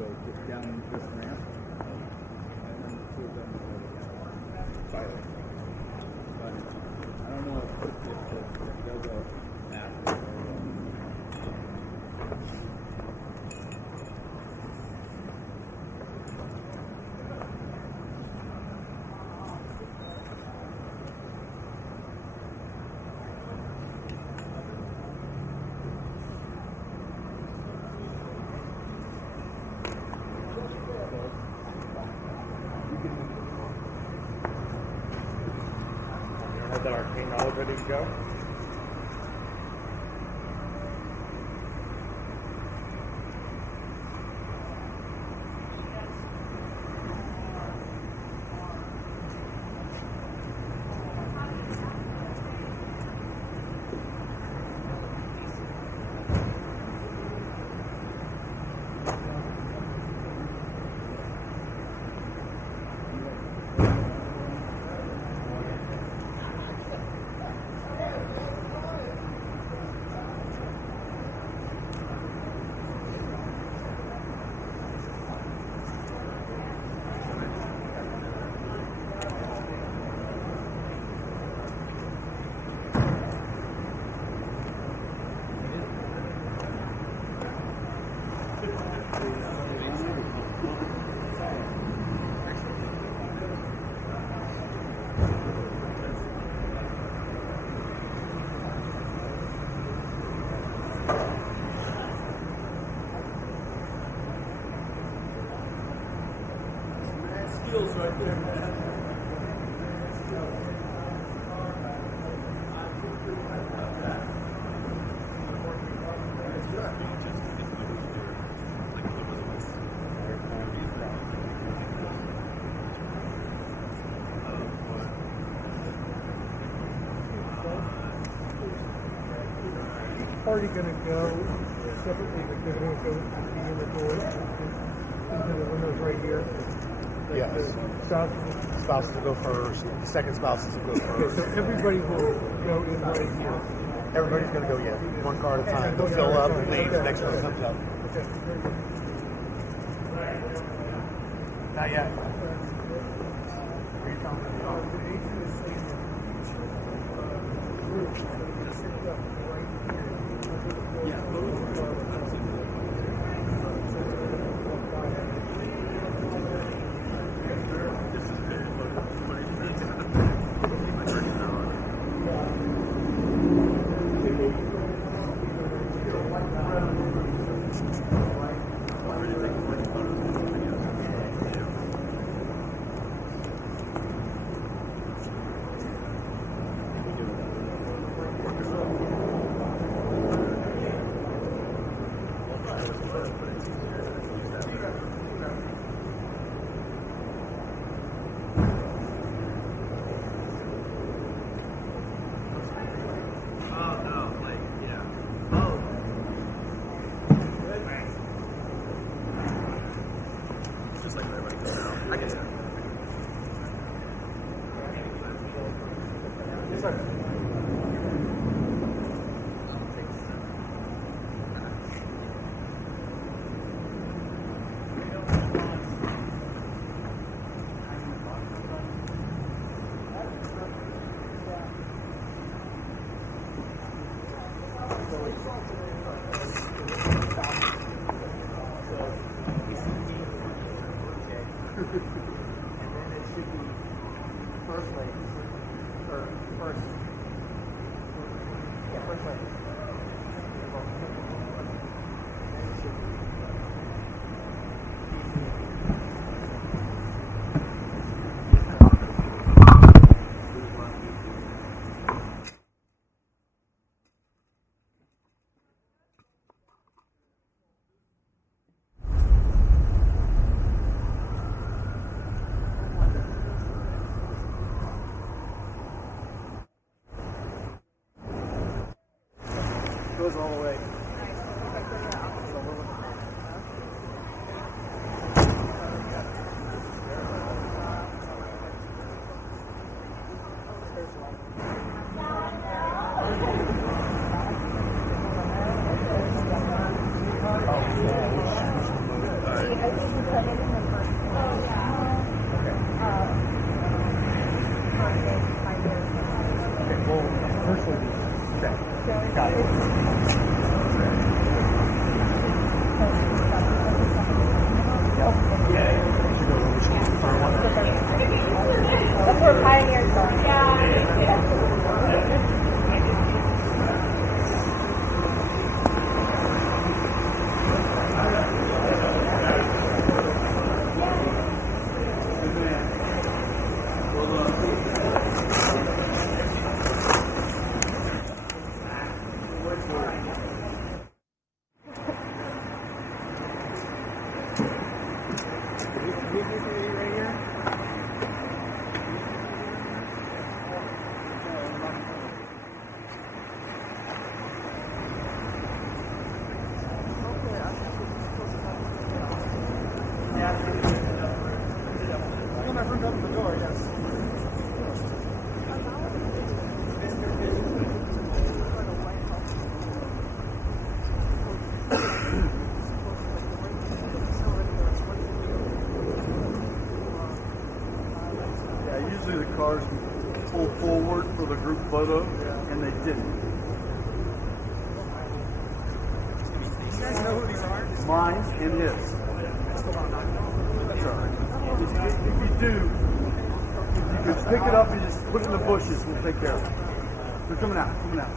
go just down this ramp, and then the two of them will go together. But I don't know if they'll go after or that arcane knowledge ready to go? Right there, man. Party going to go separately, but they're going to go in the door into the windows right here. Yes. Spouses will go first. Second spouses will go first. Okay, so everybody will go in right here. Everybody's going to go, yeah, one car at a time. They'll fill up and leave. The next one comes up. Okay. Not yet. Goes all the way. will virtually be. Okay. Got it. That's where pioneers are. Usually the cars pull forward for the group photo, and they didn't. You guys know who these are? Mine and his. That's the one I'm not. That's all right. If you do, if you could pick it up and just put it in the bushes, we'll take care of it. They're coming out, coming out.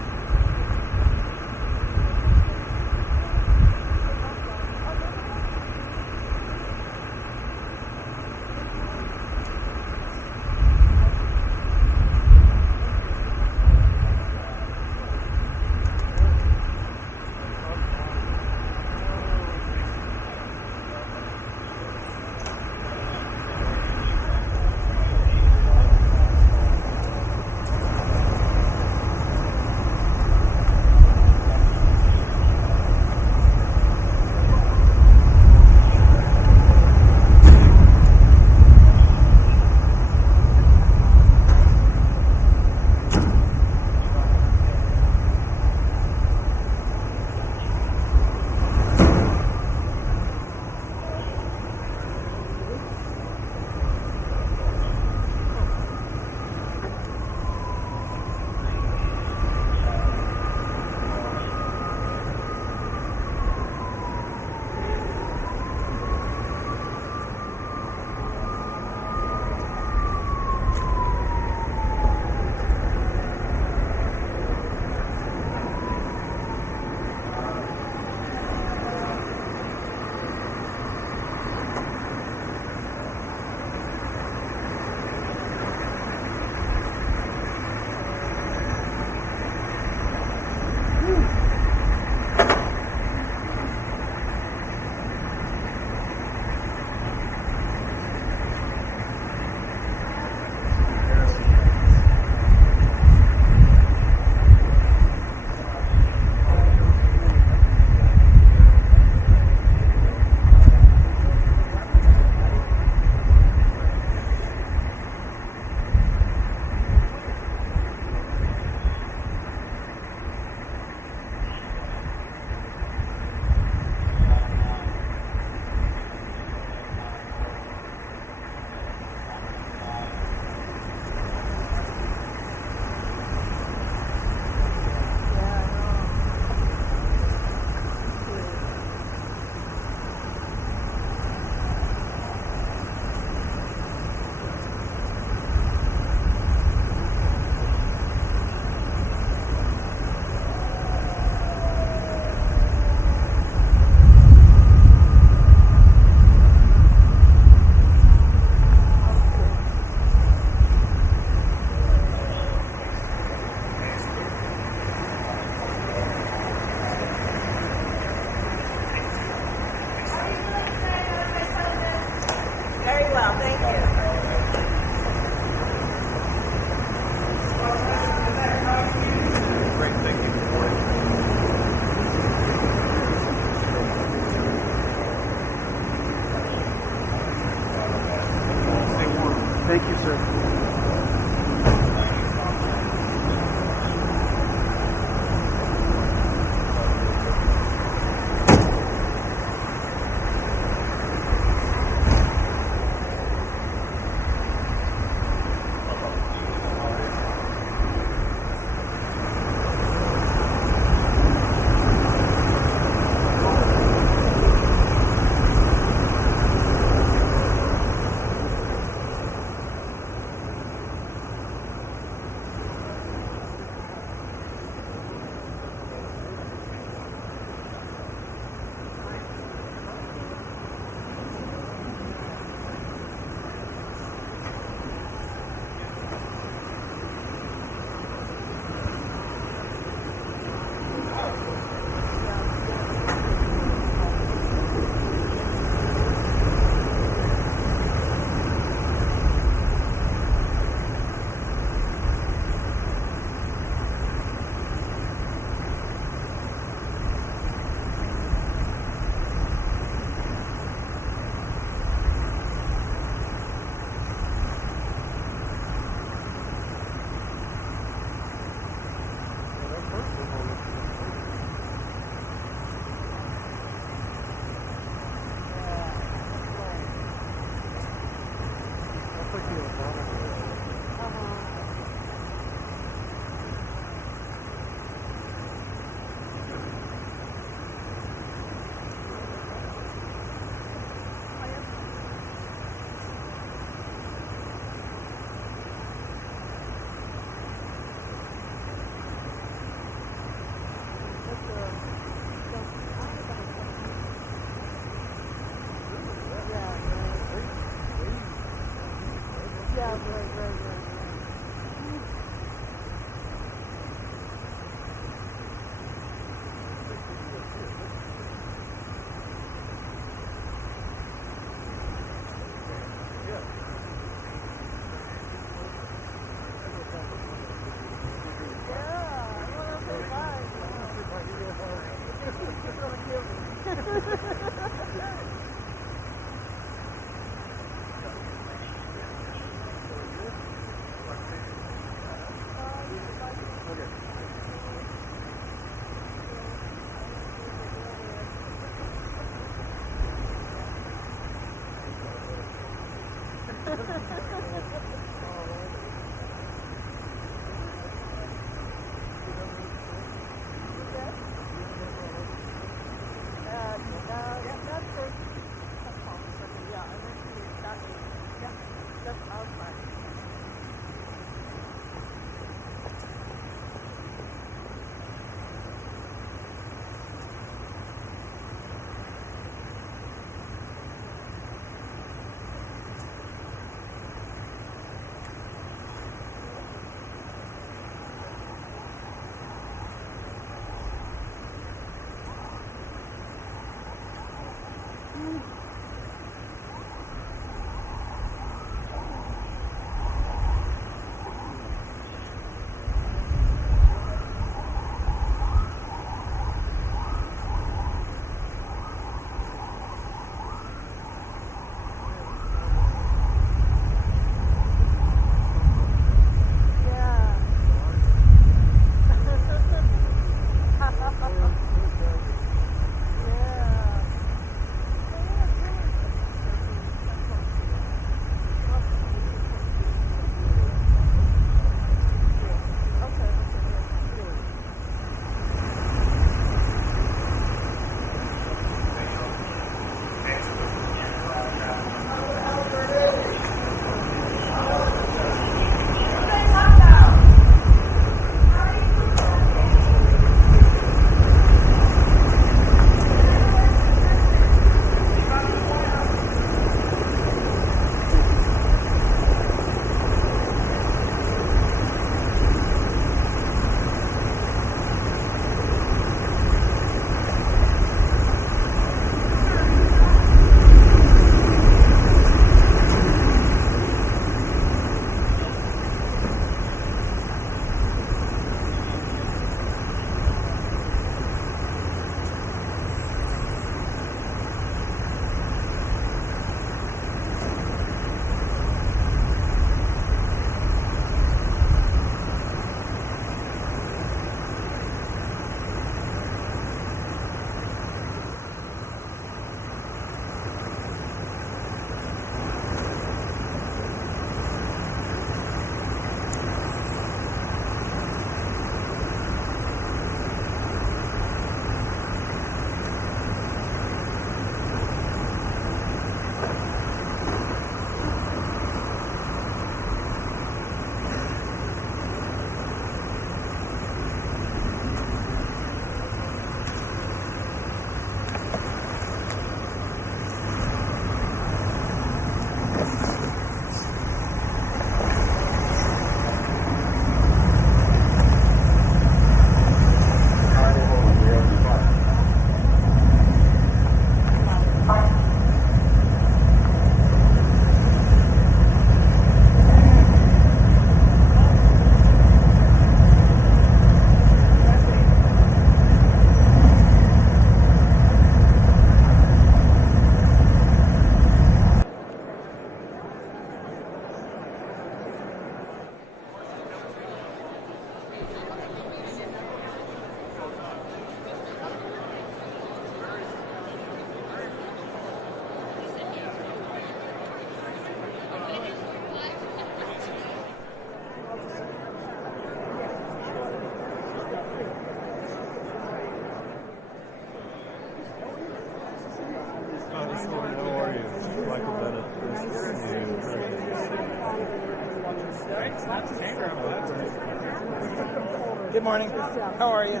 Good morning. How are you?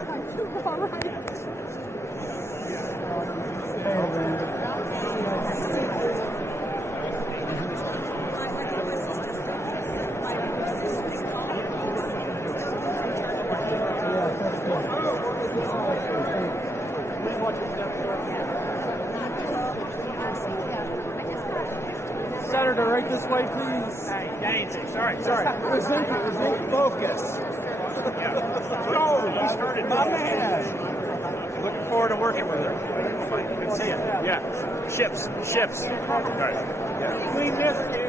Senator, right this way, please. Hey, Daisy. Sorry. Focus. Go. You started. My man. Looking forward to working with her. Good to see you. Yeah. Ships. All right. Yeah. We missed you.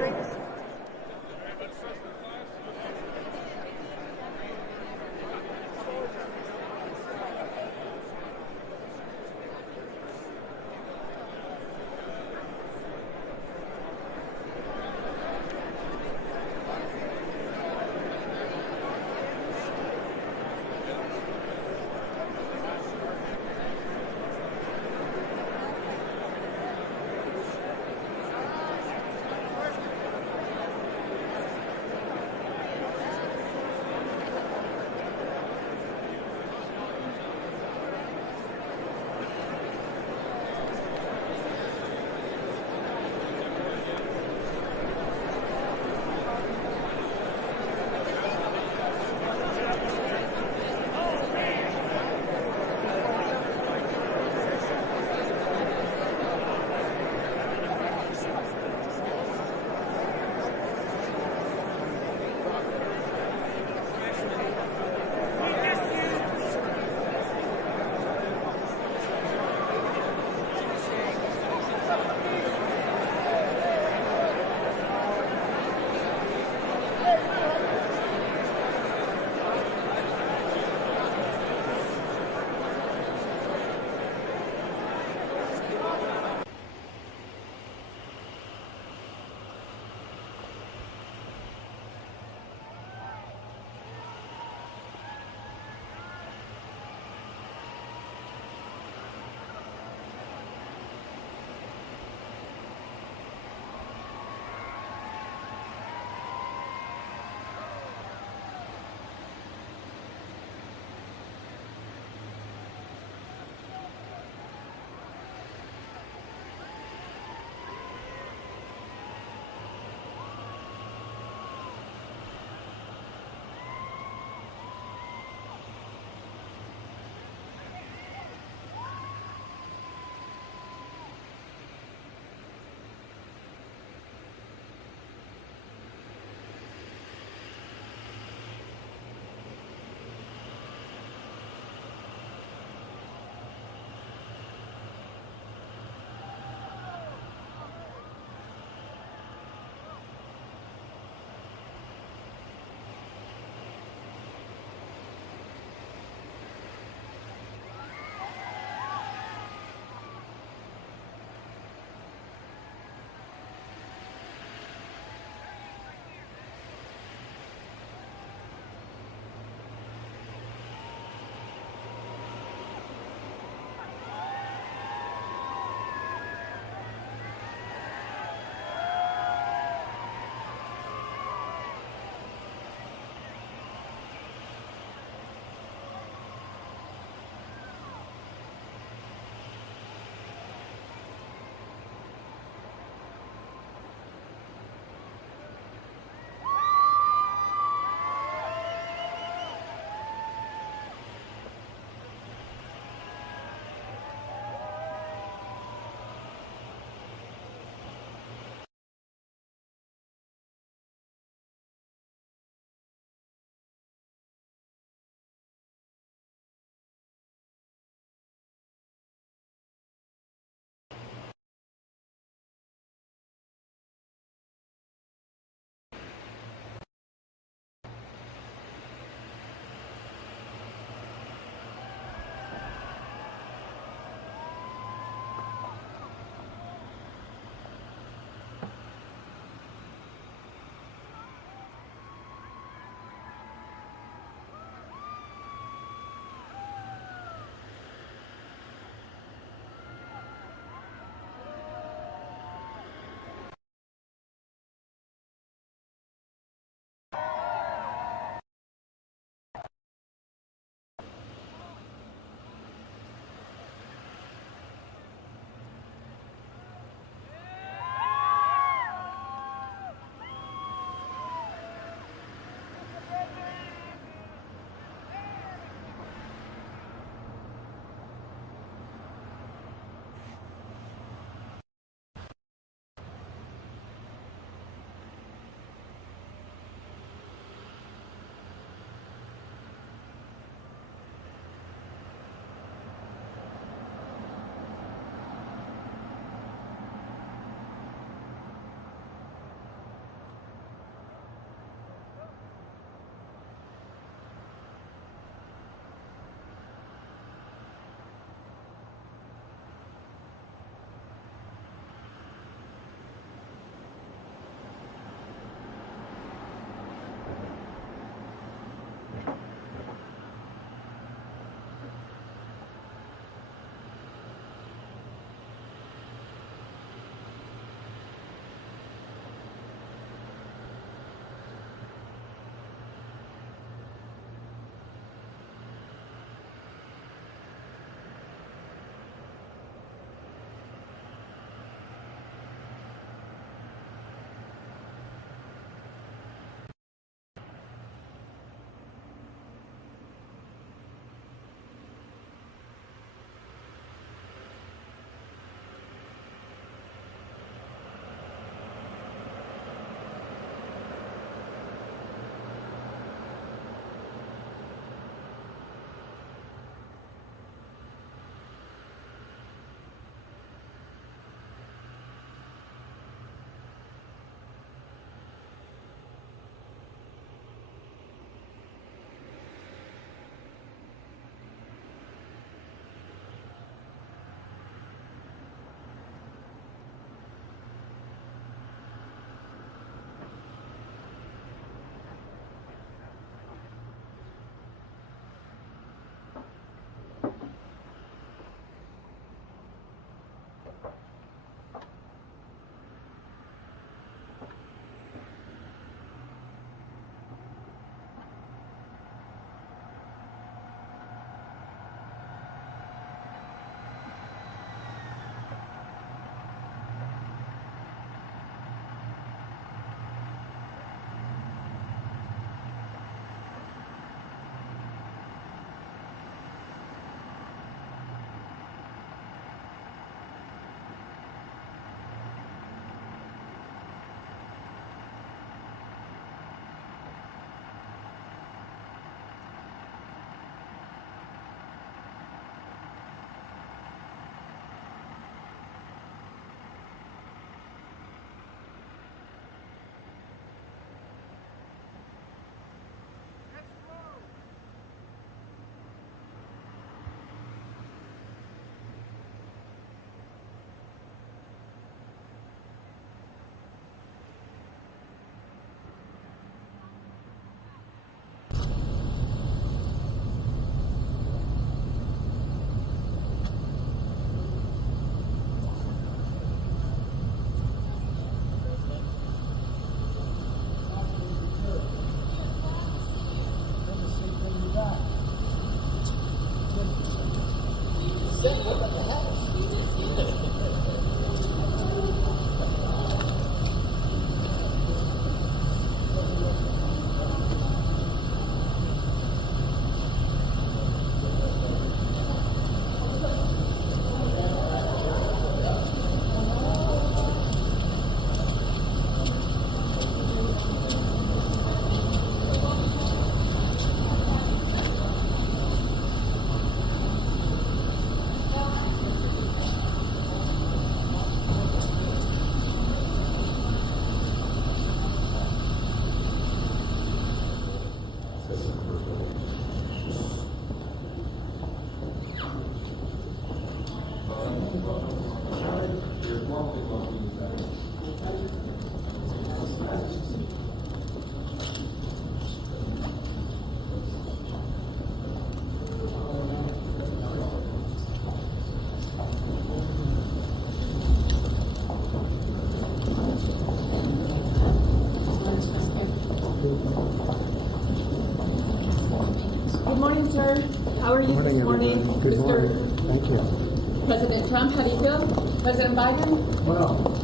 Good morning, sir. How are you this morning? Good morning. Mr. Thank you. President Trump, how do you feel? President Biden? Well,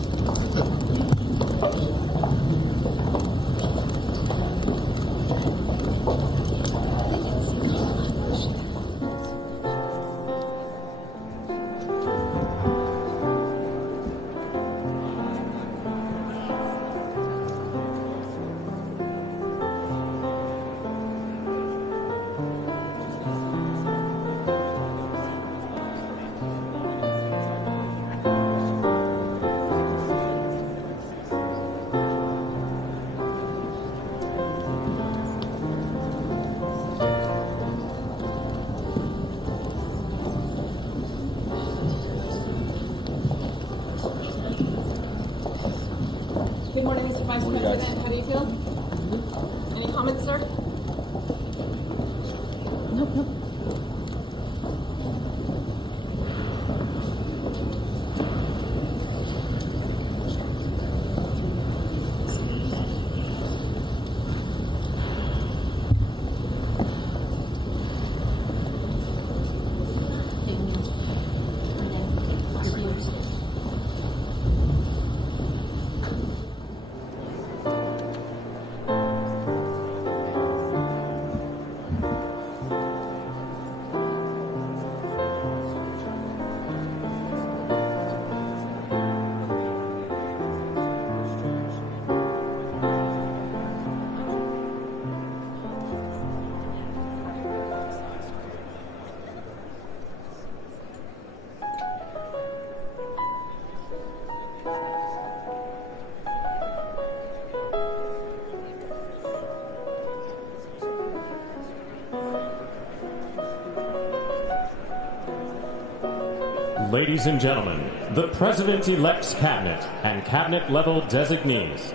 Good morning, Mr. Vice President. How do you feel? Any comments, sir? Nope. Ladies and gentlemen, the President-elect's cabinet and cabinet-level designees.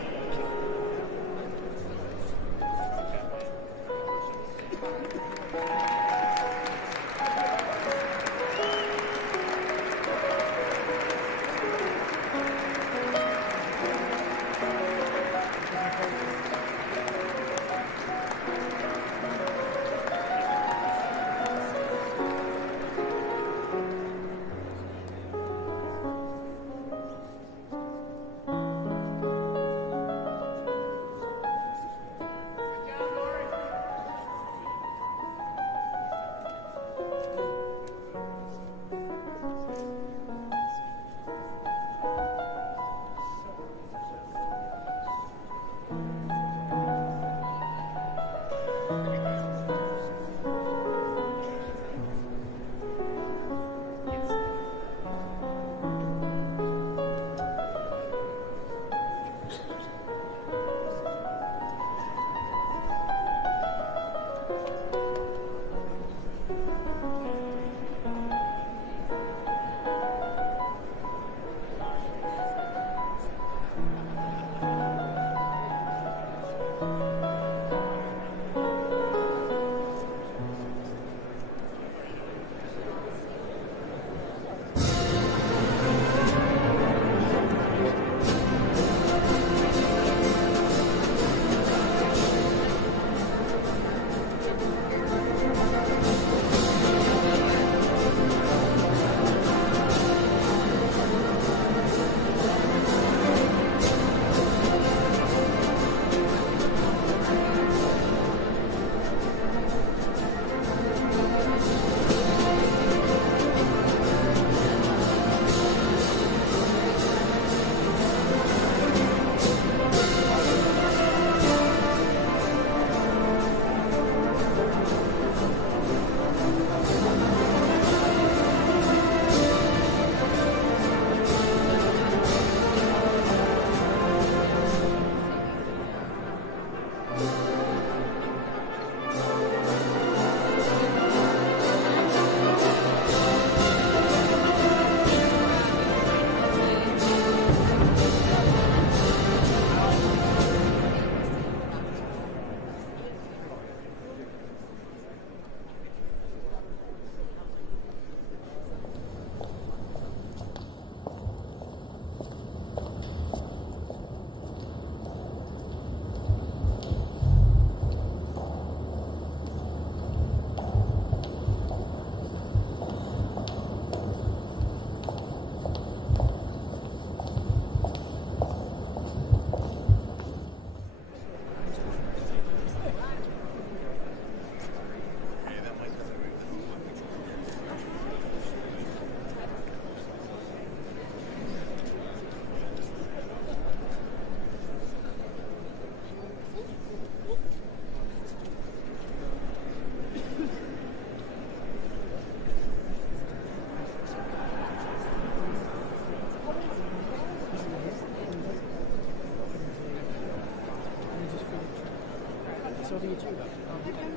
Yes.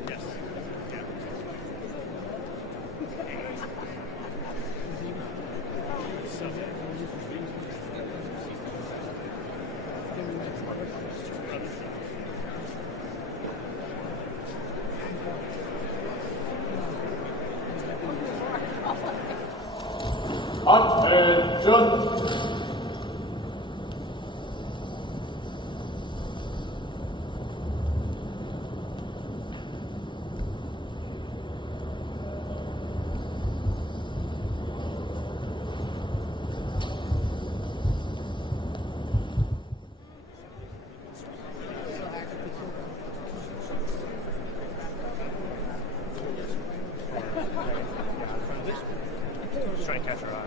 Yeah. Attention! Just trying to catch her eye.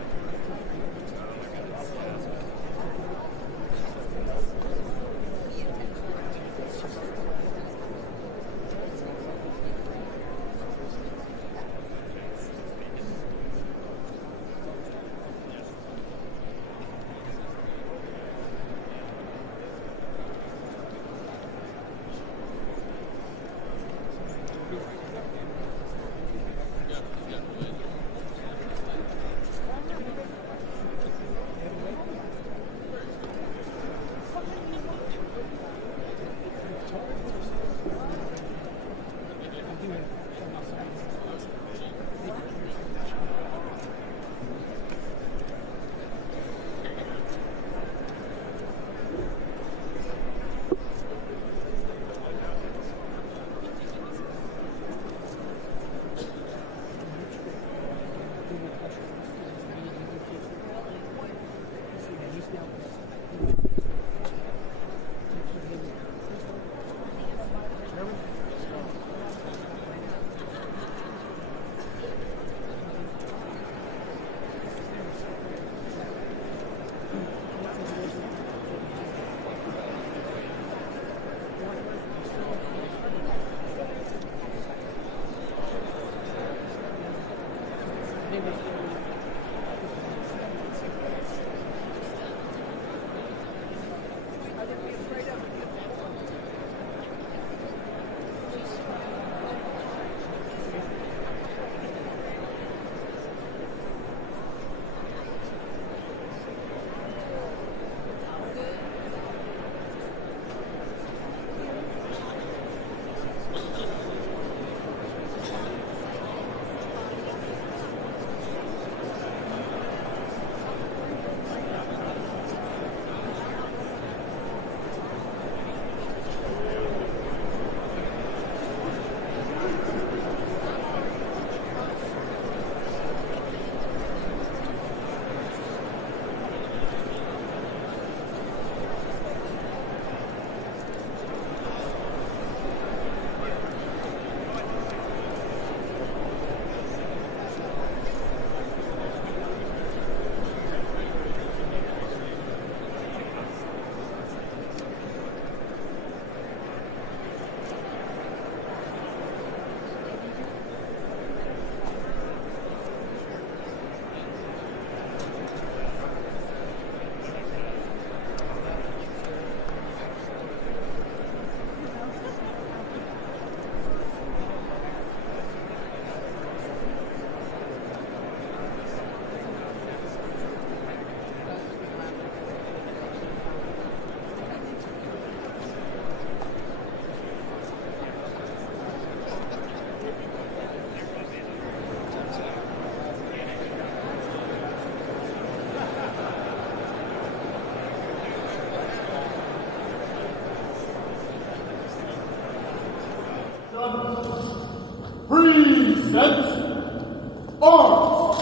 Present arms.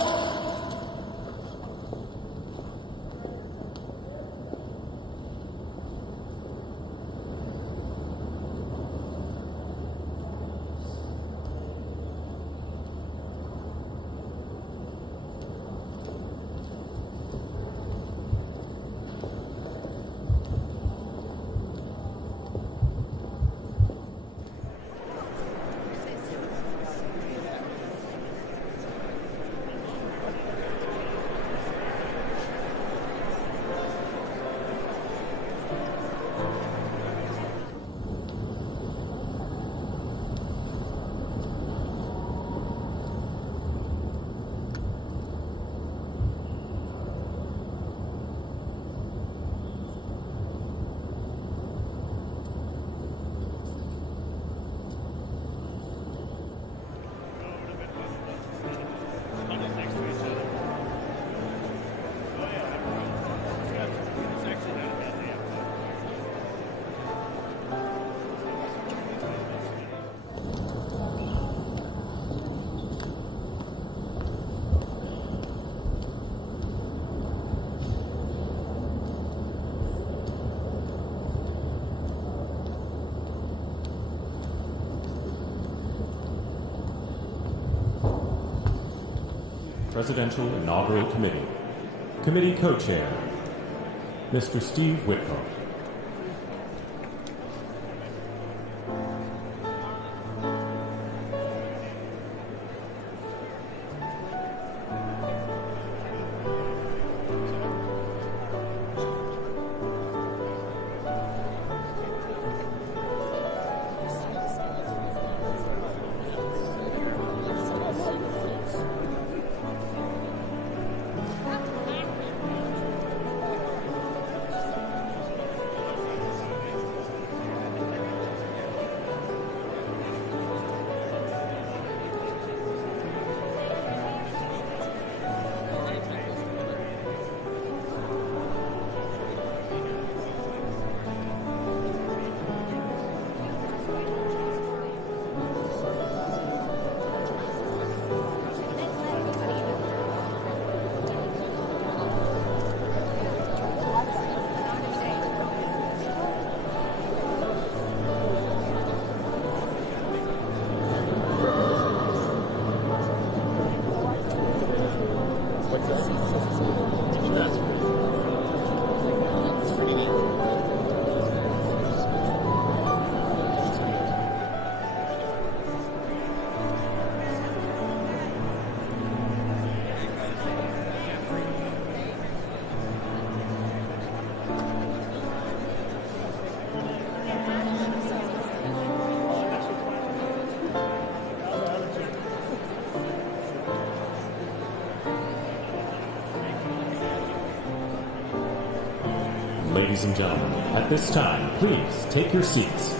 Presidential Inaugural Committee. Committee Co-Chair, Mr. Steve Whitcomb. Ladies and gentlemen, at this time, please take your seats.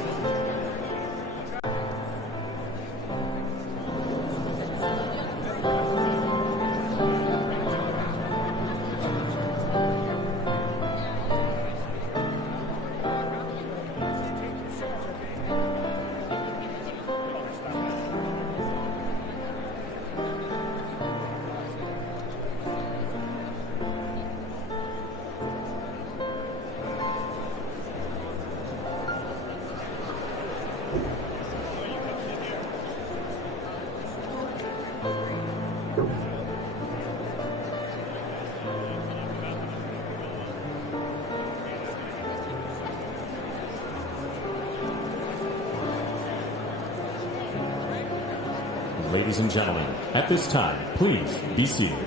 Ladies and gentlemen, at this time, please be seated.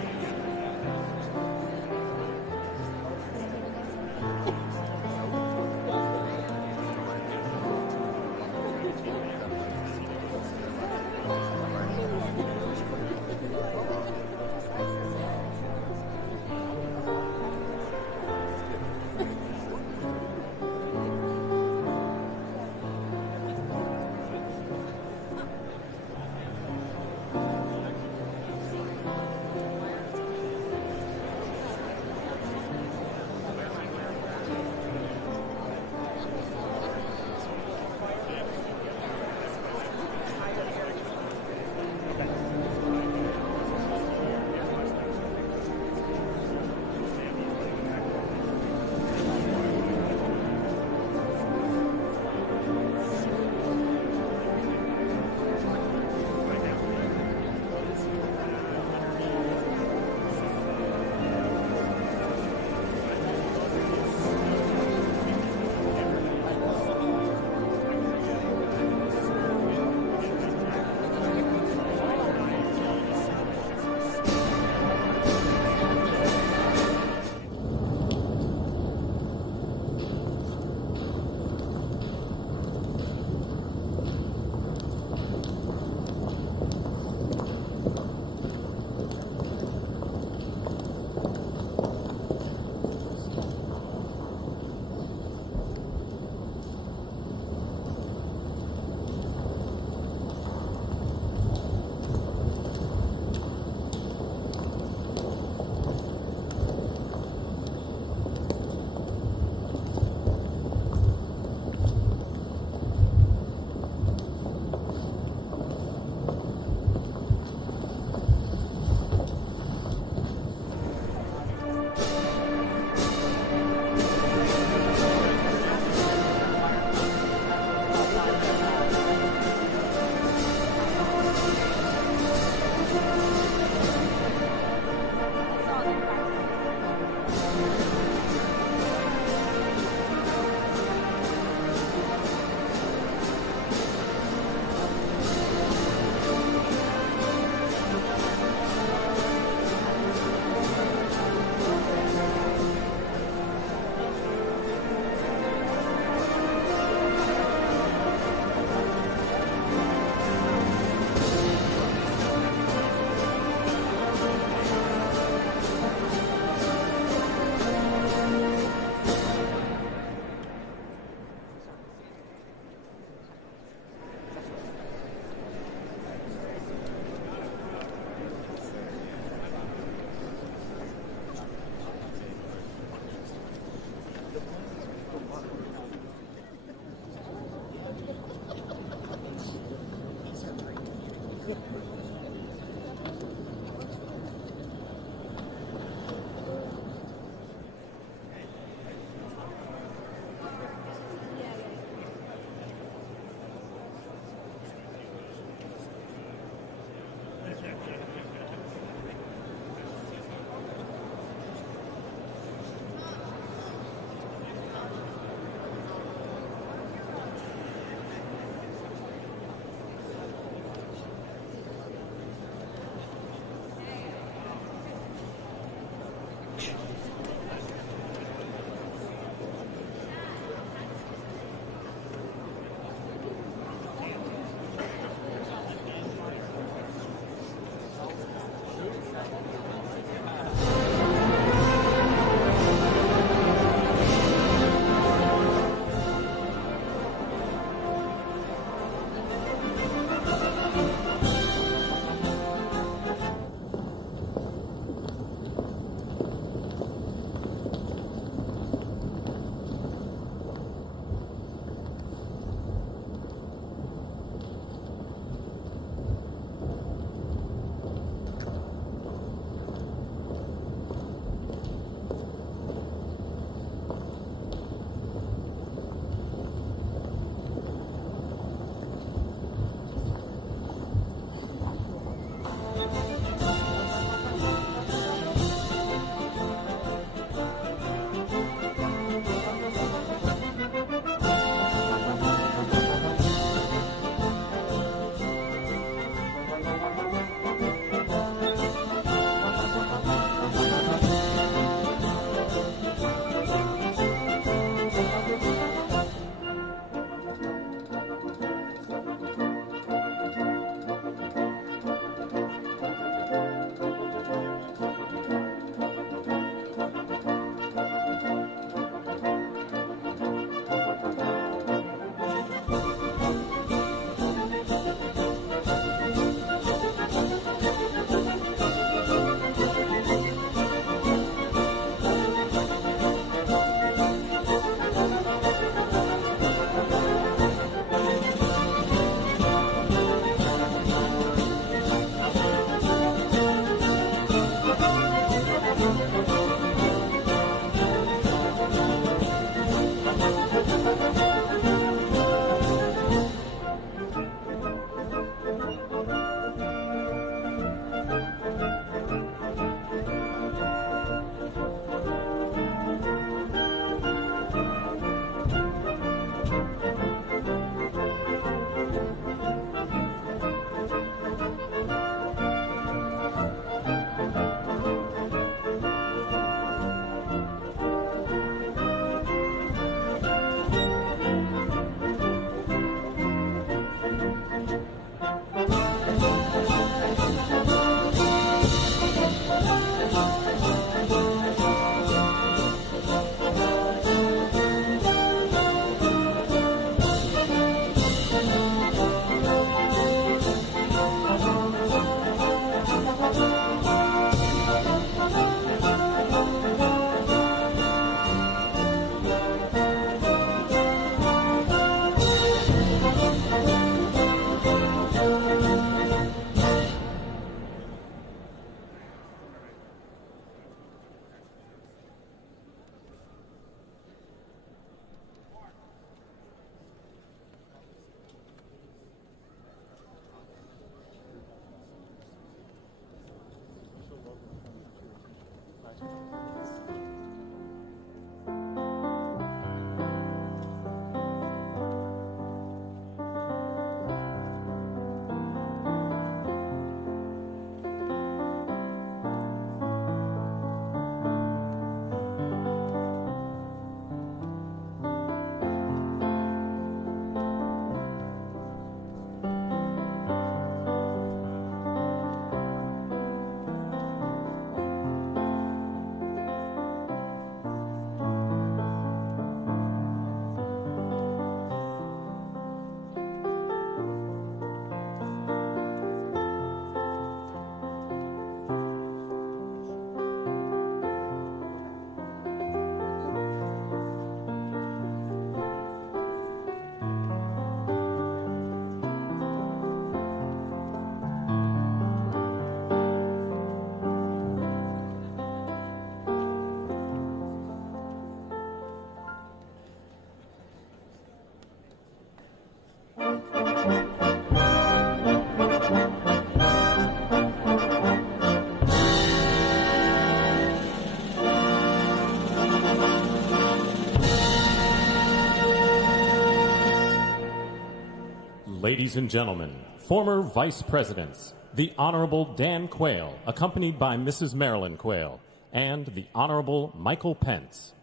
Ladies and gentlemen, former Vice Presidents, the Honorable Dan Quayle, accompanied by Mrs. Marilyn Quayle, and the Honorable Michael Pence.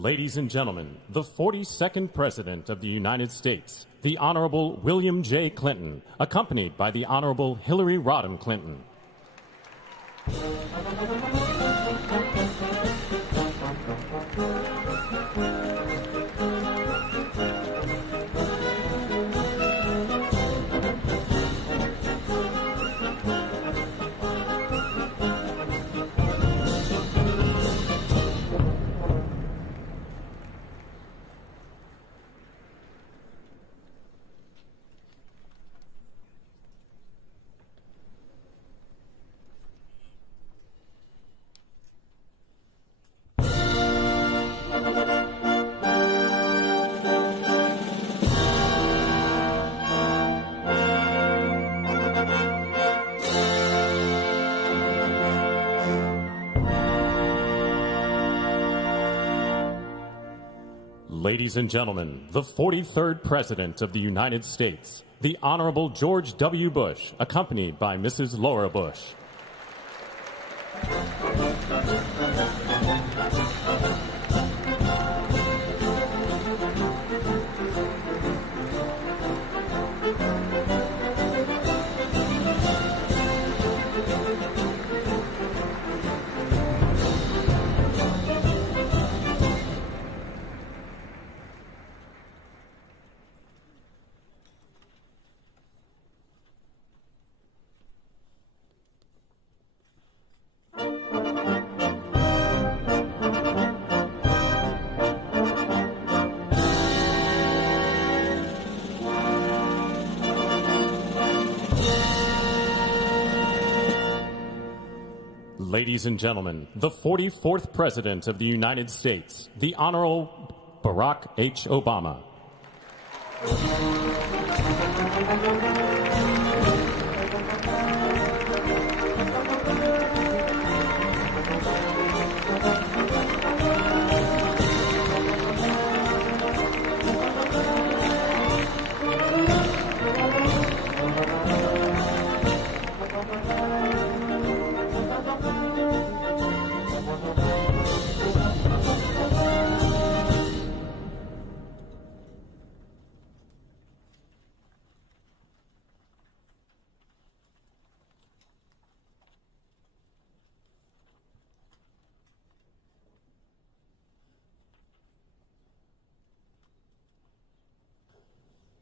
Ladies and gentlemen, the 42nd President of the United States, the Honorable William J. Clinton, accompanied by the Honorable Hillary Rodham Clinton. Ladies and gentlemen, the 43rd President of the United States, the Honorable George W. Bush, accompanied by Mrs. Laura Bush. Ladies and gentlemen, the 44th President of the United States, the Honorable Barack H. Obama.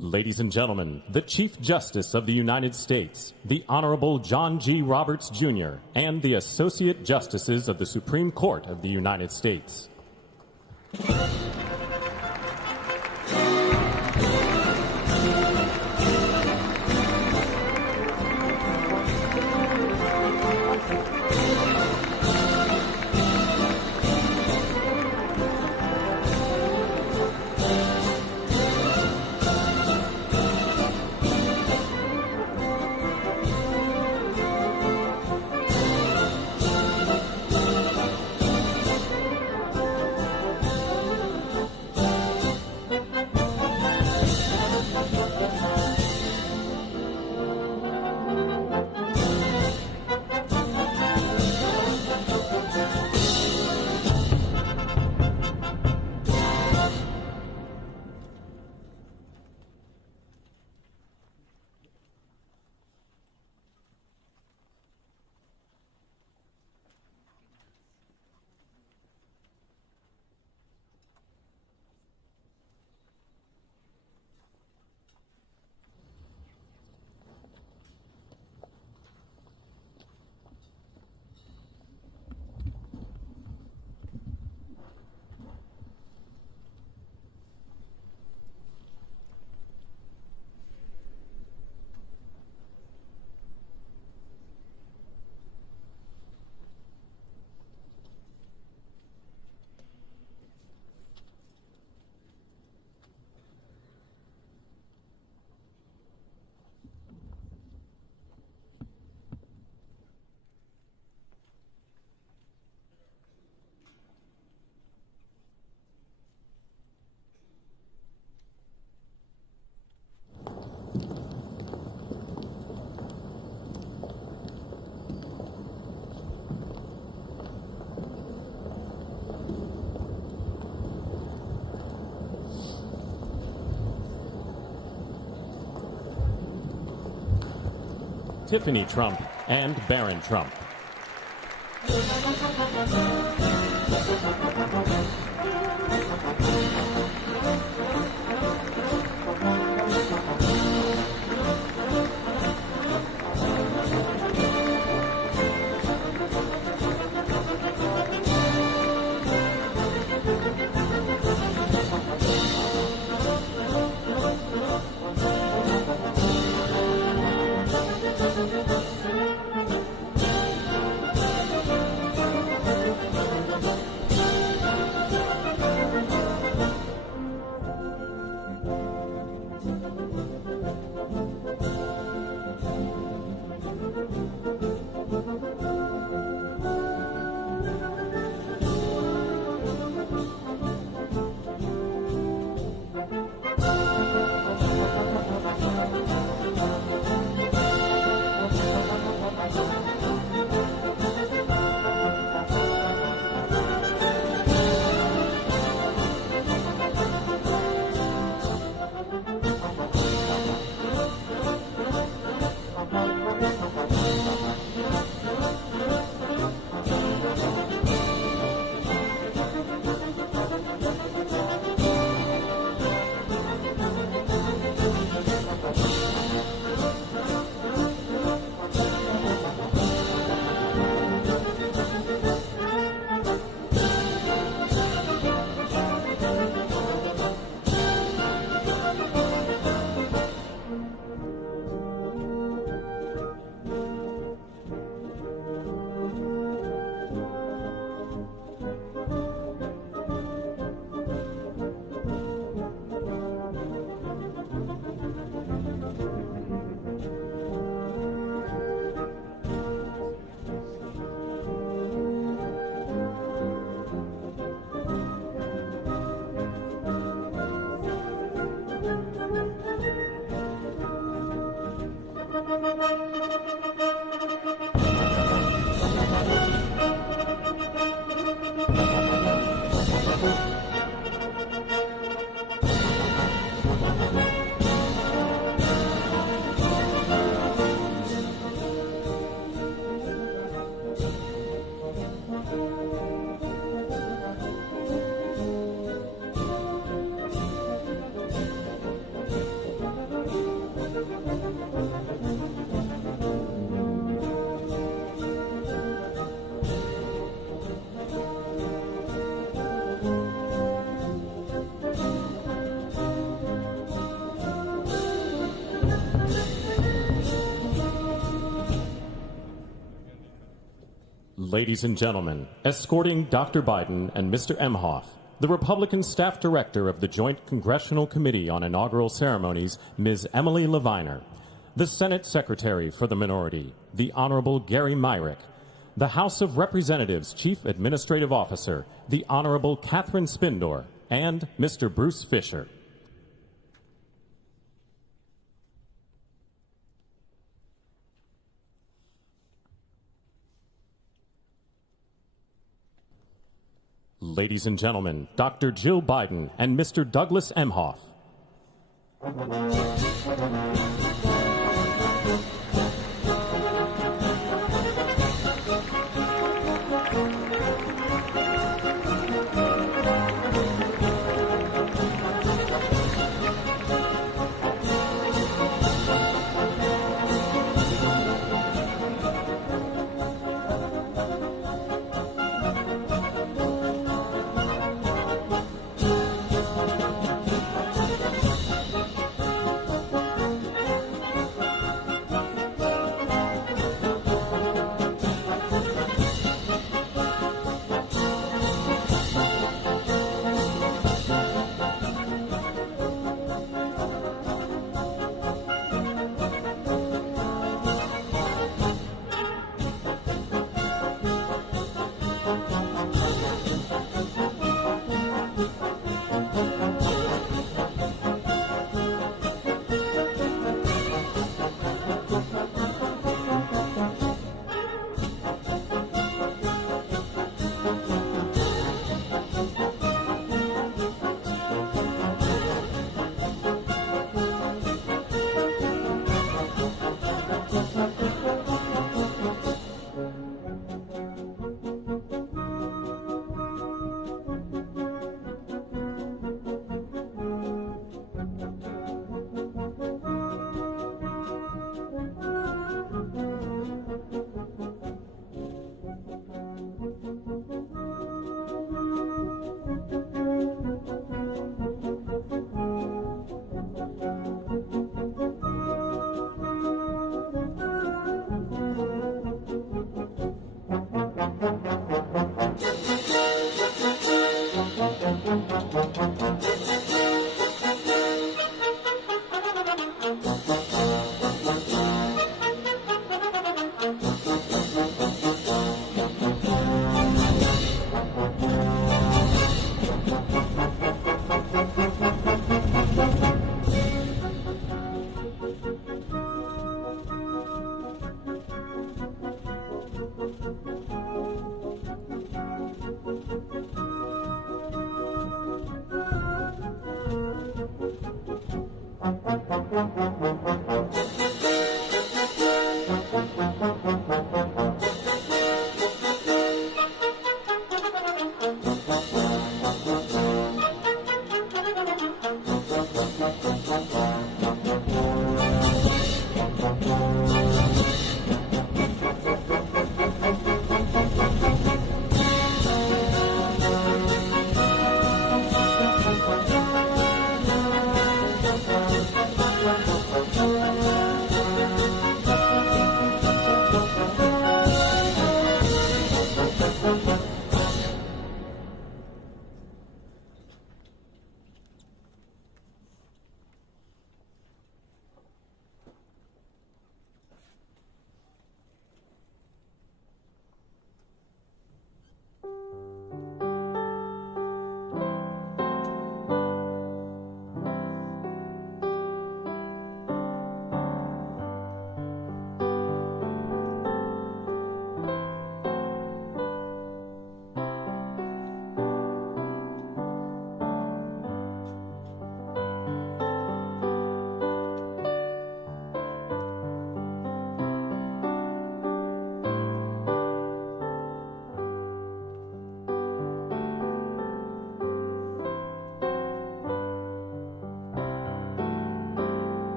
Ladies and gentlemen, the Chief Justice of the United States, the Honorable John G. Roberts, Jr., and the Associate Justices of the Supreme Court of the United States. Tiffany Trump and Barron Trump. Ladies and gentlemen, escorting Dr. Biden and Mr. Emhoff, the Republican Staff Director of the Joint Congressional Committee on Inaugural Ceremonies, Ms. Emily Leviner, the Senate Secretary for the Minority, the Honorable Gary Myrick, the House of Representatives Chief Administrative Officer, the Honorable Catherine Spindor, and Mr. Bruce Fisher. Ladies and gentlemen, Dr. Jill Biden and Mr. Douglas Emhoff.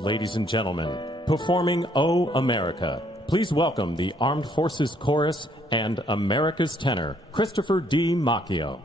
Ladies and gentlemen, performing O America, please welcome the Armed Forces Chorus and America's tenor, Christopher D. Macchio.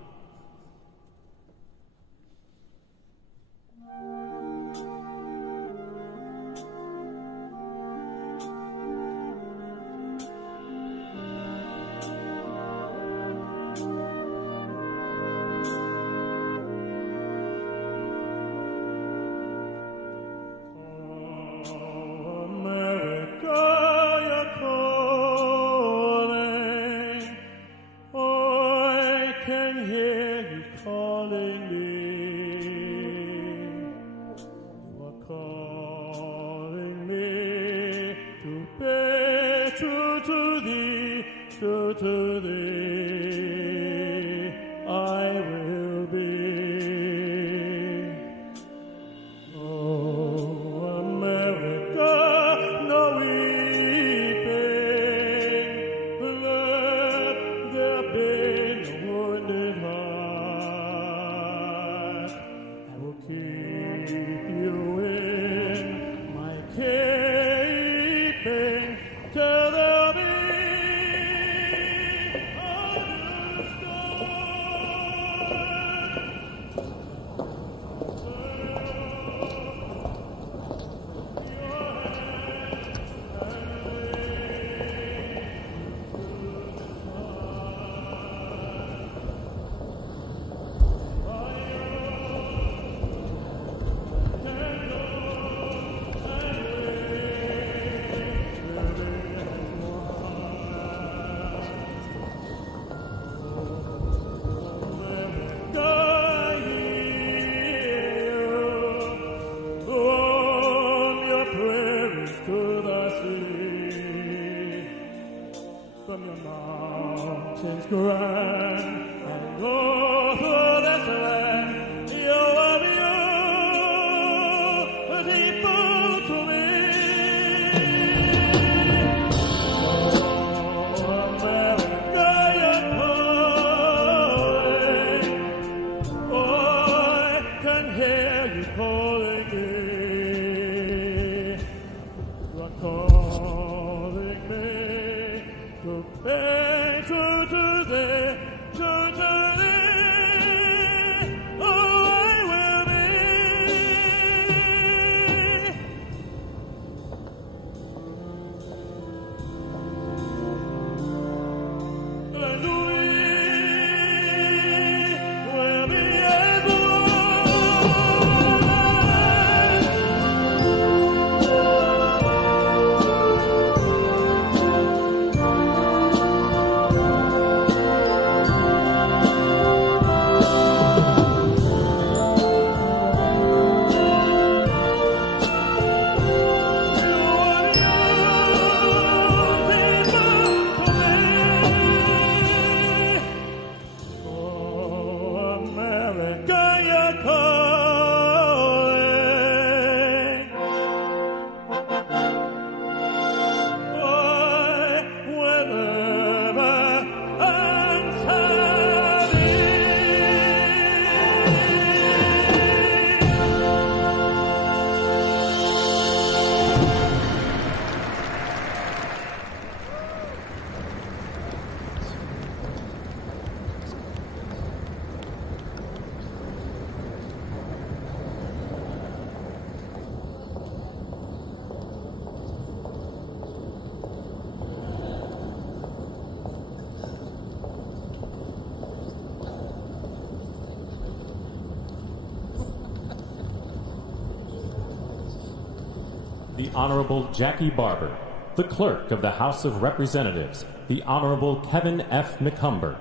The Honorable Jackie Barber, the Clerk of the House of Representatives, the Honorable Kevin F. McCumber,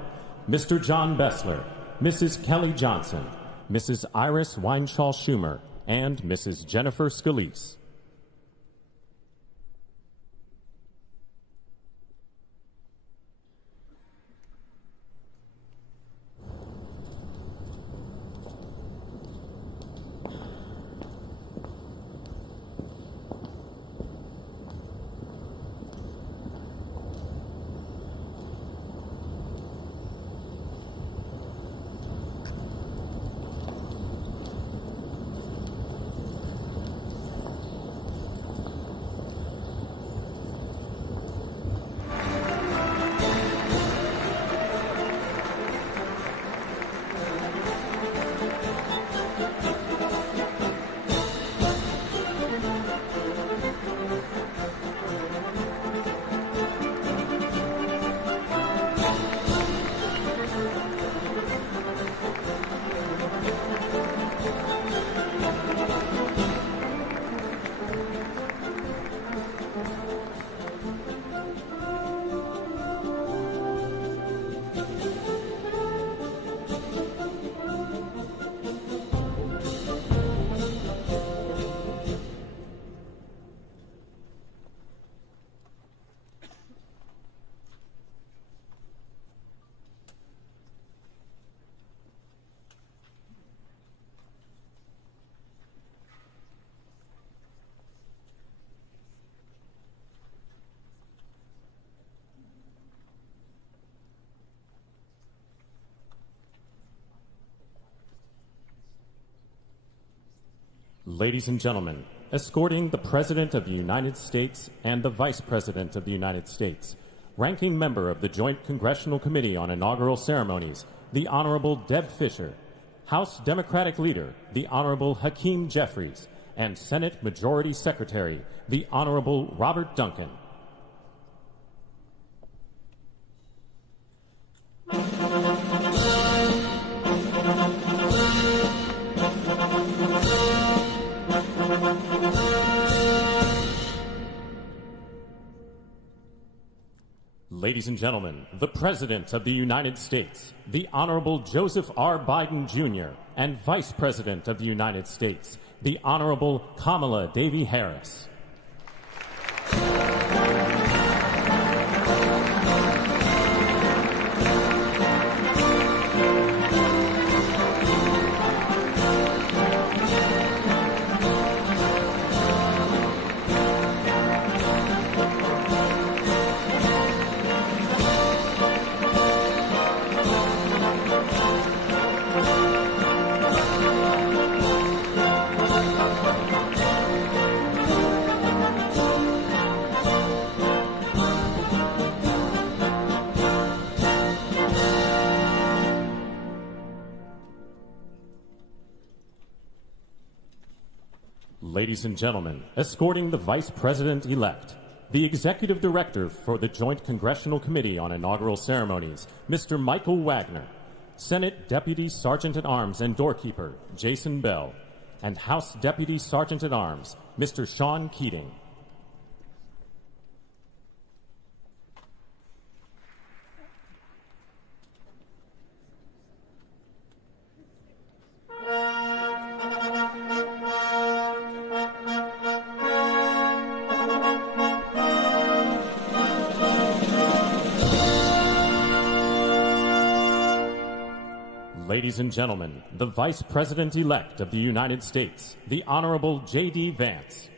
Mr. John Bessler, Mrs. Kelly Johnson, Mrs. Iris Weinshaw Schumer, and Mrs. Jennifer Scalise. Ladies and gentlemen, escorting the President of the United States and the Vice President of the United States, Ranking Member of the Joint Congressional Committee on Inaugural Ceremonies, the Honorable Deb Fischer, House Democratic Leader, the Honorable Hakeem Jeffries, and Senate Majority Secretary, the Honorable Robert Duncan. Ladies and gentlemen, the President of the United States, the Honorable Joseph R. Biden, Jr., and Vice President of the United States, the Honorable Kamala Devi Harris. Ladies and gentlemen, escorting the Vice President-elect, the Executive Director for the Joint Congressional Committee on Inaugural Ceremonies, Mr. Michael Wagner, Senate Deputy Sergeant-at-Arms and Doorkeeper, Jason Bell, and House Deputy Sergeant-at-Arms, Mr. Sean Keating. Ladies and gentlemen, the Vice President-elect of the United States, the Honorable J.D. Vance.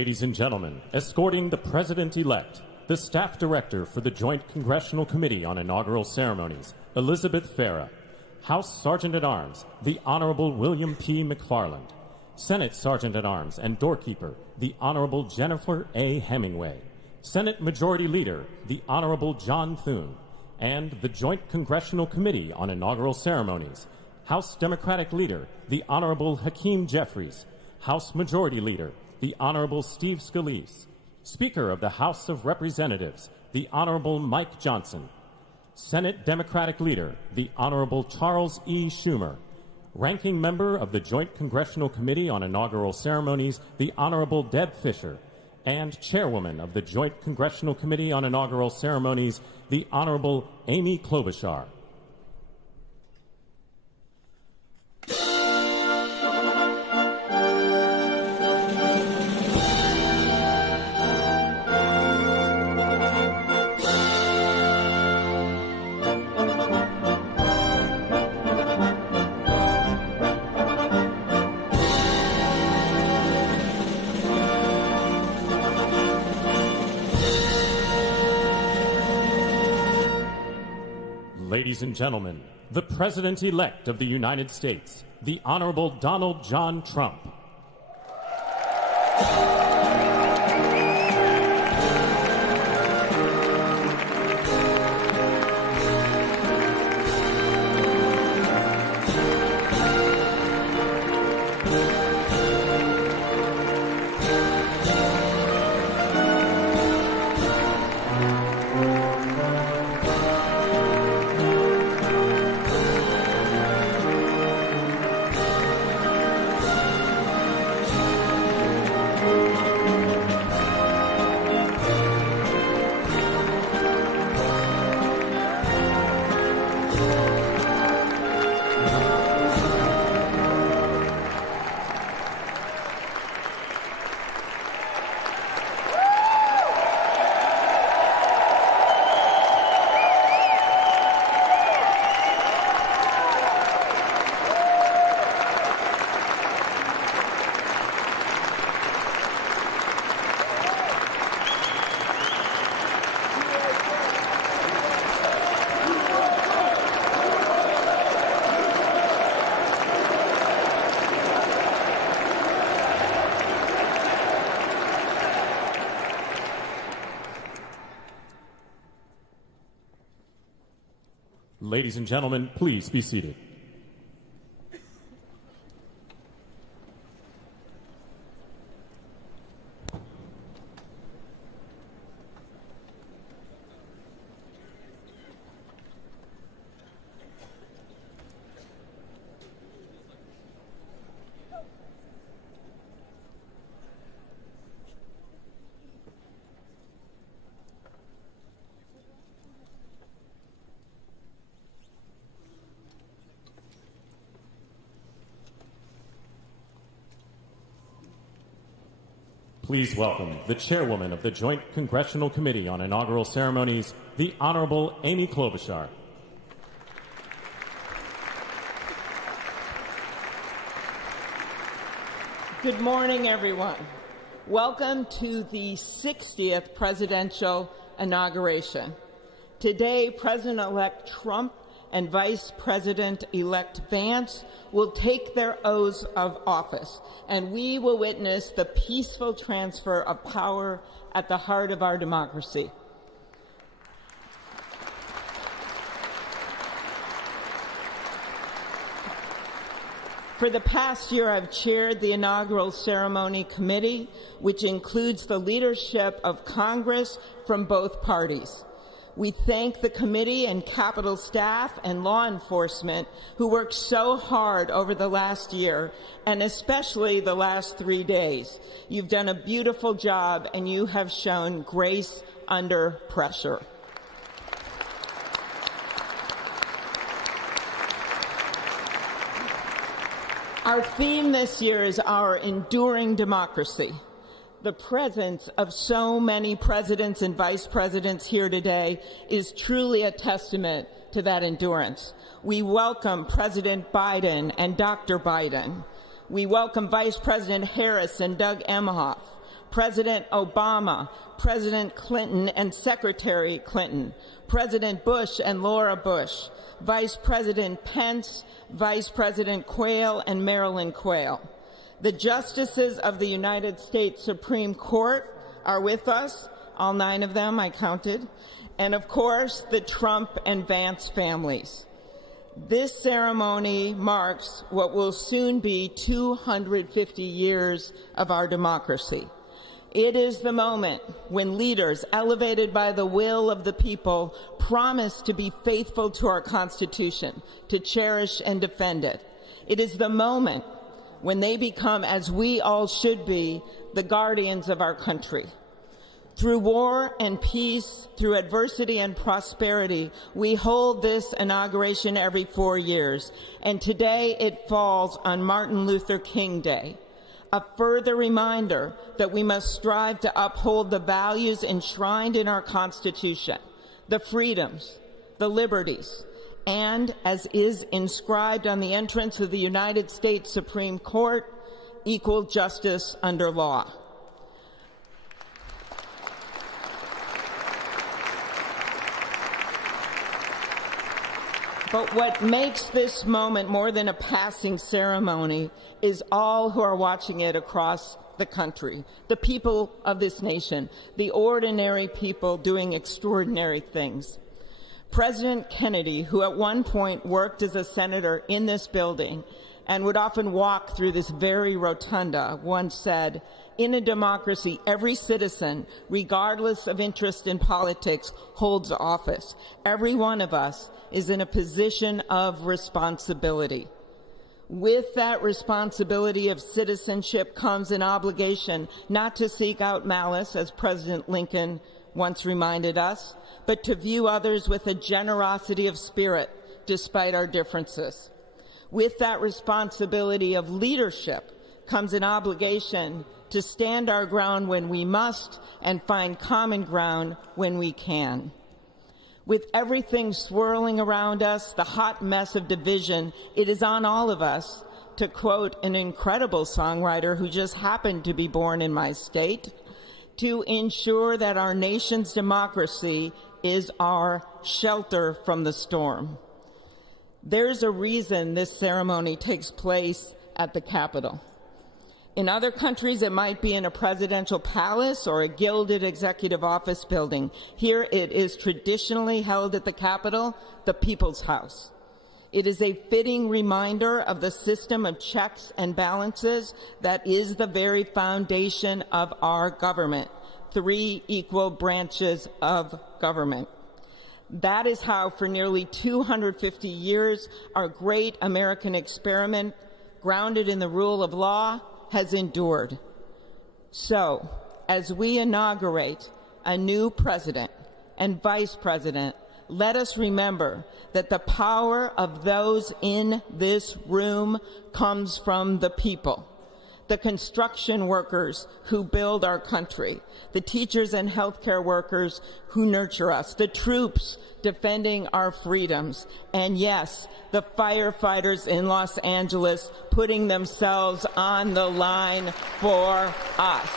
Ladies and gentlemen, escorting the President-elect, the Staff Director for the Joint Congressional Committee on Inaugural Ceremonies, Elizabeth Farah, House Sergeant-at-Arms, the Honorable William P. McFarland, Senate Sergeant-at-Arms and Doorkeeper, the Honorable Jennifer A. Hemingway, Senate Majority Leader, the Honorable John Thune, and the Joint Congressional Committee on Inaugural Ceremonies, House Democratic Leader, the Honorable Hakeem Jeffries, House Majority Leader, the Honorable Steve Scalise, Speaker of the House of Representatives, the Honorable Mike Johnson, Senate Democratic Leader, the Honorable Charles E. Schumer, Ranking Member of the Joint Congressional Committee on Inaugural Ceremonies, the Honorable Deb Fischer, and Chairwoman of the Joint Congressional Committee on Inaugural Ceremonies, the Honorable Amy Klobuchar. Ladies and gentlemen, the President-elect of the United States, the Honorable Donald John Trump. Ladies and gentlemen, please be seated. Please welcome the chairwoman of the Joint Congressional Committee on Inaugural Ceremonies, the Honorable Amy Klobuchar. Good morning, everyone. Welcome to the 60th presidential inauguration. Today, President-elect Trump and Vice President-elect Vance will take their oaths of office, and we will witness the peaceful transfer of power at the heart of our democracy. For the past year, I've chaired the Inaugural Ceremony Committee, which includes the leadership of Congress from both parties. We thank the committee and Capitol staff and law enforcement who worked so hard over the last year, and especially the last 3 days. You've done a beautiful job, and you have shown grace under pressure. Our theme this year is our enduring democracy. The presence of so many presidents and vice presidents here today is truly a testament to that endurance. We welcome President Biden and Dr. Biden. We welcome Vice President Harris and Doug Emhoff, President Obama, President Clinton and Secretary Clinton, President Bush and Laura Bush, Vice President Pence, Vice President Quayle and Marilyn Quayle. The justices of the United States Supreme Court are with us, all 9 of them, I counted, and of course, the Trump and Vance families. This ceremony marks what will soon be 250 years of our democracy. It is the moment when leaders, elevated by the will of the people, promise to be faithful to our Constitution, to cherish and defend it. It is the moment when they become, as we all should be, the guardians of our country. Through war and peace, through adversity and prosperity, we hold this inauguration every 4 years, and today it falls on Martin Luther King Day. A further reminder that we must strive to uphold the values enshrined in our Constitution, the freedoms, the liberties, and, as is inscribed on the entrance of the United States Supreme Court, equal justice under law. But what makes this moment more than a passing ceremony is all who are watching it across the country, the people of this nation, the ordinary people doing extraordinary things. President Kennedy, who at one point worked as a senator in this building and would often walk through this very rotunda, once said, "In a democracy, every citizen, regardless of interest in politics, holds office. Every one of us is in a position of responsibility." With that responsibility of citizenship comes an obligation not to seek out malice, as President Lincoln once reminded us, but to view others with a generosity of spirit despite our differences. With that responsibility of leadership comes an obligation to stand our ground when we must and find common ground when we can. With everything swirling around us, the hot mess of division, it is on all of us, to quote an incredible songwriter who just happened to be born in my state, to ensure that our nation's democracy is our shelter from the storm. There's a reason this ceremony takes place at the Capitol. In other countries, it might be in a presidential palace or a gilded executive office building. Here it is traditionally held at the Capitol, the People's House. It is a fitting reminder of the system of checks and balances that is the very foundation of our government, 3 equal branches of government. That is how, for nearly 250 years, our great American experiment, grounded in the rule of law, has endured. So, as we inaugurate a new president and vice president, let us remember that the power of those in this room comes from the people. The construction workers who build our country, the teachers and healthcare workers who nurture us, the troops defending our freedoms, and yes, the firefighters in Los Angeles putting themselves on the line for us.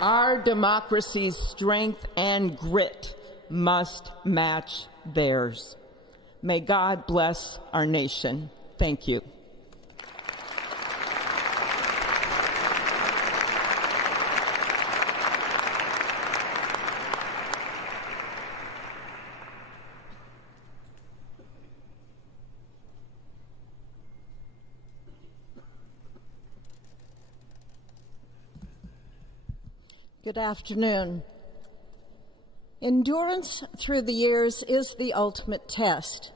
Our democracy's strength and grit must match theirs. May God bless our nation. Thank you. Good afternoon. Endurance through the years is the ultimate test.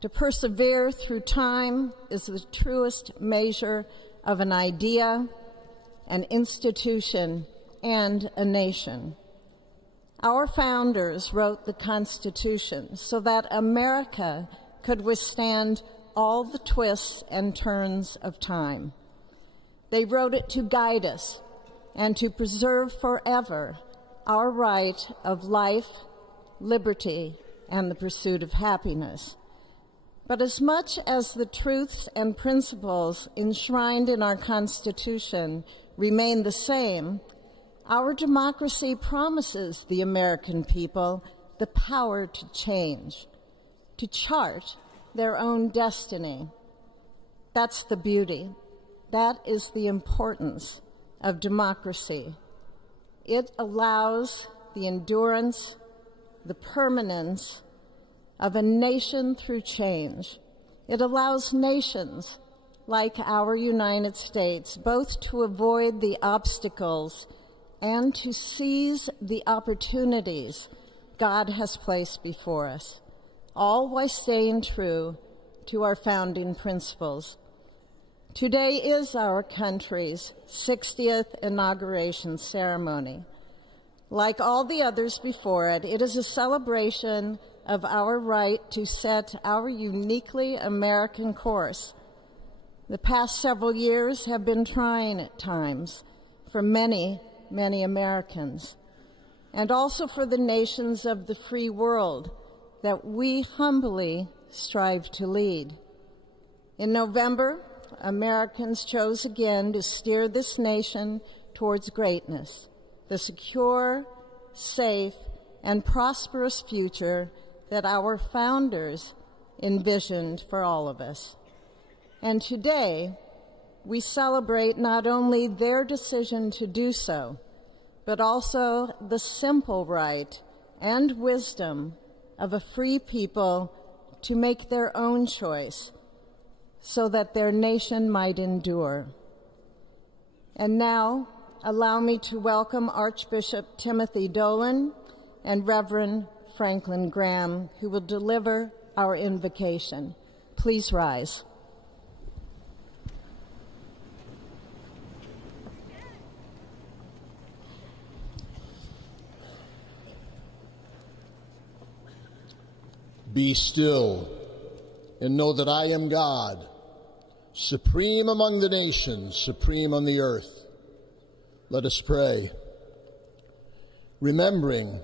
To persevere through time is the truest measure of an idea, an institution, and a nation. Our founders wrote the Constitution so that America could withstand all the twists and turns of time. They wrote it to guide us and to preserve forever our right of life, liberty, and the pursuit of happiness. But as much as the truths and principles enshrined in our Constitution remain the same, our democracy promises the American people the power to change, to chart their own destiny. That's the beauty. That is the importance of democracy. It allows the endurance, the permanence of a nation through change. It allows nations like our United States both to avoid the obstacles and to seize the opportunities God has placed before us, all while staying true to our founding principles. Today is our country's 60th inauguration ceremony. Like all the others before it, it is a celebration of our right to set our uniquely American course. The past several years have been trying at times for many, many Americans, and also for the nations of the free world that we humbly strive to lead. In November, Americans chose again to steer this nation towards greatness, the secure, safe, and prosperous future that our founders envisioned for all of us. And today, we celebrate not only their decision to do so, but also the simple right and wisdom of a free people to make their own choice so that their nation might endure. And now, allow me to welcome Archbishop Timothy Dolan and Reverend Franklin Graham, who will deliver our invocation. Please rise. Be still and know that I am God, supreme among the nations, supreme on the earth. Let us pray. Remembering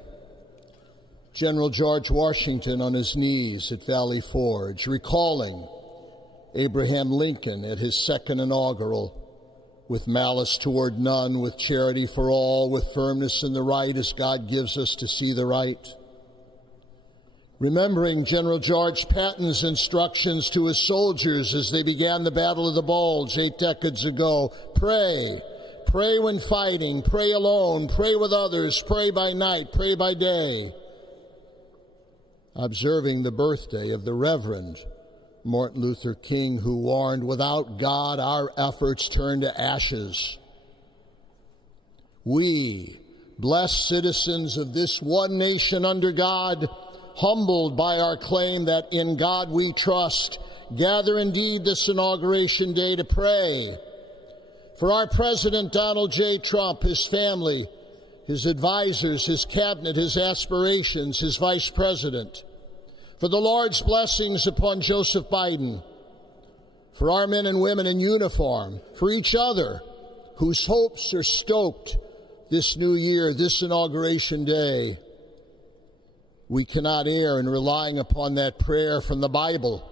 General George Washington on his knees at Valley Forge, recalling Abraham Lincoln at his second inaugural, with malice toward none, with charity for all, with firmness in the right as God gives us to see the right. Remembering General George Patton's instructions to his soldiers as they began the Battle of the Bulge 8 decades ago. Pray. Pray when fighting. Pray alone. Pray with others. Pray by night. Pray by day. Observing the birthday of the Reverend Martin Luther King, who warned, without God, our efforts turn to ashes. We, blessed citizens of this one nation under God, humbled by our claim that in God we trust, gather indeed this Inauguration Day to pray for our President Donald J. Trump, his family, his advisors, his cabinet, his aspirations, his vice president, for the Lord's blessings upon Joseph Biden, for our men and women in uniform, for each other whose hopes are stoked this new year, this Inauguration Day. We cannot err in relying upon that prayer from the Bible,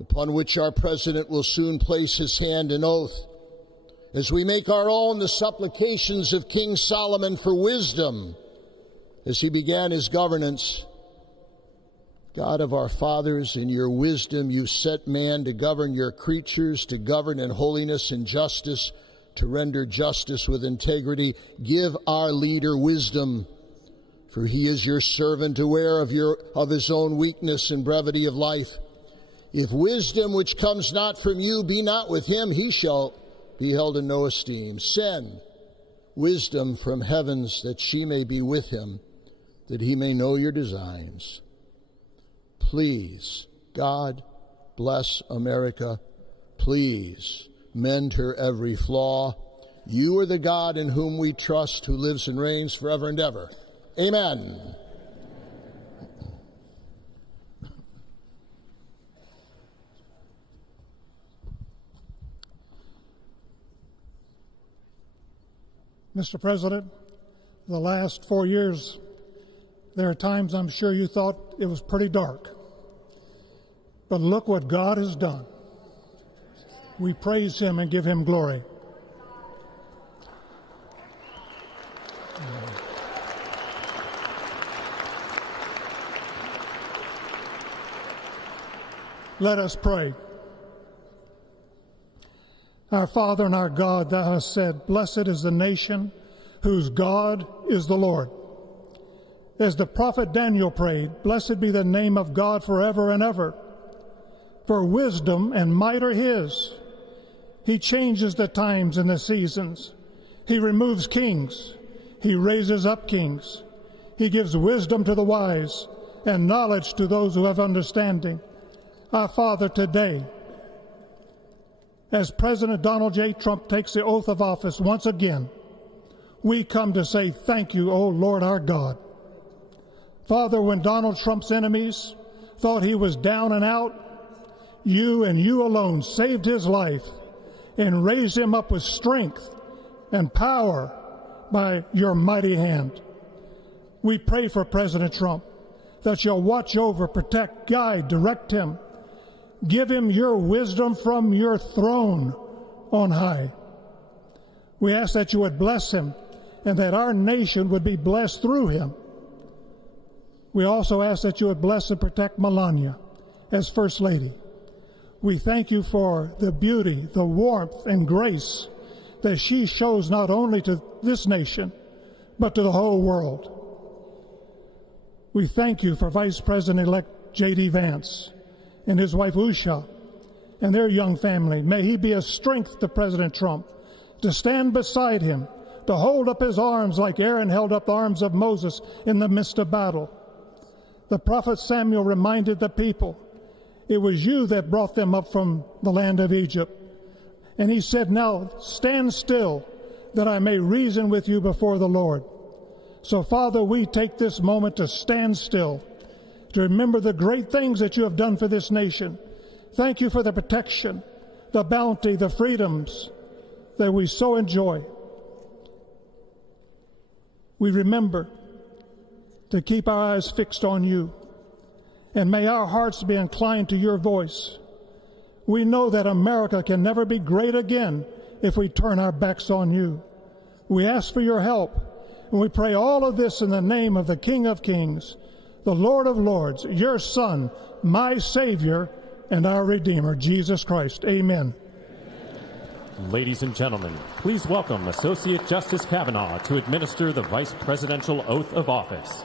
upon which our President will soon place his hand in oath, as we make our own the supplications of King Solomon for wisdom as he began his governance. God of our fathers, in your wisdom you set man to govern your creatures, to govern in holiness and justice, to render justice with integrity. Give our leader wisdom, for he is your servant, aware of his own weakness and brevity of life. If wisdom which comes not from you be not with him, he shall be held in no esteem. Send wisdom from heavens that she may be with him, that he may know your designs. Please, God, bless America. Please, mend her every flaw. You are the God in whom we trust, who lives and reigns forever and ever. Amen. Mr. President, the last 4 years, there are times I'm sure you thought it was pretty dark. But look what God has done. We praise him and give him glory. Let us pray. Our Father and our God, thou hast said, blessed is the nation whose God is the Lord. As the prophet Daniel prayed, blessed be the name of God forever and ever. For wisdom and might are his. He changes the times and the seasons. He removes kings. He raises up kings. He gives wisdom to the wise and knowledge to those who have understanding. Our Father, today, as President Donald J. Trump takes the oath of office once again, we come to say thank you, O Lord our God. Father, when Donald Trump's enemies thought he was down and out, you and you alone saved his life and raised him up with strength and power by your mighty hand. We pray for President Trump that you'll watch over, protect, guide, direct him, Give him your wisdom from your throne on high. We ask that you would bless him and that our nation would be blessed through him. We also ask that you would bless and protect Melania as First Lady. We thank you for the beauty, the warmth, and grace that she shows not only to this nation, but to the whole world. We thank you for Vice President-elect J.D. Vance and his wife Usha and their young family. May he be a strength to President Trump, to stand beside him, to hold up his arms like Aaron held up the arms of Moses in the midst of battle. The prophet Samuel reminded the people, it was you that brought them up from the land of Egypt. And he said, now stand still that I may reason with you before the Lord. So, Father, we take this moment to stand still, to remember the great things that you have done for this nation. Thank you for the protection, the bounty, the freedoms that we so enjoy. We remember to keep our eyes fixed on you, and may our hearts be inclined to your voice. We know that America can never be great again if we turn our backs on you. We ask for your help, and we pray all of this in the name of the King of Kings, the Lord of Lords, your Son, my Savior, and our Redeemer, Jesus Christ. Amen. Ladies and gentlemen, please welcome Associate Justice Kavanaugh to administer the Vice Presidential Oath of Office.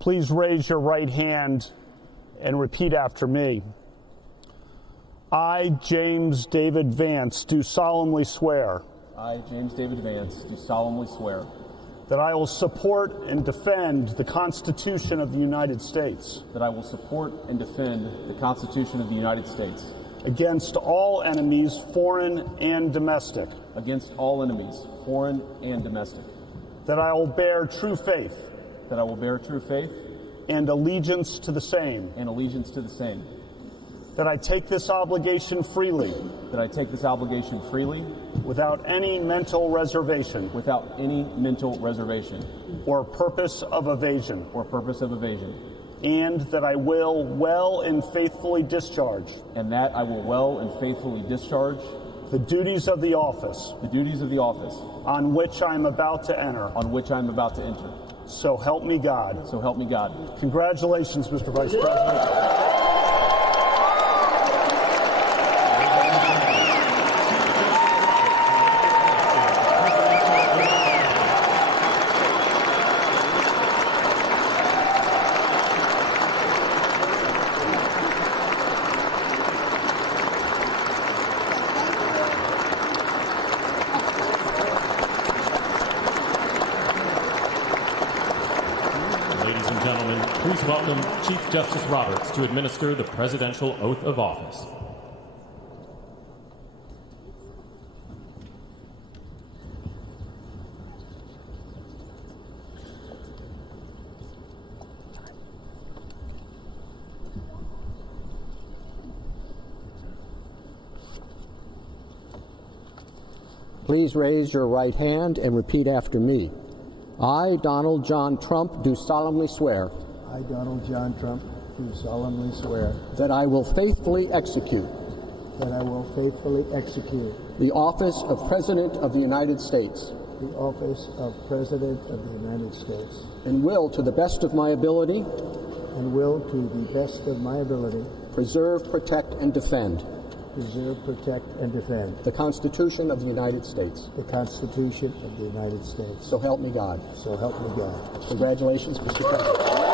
Please raise your right hand and repeat after me. I, James David Vance, do solemnly swear. I, James David Vance, do solemnly swear that I will support and defend the Constitution of the United States. That I will support and defend the Constitution of the United States against all enemies, foreign and domestic. Against all enemies, foreign and domestic. That I will bear true faith. That I will bear true faith and allegiance to the same. And allegiance to the same. That I take this obligation freely. That I take this obligation freely. Without any mental reservation. Without any mental reservation. Or purpose of evasion. Or purpose of evasion. And that I will well and faithfully discharge. And that I will well and faithfully discharge. The duties of the office. The duties of the office. On which I am about to enter. On which I am about to enter. So help me God. So help me God. Congratulations, Mr. Vice President. Please welcome Chief Justice Roberts to administer the Presidential Oath of Office. Please raise your right hand and repeat after me. I, Donald John Trump, do solemnly swear. I, Donald John Trump, do solemnly swear that I will faithfully execute the office of President of the United States the office of President of the United States and will, to the best of my ability, preserve, protect, and defend the Constitution of the United States. The Constitution of the United States. So help me God. So help me God. Congratulations, Mr. President.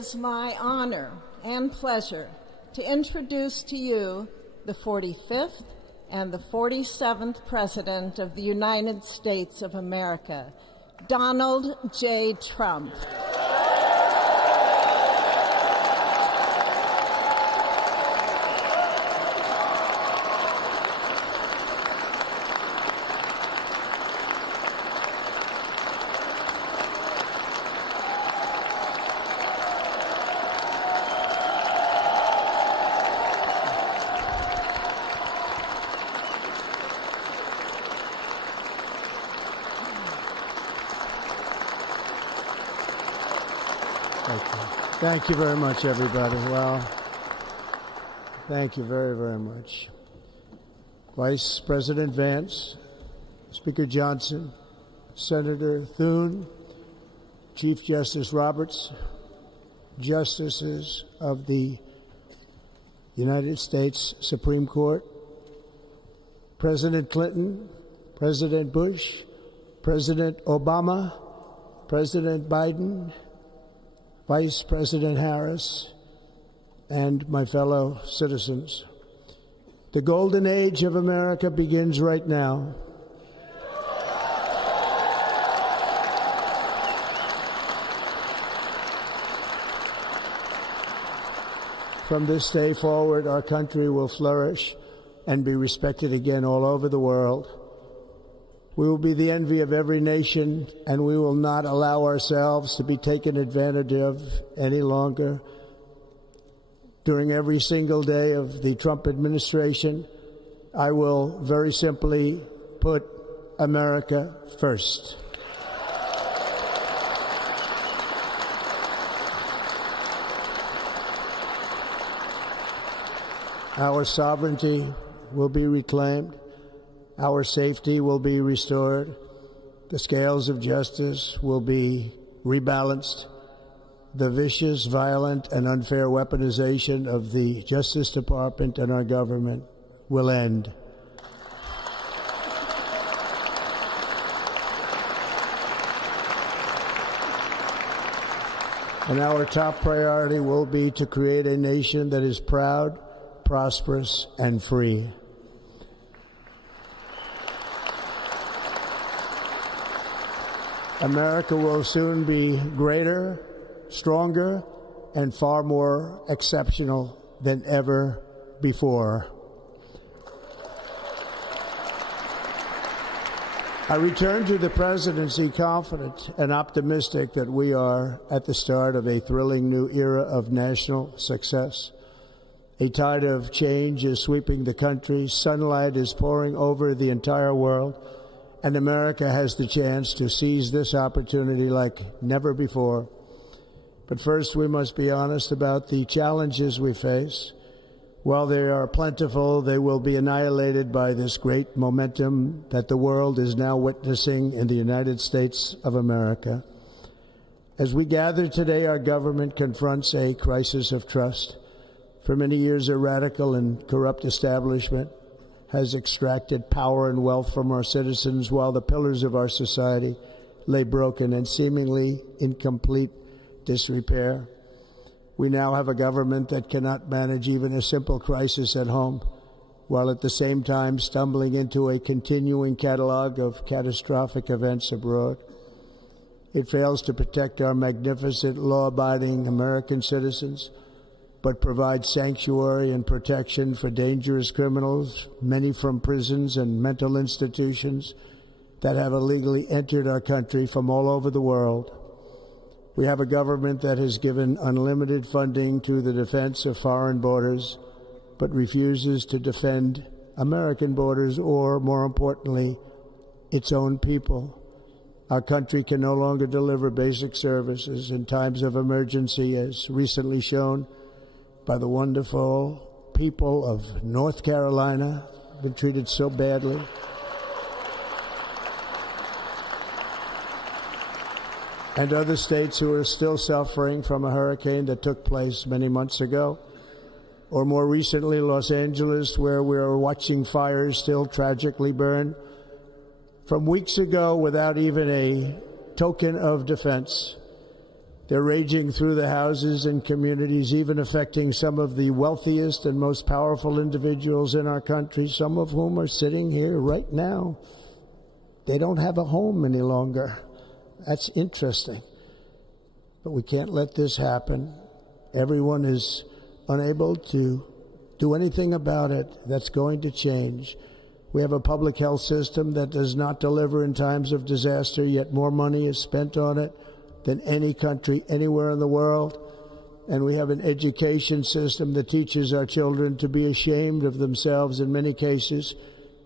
is my honor and pleasure to introduce to you the 45th and the 47th President of the United States of America, Donald J. Trump. Thank you very much, everybody. Well, thank you very, very much. Vice President Vance, Speaker Johnson, Senator Thune, Chief Justice Roberts, Justices of the United States Supreme Court, President Clinton, President Bush, President Obama, President Biden, Vice President Harris, and my fellow citizens. The golden age of America begins right now. From this day forward, our country will flourish and be respected again all over the world. We will be the envy of every nation, and we will not allow ourselves to be taken advantage of any longer. During every single day of the Trump administration, I will very simply put America first. Our sovereignty will be reclaimed. Our safety will be restored. The scales of justice will be rebalanced. The vicious, violent, and unfair weaponization of the Justice Department and our government will end. And our top priority will be to create a nation that is proud, prosperous, and free. America will soon be greater, stronger, and far more exceptional than ever before. I return to the presidency confident and optimistic that we are at the start of a thrilling new era of national success. A tide of change is sweeping the country. Sunlight is pouring over the entire world. And America has the chance to seize this opportunity like never before. But first, we must be honest about the challenges we face. While they are plentiful, they will be annihilated by this great momentum that the world is now witnessing in the United States of America. As we gather today, our government confronts a crisis of trust. For many years, a radical and corrupt establishment has extracted power and wealth from our citizens while the pillars of our society lay broken and seemingly in complete disrepair. We now have a government that cannot manage even a simple crisis at home, while at the same time stumbling into a continuing catalog of catastrophic events abroad. It fails to protect our magnificent, law-abiding American citizens, but provides sanctuary and protection for dangerous criminals, many from prisons and mental institutions that have illegally entered our country from all over the world. We have a government that has given unlimited funding to the defense of foreign borders, but refuses to defend American borders or, more importantly, its own people. Our country can no longer deliver basic services in times of emergency, as recently shown by the wonderful people of North Carolina, been treated so badly. And other states who are still suffering from a hurricane that took place many months ago. Or more recently, Los Angeles, where we are watching fires still tragically burn. From weeks ago, without even a token of defense, They're raging through the houses and communities, even affecting some of the wealthiest and most powerful individuals in our country, some of whom are sitting here right now. They don't have a home any longer. That's interesting. But we can't let this happen. Everyone is unable to do anything about it. That's going to change. We have a public health system that does not deliver in times of disaster, yet more money is spent on it than any country anywhere in the world. And we have an education system that teaches our children to be ashamed of themselves in many cases,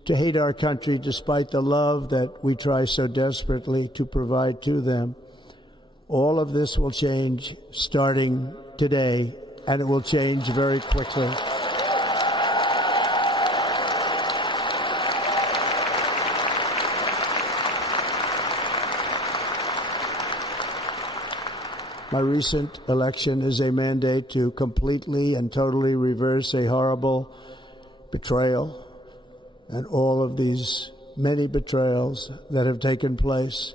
to hate our country despite the love that we try so desperately to provide to them. All of this will change starting today, and it will change very quickly. My recent election is a mandate to completely and totally reverse a horrible betrayal and all of these many betrayals that have taken place,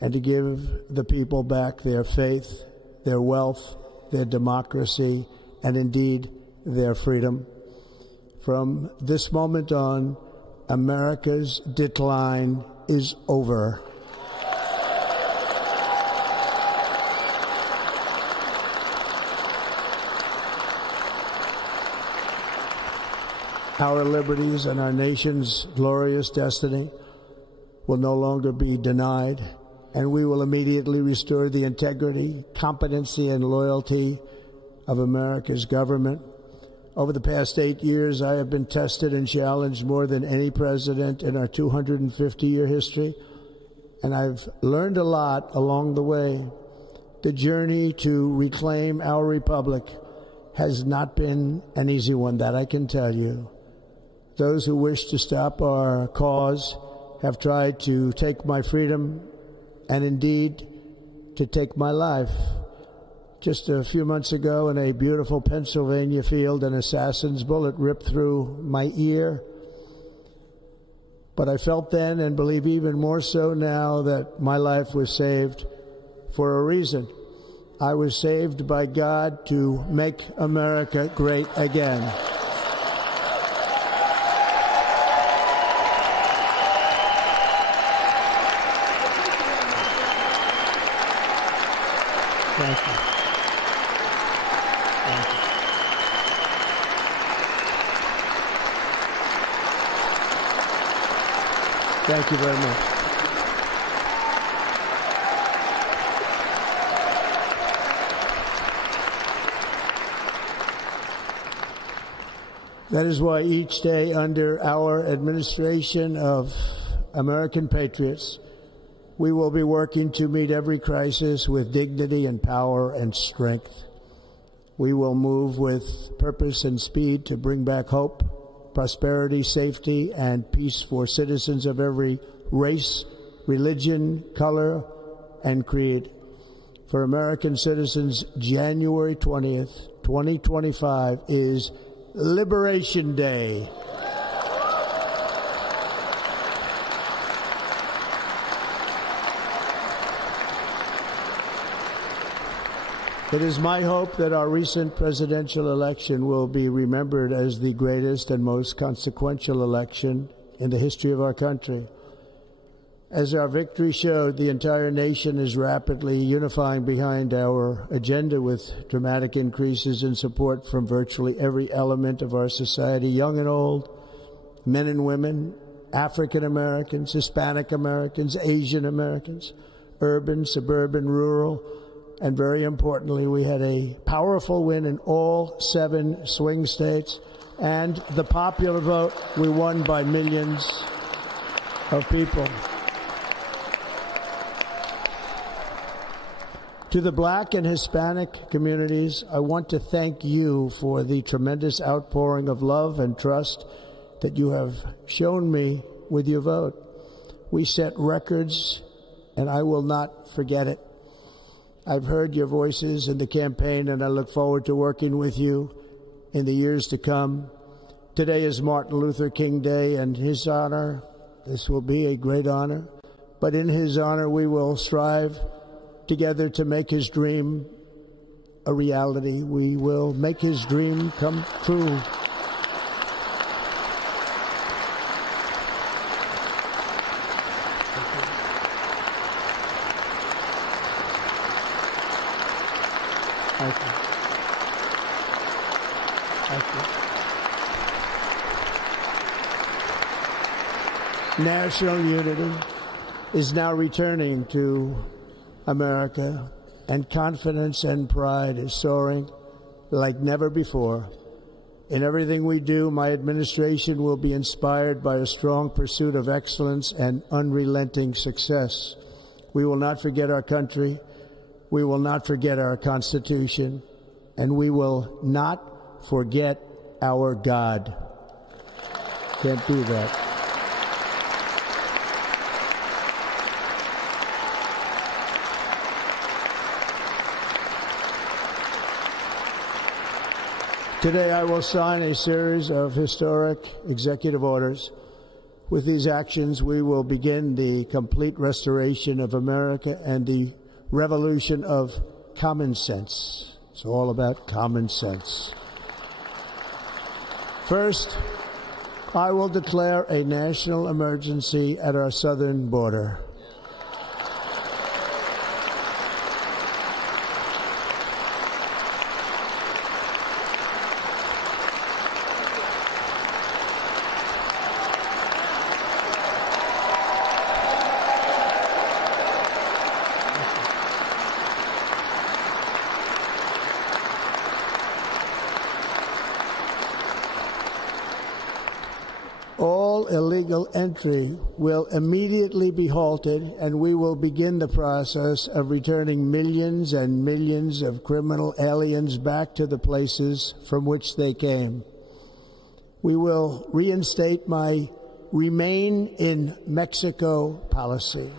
and to give the people back their faith, their wealth, their democracy, and indeed their freedom. From this moment on, America's decline is over. Our liberties and our nation's glorious destiny will no longer be denied, and we will immediately restore the integrity, competency, and loyalty of America's government. Over the past 8 years, I have been tested and challenged more than any president in our 250-year history, and I've learned a lot along the way. The journey to reclaim our republic has not been an easy one, that I can tell you. Those who wish to stop our cause have tried to take my freedom and indeed to take my life. Just a few months ago in a beautiful Pennsylvania field, an assassin's bullet ripped through my ear. But I felt then, and believe even more so now, that my life was saved for a reason. I was saved by God to make America great again. Thank you. Thank you. Thank you very much. That is why each day under our administration of American patriots, we will be working to meet every crisis with dignity and power and strength. We will move with purpose and speed to bring back hope, prosperity, safety, and peace for citizens of every race, religion, color, and creed. For American citizens, January 20th, 2025 is Liberation Day. It is my hope that our recent presidential election will be remembered as the greatest and most consequential election in the history of our country. As our victory showed, the entire nation is rapidly unifying behind our agenda with dramatic increases in support from virtually every element of our society, young and old, men and women, African Americans, Hispanic Americans, Asian Americans, urban, suburban, rural. And very importantly, we had a powerful win in all 7 swing states. And the popular vote, we won by millions of people. To the Black and Hispanic communities, I want to thank you for the tremendous outpouring of love and trust that you have shown me with your vote. We set records, and I will not forget it. I've heard your voices in the campaign, and I look forward to working with you in the years to come. Today is Martin Luther King Day, and his honor, this will be a great honor, but in his honor we will strive together to make his dream a reality. We will make his dream come true. Thank you. Thank you. National unity is now returning to America, and confidence and pride is soaring like never before. In everything we do, my administration will be inspired by a strong pursuit of excellence and unrelenting success. We will not forget our country. We will not forget our Constitution, and we will not forget our God. Can't do that. Today I will sign a series of historic executive orders. With these actions, we will begin the complete restoration of America and the revolution of common sense. It's all about common sense. First, I will declare a national emergency at our southern border. All illegal entry will immediately be halted, and we will begin the process of returning millions and millions of criminal aliens back to the places from which they came. We will reinstate my Remain in Mexico policy.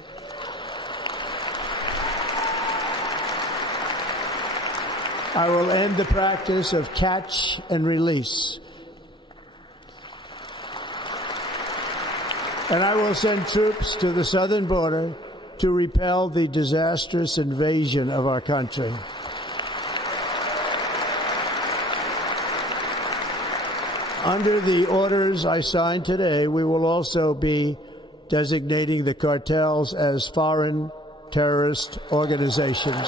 I will end the practice of catch and release. And I will send troops to the southern border to repel the disastrous invasion of our country. Under the orders I signed today, we will also be designating the cartels as foreign terrorist organizations.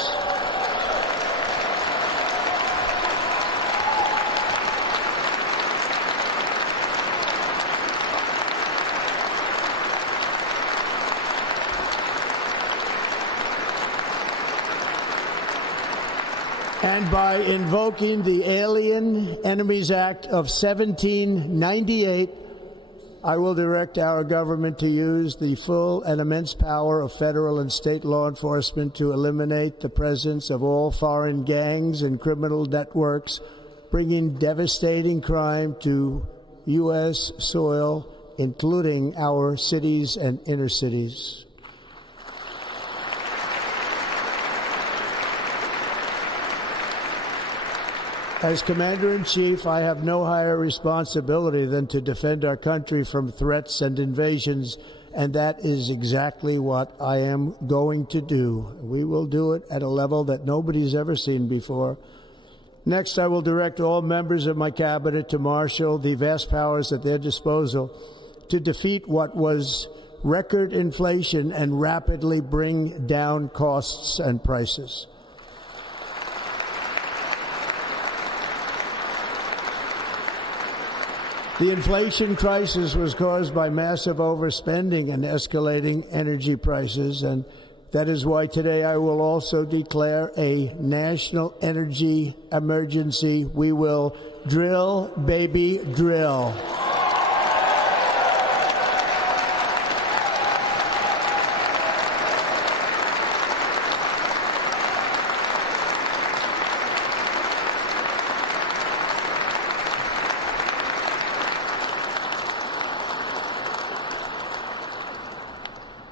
And by invoking the Alien Enemies Act of 1798, I will direct our government to use the full and immense power of federal and state law enforcement to eliminate the presence of all foreign gangs and criminal networks, bringing devastating crime to U.S. soil, including our cities and inner cities. As Commander-in-Chief, I have no higher responsibility than to defend our country from threats and invasions, and that is exactly what I am going to do. We will do it at a level that nobody's ever seen before. Next, I will direct all members of my cabinet to marshal the vast powers at their disposal to defeat what was record inflation and rapidly bring down costs and prices. The inflation crisis was caused by massive overspending and escalating energy prices, and that is why today I will also declare a national energy emergency. We will drill, baby, drill.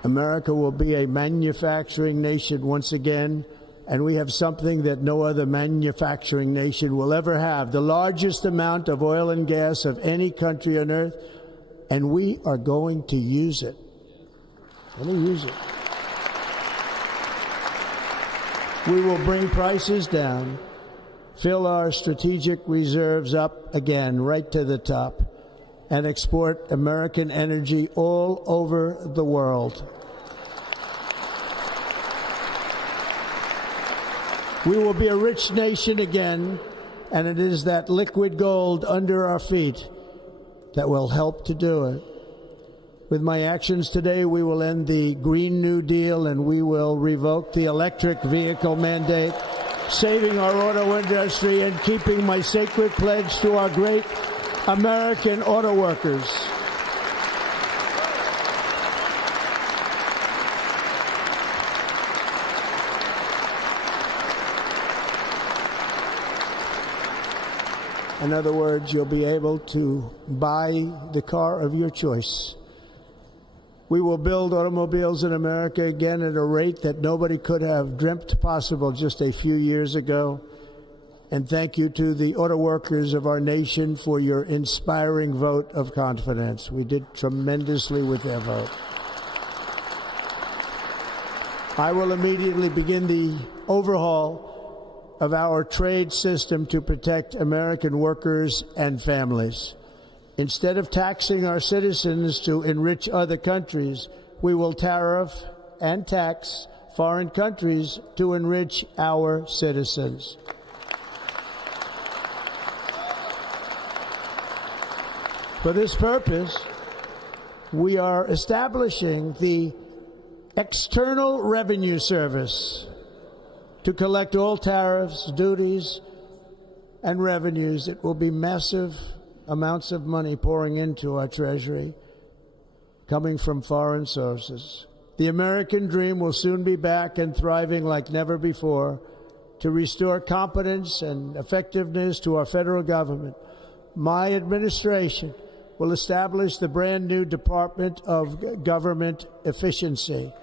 America will be a manufacturing nation once again, and we have something that no other manufacturing nation will ever have, the largest amount of oil and gas of any country on earth, and we are going to use it. We're going to use it. We will bring prices down, fill our strategic reserves up again right to the top, and export American energy all over the world. We will be a rich nation again, and it is that liquid gold under our feet that will help to do it. With my actions today, we will end the Green New Deal and we will revoke the electric vehicle mandate, saving our auto industry and keeping my sacred pledge to our great American auto workers. In other words, you'll be able to buy the car of your choice. We will build automobiles in America again at a rate that nobody could have dreamt possible just a few years ago. And thank you to the auto workers of our nation for your inspiring vote of confidence. We did tremendously with their vote. I will immediately begin the overhaul of our trade system to protect American workers and families. Instead of taxing our citizens to enrich other countries, we will tariff and tax foreign countries to enrich our citizens. For this purpose, we are establishing the External Revenue Service to collect all tariffs, duties, and revenues. It will be massive amounts of money pouring into our treasury, coming from foreign sources. The American dream will soon be back and thriving like never before to restore competence and effectiveness to our federal government. My administration will establish the brand new Department of Government Efficiency.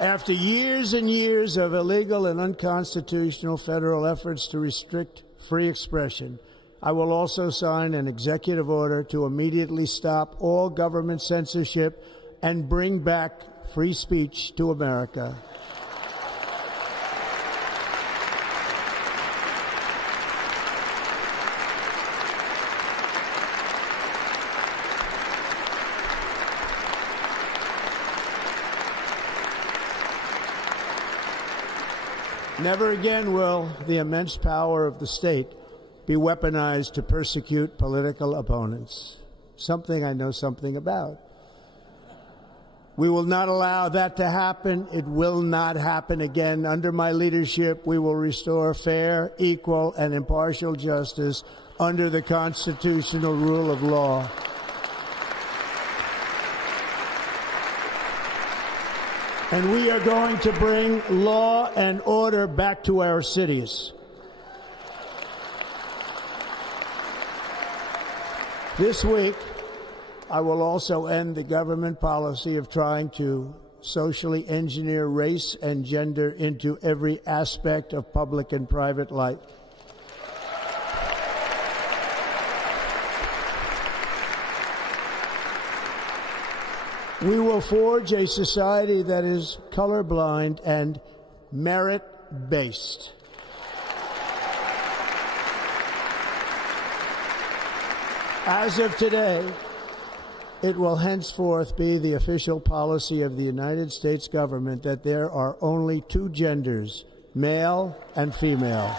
After years and years of illegal and unconstitutional federal efforts to restrict free expression, I will also sign an executive order to immediately stop all government censorship and bring back free speech to America. Never again will the immense power of the state be weaponized to persecute political opponents, something I know something about. We will not allow that to happen. It will not happen again. Under my leadership, we will restore fair, equal, and impartial justice under the constitutional rule of law. And we are going to bring law and order back to our cities. This week, I will also end the government policy of trying to socially engineer race and gender into every aspect of public and private life. We will forge a society that is colorblind and merit-based. As of today, it will henceforth be the official policy of the United States government that there are only two genders, male and female.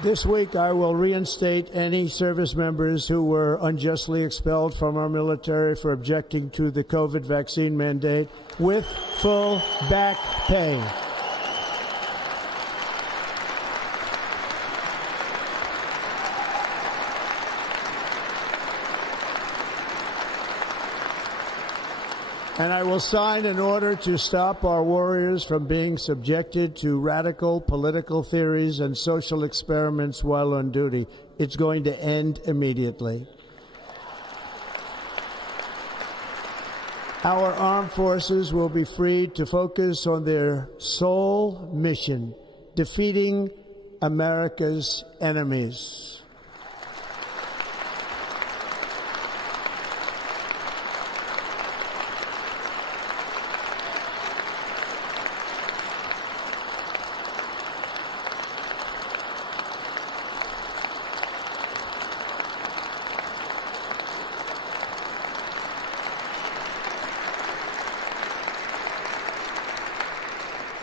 This week, I will reinstate any service members who were unjustly expelled from our military for objecting to the COVID vaccine mandate with full back pay. And I will sign an order to stop our warriors from being subjected to radical political theories and social experiments while on duty. It's going to end immediately. Our armed forces will be freed to focus on their sole mission, defeating America's enemies.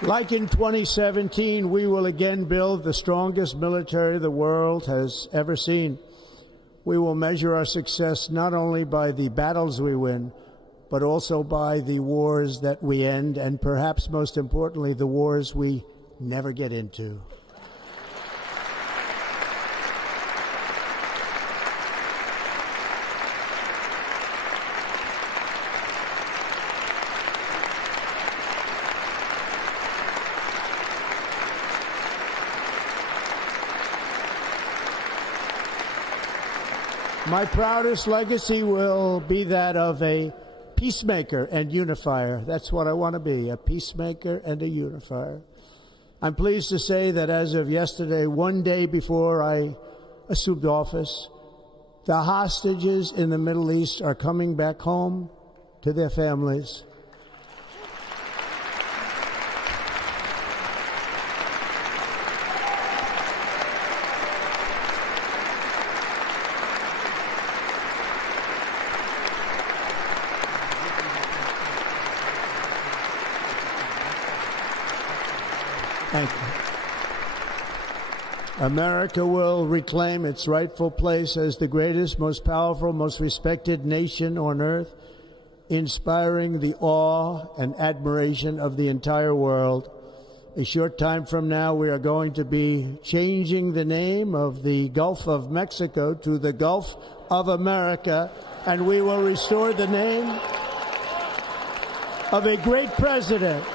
Like in 2017, we will again build the strongest military the world has ever seen. We will measure our success not only by the battles we win, but also by the wars that we end, and perhaps most importantly, the wars we never get into. My proudest legacy will be that of a peacemaker and unifier. That's what I want to be, a peacemaker and a unifier. I'm pleased to say that as of yesterday, one day before I assumed office, the hostages in the Middle East are coming back home to their families. Thank you. America will reclaim its rightful place as the greatest, most powerful, most respected nation on earth, inspiring the awe and admiration of the entire world. A short time from now, we are going to be changing the name of the Gulf of Mexico to the Gulf of America, and we will restore the name of a great president,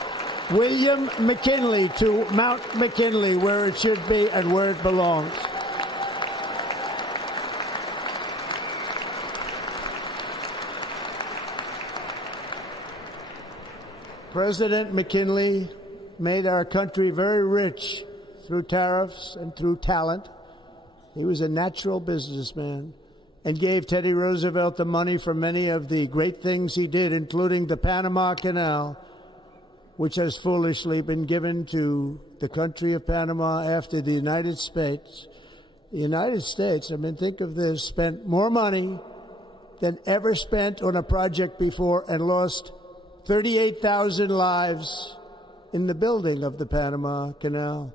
William McKinley, to Mount McKinley, where it should be and where it belongs. President McKinley made our country very rich through tariffs and through talent. He was a natural businessman and gave Teddy Roosevelt the money for many of the great things he did, including the Panama Canal, which has foolishly been given to the country of Panama after the United States. The United States, I mean, think of this, spent more money than ever spent on a project before and lost 38,000 lives in the building of the Panama Canal.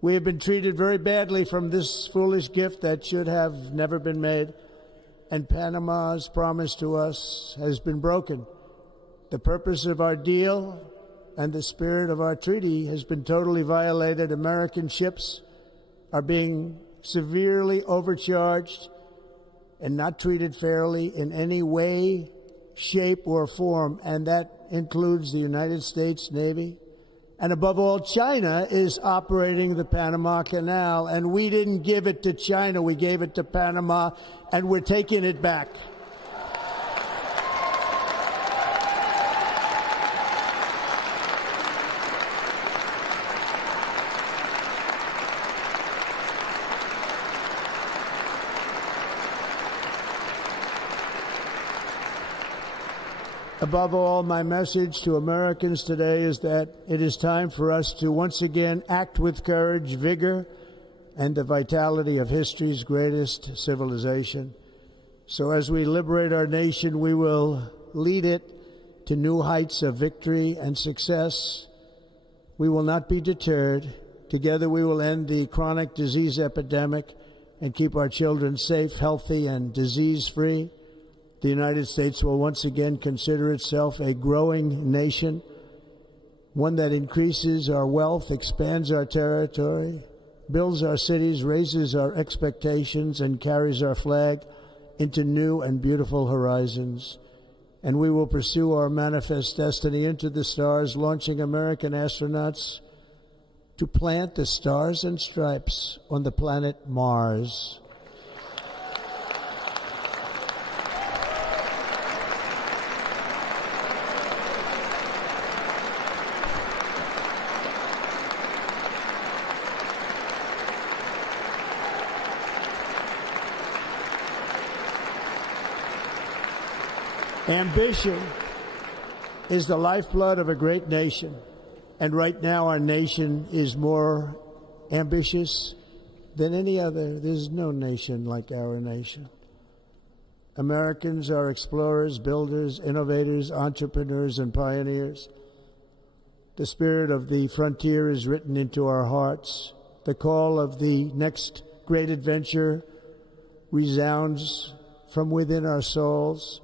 We have been treated very badly from this foolish gift that should have never been made, and Panama's promise to us has been broken. The purpose of our deal and the spirit of our treaty has been totally violated. American ships are being severely overcharged and not treated fairly in any way, shape, or form, and that includes the United States Navy. And above all, China is operating the Panama Canal, and we didn't give it to China, we gave it to Panama, and we're taking it back. Above all, my message to Americans today is that it is time for us to once again act with courage, vigor, and the vitality of history's greatest civilization. So as we liberate our nation, we will lead it to new heights of victory and success. We will not be deterred. Together we will end the chronic disease epidemic and keep our children safe, healthy, and disease-free. The United States will once again consider itself a growing nation, one that increases our wealth, expands our territory, builds our cities, raises our expectations, and carries our flag into new and beautiful horizons. and we will pursue our manifest destiny into the stars, launching American astronauts to plant the stars and stripes on the planet Mars. Ambition is the lifeblood of a great nation, and right now our nation is more ambitious than any other. There's no nation like our nation. Americans are explorers, builders, innovators, entrepreneurs, and pioneers. The spirit of the frontier is written into our hearts. The call of the next great adventure resounds from within our souls.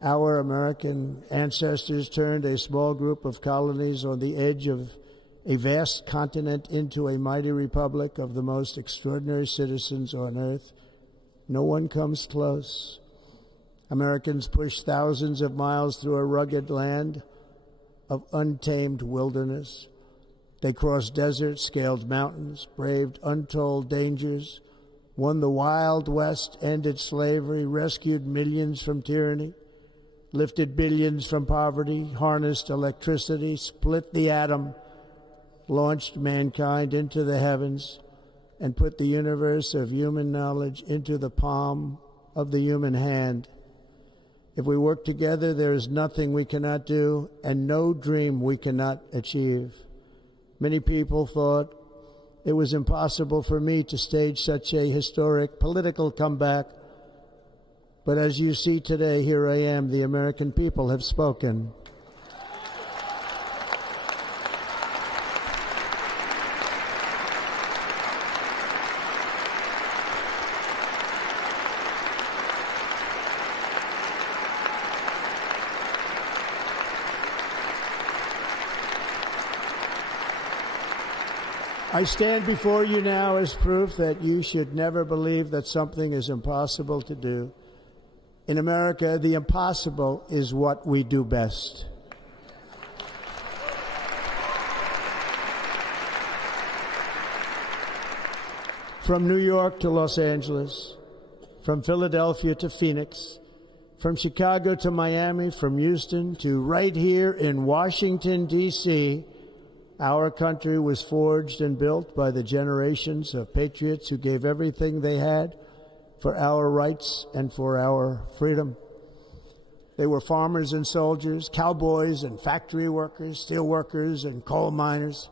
Our American ancestors turned a small group of colonies on the edge of a vast continent into a mighty republic of the most extraordinary citizens on earth. No one comes close. Americans pushed thousands of miles through a rugged land of untamed wilderness. They crossed deserts, scaled mountains, braved untold dangers, won the Wild West, ended slavery, rescued millions from tyranny, lifted billions from poverty, harnessed electricity, split the atom, launched mankind into the heavens, and put the universe of human knowledge into the palm of the human hand. If we work together, there is nothing we cannot do and no dream we cannot achieve. Many people thought it was impossible for me to stage such a historic political comeback. But as you see today, here I am. The American people have spoken. I stand before you now as proof that you should never believe that something is impossible to do. In America, the impossible is what we do best. From New York to Los Angeles, from Philadelphia to Phoenix, from Chicago to Miami, from Houston to right here in Washington, D.C., our country was forged and built by the generations of patriots who gave everything they had for our rights and for our freedom. They were farmers and soldiers, cowboys and factory workers, steel workers and coal miners,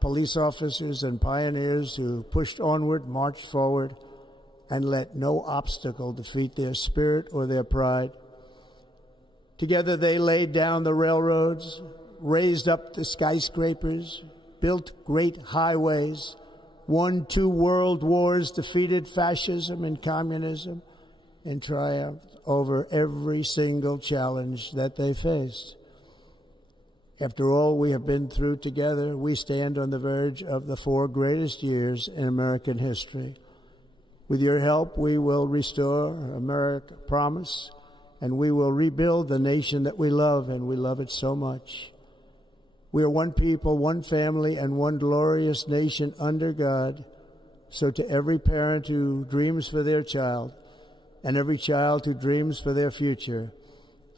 police officers and pioneers who pushed onward, marched forward, and let no obstacle defeat their spirit or their pride. Together they laid down the railroads, raised up the skyscrapers, built great highways, won 2 world wars, defeated fascism and communism, and triumphed over every single challenge that they faced. After all we have been through together, we stand on the verge of the 4 greatest years in American history. With your help, we will restore America promise, and we will rebuild the nation that we love, and we love it so much. We are one people, one family, and one glorious nation under God. So to every parent who dreams for their child, and every child who dreams for their future,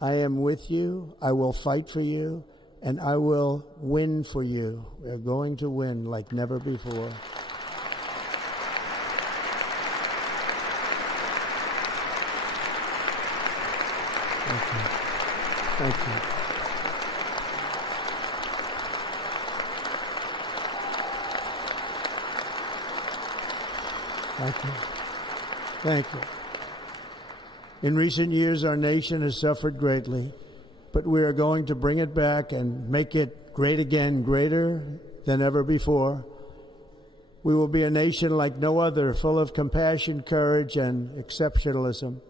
I am with you, I will fight for you, and I will win for you. We are going to win like never before. Thank you. Thank you. Thank you. Thank you. In recent years, our nation has suffered greatly, but we are going to bring it back and make it great again, greater than ever before. We will be a nation like no other, full of compassion, courage, and exceptionalism.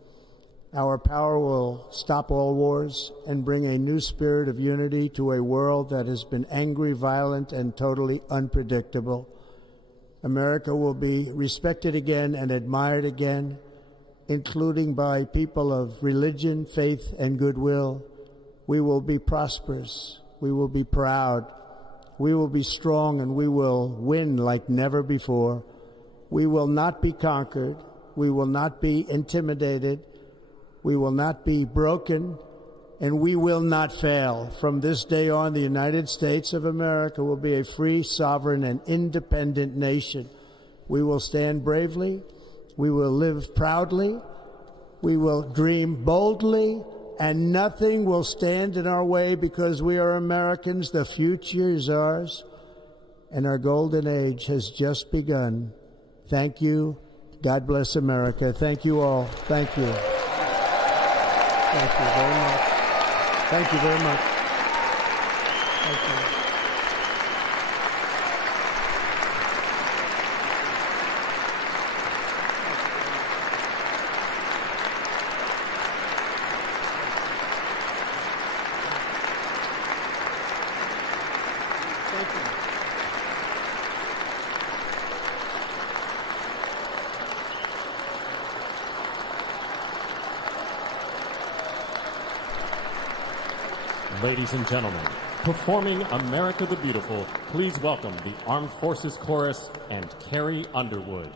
Our power will stop all wars and bring a new spirit of unity to a world that has been angry, violent, and totally unpredictable. America will be respected again and admired again, including by people of religion, faith, and goodwill, we will be prosperous, we will be proud, we will be strong, and we will win like never before. We will not be conquered, we will not be intimidated, we will not be broken, and we will not fail. From this day on, the United States of America will be a free, sovereign, and independent nation. We will stand bravely, we will live proudly, we will dream boldly, and nothing will stand in our way because we are Americans. The future is ours, and our golden age has just begun. Thank you. God bless America. Thank you all. Thank you. Thank you very much. Thank you very much. Thank you. Ladies and gentlemen, performing America the Beautiful, please welcome the Armed Forces Chorus and Carrie Underwood.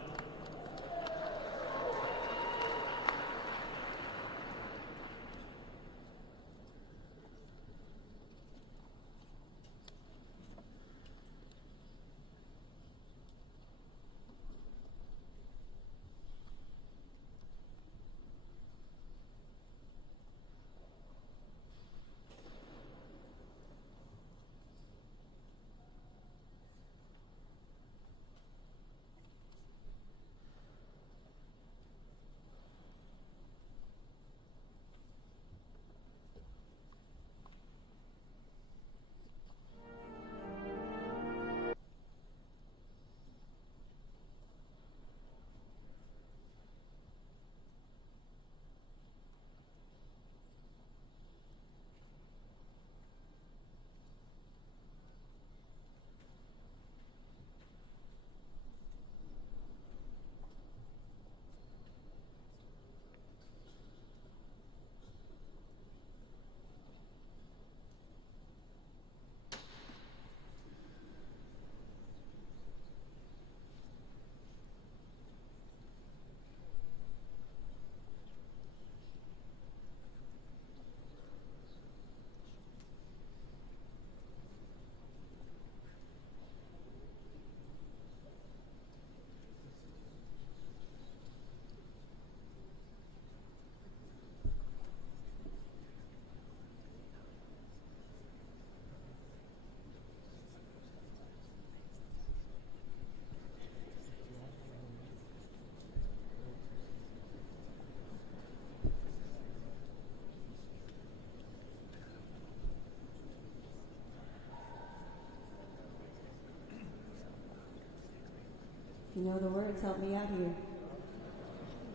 You know the words, help me out here.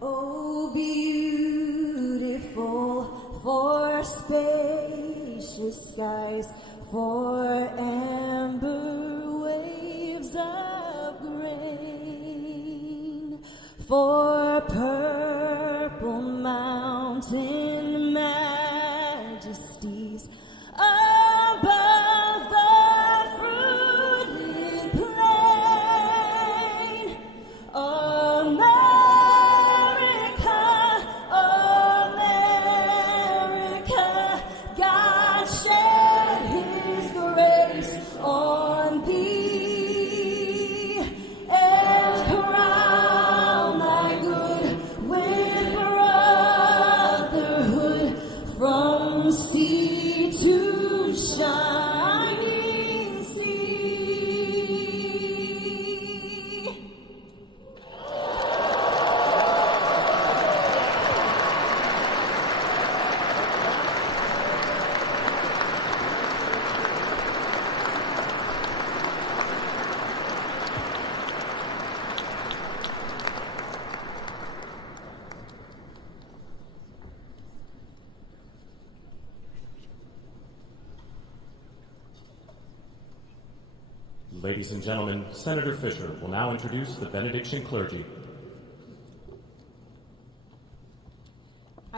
Oh, beautiful for spacious skies, for amber waves of grain, for purple mountain majesties above the fruited plain. America, America, God shed His grace on thee and crown thy good with brotherhood from sea to shining sea. Ladies and gentlemen, Senator Fisher will now introduce the benediction clergy.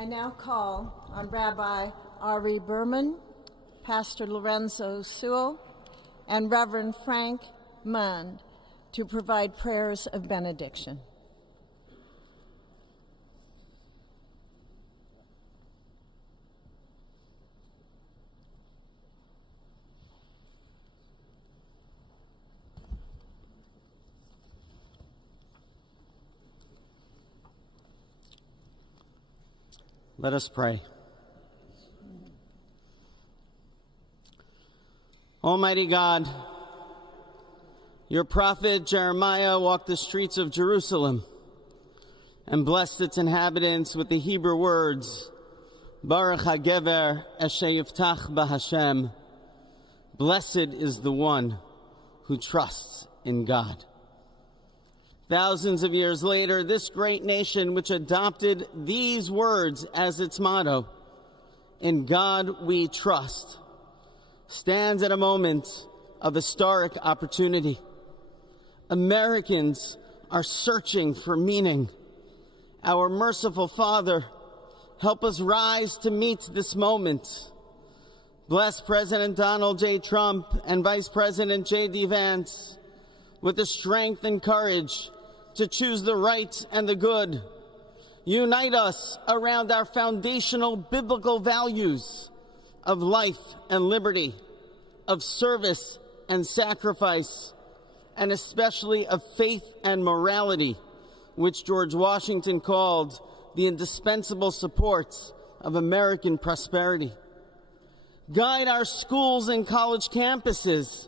I now call on Rabbi Ari Berman, Pastor Lorenzo Sewell, and Reverend Frank Mund to provide prayers of benediction. Let us pray. Almighty God, your prophet Jeremiah walked the streets of Jerusalem and blessed its inhabitants with the Hebrew words, Baruch HaGever Asher Yiftach BaHashem. Blessed is the one who trusts in God. Thousands of years later, this great nation, which adopted these words as its motto, "In God we trust," stands at a moment of historic opportunity. Americans are searching for meaning. Our merciful Father, help us rise to meet this moment. Bless President Donald J. Trump and Vice President J.D. Vance with the strength and courage to choose the right and the good. Unite us around our foundational biblical values of life and liberty, of service and sacrifice, and especially of faith and morality, which George Washington called the indispensable supports of American prosperity. Guide our schools and college campuses,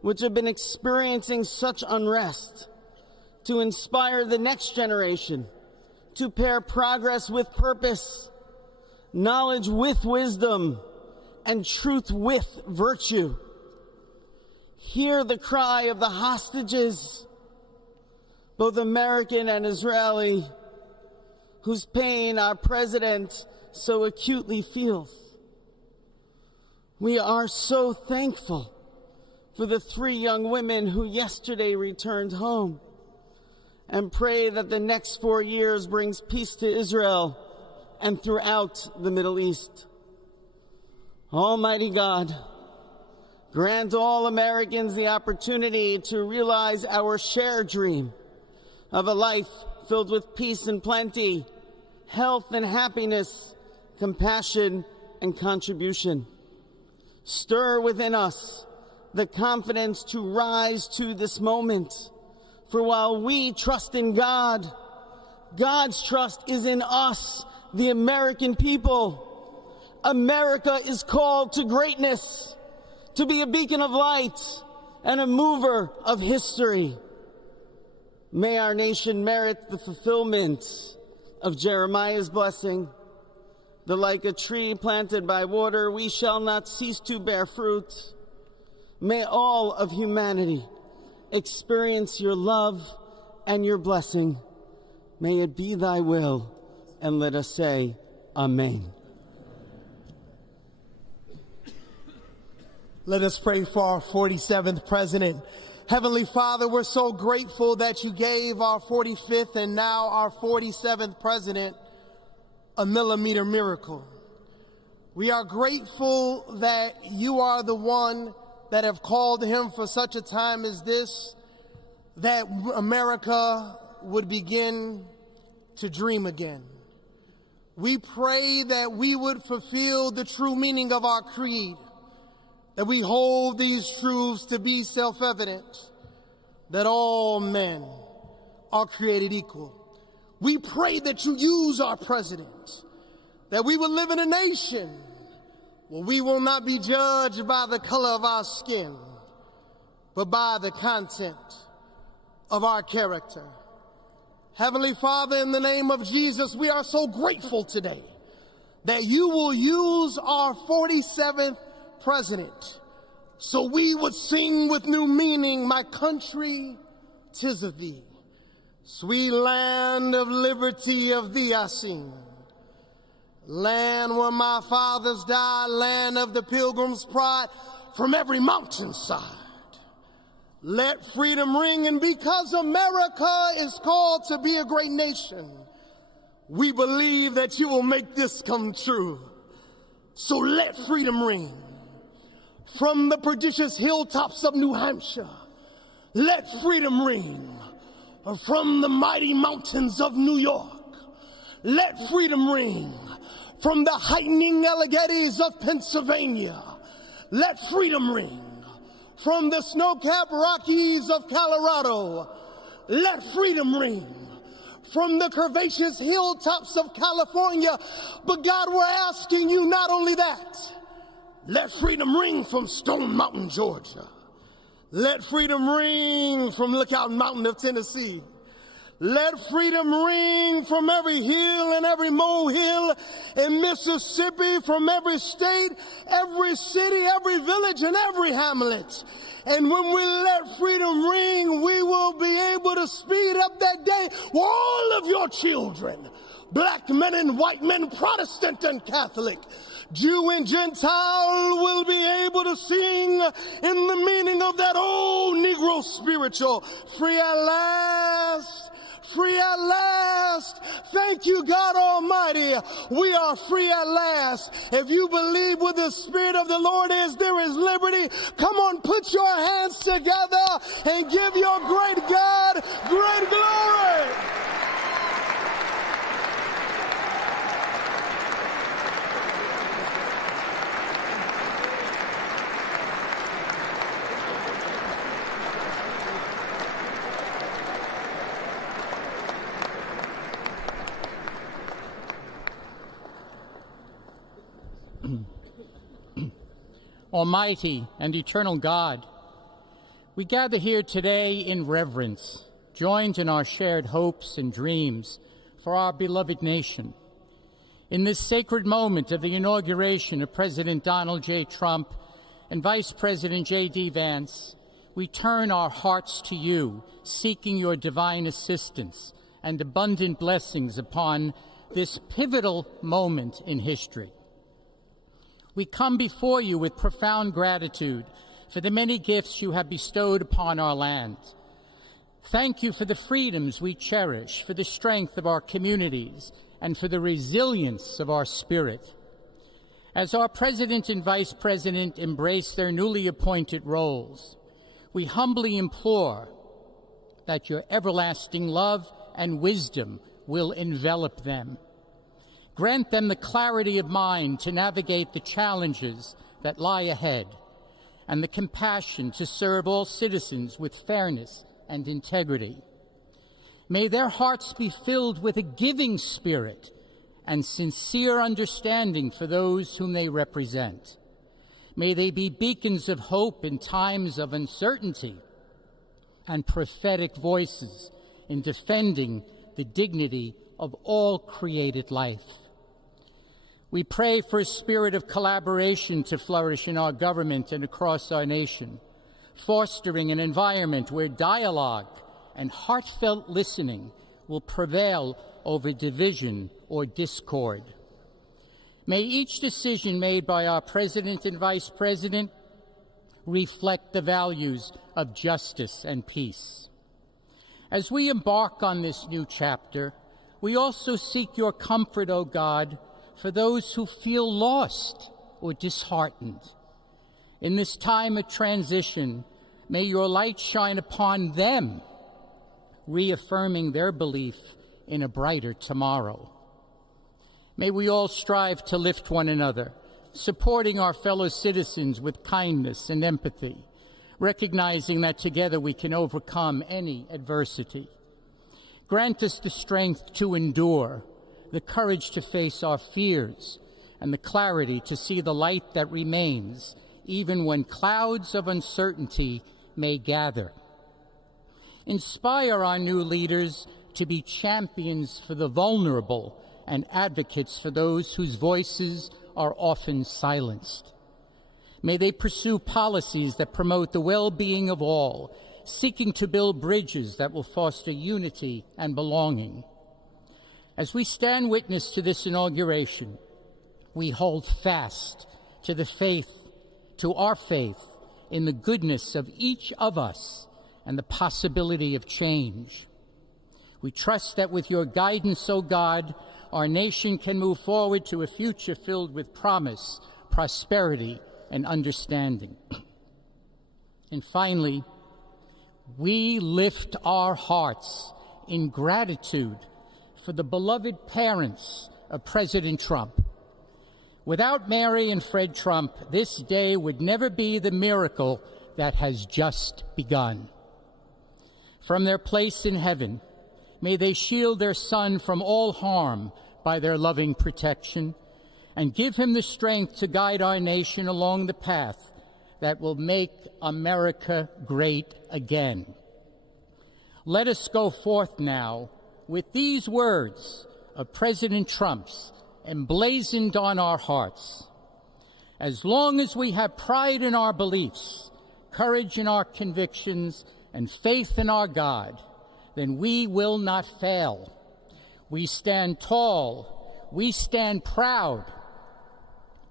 which have been experiencing such unrest, to inspire the next generation, to pair progress with purpose, knowledge with wisdom, and truth with virtue. Hear the cry of the hostages, both American and Israeli, whose pain our president so acutely feels. We are so thankful for the 3 young women who yesterday returned home, and pray that the next 4 years brings peace to Israel and throughout the Middle East. Almighty God, grant all Americans the opportunity to realize our shared dream of a life filled with peace and plenty, health and happiness, compassion and contribution. Stir within us the confidence to rise to this moment. For while we trust in God, God's trust is in us, the American people. America is called to greatness, to be a beacon of light and a mover of history. May our nation merit the fulfillment of Jeremiah's blessing, that like a tree planted by water, we shall not cease to bear fruit. May all of humanity experience your love and your blessing. May it be thy will, and let us say, Amen. Let us pray for our 47th president. Heavenly Father, we're so grateful that you gave our 45th and now our 47th president a millimeter miracle. We are grateful that you are the one that have called him for such a time as this, that America would begin to dream again. We pray that we would fulfill the true meaning of our creed, that we hold these truths to be self-evident, that all men are created equal. We pray that you use our president, that we will live in a nation where we will not be judged by the color of our skin, but by the content of our character. Heavenly Father, in the name of Jesus, we are so grateful today that you will use our 47th president so we would sing with new meaning, my country, 'tis of thee. Sweet land of liberty, of thee I sing. Land where my fathers died, land of the pilgrim's pride, from every mountainside. Let freedom ring, and because America is called to be a great nation, We believe that you will make this come true. So let freedom ring from the prodigious hilltops of New Hampshire. Let freedom ring from the mighty mountains of New York. Let freedom ring from the heightening Alleghenies of Pennsylvania. Let freedom ring from the snow-capped Rockies of Colorado. Let freedom ring from the curvaceous hilltops of California. But God, we're asking you not only that. Let freedom ring from Stone Mountain, Georgia. Let freedom ring from Lookout Mountain of Tennessee. Let freedom ring from every hill and every molehill in Mississippi, from every state, every city, every village, and every hamlet. And when we let freedom ring, we will be able to speed up that day where all of your children, black men and white men, Protestant and Catholic, Jew and Gentile, will be able to sing in the meaning of that old Negro spiritual, free at last. Free at last. Thank you, God Almighty. We are free at last. If you believe where the Spirit of the Lord is, there is liberty. Come on, put your hands together and give your great God great glory. Almighty and eternal God, we gather here today in reverence, joined in our shared hopes and dreams for our beloved nation. In this sacred moment of the inauguration of President Donald J. Trump and Vice President J.D. Vance, we turn our hearts to you, seeking your divine assistance and abundant blessings upon this pivotal moment in history. We come before you with profound gratitude for the many gifts you have bestowed upon our land. Thank you for the freedoms we cherish, for the strength of our communities, and for the resilience of our spirit. As our President and Vice President embrace their newly appointed roles, we humbly implore that your everlasting love and wisdom will envelop them. Grant them the clarity of mind to navigate the challenges that lie ahead and the compassion to serve all citizens with fairness and integrity. May their hearts be filled with a giving spirit and sincere understanding for those whom they represent. May they be beacons of hope in times of uncertainty and prophetic voices in defending the dignity of all created life. We pray for a spirit of collaboration to flourish in our government and across our nation, fostering an environment where dialogue and heartfelt listening will prevail over division or discord. May each decision made by our President and Vice President reflect the values of justice and peace. As we embark on this new chapter, we also seek your comfort, O God, for those who feel lost or disheartened. In this time of transition, may your light shine upon them, reaffirming their belief in a brighter tomorrow. May we all strive to lift one another, supporting our fellow citizens with kindness and empathy, recognizing that together we can overcome any adversity. Grant us the strength to endure, the courage to face our fears, and the clarity to see the light that remains, even when clouds of uncertainty may gather. Inspire our new leaders to be champions for the vulnerable and advocates for those whose voices are often silenced. May they pursue policies that promote the well-being of all, seeking to build bridges that will foster unity and belonging. As we stand witness to this inauguration, we hold fast to our faith in the goodness of each of us and the possibility of change. We trust that with your guidance, O God, our nation can move forward to a future filled with promise, prosperity, and understanding. And finally, we lift our hearts in gratitude for the beloved parents of President Trump. Without Mary and Fred Trump, this day would never be the miracle that has just begun. From their place in heaven, may they shield their son from all harm by their loving protection, and give him the strength to guide our nation along the path that will make America great again. Let us go forth now with these words of President Trump's emblazoned on our hearts. As long as we have pride in our beliefs, courage in our convictions, and faith in our God, then we will not fail. We stand tall, we stand proud,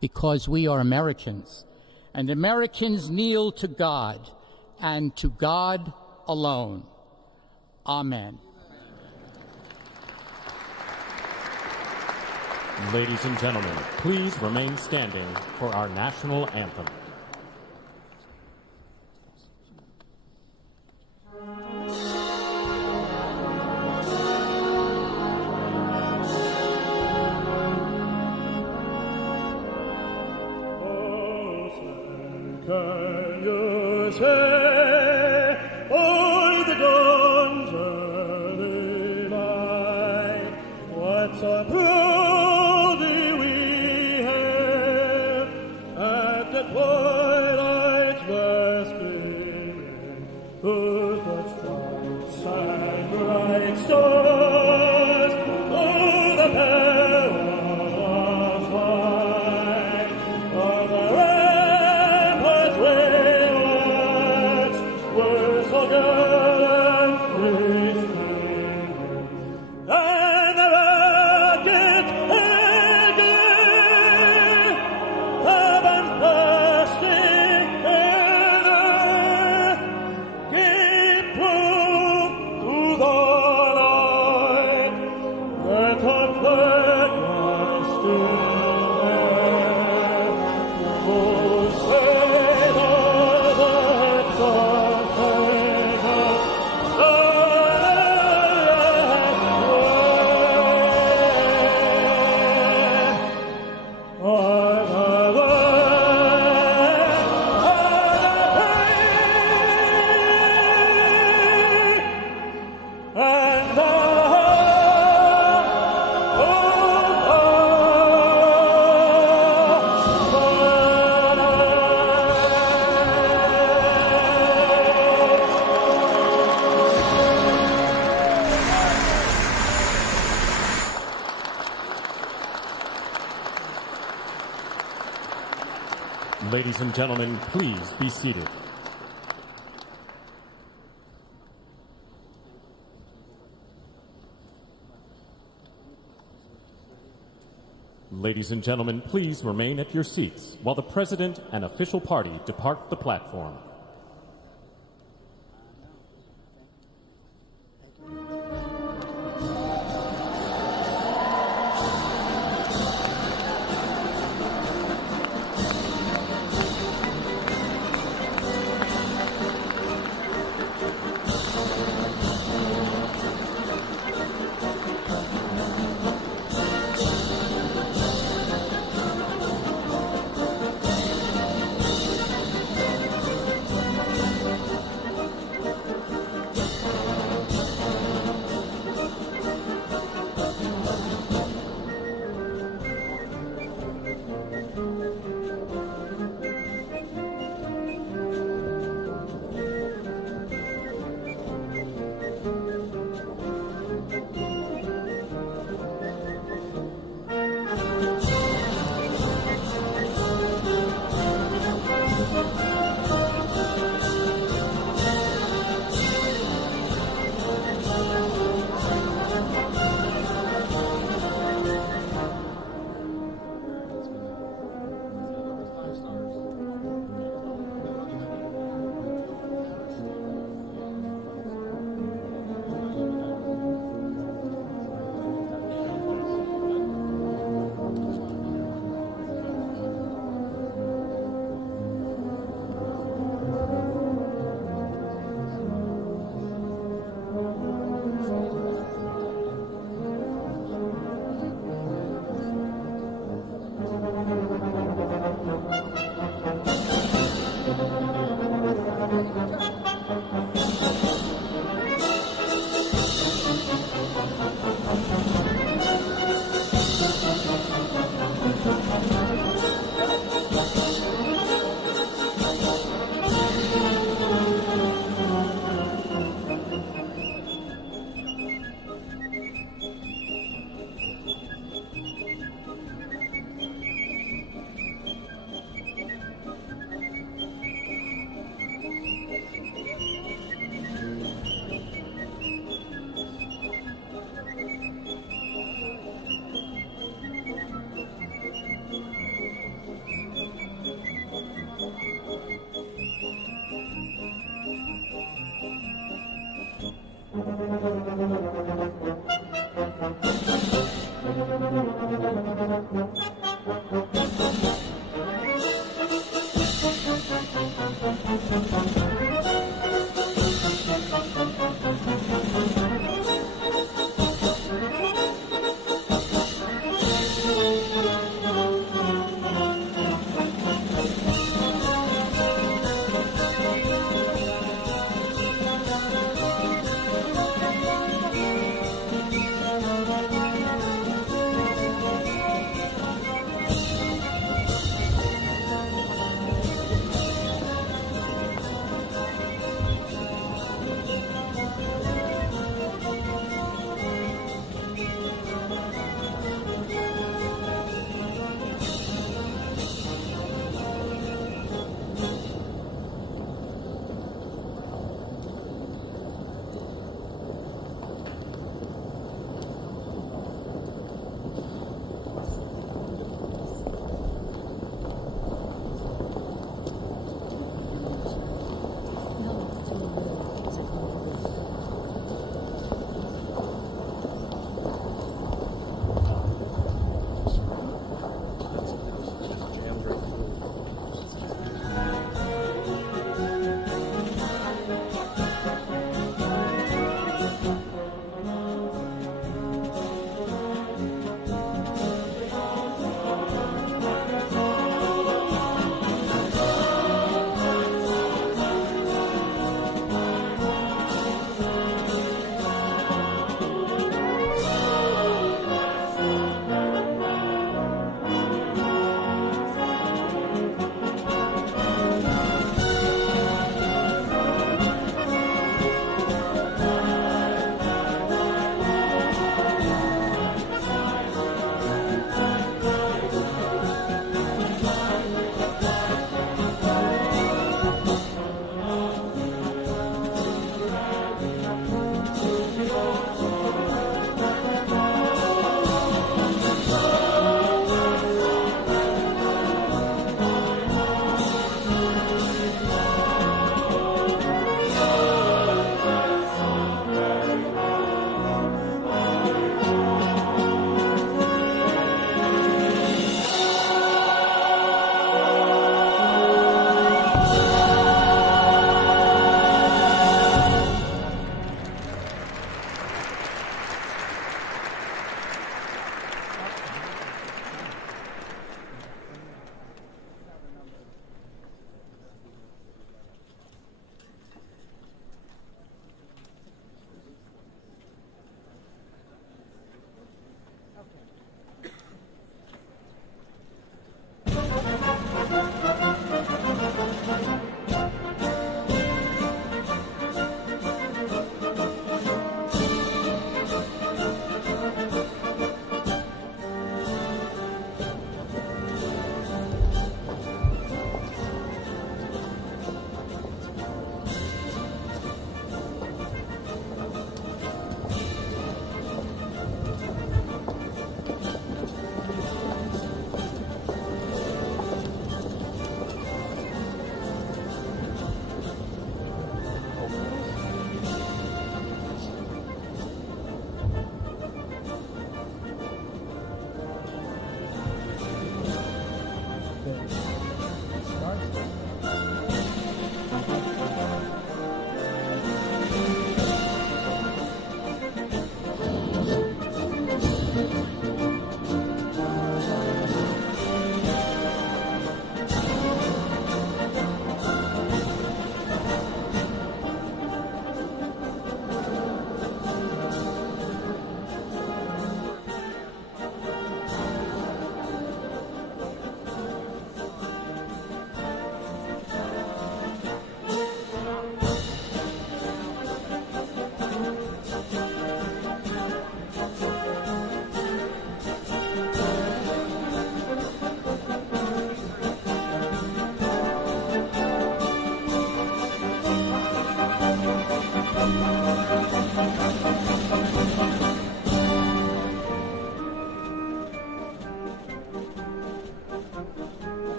because we are Americans, and Americans kneel to God, and to God alone. Amen. Ladies and gentlemen, please remain standing for our national anthem. Can you say, all the guns are mine? What's a proudly we have at the twilight's last gleaming, whose blood stripes and bright stars, oh, the perilous fight of the Ladies and gentlemen, please be seated. Ladies and gentlemen, please remain at your seats while the President and official party depart the platform.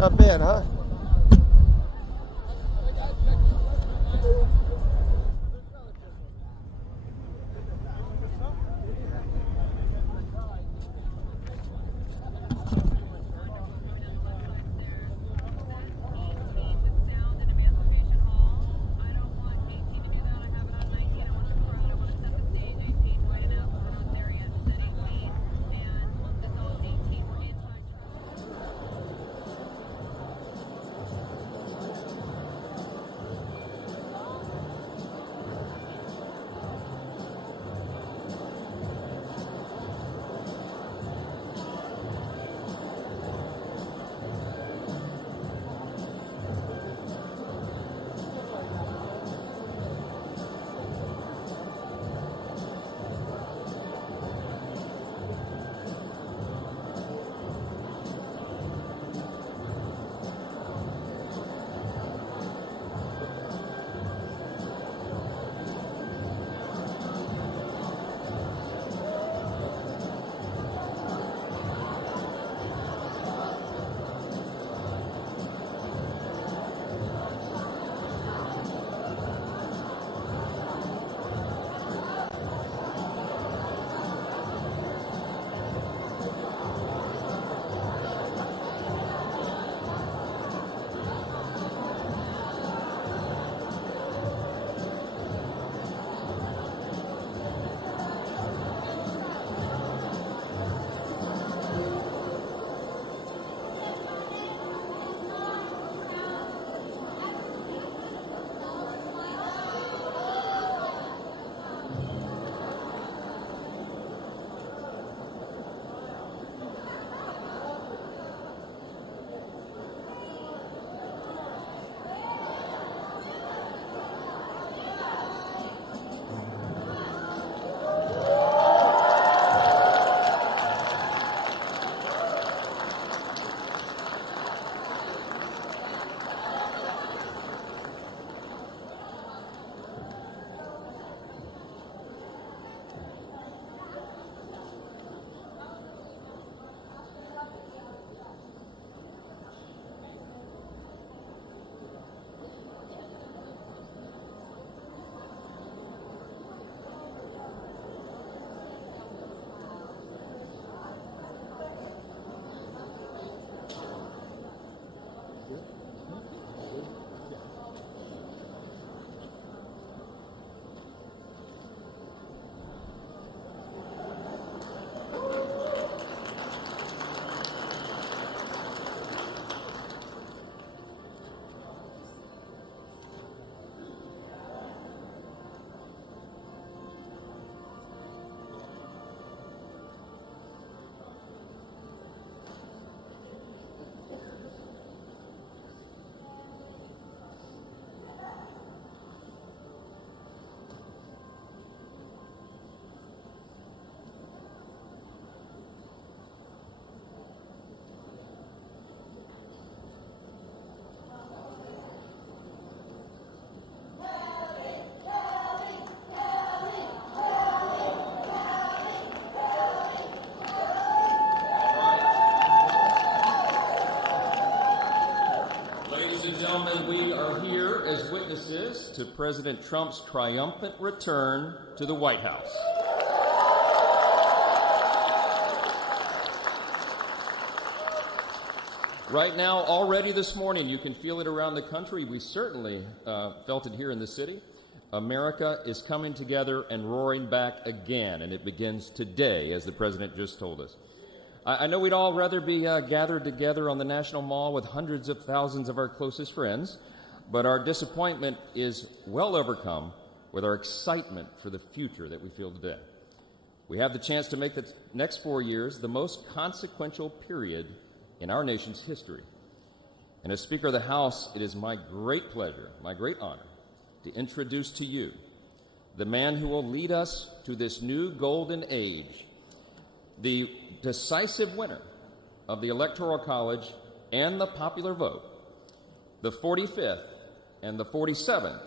Not bad, huh? Witnesses to President Trump's triumphant return to the White House. Right now, already this morning, you can feel it around the country. We certainly felt it here in the city. America is coming together and roaring back again, and it begins today, as the President just told us. I know we'd all rather be gathered together on the National Mall with hundreds of thousands of our closest friends, but our disappointment is well overcome with our excitement for the future that we feel today. We have the chance to make the next 4 years the most consequential period in our nation's history. And as Speaker of the House, it is my great pleasure, my great honor, to introduce to you the man who will lead us to this new golden age, the decisive winner of the Electoral College and the popular vote, the 45th and the 47th,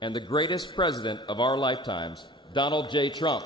and the greatest president of our lifetimes, Donald J. Trump.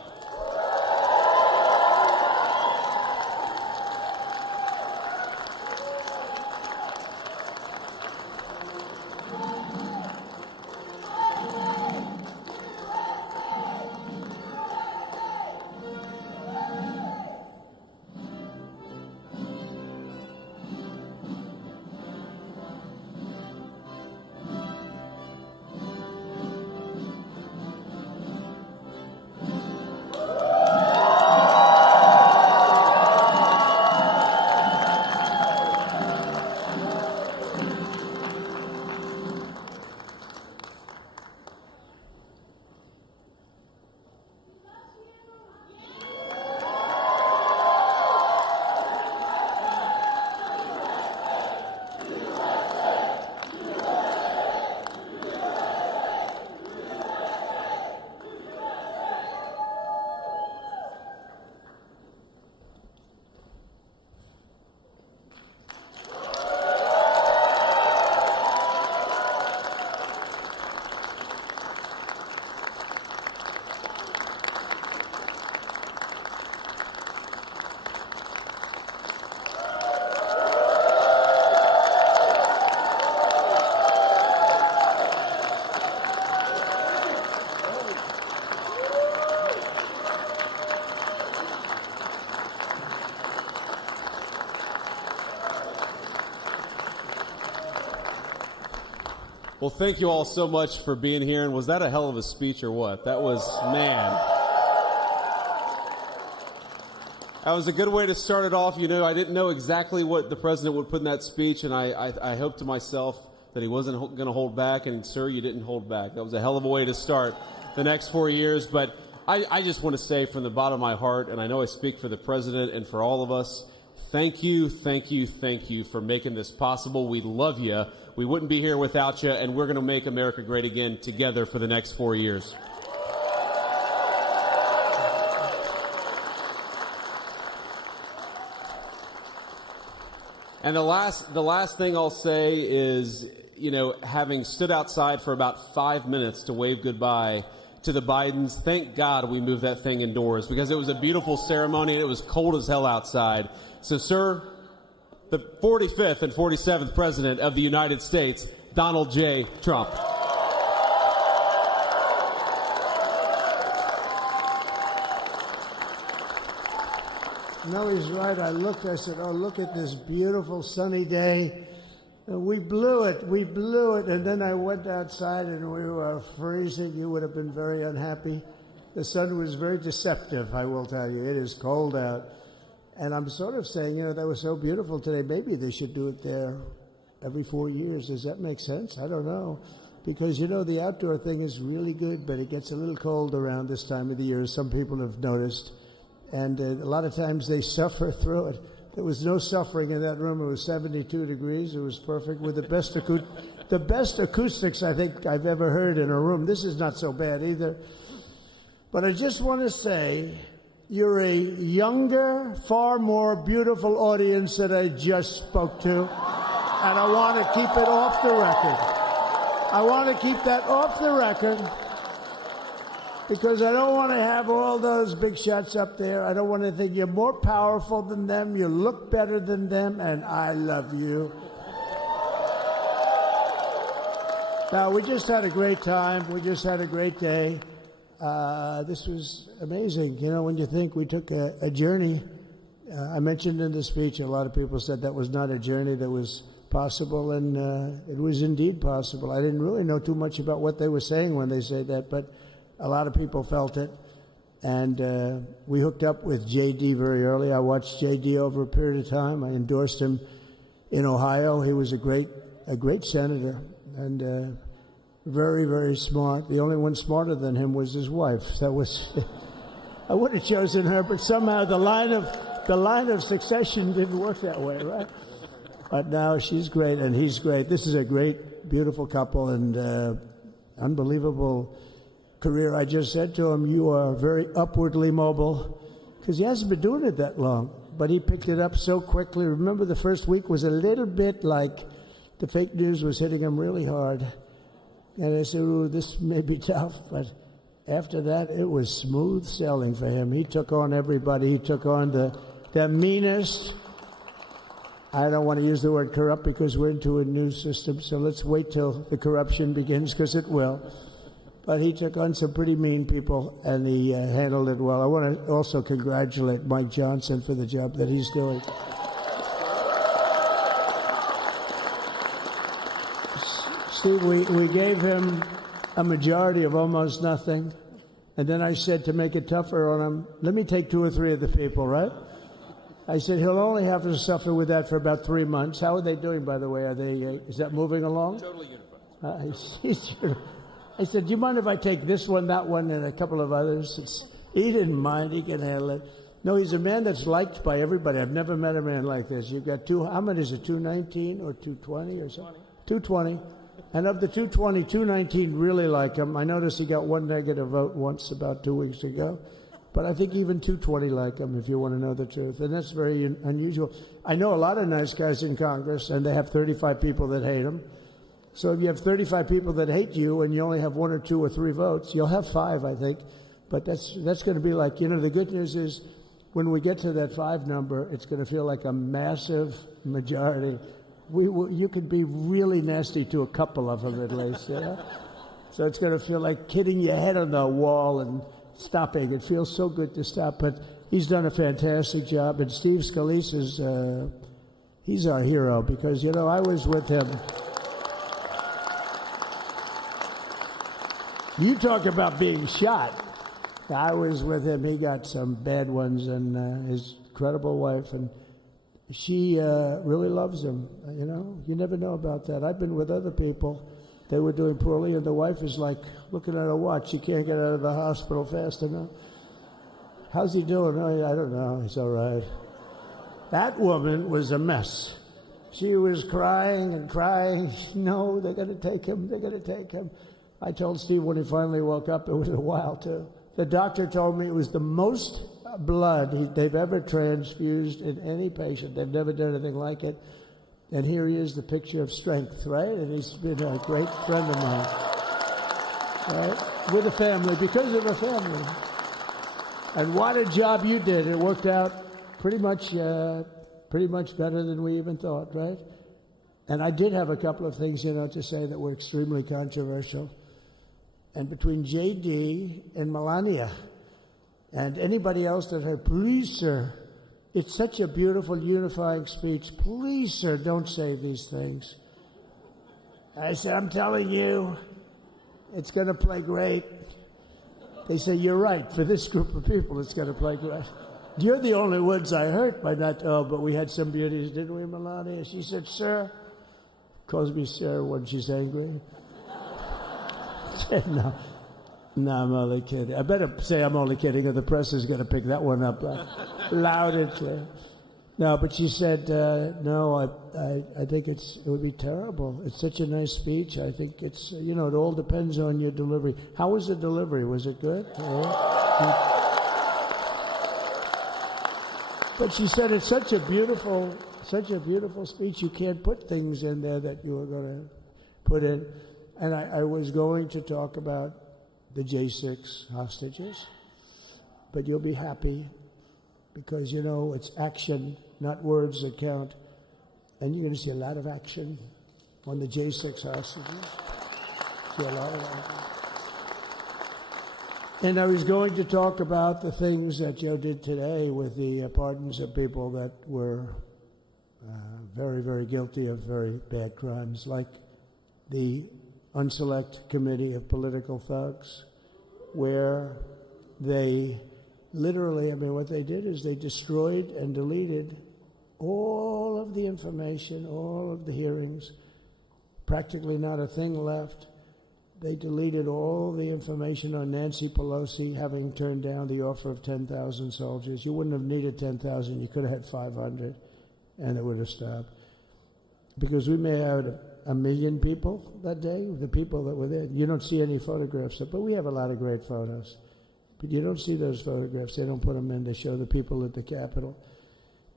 Well, thank you all so much for being here. And was that a hell of a speech or what? That was, man. That was a good way to start it off. You know, I didn't know exactly what the president would put in that speech, and I hoped to myself that he wasn't going to hold back. And, sir, you didn't hold back. That was a hell of a way to start the next 4 years. But I just want to say from the bottom of my heart, and I know I speak for the president and for all of us, thank you, thank you, thank you for making this possible. We love you. We wouldn't be here without you, and we're going to make America great again together for the next 4 years. And the last thing I'll say is, you know, having stood outside for about 5 minutes to wave goodbye to the Bidens, thank God we moved that thing indoors because it was a beautiful ceremony and it was cold as hell outside. So, sir, the 45th and 47th President of the United States, Donald J. Trump. No, he's right. I said, oh, look at this beautiful sunny day. We blew it. And then I went outside and we were freezing. You would have been very unhappy. The sun was very deceptive, I will tell you. It is cold out. And I'm sort of saying, you know, that was so beautiful today. Maybe they should do it there every 4 years. Does that make sense? I don't know. Because, you know, the outdoor thing is really good, but it gets a little cold around this time of the year. Some people have noticed. And a lot of times they suffer through it. There was no suffering in that room. It was 72 degrees. It was perfect with the best acoustics I think I've ever heard in a room. This is not so bad either. But I just want to say, you're a younger, far more beautiful audience that I just spoke to. And I want to keep it off the record. I want to keep that off the record. Because I don't want to have all those big shots up there. I don't want to think you're more powerful than them, you look better than them, and I love you. Now, we just had a great time. We just had a great day. This was amazing. You know, when you think we took a journey, I mentioned in the speech, a lot of people said that was not a journey that was possible, and it was indeed possible. I didn't really know too much about what they were saying when they said that, but a lot of people felt it, and we hooked up with J.D. very early. I watched J.D. over a period of time. I endorsed him in Ohio. He was a great senator and very, very smart. The only one smarter than him was his wife. That was I would have chosen her, but somehow the line of succession didn't work that way, right? But now she's great and he's great. This is a great, beautiful couple and unbelievable career. I just said to him, you are very upwardly mobile, because he hasn't been doing it that long, but he picked it up so quickly. Remember, the first week was a little bit like the fake news was hitting him really hard. And I said, ooh, this may be tough, but after that, it was smooth sailing for him. He took on everybody. He took on the meanest. I don't want to use the word corrupt because we're into a new system, so let's wait till the corruption begins, because it will. But he took on some pretty mean people, and he handled it well. I want to also congratulate Mike Johnson for the job that he's doing. Steve, we gave him a majority of almost nothing, and then I said to make it tougher on him, let me take 2 or 3 of the people, right? I said he'll only have to suffer with that for about 3 months. How are they doing, by the way? Are they? Is that moving along? Totally unified. I said, do you mind if I take this one, that one, and a couple of others? He didn't mind. He can handle it. No, he's a man that's liked by everybody. I've never met a man like this. You've got how many is it, 219 or 220 or something? 220. And of the 220, 219 really like him. I noticed he got 1 negative vote once about 2 weeks ago. But I think even 220 like him, if you want to know the truth. And that's very unusual. I know a lot of nice guys in Congress, and they have 35 people that hate him. So if you have 35 people that hate you and you only have 1 or 2 or 3 votes, you'll have 5, I think. But that's going to be like, you know, the good news is when we get to that 5 number, it's going to feel like a massive majority. You could be really nasty to a couple of them at least, you know? So it's going to feel like hitting your head on the wall and stopping. It feels so good to stop. But he's done a fantastic job. And Steve Scalise is, he's our hero because, you know, I was with him. You talk about being shot. I was with him. He got some bad ones, and his incredible wife, and she really loves him. You know, you never know about that. I've been with other people. They were doing poorly, and the wife is like looking at her watch. She can't get out of the hospital fast enough. How's he doing? Oh, I don't know. He's all right. That woman was a mess. She was crying and crying. No, they're going to take him. They're going to take him. I told Steve when he finally woke up, it was a while, too. The doctor told me it was the most blood they've ever transfused in any patient. They've never done anything like it. And here he is, the picture of strength, right? And he's been a great friend of mine, right? With a family, because of a family. And what a job you did. It worked out pretty much better than we even thought, right? And I did have a couple of things, to say that were extremely controversial. And between J.D. and Melania and anybody else that heard, please, sir, it's such a beautiful, unifying speech. Please, sir, don't say these things. I said, I'm telling you, it's going to play great. They say, you're right. For this group of people, it's going to play great. You're the only ones I hurt by not, but we had some beauties, didn't we, Melania? She said, sir, calls me sir when she's angry. No, I'm only kidding. I better say I'm only kidding, or the press is going to pick that one up loud and clear. No, but she said, no, I think it would be terrible. It's such a nice speech. I think it's, it all depends on your delivery. How was the delivery? Was it good? But she said it's such a beautiful speech. You can't put things in there that you were going to put in. And I was going to talk about the J6 hostages, but you'll be happy because, it's action, not words that count. And you're going to see a lot of action on the J6 hostages. See a lot of action. And I was going to talk about the things that Joe did today with the pardons of people that were very, very guilty of very bad crimes, like the Unselect Committee of Political Thugs, where they literally, what they did is they destroyed and deleted all of the information, all of the hearings, practically not a thing left. They deleted all the information on Nancy Pelosi having turned down the offer of 10,000 soldiers. You wouldn't have needed 10,000. You could have had 500, and it would have stopped. Because we may have had 1 million people that day, the people that were there. You don't see any photographs, but we have a lot of great photos. But you don't see those photographs. They don't put them in to show the people at the Capitol.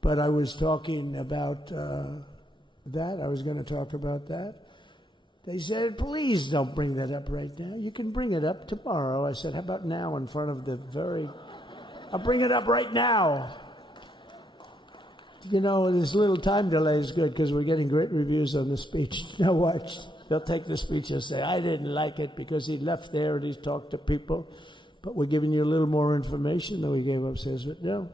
But I was talking about that. I was going to talk about that. They said, please don't bring that up right now. You can bring it up tomorrow. I said, how about now in front of the I'll bring it up right now. This little time delay is good because we're getting great reviews on the speech. Now watch. They'll take the speech and say, I didn't like it because he left there and he's talked to people. But we're giving you a little more information than we gave upstairs. But no,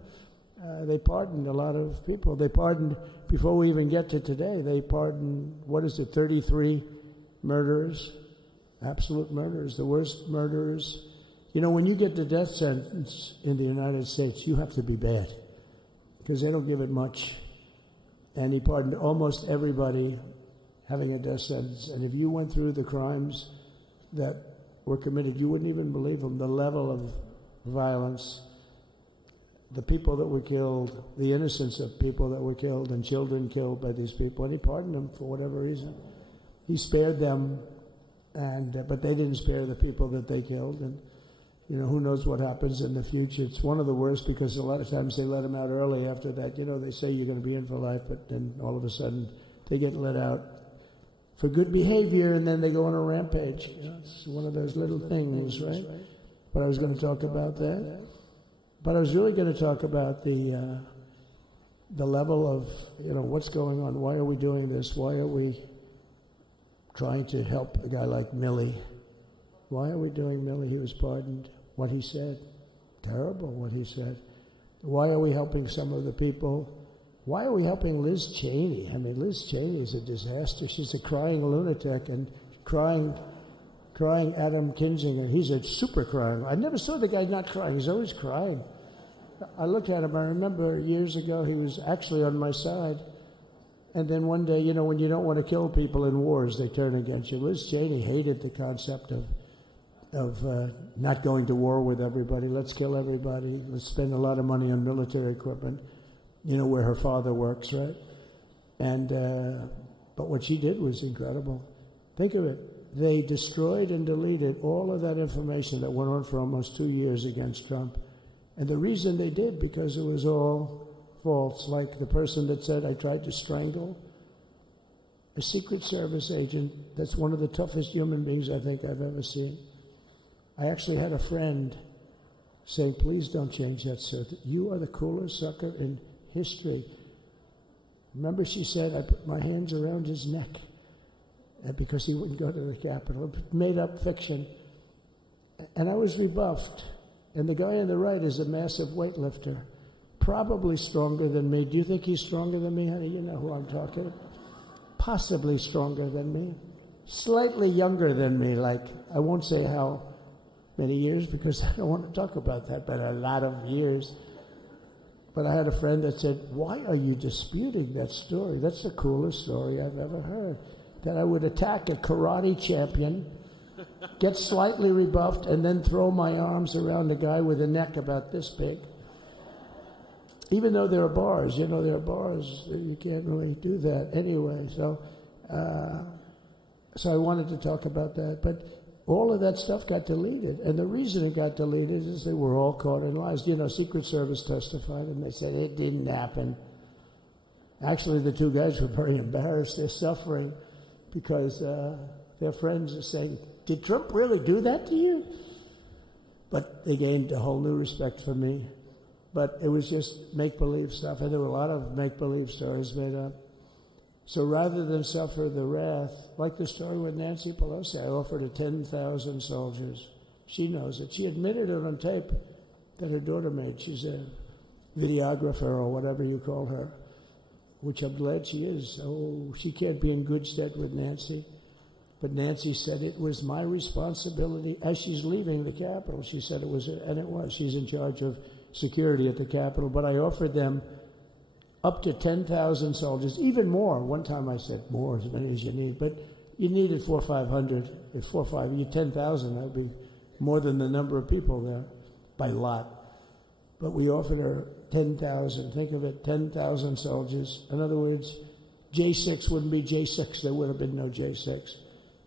they pardoned a lot of people. They pardoned, before we even get to today, they pardoned, 33 murderers, absolute murderers, the worst murderers. When you get the death sentence in the United States, you have to be bad because they don't give it much. And he pardoned almost everybody having a death sentence. And if you went through the crimes that were committed, you wouldn't even believe them. The level of violence, the people that were killed, the innocence of people that were killed and children killed by these people. And he pardoned them for whatever reason. He spared them, but they didn't spare the people that they killed. And, who knows what happens in the future. It's one of the worst because a lot of times they let them out early after that. They say you're going to be in for life, but then all of a sudden they get let out for good behavior, and then they go on a rampage. It's one of those little things, right? But I was going to talk about that. But I was really going to talk about the level of, what's going on. Why are we doing this? Why are we trying to help a guy like Milley? Why are we doing Milley? He was pardoned. What he said, terrible what he said. Why are we helping some of the people? Why are we helping Liz Cheney? Liz Cheney is a disaster. She's a crying lunatic and crying crying Adam Kinzinger. He's a super crier. I never saw the guy not crying. He's always crying. I looked at him. I remember years ago he was actually on my side. And then one day, you know, when you don't want to kill people in wars, they turn against you. Liz Cheney hated the concept of not going to war with everybody. Let's kill everybody. Let's spend a lot of money on military equipment. You know where her father works, right? And but what she did was incredible. Think of it. They destroyed and deleted all of that information that went on for almost 2 years against Trump. And the reason they did, because it was all false. Like the person that said, I tried to strangle a Secret Service agent. That's one of the toughest human beings I think I've ever seen. I actually had a friend saying, please don't change that, sir. You are the coolest sucker in history. Remember, she said, I put my hands around his neck because he wouldn't go to the Capitol. Made up fiction. And I was rebuffed. And the guy on the right is a massive weightlifter, probably stronger than me. Do you think he's stronger than me, honey? You know who I'm talking about. Possibly stronger than me. Slightly younger than me, like, I won't say how many years because I don't want to talk about that, but a lot of years. But I had a friend that said, why are you disputing that story? That's the coolest story I've ever heard. That I would attack a karate champion, get slightly rebuffed, and then throw my arms around a guy with a neck about this big. Even though there are bars, you know, there are bars, you can't really do that anyway. So I wanted to talk about that. But all of that stuff got deleted. And the reason it got deleted is they were all caught in lies. You know, Secret Service testified, and they said it didn't happen. Actually, the two guys were very embarrassed. They're suffering because their friends are saying, did Trump really do that to you? But they gained a whole new respect for me. But it was just make-believe stuff, and there were a lot of make-believe stories made up. So rather than suffer the wrath, like the story with Nancy Pelosi, I offered her 10,000 soldiers. She knows it. She admitted it on tape that her daughter made. She's a videographer or whatever you call her, which I'm glad she is. Oh, she can't be in good stead with Nancy. But Nancy said it was my responsibility as she's leaving the Capitol. She said it was, and it was. She's in charge of security at the Capitol. But I offered them up to 10,000 soldiers, even more. One time I said more, as many as you need. But you needed 400 or 500. If 4 or 5, you 10,000, that would be more than the number of people there by lot. But we offered her 10,000. Think of it, 10,000 soldiers. In other words, J6 wouldn't be J6. There would have been no J6.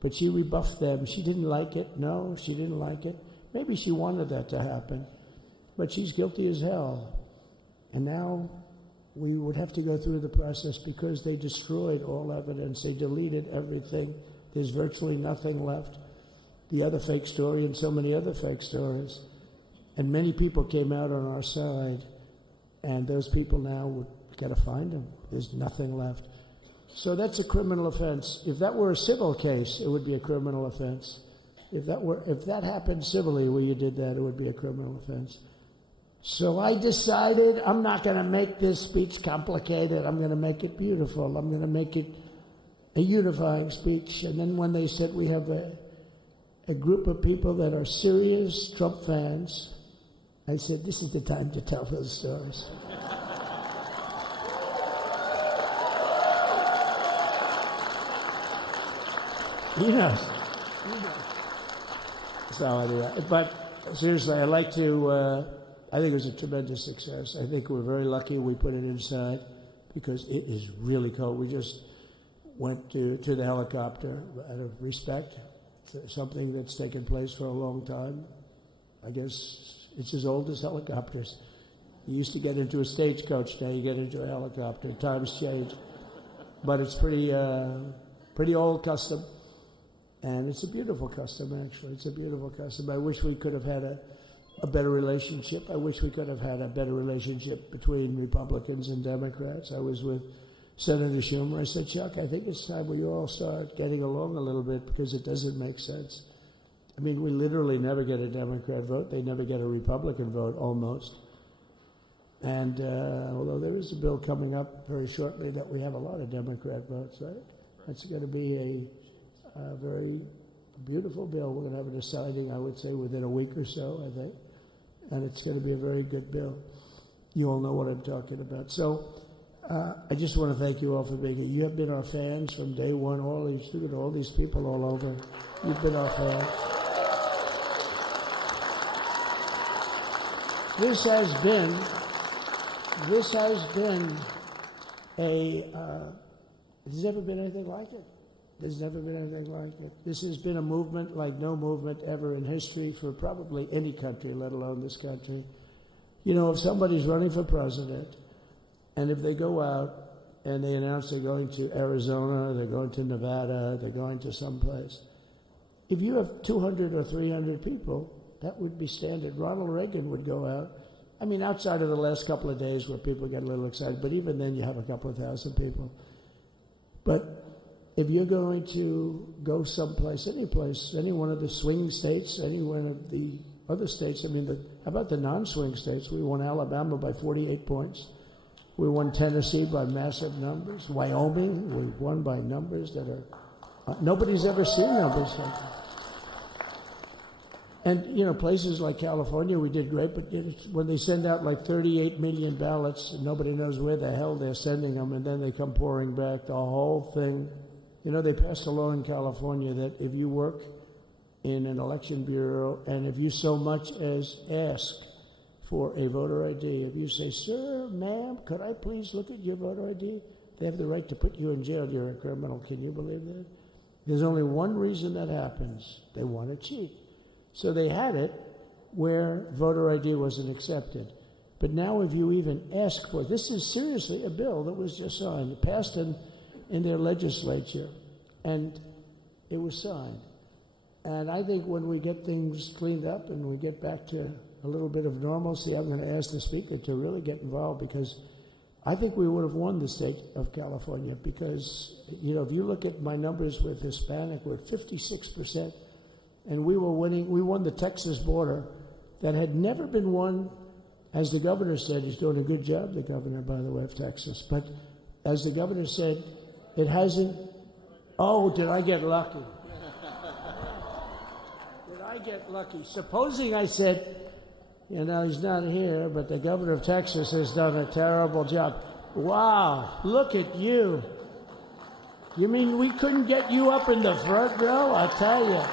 But she rebuffed them. She didn't like it. No, she didn't like it. Maybe she wanted that to happen. But she's guilty as hell. And now we would have to go through the process because they destroyed all evidence. They deleted everything. There's virtually nothing left. The other fake story and so many other fake stories. And many people came out on our side. And those people now, we've got to find them. There's nothing left. So that's a criminal offense. If that were a civil case, it would be a criminal offense. If that happened civilly where you did that, it would be a criminal offense. So I decided I'm not going to make this speech complicated. I'm going to make it beautiful. I'm going to make it a unifying speech. And then when they said we have a group of people that are serious Trump fans, I said, this is the time to tell those stories. Yes. So anyway, but seriously, I'd like to, I think it was a tremendous success. I think we're very lucky we put it inside because it is really cold. We just went to the helicopter out of respect for something that's taken place for a long time. I guess it's as old as helicopters. You used to get into a stagecoach, now you get into a helicopter. Times change. But it's pretty old custom. And it's a beautiful custom, actually. It's a beautiful custom. I wish we could have had a better relationship. I wish we could have had a better relationship between Republicans and Democrats. I was with Senator Schumer. I said, Chuck, I think it's time we all start getting along a little bit because it doesn't make sense. I mean, we literally never get a Democrat vote. They never get a Republican vote, almost. And although there is a bill coming up very shortly that we have a lot of Democrat votes, right? That's going to be a very beautiful bill. We're going to have a deciding, I would say, within a week or so, I think. And it's going to be a very good bill. You all know what I'm talking about. So I just want to thank you all for being here. You have been our fans from day one. All these people all over. You've been our fans. This has been there's never been anything like it. There's never been anything like it. This has been a movement like no movement ever in history for probably any country, let alone this country. You know, if somebody's running for president, and if they go out and they announce they're going to Arizona, they're going to Nevada, they're going to someplace, if you have 200 or 300 people, that would be standard. Ronald Reagan would go out. I mean, outside of the last couple of days where people get a little excited, but even then you have a couple of thousand people. But if you're going to go someplace, any place, any one of the swing states, any one of the other states, I mean, how about the non-swing states? We won Alabama by 48 points. We won Tennessee by massive numbers. Wyoming, we won by numbers that are, nobody's ever seen numbers like that. And, you know, places like California, we did great, but when they send out like 38 million ballots, and nobody knows where the hell they're sending them, and then they come pouring back, the whole thing. You know, they passed a law in California that if you work in an election bureau and if you so much as ask for a voter ID, if you say, sir, ma'am, could I please look at your voter ID? They have the right to put you in jail. You're a criminal. Can you believe that? There's only one reason that happens. They want to cheat. So they had it where voter ID wasn't accepted. But now if you even ask for it, this is seriously a bill that was just signed, passed in their legislature, and it was signed. And I think when we get things cleaned up and we get back to a little bit of normalcy, I'm going to ask the Speaker to really get involved, because I think we would have won the state of California, because, you know, if you look at my numbers with Hispanic, we're 56%. And we won the Texas border that had never been won, as the governor said. He's doing a good job, the governor, by the way, of Texas. But as the governor said, it hasn't. Oh, did I get lucky? Did I get lucky? Supposing I said, you know, he's not here, but the governor of Texas has done a terrible job. Wow, look at you. You mean we couldn't get you up in the front row? I'll tell you.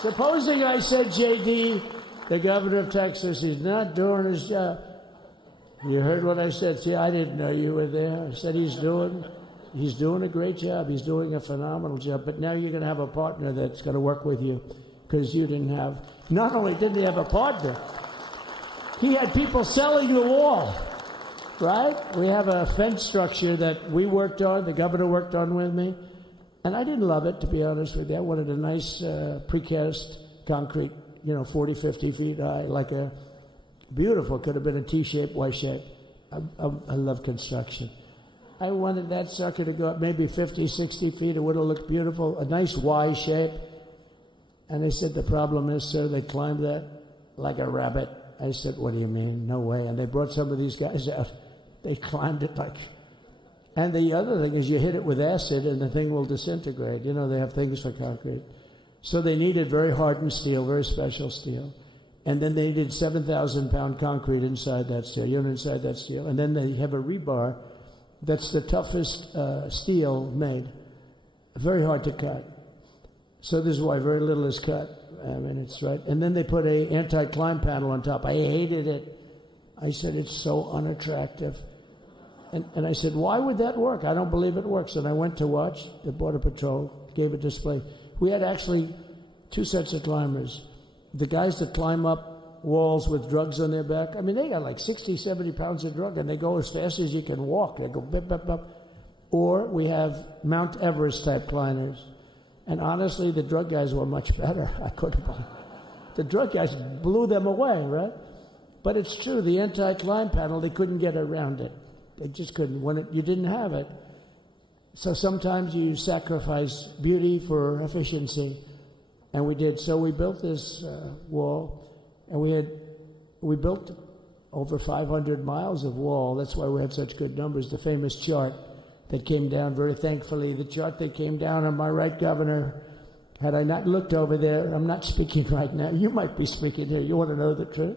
Supposing I said, J.D., the governor of Texas, is not doing his job. You heard what I said. See, I didn't know you were there. I said he's doing a great job. He's doing a phenomenal job. But now you're going to have a partner that's going to work with you, because you didn't have. Not only didn't he have a partner, he had people selling the wall, right? We have a fence structure that we worked on, the governor worked on with me. And I didn't love it, to be honest with you. I wanted a nice precast concrete, you know, 40, 50 feet high, like a beautiful, could have been a T-shape, Y-shape. I love construction. I wanted that sucker to go up maybe 50, 60 feet. It would have looked beautiful, a nice Y shape. And they said, the problem is, sir, they climbed that like a rabbit. I said, what do you mean? No way. And they brought some of these guys out. They climbed it like... And the other thing is you hit it with acid and the thing will disintegrate. You know, they have things for concrete. So they needed very hardened steel, very special steel. And then they needed 7,000-pound concrete inside that steel, inside that steel. And then they have a rebar that's the toughest steel made. Very hard to cut. So this is why very little is cut. I mean, it's right. And then they put a anti-climb panel on top. I hated it. I said, it's so unattractive. And I said, why would that work? I don't believe it works. And I went to watch the Border Patrol, gave a display. We had actually two sets of climbers. The guys that climb up walls with drugs on their back, I mean, they got like 60, 70 pounds of drug, and they go as fast as you can walk. They go bip, bip, bip. Or we have Mount Everest-type climbers. And honestly, the drug guys were much better. I couldn't believe it. The drug guys blew them away, right? But it's true, the anti-climb panel, they couldn't get around it. They just couldn't. You didn't have it. So sometimes you sacrifice beauty for efficiency. And we did. So we built this wall, and we built over 500 miles of wall. That's why we had such good numbers. The famous chart that came down very thankfully. The chart that came down on my right, Governor, had I not looked over there, I'm not speaking right now. You might be speaking here. You want to know the truth?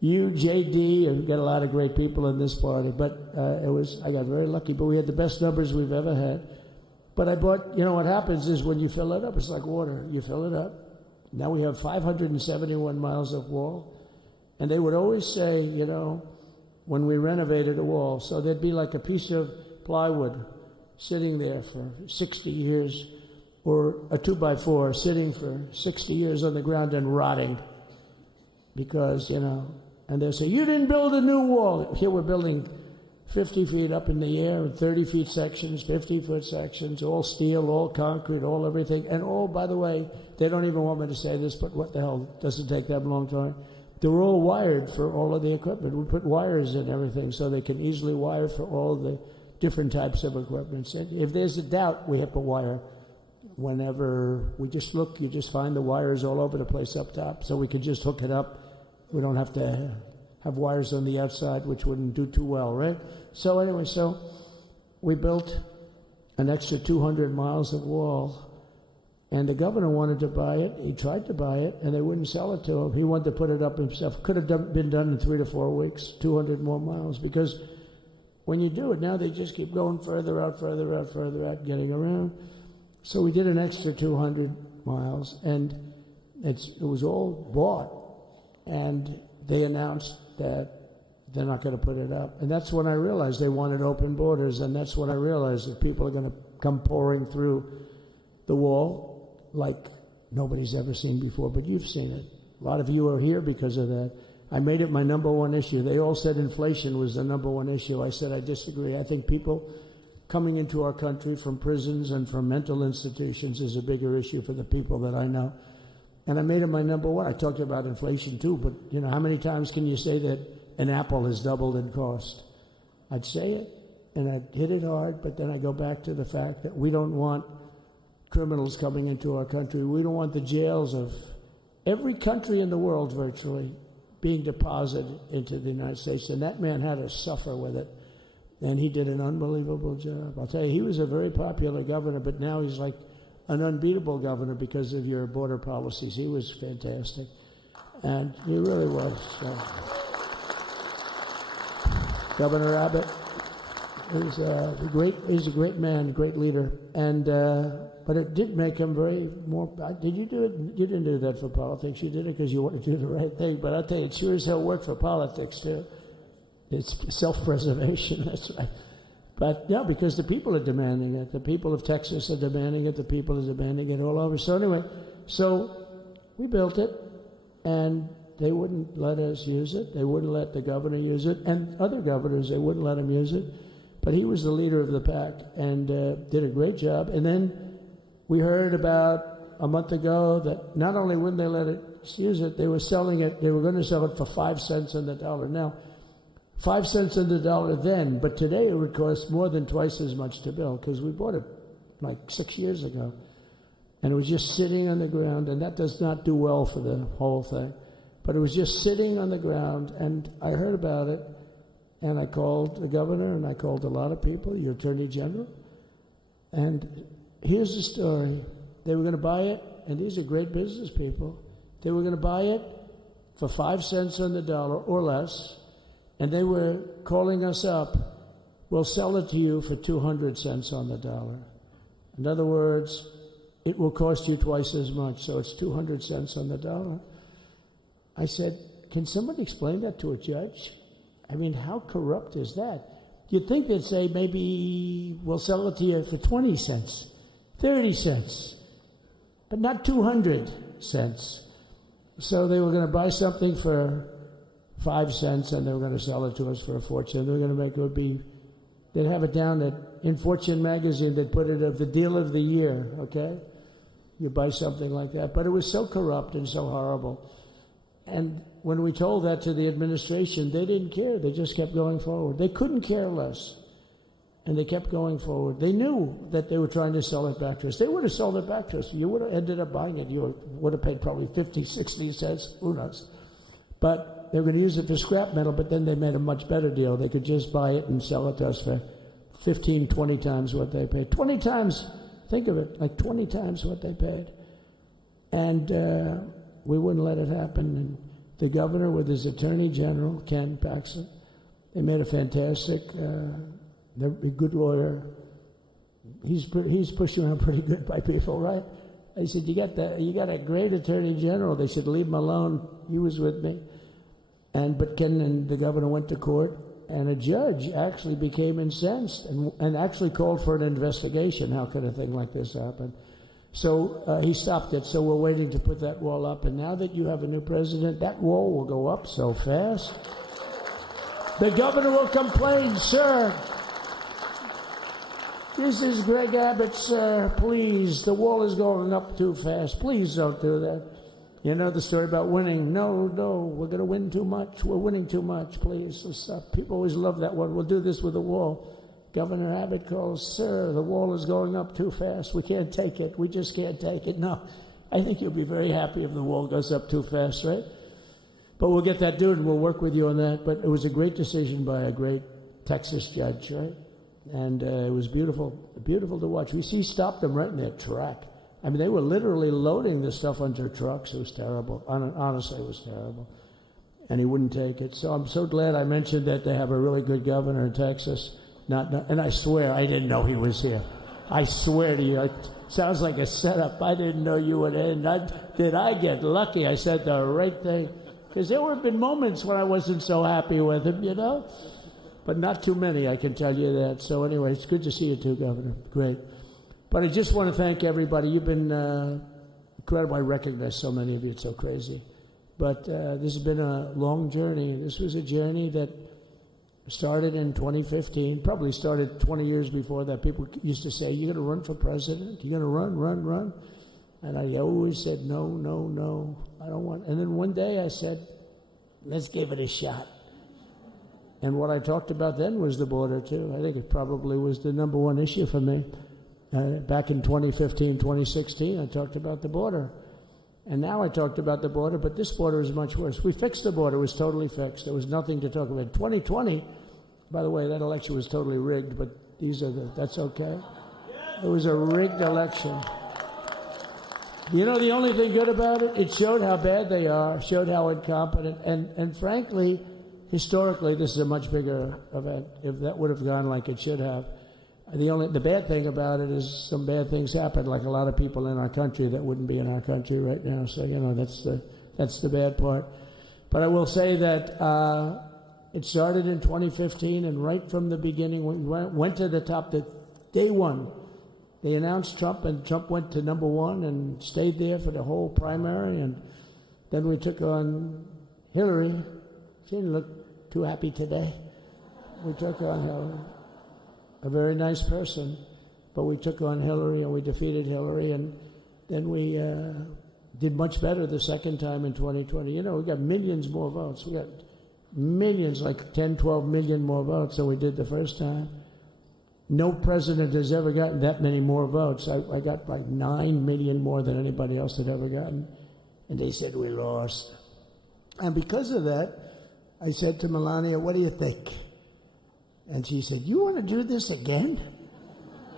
You, JD, and we've got a lot of great people in this party, but I got very lucky, but we had the best numbers we've ever had. But I bought, what happens is when you fill it up, it's like water. You fill it up. Now we have 571 miles of wall. And they would always say, when we renovated a wall, so there'd be like a piece of plywood sitting there for 60 years, or a 2x4 sitting for 60 years on the ground and rotting. Because, and they say, you didn't build a new wall. Here we're building 50 feet up in the air, 30 feet sections, 50-foot sections, all steel, all concrete, all everything. And all, by the way, they don't even want me to say this, but what the hell, doesn't take that long time. They're all wired for all of the equipment. We put wires in everything so they can easily wire for all the different types of equipment. And if there's a doubt, we have to wire. Whenever we just look, you just find the wires all over the place up top, so we can just hook it up. We don't have to have wires on the outside, which wouldn't do too well, right? So anyway, we built an extra 200 miles of wall, and the governor wanted to buy it. He tried to buy it, and they wouldn't sell it to him. He wanted to put it up himself. Could have been done in 3 to 4 weeks, 200 more miles, because when you do it, now they just keep going further out, getting around. So we did an extra 200 miles, and it was all bought, and they announced that they're not going to put it up. And that's when I realized they wanted open borders, and that's when I realized that people are going to come pouring through the wall like nobody's ever seen before, but you've seen it. A lot of you are here because of that. I made it my number one issue. They all said inflation was the number one issue. I said I disagree. I think people coming into our country from prisons and from mental institutions is a bigger issue for the people that I know. And I made it my number one. I talked about inflation too, but how many times can you say that an apple has doubled in cost? I'd say it, and I'd hit it hard, but then I go back to the fact that we don't want criminals coming into our country. We don't want the jails of every country in the world virtually being deposited into the United States. And that man had to suffer with it. And he did an unbelievable job. I'll tell you, he was a very popular governor, but now he's like an unbeatable governor because of your border policies. He was fantastic. And he really was. So. Governor Abbott is he's a great man, great leader. And but it did make him very more. Did you do it? You didn't do that for politics. You did it because you wanted to do the right thing. But I'll tell you, it sure as hell worked for politics too. It's self-preservation, that's right. But yeah, because the people are demanding it. The people of Texas are demanding it. The people are demanding it all over. So anyway, we built it, and they wouldn't let us use it. They wouldn't let the governor use it, and other governors, they wouldn't let him use it. But he was the leader of the pack and did a great job. And then we heard about a month ago that not only wouldn't they let us use it, they were selling it. They were going to sell it for 5 cents on the dollar. Now, 5 cents on the dollar then, but today it would cost more than twice as much to build because we bought it like 6 years ago. And it was just sitting on the ground, and that does not do well for the whole thing. But it was just sitting on the ground, and I heard about it, and I called the governor, and I called a lot of people, your attorney general. And here's the story. They were going to buy it, and these are great business people. They were going to buy it for 5 cents on the dollar or less. And they were calling us up, we'll sell it to you for 200 cents on the dollar. In other words, it will cost you twice as much, so it's 200 cents on the dollar. I said, can somebody explain that to a judge? I mean, how corrupt is that? You'd think they'd say, maybe we'll sell it to you for 20 cents, 30 cents, but not 200 cents. So they were going to buy something for 5 cents, and they were going to sell it to us for a fortune. They were going to make it they'd have it down in Fortune magazine, they'd put it as the deal of the year, okay? You buy something like that. But it was so corrupt and so horrible. And when we told that to the administration, they didn't care. They just kept going forward. They couldn't care less. And they kept going forward. They knew that they were trying to sell it back to us. They would have sold it back to us. You would have ended up buying it. You would have paid probably 50, 60 cents. Who knows? But they were going to use it for scrap metal, but then they made a much better deal. They could just buy it and sell it to us for 15, 20 times what they paid. 20 times, think of it, like 20 times what they paid. And we wouldn't let it happen. And the governor with his attorney general, Ken Paxton, they made a fantastic, they're a good lawyer. He's pushed around pretty good by people, right? I said, you got a great attorney general. They said, leave him alone. He was with me. But Ken and the governor went to court, and a judge actually became incensed and actually called for an investigation. How could a thing like this happen? So he stopped it. So we're waiting to put that wall up. And now that you have a new president, that wall will go up so fast. The governor will complain, sir. This is Greg Abbott, sir. Please, the wall is going up too fast. Please don't do that. You know the story about winning. No, we're going to win too much. We're winning too much. Please, stop. People always love that one. We'll do this with the wall. Governor Abbott calls, sir, the wall is going up too fast. We can't take it. We just can't take it. No, I think you'll be very happy if the wall goes up too fast, right? But we'll get that dude and we'll work with you on that. But it was a great decision by a great Texas judge, right? And it was beautiful to watch. He stopped them right in their track. I mean, they were literally loading this stuff onto trucks. It was terrible. Honestly, it was terrible. And he wouldn't take it. So I'm so glad I mentioned that they have a really good governor in Texas. And I swear, I didn't know he was here. I swear to you, it sounds like a setup. I didn't know you would end. Did I get lucky? I said the right thing. Because there have been moments when I wasn't so happy with him, you know? But not too many, I can tell you that. So anyway, it's good to see you too, Governor. Great. But I just want to thank everybody. You've been incredible. I recognize so many of you. It's so crazy. But this has been a long journey. This was a journey that started in 2015, probably started 20 years before that. People used to say, you're going to run for president? You're going to run? And I always said, no, I don't want. And then one day I said, let's give it a shot. And what I talked about then was the border, too. I think it probably was the number one issue for me. Back in 2015, 2016, I talked about the border. And now I talked about the border, but this border is much worse. We fixed the border. It was totally fixed. There was nothing to talk about. 2020, by the way, that election was totally rigged, but that's okay. It was a rigged election. You know the only thing good about it? It showed how bad they are, showed how incompetent, and frankly, historically, this is a much bigger event. If that would have gone like it should have. The bad thing about it is some bad things happen, like a lot of people in our country that wouldn't be in our country right now. So, you know, that's the bad part. But I will say that it started in 2015, and right from the beginning, we went to the top. Day one, they announced Trump, and Trump went to number one and stayed there for the whole primary. And then we took on Hillary. She didn't look too happy today. We took on Hillary. A very nice person, but we took on Hillary and we defeated Hillary, and then we did much better the second time in 2020. You know, we got millions more votes. We got millions, like 10, 12 million more votes than we did the first time. No president has ever gotten that many more votes. I got like 9 million more than anybody else had ever gotten, and they said we lost. And because of that, I said to Melania, what do you think? And she said, you want to do this again?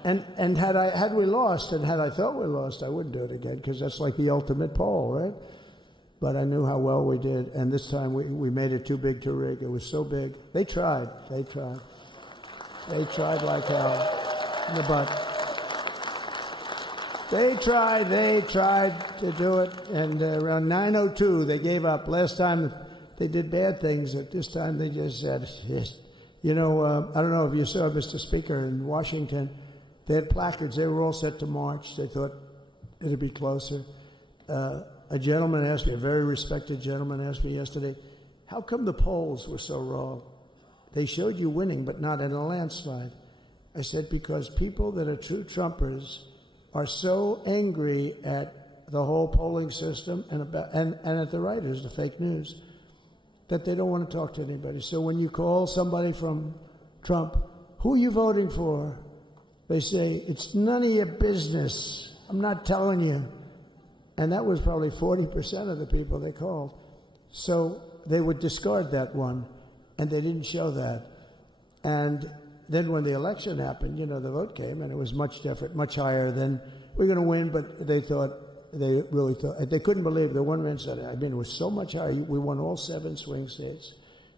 And had we lost, and had I thought we lost, I wouldn't do it again, because that's like the ultimate poll, right? But I knew how well we did, and this time we made it too big to rig. It was so big. They tried like hell in the butt. They tried to do it, and around 9:02 they gave up. Last time they did bad things, at this time they just said, yes. You know, I don't know if you saw, Mr. Speaker, in Washington, they had placards. They were all set to march. They thought it'd be closer. A gentleman asked me, a very respected gentleman asked me yesterday, how come the polls were so wrong? They showed you winning, but not in a landslide. I said, because people that are true Trumpers are so angry at the whole polling system and at the writers, the fake news, that they don't want to talk to anybody. So when you call somebody from Trump, who are you voting for? They say, it's none of your business. I'm not telling you. And that was probably 40% of the people they called. So they would discard that one, and they didn't show that. And then when the election happened, the vote came, and it was much different, much higher than we're going to win, but they really thought, they couldn't believe the one man said, it was so much higher. We won all 7 swing states.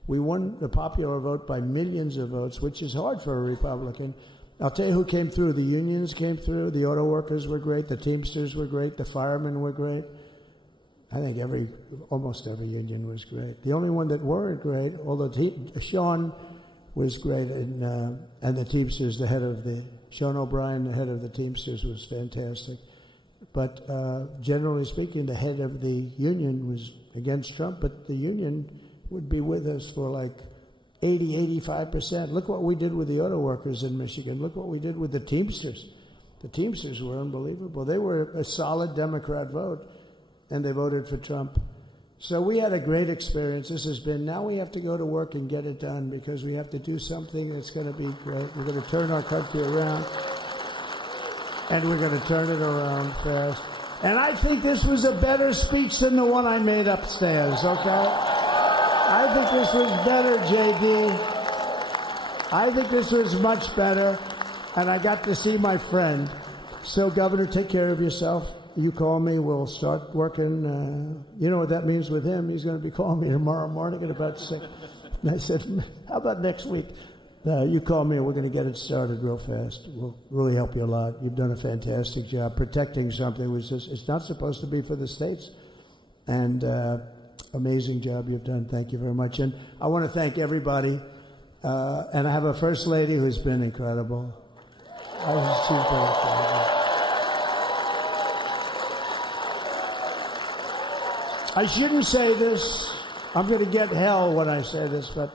We won the popular vote by millions of votes, which is hard for a Republican. I'll tell you who came through. The unions came through. The auto workers were great. The Teamsters were great. The firemen were great. I think almost every union was great. The only one that weren't great, although Sean was great, and the Teamsters, Sean O'Brien, the head of the Teamsters, was fantastic. But generally speaking, the head of the union was against Trump, but the union would be with us for like 80-85%. Look what we did with the auto workers in Michigan. Look what we did with the Teamsters. The Teamsters were unbelievable. They were a solid Democrat vote, and they voted for Trump. So we had a great experience. Now we have to go to work and get it done, because we have to do something that's going to be great. We're going to turn our country around, and we're going to turn it around fast. And I think this was a better speech than the one I made upstairs, okay? I think this was better, JD. I think this was much better, and I got to see my friend. So, Governor, take care of yourself. You call me, we'll start working. You know what that means with him. He's going to be calling me tomorrow morning at about 6. And I said, how about next week? You call me, and we're going to get it started real fast. We'll really help you a lot. You've done a fantastic job protecting something which it's not supposed to be for the states. And amazing job you've done. Thank you very much. And I want to thank everybody. And I have a First Lady who's been incredible. She's been incredible. I shouldn't say this. I'm going to get hell when I say this, but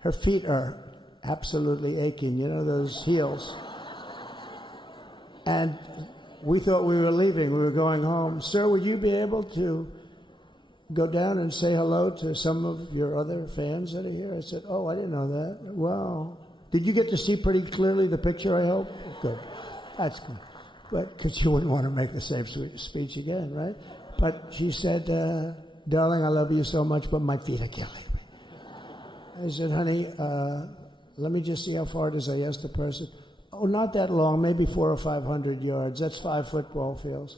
her feet are absolutely aching. Those heels. And we thought we were leaving. We were going home. Sir, would you be able to go down and say hello to some of your other fans that are here? I said, oh, I didn't know that. Wow. Did you get to see pretty clearly the picture, I hope? Good. That's good. But because you wouldn't want to make the same speech again, right? But she said, darling, I love you so much, but my feet are killing me. I said, honey, let me just see how far it is. I asked the person. Oh, not that long, maybe 400 or 500 yards. That's 5 football fields.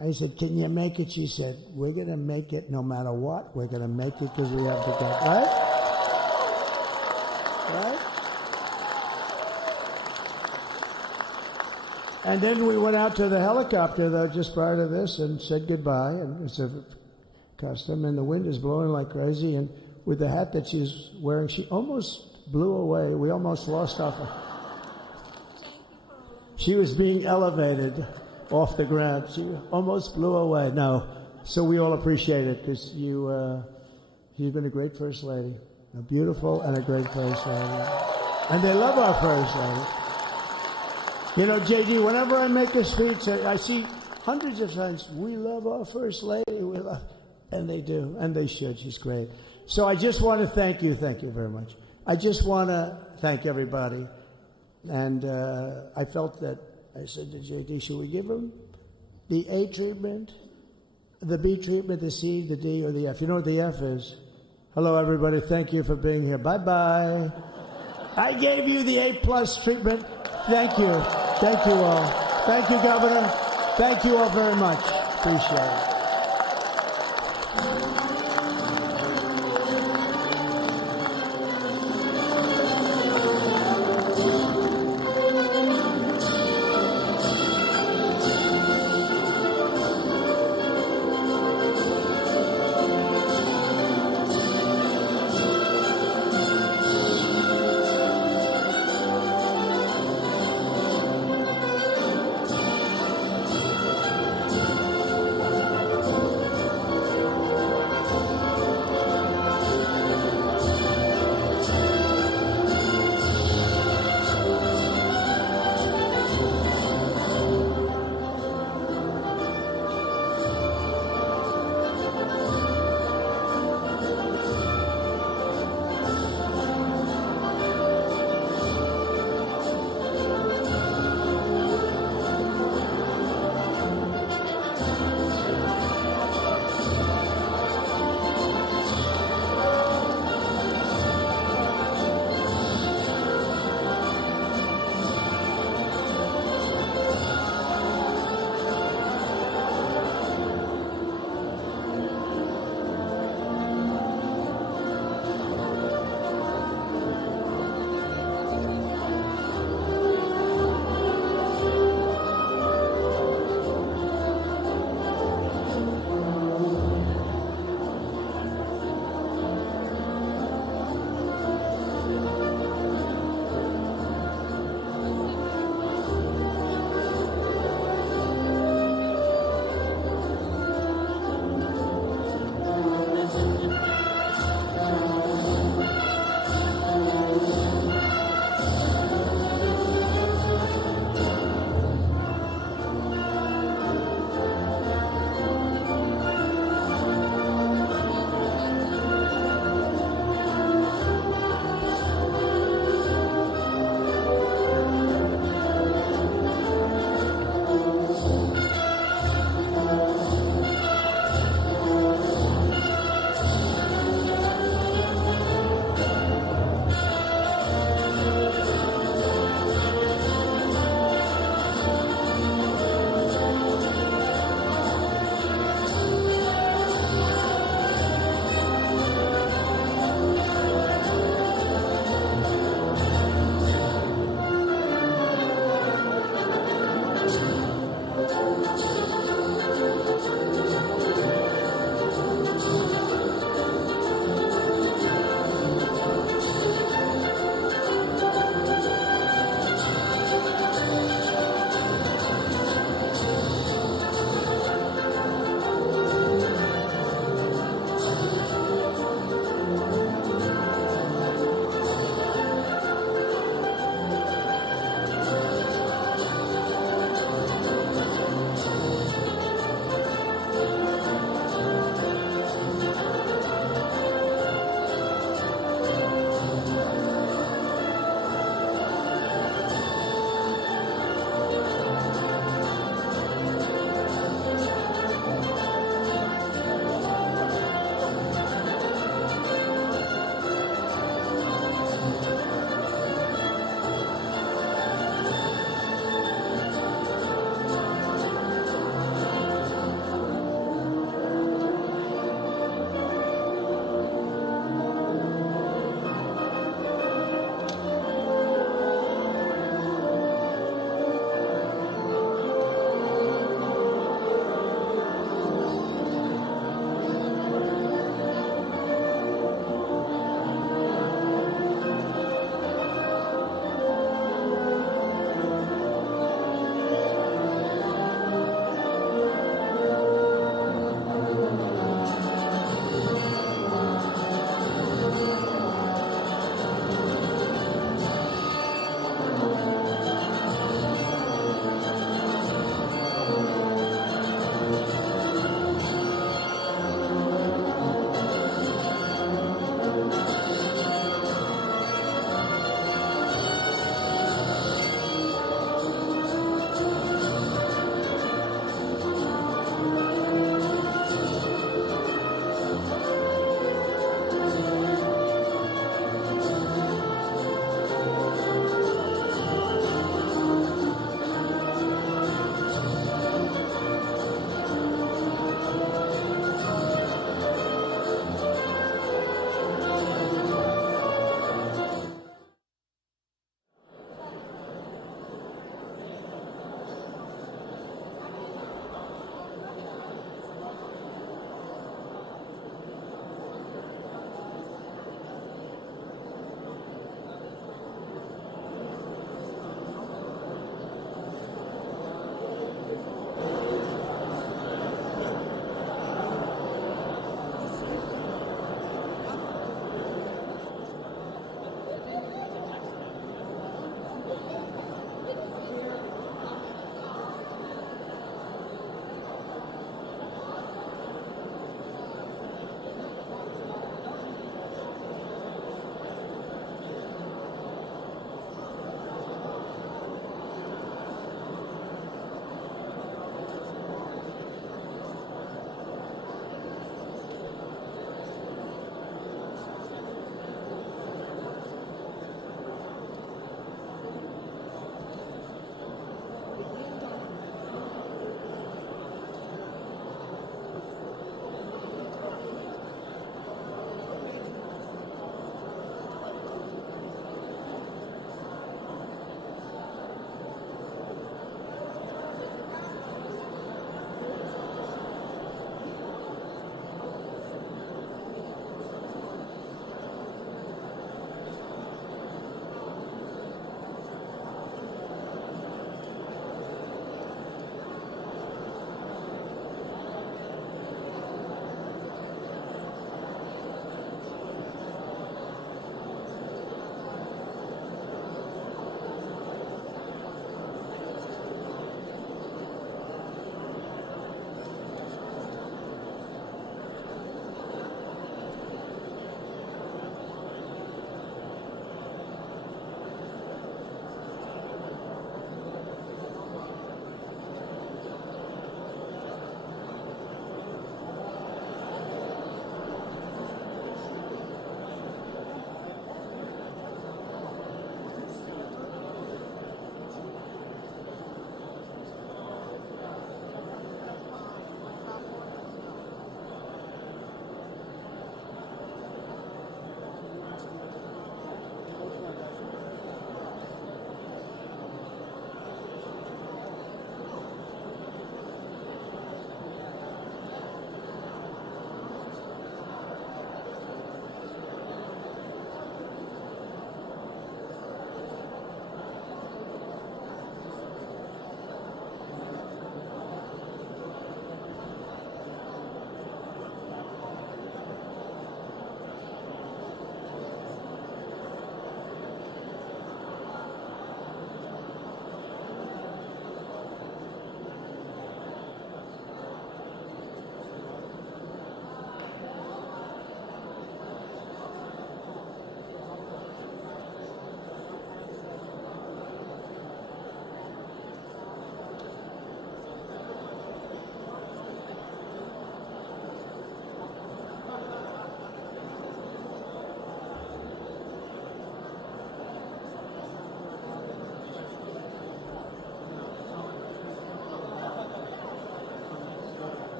I said, can you make it? She said, we're going to make it no matter what. We're going to make it because we have to go. Right? Right? And then we went out to the helicopter, though, just prior to this, and said goodbye. And it's a custom, and the wind is blowing like crazy. And with the hat that she's wearing, she almost blew away. We almost lost off her. She was being elevated off the ground. She almost blew away. No. So we all appreciate it, because you've been a great First Lady. A beautiful and a great First Lady. And they love our First Lady. JD, whenever I make a speech, I see hundreds of times, we love our First Lady. And they do, and they should. She's great. So I just want to thank you. Thank you very much. I just want to thank everybody. And I felt that, I said to JD, should we give him the A treatment, the B treatment, the C, the D, or the F? You know what the F is? Hello, everybody. Thank you for being here. Bye-bye. I gave you the A+ treatment. Thank you. Thank you all. Thank you, Governor. Thank you all very much. Appreciate it.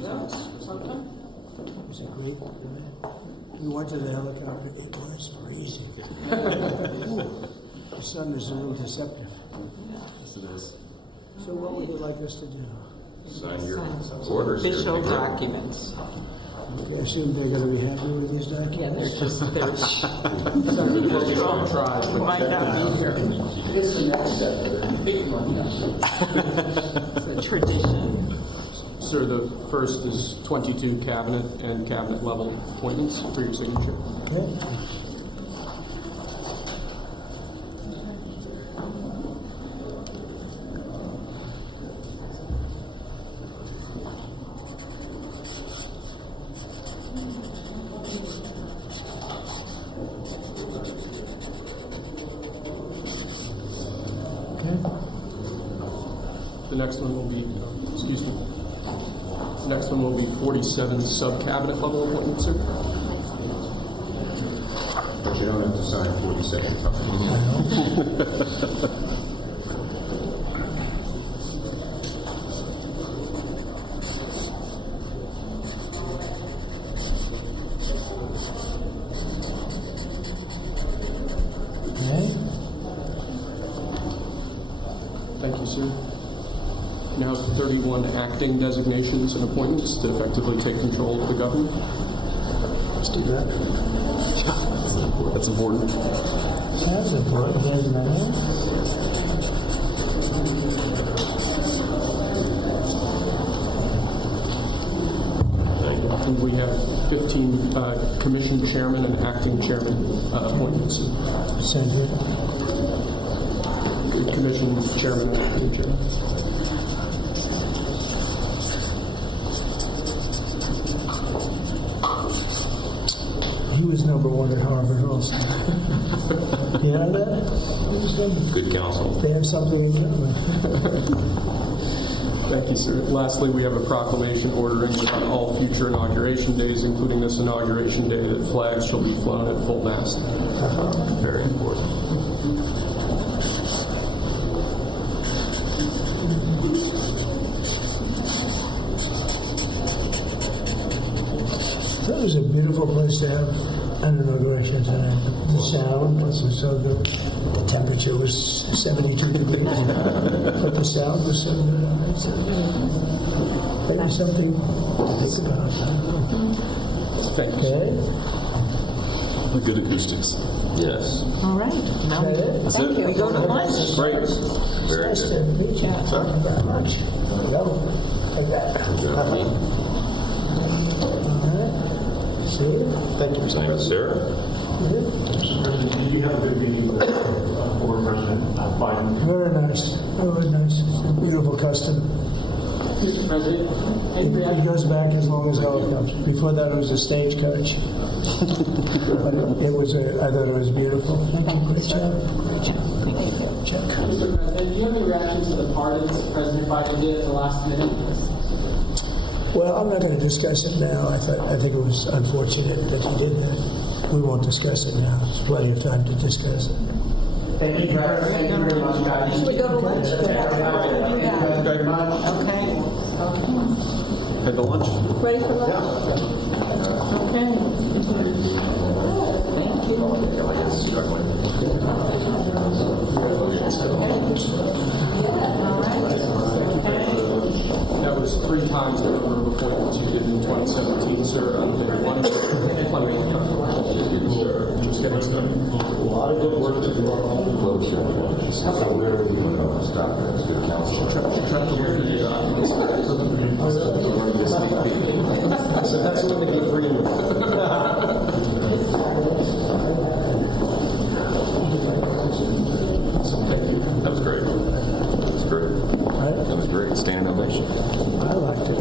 was a great event. We went to the helicopter. It was freezing. The sun is a little deceptive. Yes, it is. So what would you like us to do? Sign your orders. Official documents. Okay, I assume they're going to be happy with these documents? Yeah, they're just, they're It's a tradition. Sir, the first is 22 cabinet and cabinet level appointments for your signature. Okay. The next one will be, excuse me, the next one will be 47 sub-cabinet level appointments, sir. But you don't have to sign 47. Thank you, sir. Now 31 acting designations and appointments to effectively take control of the government. Let's do that. That's important. That's important, man. And we have 15 commission chairman and acting chairman appointments. Senator. Commission chairman and acting chairman. He was number one at Harvard also. You know that? Good counsel. They have something in common. Thank you, sir. Lastly, we have a proclamation ordering that on all future inauguration days, including this inauguration day, that flags shall be flown at full mast. Very important. That was a beautiful place to have an inauguration tonight. The sound was so good. The temperature was 72 degrees. But the sound was so good. Maybe something to think about. Thank you. Okay. The good acoustics. Yes. All right. Now we go to lunch. Great. Very Nice to good. meet you. Thank you very much. Go. Take that. Thank you, sir. You have a good meeting with former President Biden. Very nice. Very nice. Beautiful custom. Mr. President, It goes back as long as helicopters. Before that, it was a stagecoach. But it was I thought it was beautiful. Thank you. Great job. Great job. Thank you. Check. Mr. President, do you have any reactions to the pardons that President Biden did at the last minute? Well, I'm not going to discuss it now. I think it was unfortunate that he did that. We won't discuss it now. There's plenty of time to discuss it. Thank you very much, guys. Should we go to lunch? Thank you very much. Okay. Head to lunch. Ready for lunch? Okay. Thank you. That was 3 times the number of appointments you did in 2017, sir. One plenty of time. Just getting started. A lot of good work to do on all the closure. So where are you going to stop? That's good counsel. So that's when they get green. Thank you. That was great. That was great. That was great. Standing ovation. I liked it.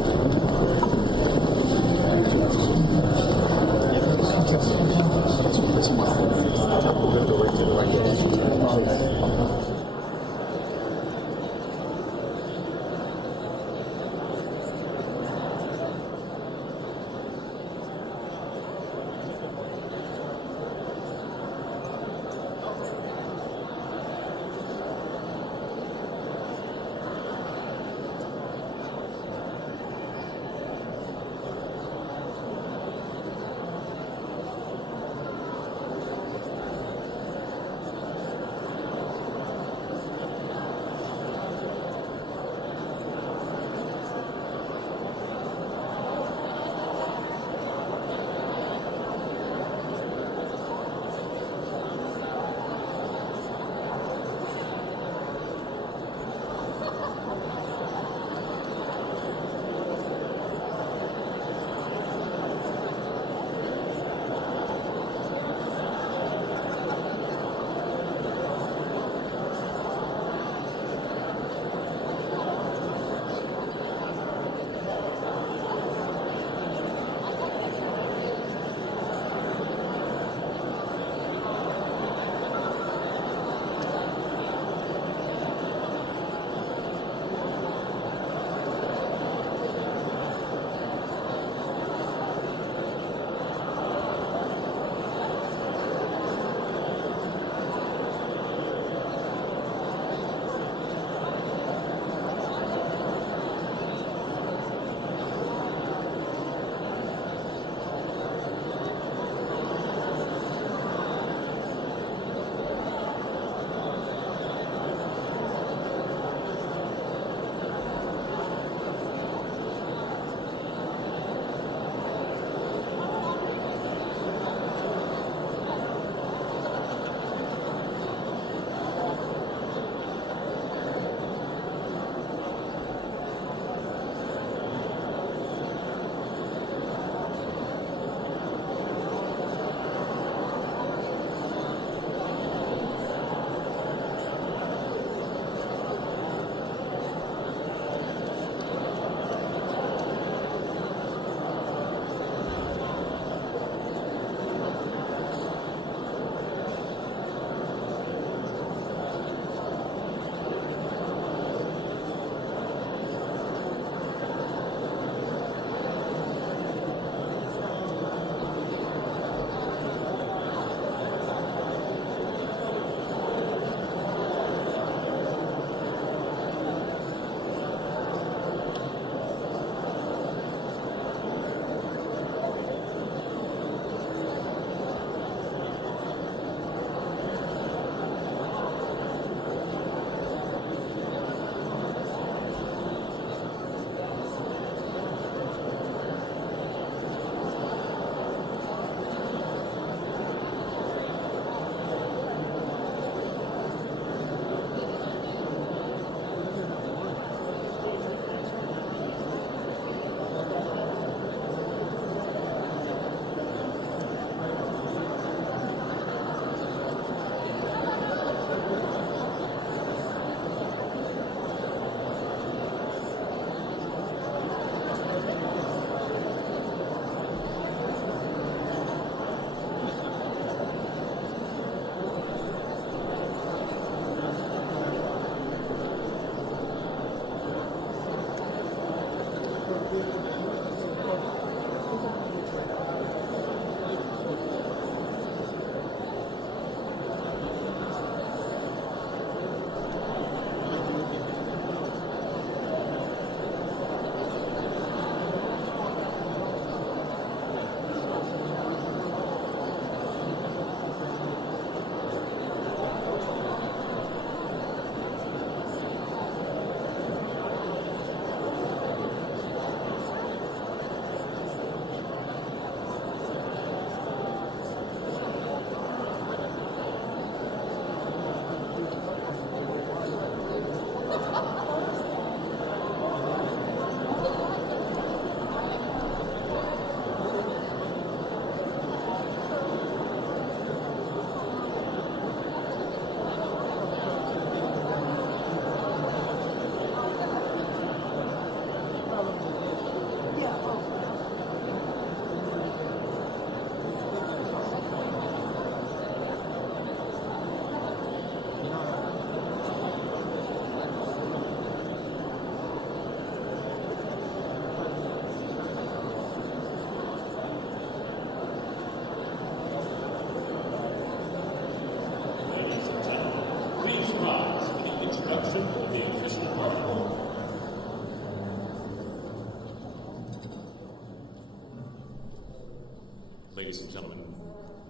Ladies and gentlemen,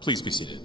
please be seated.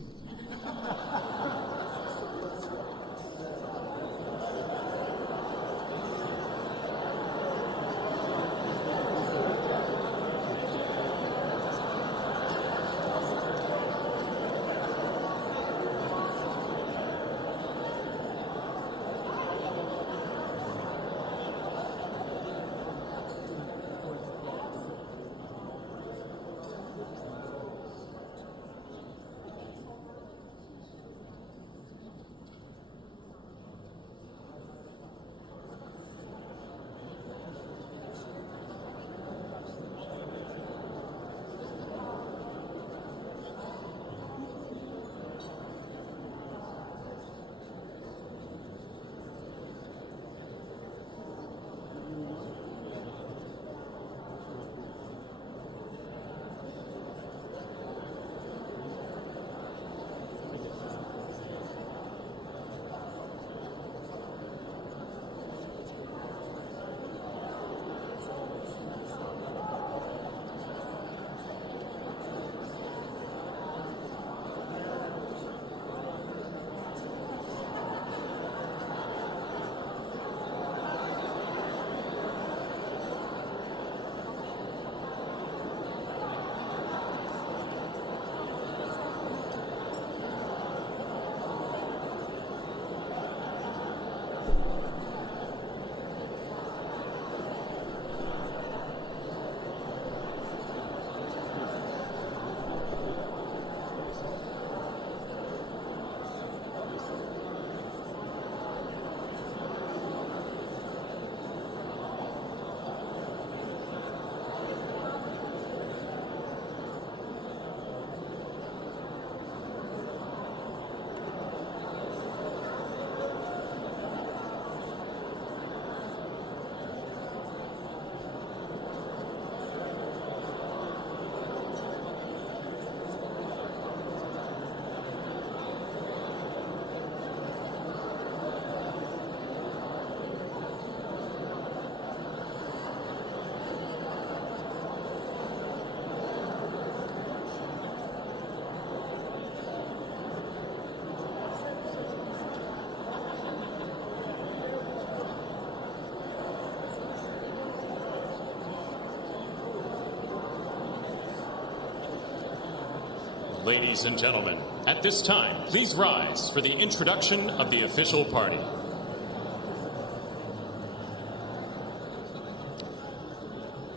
Ladies and gentlemen, at this time, please rise for the introduction of the official party.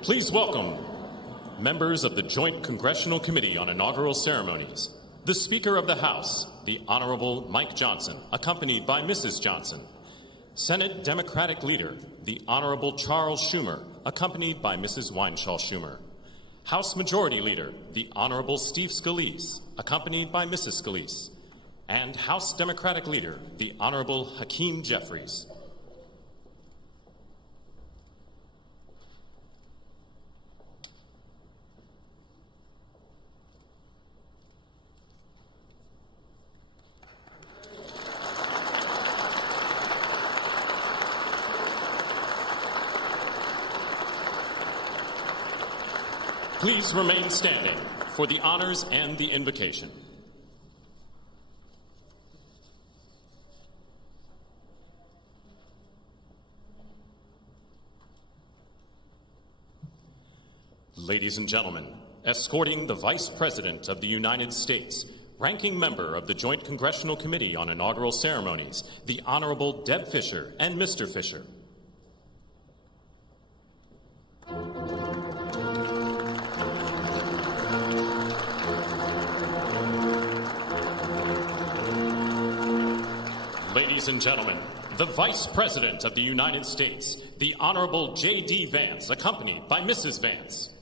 Please welcome members of the Joint Congressional Committee on Inaugural Ceremonies, the Speaker of the House, the Honorable Mike Johnson, accompanied by Mrs. Johnson, Senate Democratic Leader, the Honorable Charles Schumer, accompanied by Mrs. Weinschall Schumer, House Majority Leader, the Honorable Steve Scalise, accompanied by Mrs. Scalise, and House Democratic Leader, the Honorable Hakeem Jeffries. Please remain standing for the honors and the invocation. Ladies and gentlemen, escorting the Vice President of the United States, ranking member of the Joint Congressional Committee on Inaugural Ceremonies, the Honorable Deb Fischer and Mr. Fischer. Ladies and gentlemen, the Vice President of the United States, the Honorable J.D. Vance, accompanied by Mrs. Vance.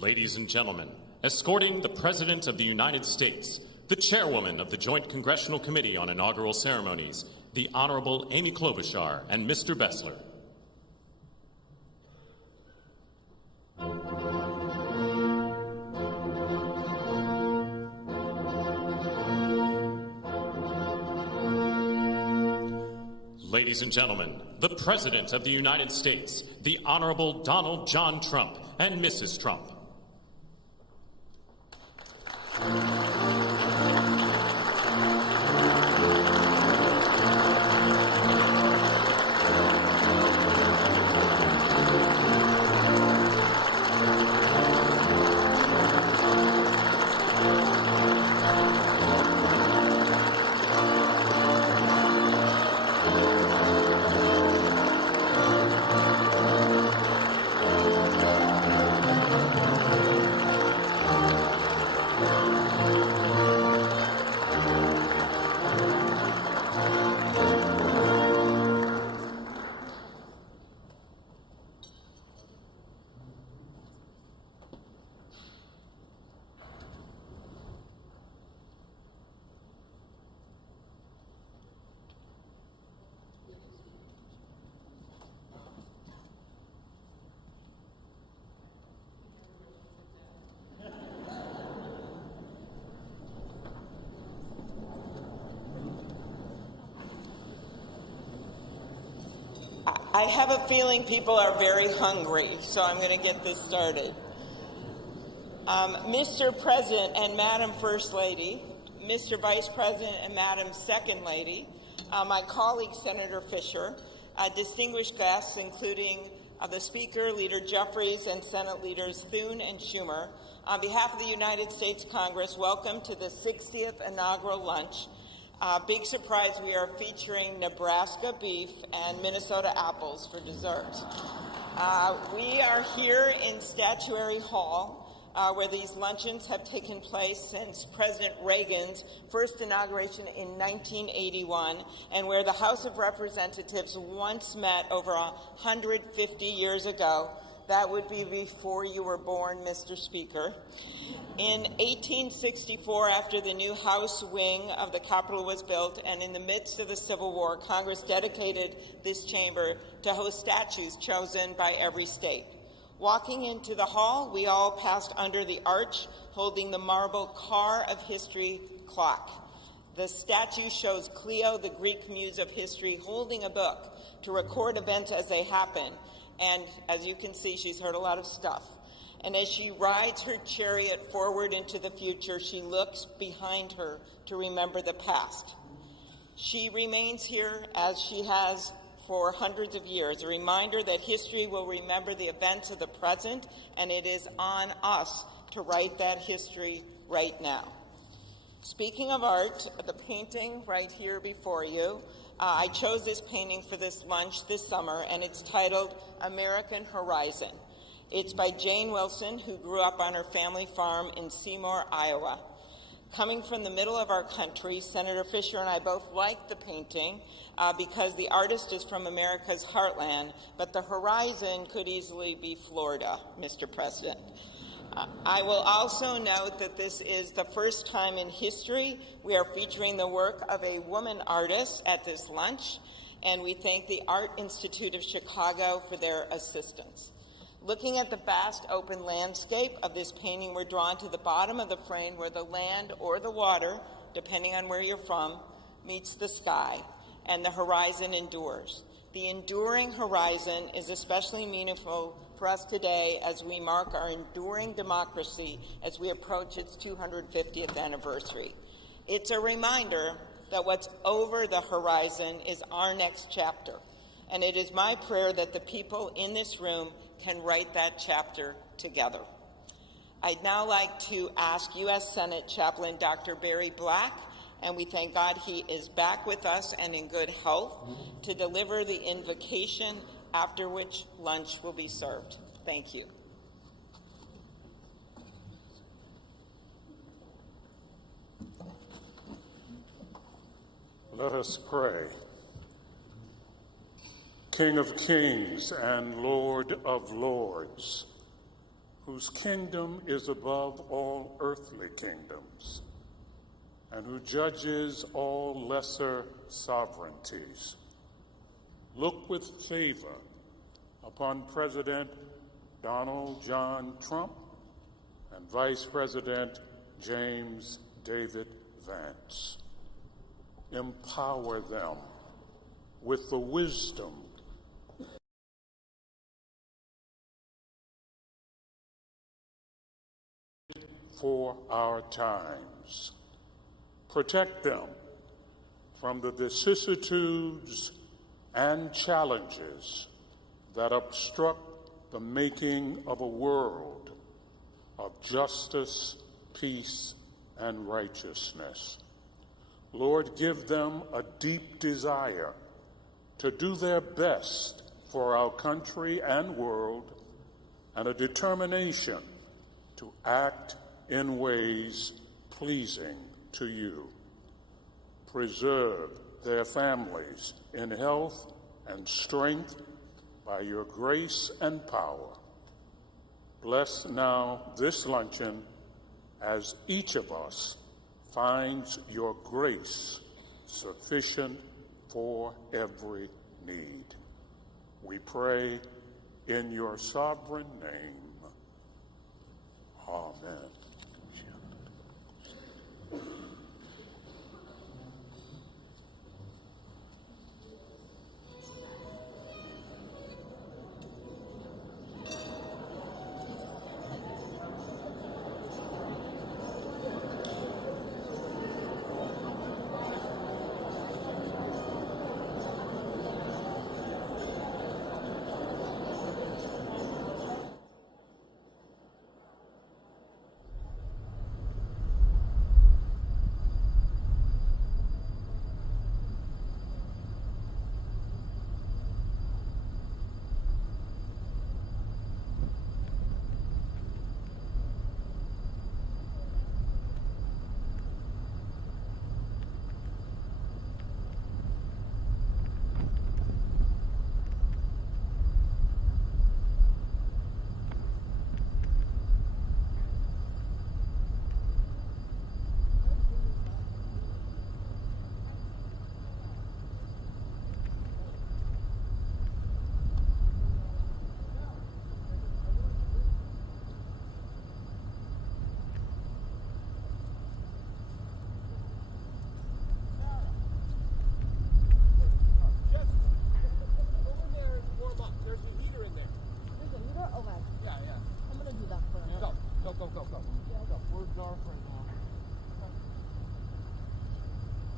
Ladies and gentlemen, escorting the President of the United States, the Chairwoman of the Joint Congressional Committee on Inaugural Ceremonies, the Honorable Amy Klobuchar and Mr. Bessler. Ladies and gentlemen, the President of the United States, the Honorable Donald John Trump and Mrs. Trump. I have a feeling people are very hungry, so I'm going to get this started. Mr. President and Madam First Lady, Mr. Vice President and Madam Second Lady, my colleague Senator Fisher, distinguished guests including the Speaker, Leader Jeffries, and Senate Leaders Thune and Schumer, on behalf of the United States Congress, welcome to the 60th inaugural lunch. Big surprise, we are featuring Nebraska beef and Minnesota apples for dessert. We are here in Statuary Hall, where these luncheons have taken place since President Reagan's first inauguration in 1981, and where the House of Representatives once met over 150 years ago. That would be before you were born, Mr. Speaker. In 1864, after the new House wing of the Capitol was built, and in the midst of the Civil War, Congress dedicated this chamber to host statues chosen by every state. Walking into the hall, we all passed under the arch, holding the marble Car of History clock. The statue shows Clio, the Greek muse of history, holding a book to record events as they happen. And as you can see, she's heard a lot of stuff. And as she rides her chariot forward into the future, she looks behind her to remember the past. She remains here as she has for hundreds of years, a reminder that history will remember the events of the present, and it is on us to write that history right now. Speaking of art, the painting right here before you, I chose this painting for this lunch this summer, and it's titled American Horizon. It's by Jane Wilson, who grew up on her family farm in Seymour, Iowa. Coming from the middle of our country, Senator Fisher and I both like the painting because the artist is from America's heartland, but the horizon could easily be Florida, Mr. President. I will also note that this is the first time in history we are featuring the work of a woman artist at this lunch, and we thank the Art Institute of Chicago for their assistance. Looking at the vast open landscape of this painting, we're drawn to the bottom of the frame where the land or the water, depending on where you're from, meets the sky, and the horizon endures. The enduring horizon is especially meaningful for us today as we mark our enduring democracy as we approach its 250th anniversary. It's a reminder that what's over the horizon is our next chapter, and it is my prayer that the people in this room can write that chapter together. I'd now like to ask U.S. Senate Chaplain Dr. Barry Black, and we thank God he is back with us and in good health, to deliver the invocation, after which lunch will be served. Thank you. Let us pray. King of kings and Lord of lords, whose kingdom is above all earthly kingdoms, and who judges all lesser sovereignties. Look with favor upon President Donald John Trump and Vice President James David Vance. Empower them with the wisdom for our times. Protect them from the vicissitudes and challenges that obstruct the making of a world of justice, peace, and righteousness. Lord, give them a deep desire to do their best for our country and world, and a determination to act in ways pleasing to you. Preserve their families in health and strength by your grace and power. Bless now this luncheon as each of us finds your grace sufficient for every need. We pray in your sovereign name. Amen.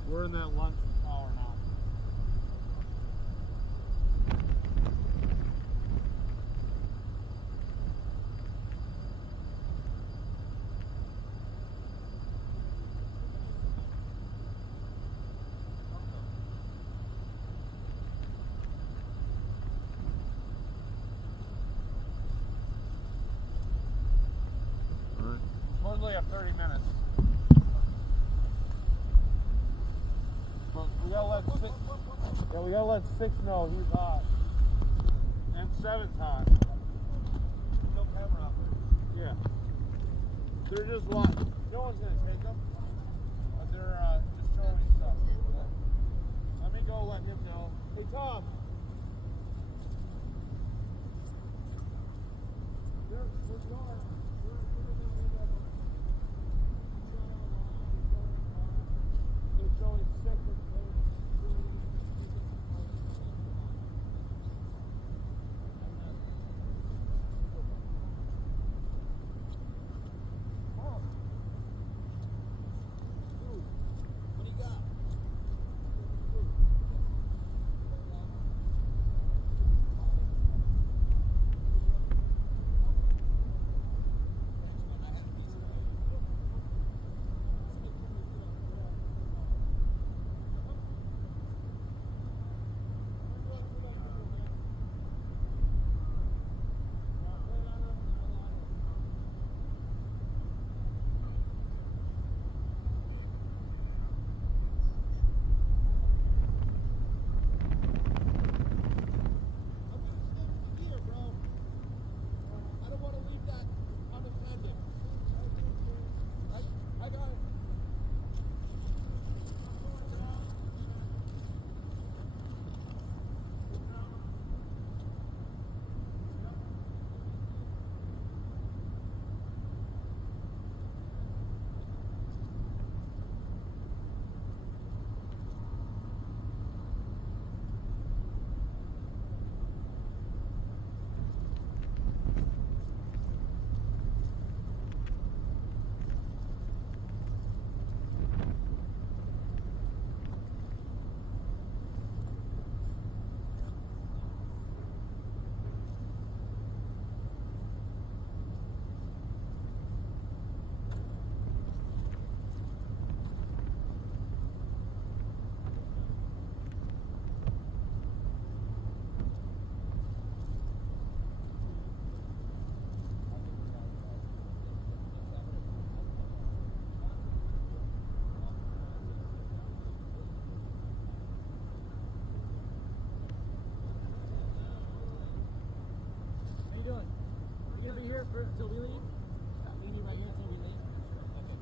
We're in that lunch hour now. Supposedly have 30 minutes. We gotta let 6 know he's hot. And 7's hot. No camera operators. Yeah. They're just watching. No one's gonna take them. They're just showing stuff. Let me go let him know. Hey, Tom. We're going. They're showing 6. Until we leave? Leaning right here until we leave? Okay.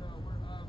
No, we're,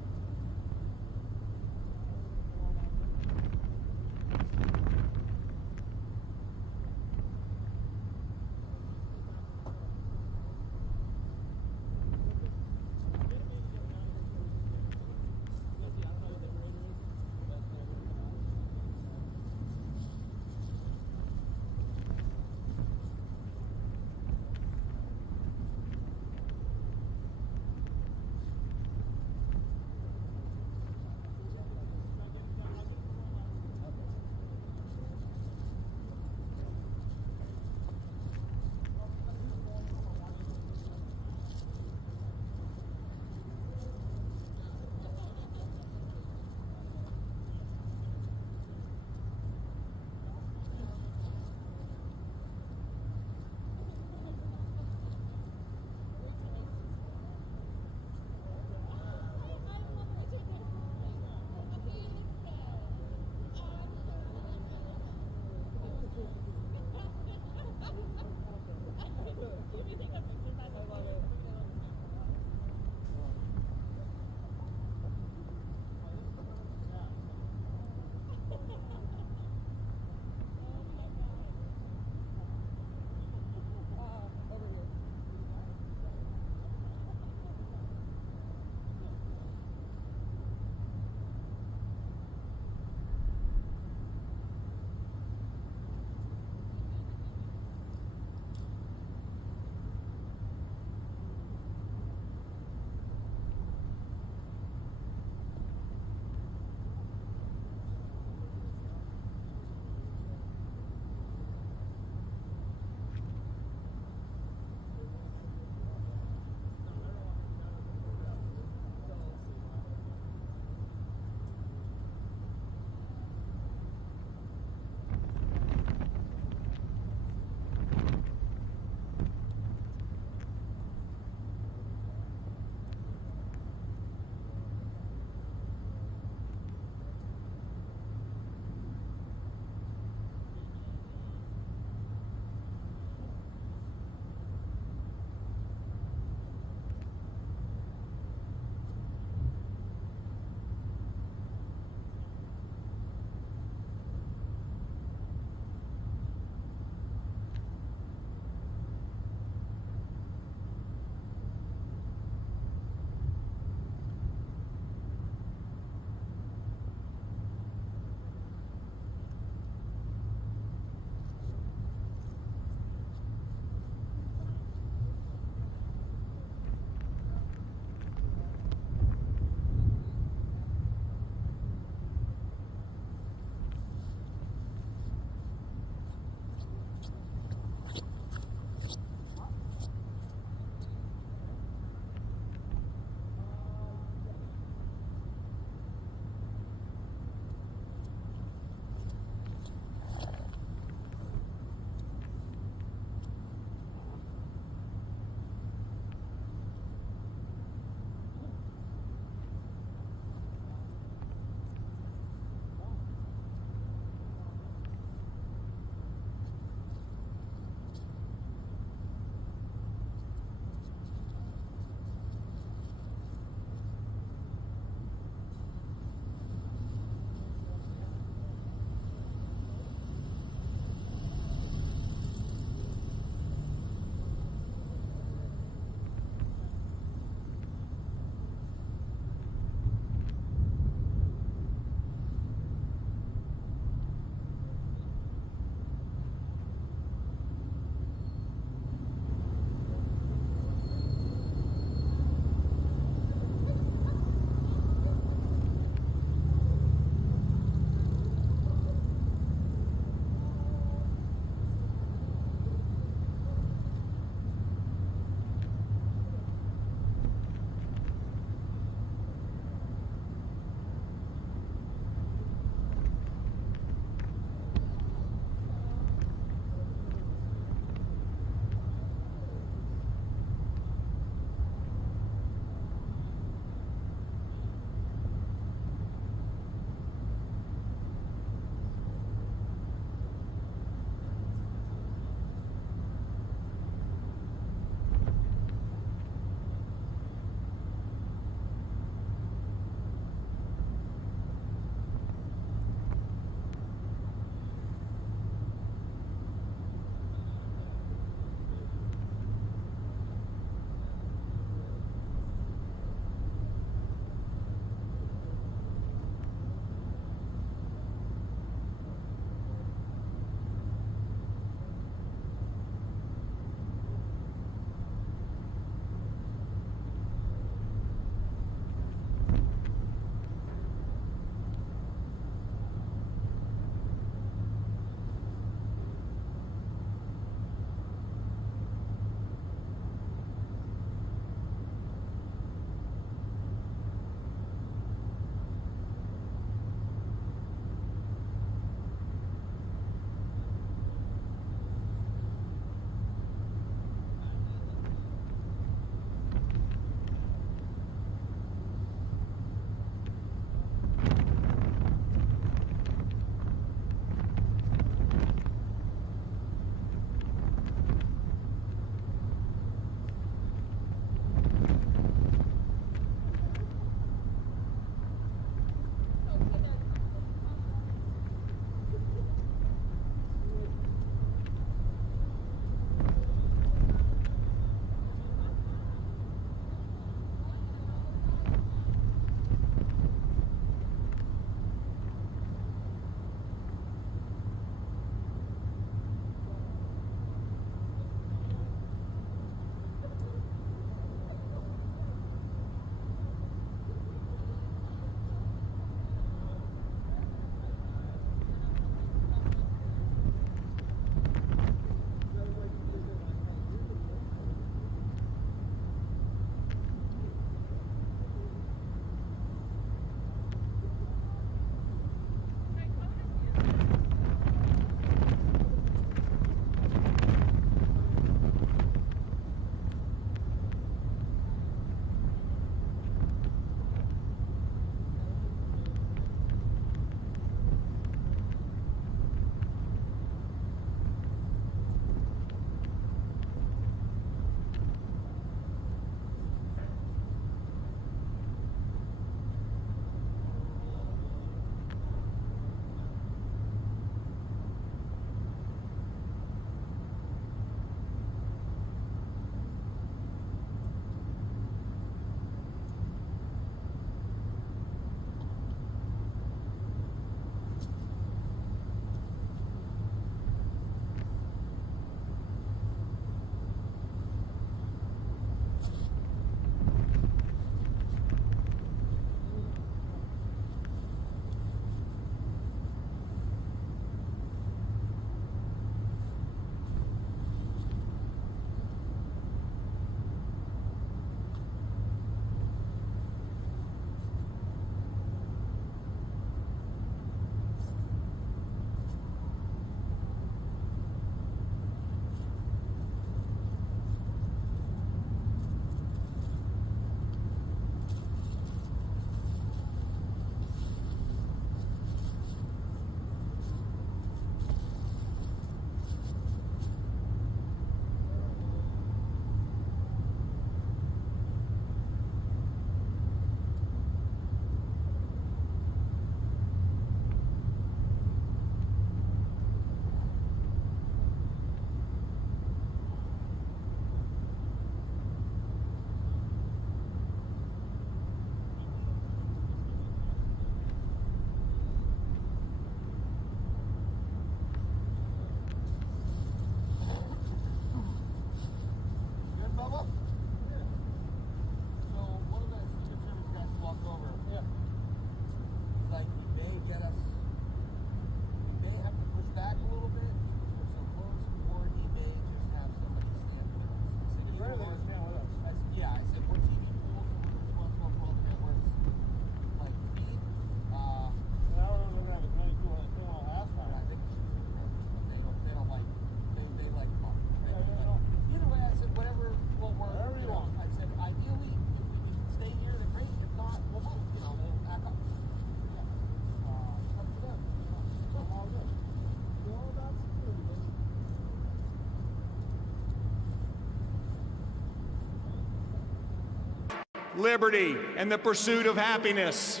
liberty, and the pursuit of happiness.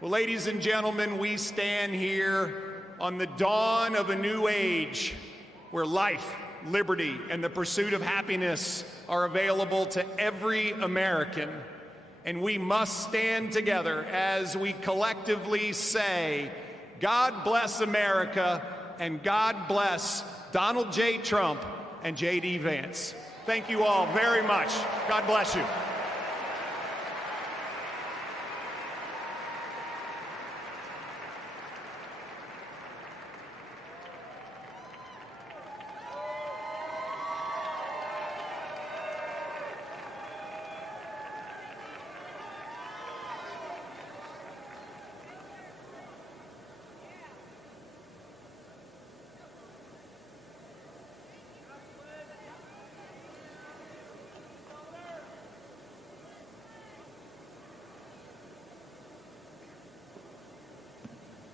Well, ladies and gentlemen, we stand here on the dawn of a new age where life, liberty, and the pursuit of happiness are available to every American. And we must stand together as we collectively say, God bless America, and God bless Donald J. Trump and J.D. Vance. Thank you all very much. God bless you.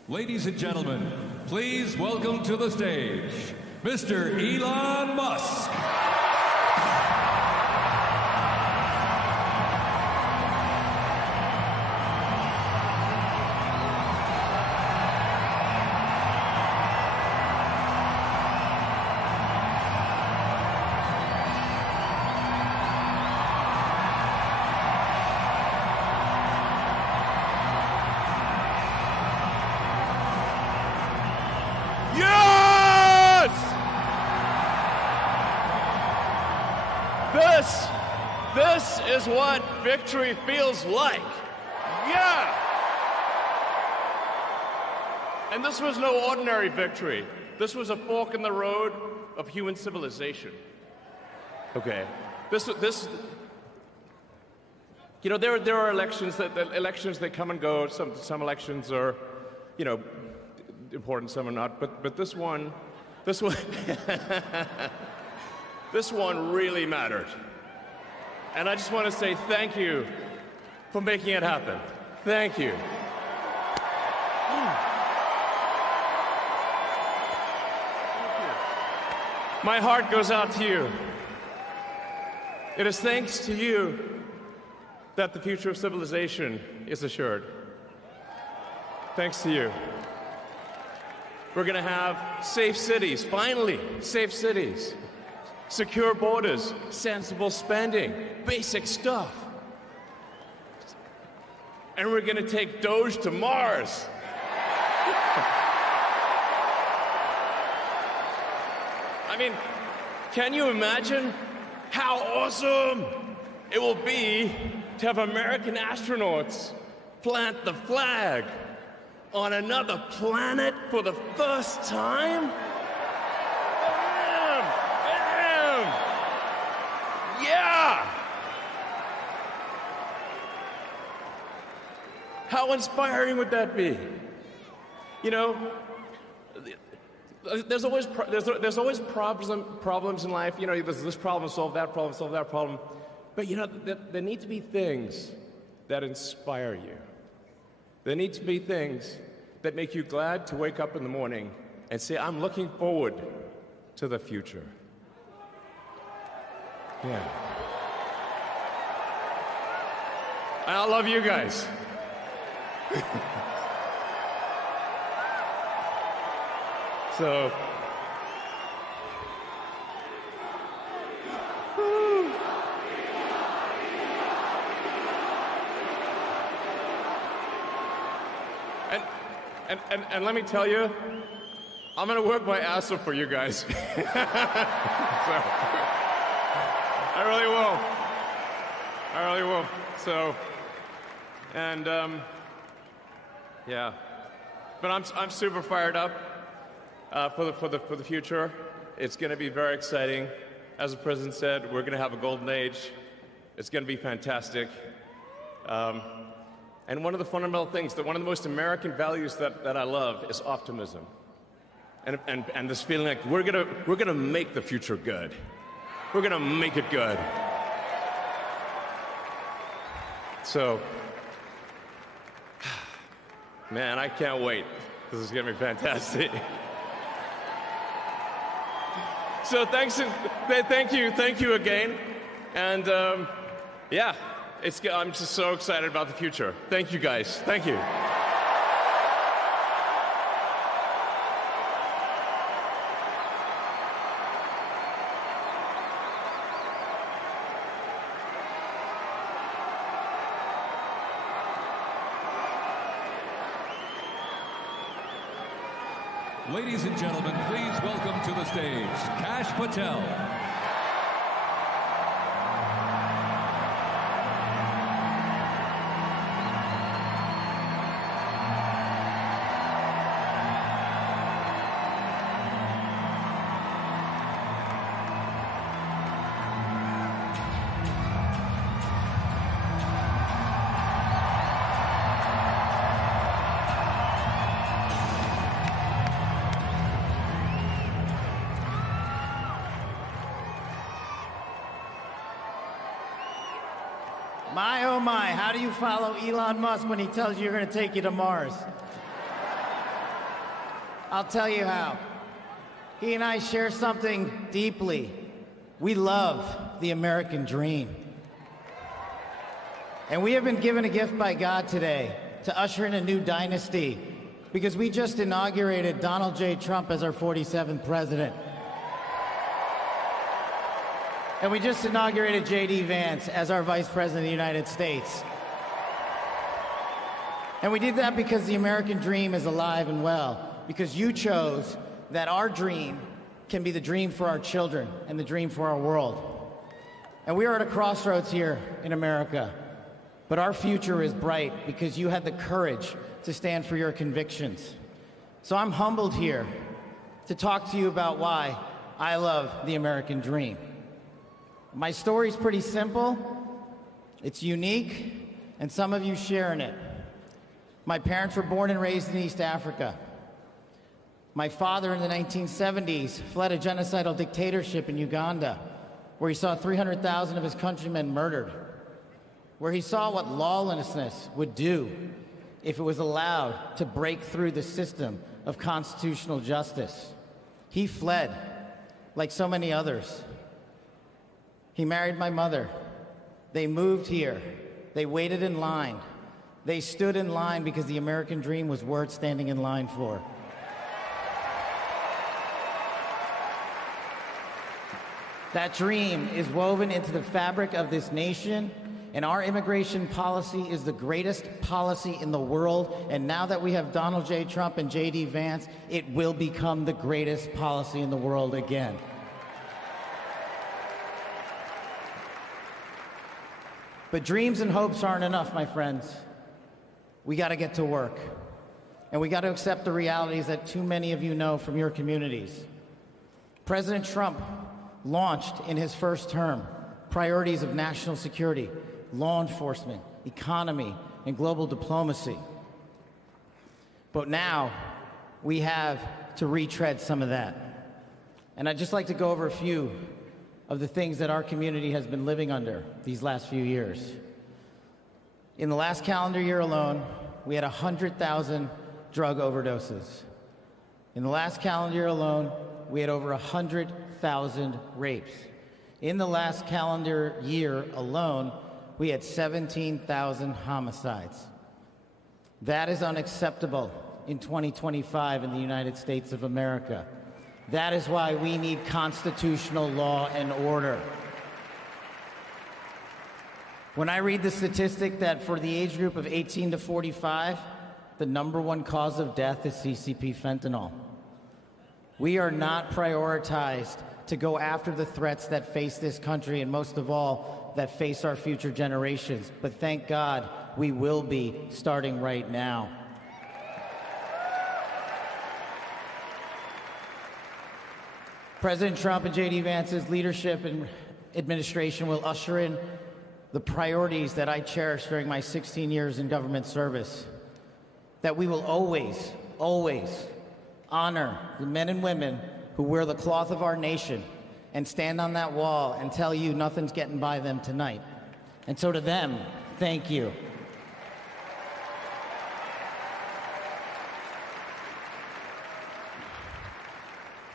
Ladies and gentlemen, please welcome to the stage, Mr. Elon Musk. This is what victory feels like. Yeah! And this was no ordinary victory. This was a fork in the road of human civilization. Okay. You know, there are elections that come and go. Some elections are, you know, important, some are not. But this one this one really mattered. And I just want to say thank you for making it happen. Thank you. My heart goes out to you. It is thanks to you that the future of civilization is assured. Thanks to you. We're going to have safe cities, finally, safe cities. Secure borders, sensible spending, basic stuff. And we're going to take Doge to Mars. I mean, can you imagine how awesome it will be to have American astronauts plant the flag on another planet for the first time? Yeah! How inspiring would that be? You know, there's always problems in life. You know, there's this problem, solve that problem. But you know, there need to be things that inspire you. There need to be things that make you glad to wake up in the morning and say, I'm looking forward to the future. Yeah. I love you guys. So, and let me tell you, I'm gonna work my ass off for you guys. So, I really will. So, and yeah, but I'm super fired up for the future. It's going to be very exciting. As the president said, we're going to have a golden age. It's going to be fantastic. And one of the fundamental things, one of the most American values that I love is optimism, and this feeling like we're gonna make the future good. We're gonna make it good. So, man, I can't wait. This is gonna be fantastic. So thank you again, and yeah, I'm just so excited about the future. Thank you, guys. Thank you. Ladies and gentlemen, please welcome to the stage Kash Patel. My, oh my, how do you follow Elon Musk when he tells you you're going to take you to Mars? I'll tell you how. He and I share something deeply. We love the American dream. And we have been given a gift by God today to usher in a new dynasty because we just inaugurated Donald J. Trump as our 47th president. And we just inaugurated J.D. Vance as our Vice President of the United States. And we did that because the American dream is alive and well, because you chose that our dream can be the dream for our children and the dream for our world. And we are at a crossroads here in America, but our future is bright because you had the courage to stand for your convictions. So I'm humbled here to talk to you about why I love the American dream. My story's pretty simple, it's unique, and some of you share in it. My parents were born and raised in East Africa. My father in the 1970s fled a genocidal dictatorship in Uganda, where he saw 300,000 of his countrymen murdered, where he saw what lawlessness would do if it was allowed to break through the system of constitutional justice. He fled, like so many others. He married my mother. They moved here. They waited in line. They stood in line because the American dream was worth standing in line for. That dream is woven into the fabric of this nation, and our immigration policy is the greatest policy in the world. And now that we have Donald J. Trump and J.D. Vance, it will become the greatest policy in the world again. But dreams and hopes aren't enough, my friends. We got to get to work. And we got to accept the realities that too many of you know from your communities. President Trump launched in his first term priorities of national security, law enforcement, economy, and global diplomacy. But now we have to retread some of that. And I'd just like to go over a few of the things that our community has been living under these last few years. In the last calendar year alone, we had 100,000 drug overdoses. In the last calendar year alone, we had over 100,000 rapes. In the last calendar year alone, we had 17,000 homicides. That is unacceptable in 2025 in the United States of America. That is why we need constitutional law and order. When I read the statistic that for the age group of 18 to 45, the #1 cause of death is CCP fentanyl. We are not prioritized to go after the threats that face this country, and most of all, that face our future generations. But thank God, we will be starting right now. President Trump and J.D. Vance's leadership and administration will usher in the priorities that I cherished during my 16 years in government service. That we will always, always honor the men and women who wear the cloth of our nation and stand on that wall and tell you nothing's getting by them tonight. And so to them, thank you.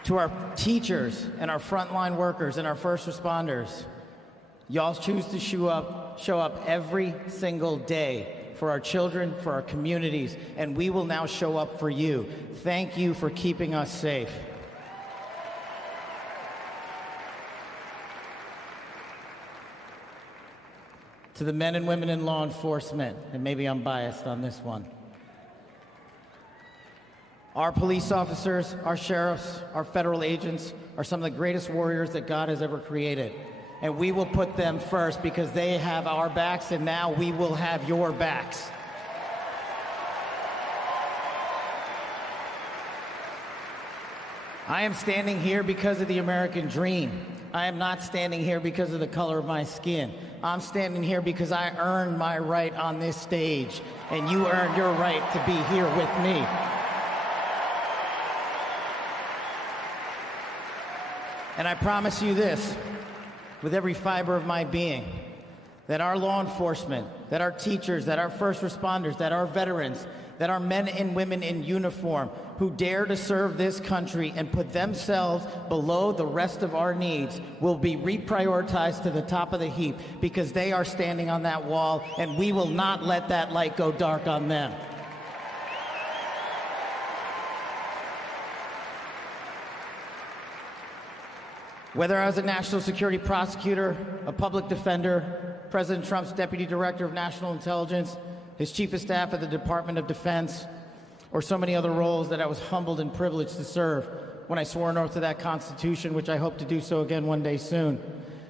To our teachers and our frontline workers and our first responders, Y'all choose to show up every single day for our children, for our communities, and we will now show up for you. Thank you for keeping us safe. To the men and women in law enforcement, and maybe I'm biased on this one, our police officers, our sheriffs, our federal agents are some of the greatest warriors that God has ever created. And we will put them first because they have our backs, and now we will have your backs. I am standing here because of the American dream. I am not standing here because of the color of my skin. I'm standing here because I earned my right on this stage, and you earned your right to be here with me. And I promise you this, with every fiber of my being, that our law enforcement, that our teachers, that our first responders, that our veterans, that our men and women in uniform who dare to serve this country and put themselves below the rest of our needs will be reprioritized to the top of the heap because they are standing on that wall, and we will not let that light go dark on them. Whether I was a national security prosecutor, a public defender, President Trump's deputy director of national intelligence, his chief of staff at the Department of Defense, or so many other roles that I was humbled and privileged to serve when I swore an oath to that Constitution, which I hope to do so again one day soon.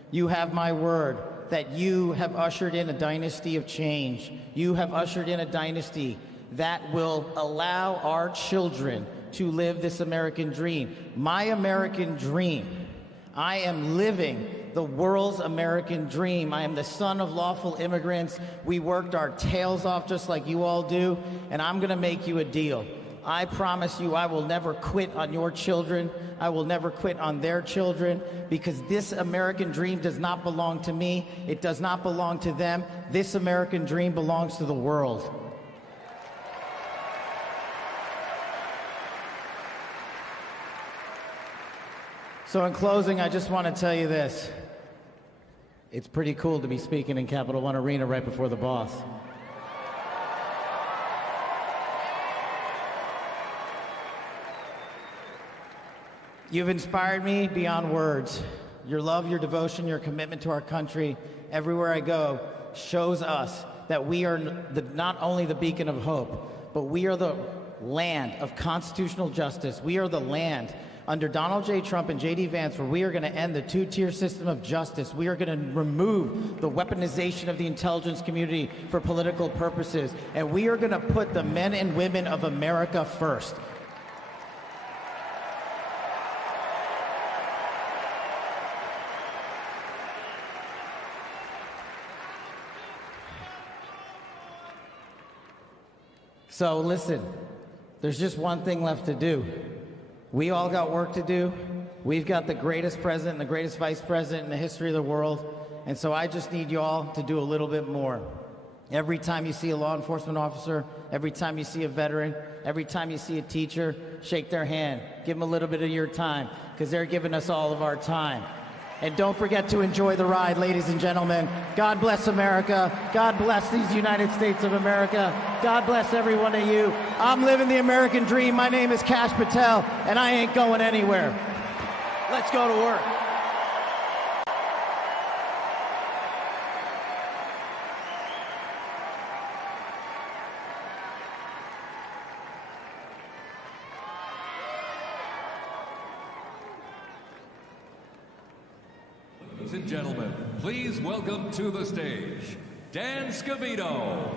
You have my word that you have ushered in a dynasty of change. You have ushered in a dynasty that will allow our children to live this American dream. My American dream. I am living the world's American dream. I am the son of lawful immigrants. We worked our tails off just like you all do, and I'm gonna make you a deal. I promise you I will never quit on your children. I will never quit on their children, because this American dream does not belong to me. It does not belong to them. This American dream belongs to the world. So in closing, I just want to tell you this. It's pretty cool to be speaking in Capital One Arena right before the boss. You've inspired me beyond words. Your love, your devotion, your commitment to our country, everywhere I go, shows us that we are not only the beacon of hope, but we are the land of constitutional justice. We are the land under Donald J. Trump and J.D. Vance, where we are going to end the two-tier system of justice. We are going to remove the weaponization of the intelligence community for political purposes. And we are going to put the men and women of America first. So listen, there's just one thing left to do. We all got work to do. We've got the greatest president and the greatest vice president in the history of the world. And so I just need you all to do a little bit more. Every time you see a law enforcement officer, every time you see a veteran, every time you see a teacher, shake their hand. Give them a little bit of your time, because they're giving us all of our time. And don't forget to enjoy the ride, ladies and gentlemen. God bless America. God bless these United States of America. God bless every one of you. I'm living the American dream. My name is Kash Patel, and I ain't going anywhere. Let's go to work. Ladies and gentlemen, please welcome to the stage, Dan Scavino.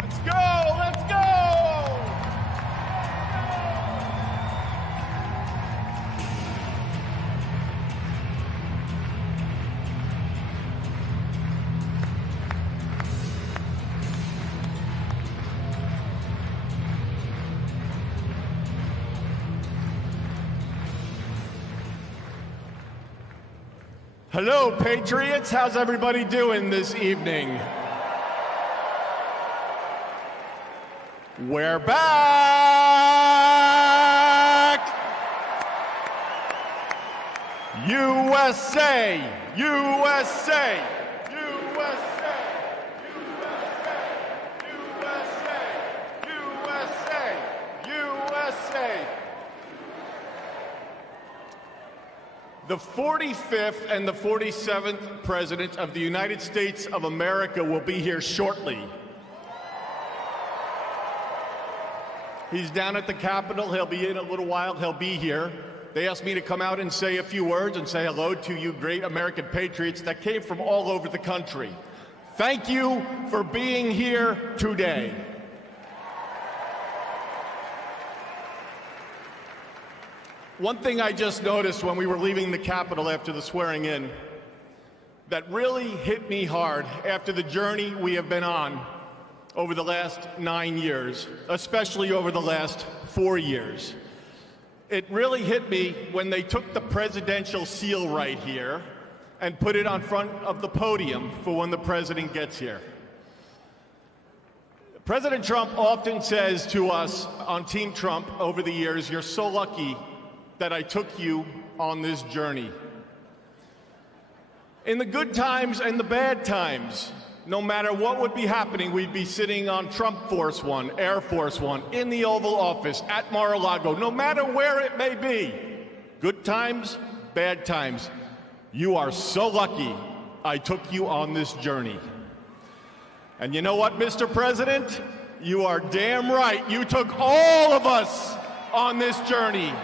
Let's go! Let's go! Hello, Patriots. How's everybody doing this evening? We're back! USA! USA! USA! USA! USA! USA! The 45th and the 47th President of the United States of America will be here shortly. He's down at the Capitol. He'll be in a little while. He'll be here. They asked me to come out and say a few words and say hello to you great American patriots that came from all over the country. Thank you for being here today. One thing I just noticed when we were leaving the Capitol after the swearing in that really hit me hard after the journey we have been on over the last 9 years, especially over the last 4 years. It really hit me when they took the presidential seal right here and put it on front of the podium for when the president gets here. President Trump often says to us on Team Trump over the years, "You're so lucky that I took you on this journey." In the good times and the bad times, no matter what would be happening, we'd be sitting on Trump Force One, Air Force One, in the Oval Office, at Mar-a-Lago, no matter where it may be. Good times, bad times. You are so lucky I took you on this journey. And you know what, Mr. President? You are damn right. You took all of us on this journey.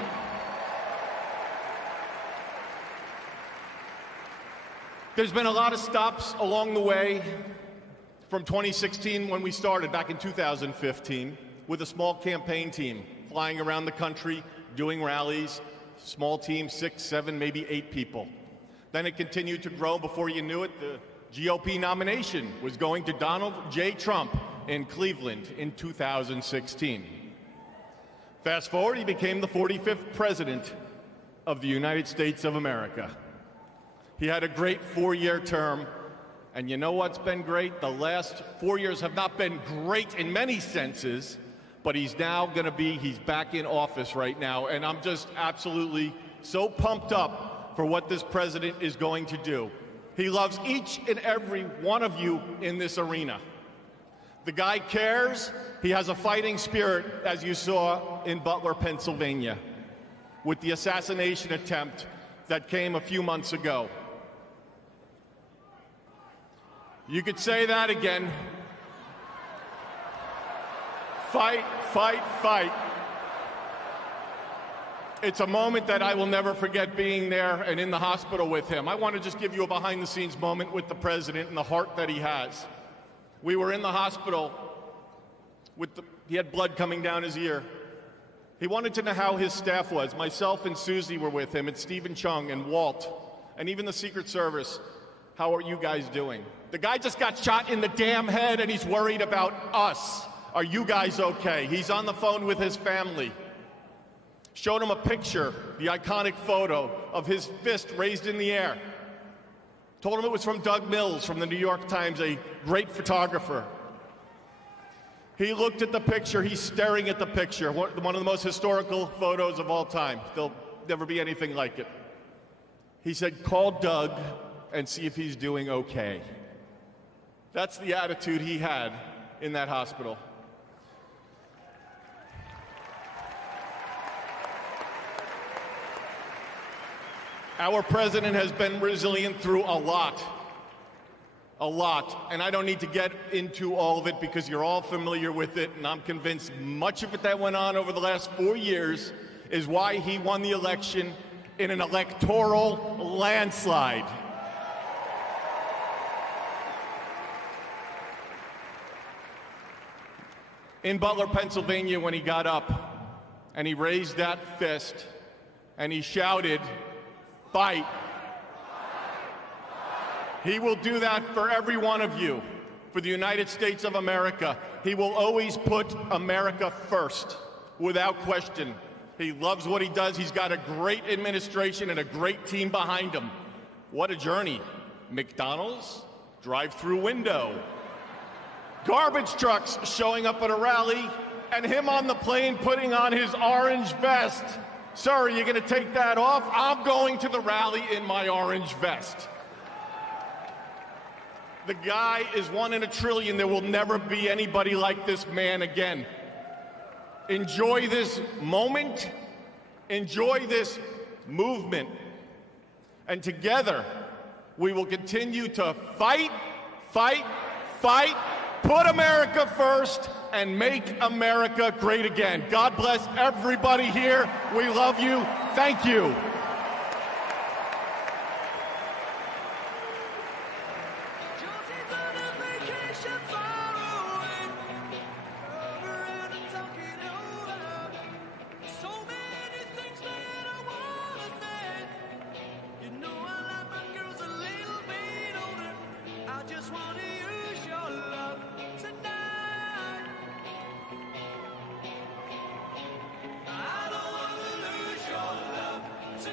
There's been a lot of stops along the way from 2016 when we started back in 2015 with a small campaign team flying around the country, doing rallies, small team, 6, 7, maybe 8 people. Then it continued to grow. Before you knew it, the GOP nomination was going to Donald J. Trump in Cleveland in 2016. Fast forward, he became the 45th President of the United States of America. He had a great 4-year term, and you know what's been great? The last 4 years have not been great in many senses, but he's back in office right now, and I'm just absolutely so pumped up for what this president is going to do. He loves each and every one of you in this arena. The guy cares. He has a fighting spirit, as you saw in Butler, Pennsylvania, with the assassination attempt that came a few months ago. You could say that again. Fight, fight, fight. It's a moment that I will never forget, being there and in the hospital with him. I want to just give you a behind-the-scenes moment with the president and the heart that he has. We were in the hospital he had blood coming down his ear. He wanted to know how his staff was. Myself and Susie were with him, and Stephen Chung and Walt, and even the Secret Service. How are you guys doing? The guy just got shot in the damn head, and he's worried about us. Are you guys okay? He's on the phone with his family. Showed him a picture, the iconic photo of his fist raised in the air. Told him it was from Doug Mills from the New York Times, a great photographer. He looked at the picture. He's staring at the picture, one of the most historical photos of all time. There'll never be anything like it. He said, "Call Doug and see if he's doing okay." That's the attitude he had in that hospital. Our president has been resilient through a lot. And I don't need to get into all of it because you're all familiar with it, and I'm convinced much of it that went on over the last 4 years is why he won the election in an electoral landslide. In Butler, Pennsylvania, when he got up and he raised that fist and he shouted, "Fight." He will do that for every one of you, for the United States of America. He will always put America first, without question. He loves what he does. He's got a great administration and a great team behind him. What a journey. McDonald's, drive-through window. Garbage trucks showing up at a rally, and him on the plane putting on his orange vest. Sir, are you gonna take that off? I'm going to the rally in my orange vest. The guy is 1 in a trillion. There will never be anybody like this man again. Enjoy this moment. Enjoy this movement. And together, we will continue to fight, fight, fight, put America first, and make America great again. God bless everybody here. We love you. Thank you. Tonight.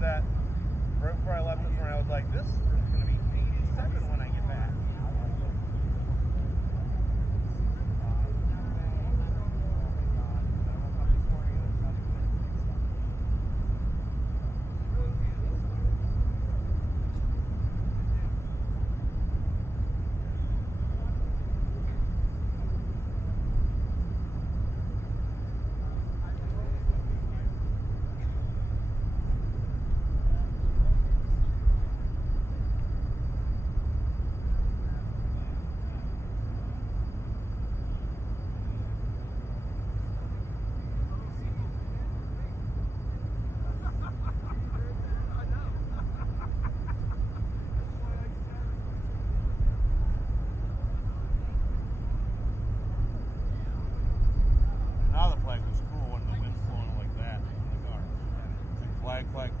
heard that right before I left this morning. I was like, this is going to be 87 when I get back.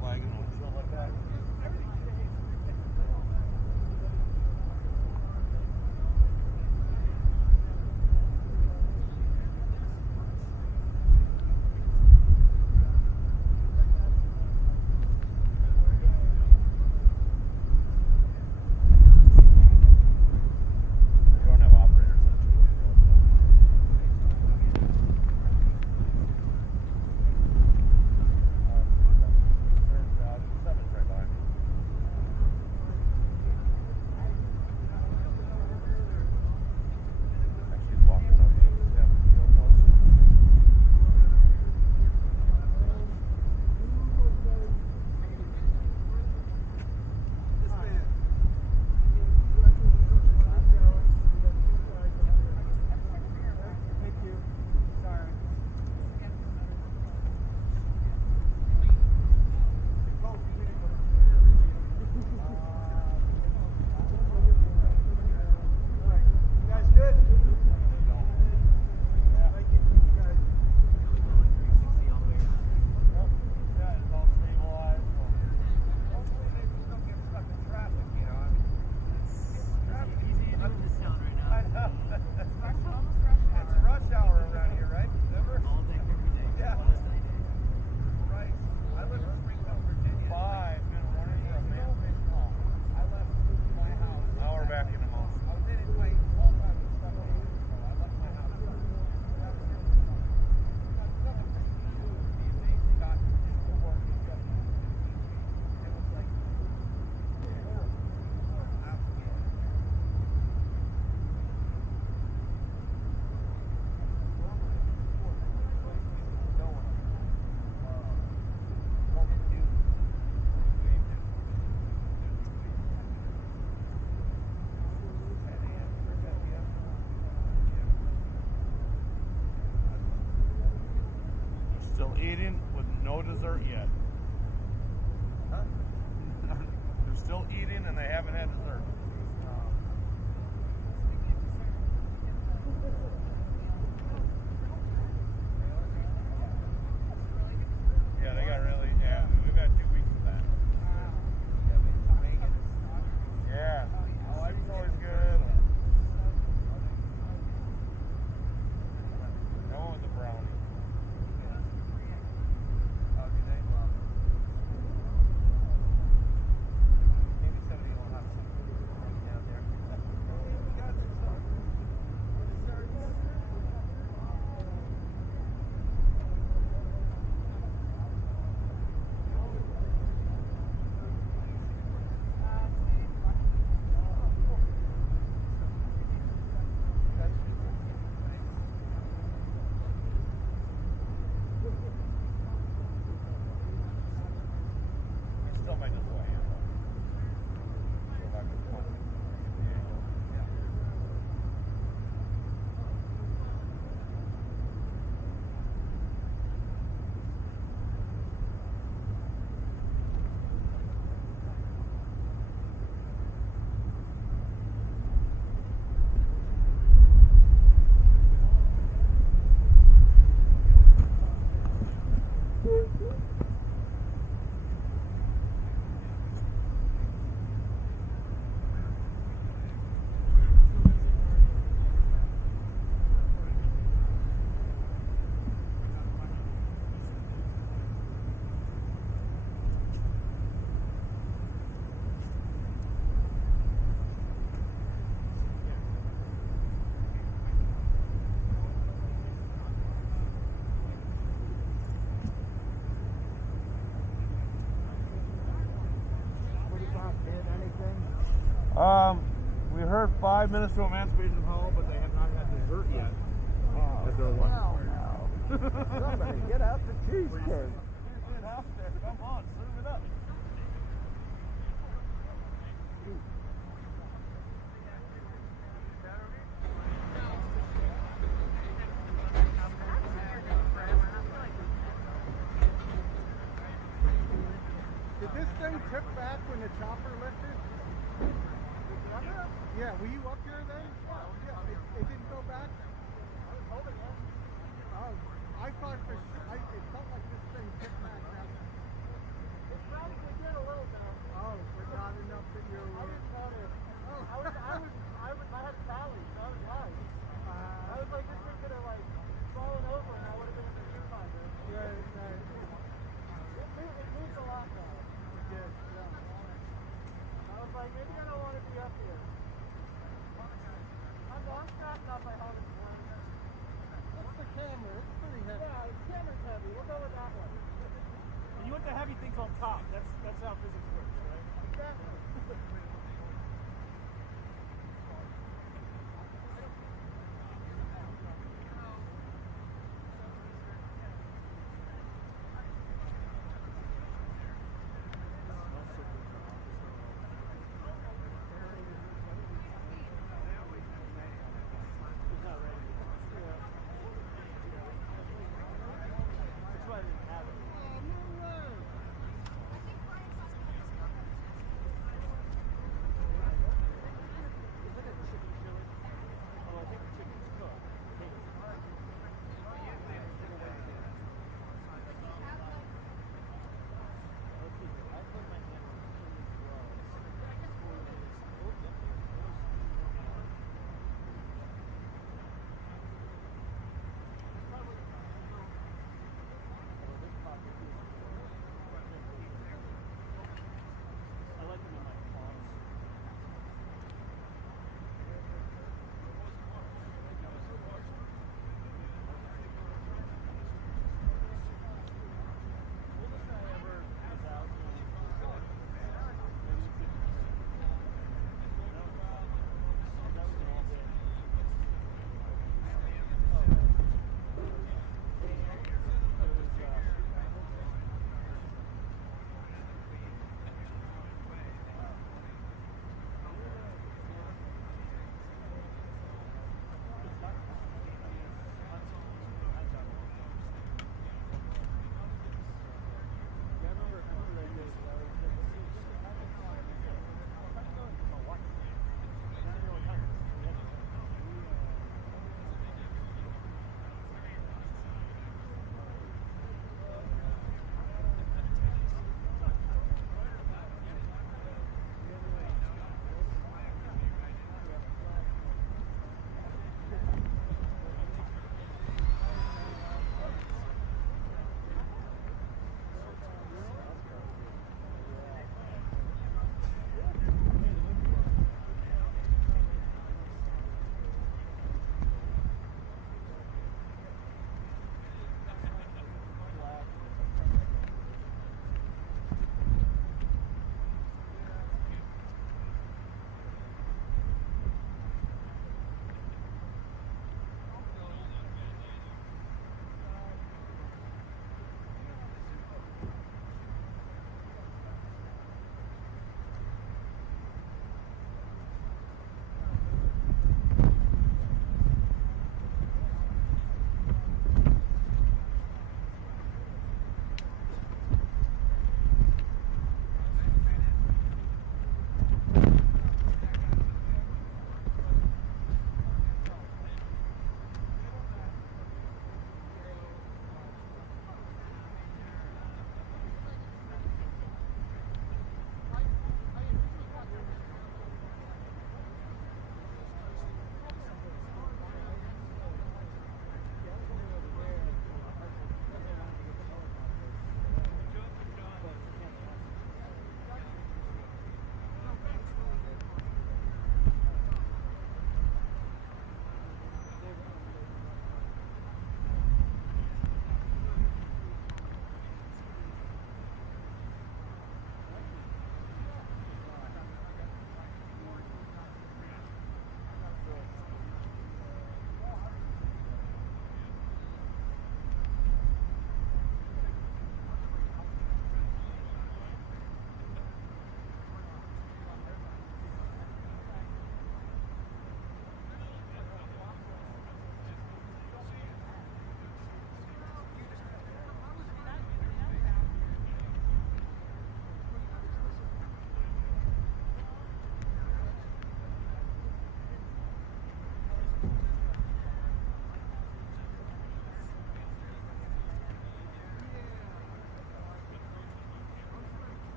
Flag, and stuff like that. Still eating with no dessert yet. Huh? They're still eating and they haven't had dessert. Yeah, they got really, yeah, we've had 2 weeks of that. Yeah. Oh, it's always good. That one was a brownie. We heard 5 minutes to Emancipation Hall, but they have not had dessert yet. At their lunch. Somebody get out the cheesecake. Get out there. Come on, serve it up. Did this thing tip back when the chopper lifted? Yeah, were you up here then? Yeah, it didn't go back? I was holding it. Oh, I thought for sure, it felt like this thing tipped back now. It probably did a little bit. Oh, but not enough that you were... I didn't notice. Oh. I had Sally, so I was live. I was like, this thing could have like fallen over and I would have been in the viewfinder. Right. It moves a lot though. It did, yeah. I was like, maybe I don't want to be up here. I'm strapped up, I hold it. What's the camera? It's pretty heavy. Yeah, the camera's heavy. We'll go with that one. And you want the heavy things on top. That's how physics works, right? Exactly.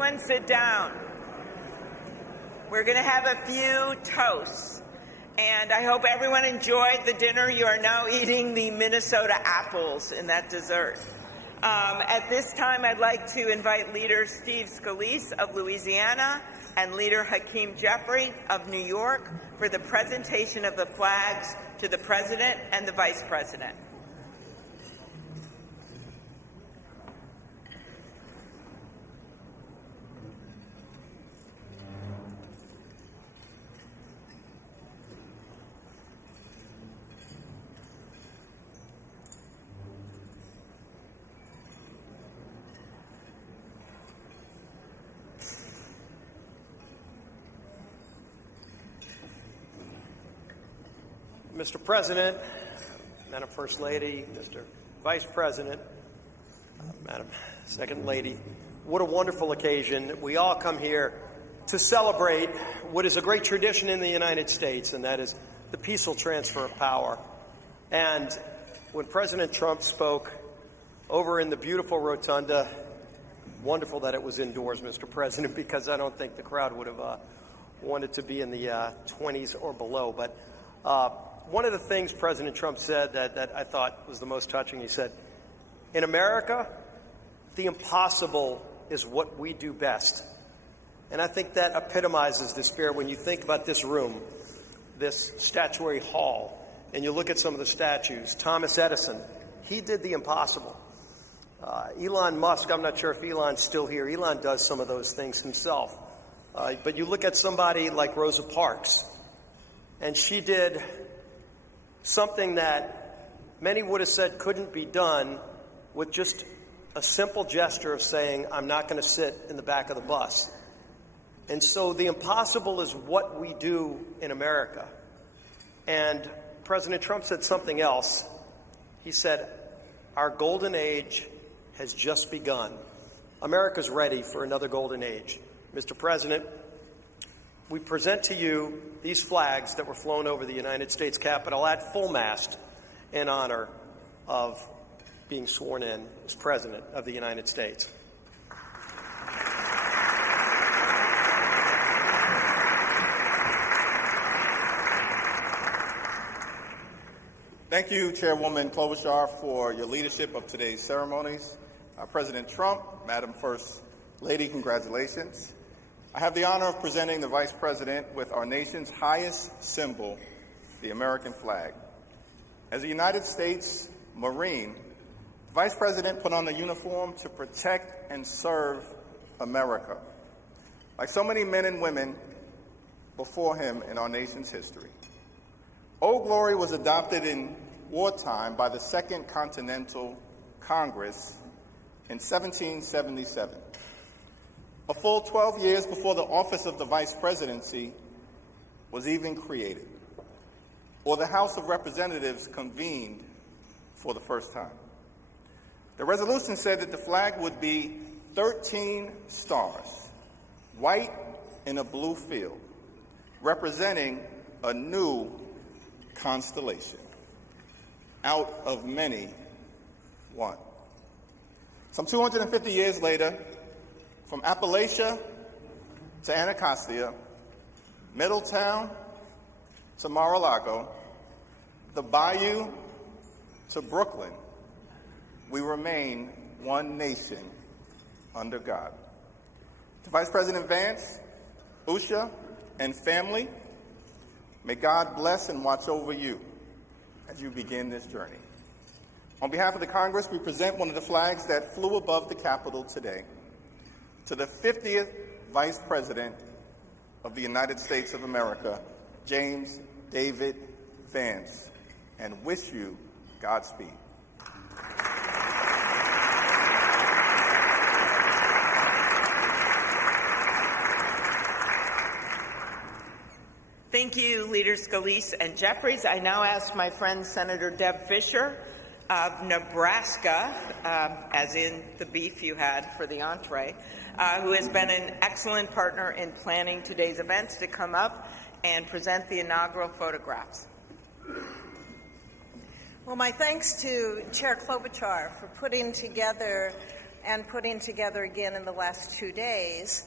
Everyone sit down. We're going to have a few toasts. And I hope everyone enjoyed the dinner. You are now eating the Minnesota apples in that dessert. At this time, I'd like to invite Leader Steve Scalise of Louisiana and Leader Hakeem Jeffrey of New York for the presentation of the flags to the President and the Vice President. Mr. President, Madam First Lady, Mr. Vice President, Madam Second Lady, what a wonderful occasion. We all come here to celebrate what is a great tradition in the United States, and that is the peaceful transfer of power. And when President Trump spoke over in the beautiful rotunda, wonderful that it was indoors, Mr. President, because I don't think the crowd would have wanted to be in the 20s or below. But one of the things President Trump said that I thought was the most touching, he said, in America, the impossible is what we do best. And I think that epitomizes the spirit when you think about this room, this statuary hall, and you look at some of the statues. Thomas Edison, he did the impossible. Elon Musk, I'm not sure if Elon's still here. Elon does some of those things himself. But you look at somebody like Rosa Parks, and she did something that many would have said couldn't be done with just a simple gesture of saying, I'm not going to sit in the back of the bus. And so the impossible is what we do in America. And President Trump said something else. He said, our golden age has just begun. America's ready for another golden age. Mr. President, we present to you these flags that were flown over the United States Capitol at full mast in honor of being sworn in as President of the United States. Thank you, Chairwoman Klobuchar, for your leadership of today's ceremonies. President Trump, Madam First Lady, congratulations. I have the honor of presenting the Vice President with our nation's highest symbol, the American flag. As a United States Marine, the Vice President put on the uniform to protect and serve America, like so many men and women before him in our nation's history. Old Glory was adopted in wartime by the Second Continental Congress in 1777. A full 12 years before the office of the Vice Presidency was even created, or the House of Representatives convened for the first time. The resolution said that the flag would be 13 stars, white in a blue field, representing a new constellation, out of many, one. Some 250 years later, from Appalachia to Anacostia, Middletown to Mar-a-Lago, the Bayou to Brooklyn, we remain one nation under God. To Vice President Vance, Usha, and family, may God bless and watch over you as you begin this journey. On behalf of the Congress, we present one of the flags that flew above the Capitol today to the 50th Vice President of the United States of America, James David Vance, and wish you Godspeed. Thank you, Leaders Scalise and Jeffries. I now ask my friend Senator Deb Fischer of Nebraska, as in the beef you had for the entree, who has been an excellent partner in planning today's events, to come up and present the inaugural photographs. Well, my thanks to Chair Klobuchar for putting together and putting together again in the last 2 days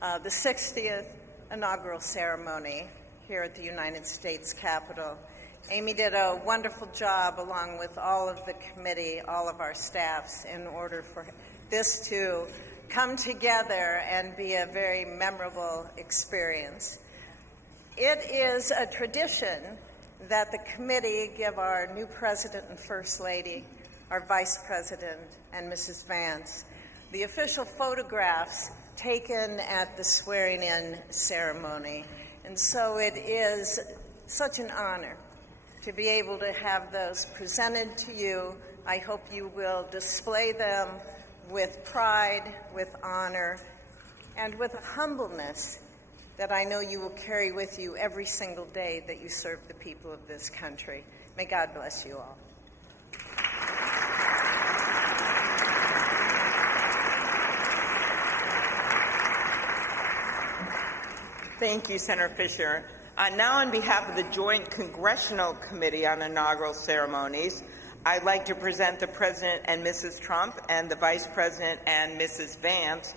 the 60th inaugural ceremony here at the United States Capitol. Amy did a wonderful job along with all of the committee, all of our staffs, in order for this to come together and be a very memorable experience. It is a tradition that the committee give our new President and First Lady, our Vice President, and Mrs. Vance the official photographs taken at the swearing-in ceremony. And so it is such an honor to be able to have those presented to you. I hope you will display them with pride, with honor, and with a humbleness that I know you will carry with you every single day that you serve the people of this country. May God bless you all. Thank you, Senator Fisher. Now, on behalf of the Joint Congressional Committee on Inaugural Ceremonies, I'd like to present the President and Mrs. Trump and the Vice President and Mrs. Vance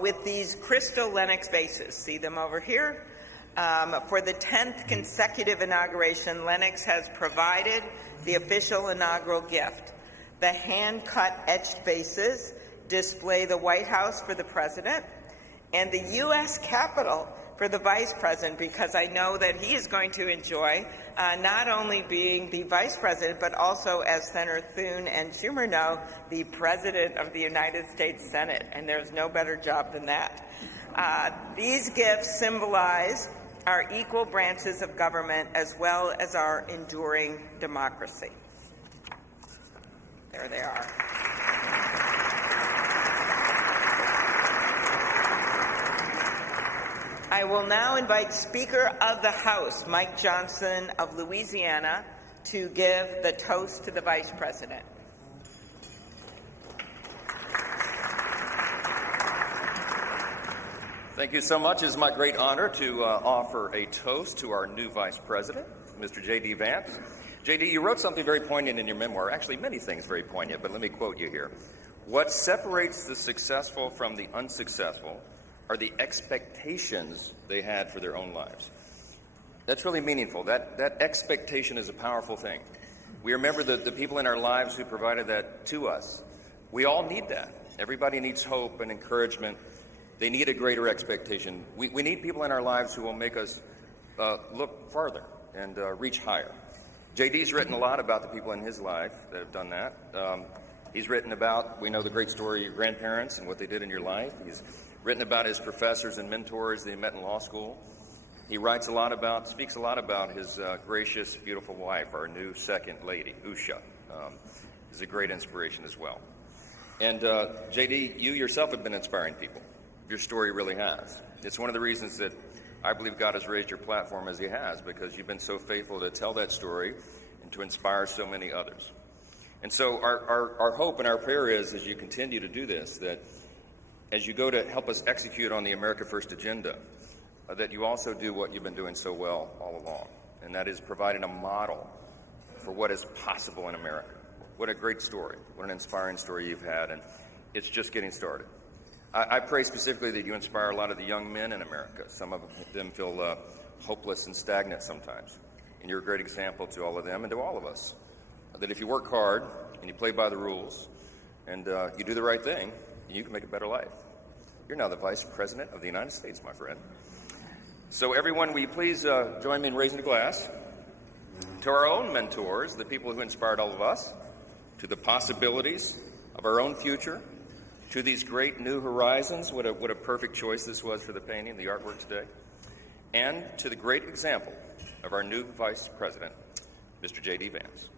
with these crystal Lennox vases. See them over here? For the 10th consecutive inauguration, Lennox has provided the official inaugural gift. The hand-cut etched vases display the White House for the President and the U.S. Capitol for the Vice President, because I know that he is going to enjoy not only being the Vice President, but also, as Senator Thune and Schumer know, the President of the United States Senate, and there's no better job than that. These gifts symbolize our equal branches of government as well as our enduring democracy. There they are. I will now invite Speaker of the House, Mike Johnson of Louisiana, to give the toast to the Vice President. Thank you so much. It's my great honor to offer a toast to our new Vice President, Mr. J.D. Vance. J.D., you wrote something very poignant in your memoir, actually many things very poignant, but let me quote you here. What separates the successful from the unsuccessful are the expectations they had for their own lives. That's really meaningful. That expectation is a powerful thing. We remember the people in our lives who provided that to us. We all need that. Everybody needs hope and encouragement. They need a greater expectation. We need people in our lives who will make us look farther and reach higher. JD's written a lot about the people in his life that have done that. He's written about, we know the great story of your grandparents and what they did in your life. He's written about his professors and mentors that he met in law school. He speaks a lot about his gracious, beautiful wife, our new second lady, Usha. Is a great inspiration as well. And JD, you yourself have been inspiring people. Your story really has. It's one of the reasons that I believe God has raised your platform as he has, because you've been so faithful to tell that story and to inspire so many others. And so our hope and our prayer is, as you continue to do this, that as you go to help us execute on the America First agenda, that you also do what you've been doing so well all along, and that is providing a model for what is possible in America. What a great story. What an inspiring story you've had, and it's just getting started. I pray specifically that you inspire a lot of the young men in America. Some of them feel hopeless and stagnant sometimes, and you're a great example to all of them and to all of us, that if you work hard and you play by the rules and you do the right thing, you can make a better life. You're now the Vice President of the United States, my friend. So everyone, will you please join me in raising a glass to our own mentors, the people who inspired all of us, to the possibilities of our own future, to these great new horizons. What a perfect choice this was for the painting, the artwork today, and to the great example of our new Vice President, Mr. J.D. Vance.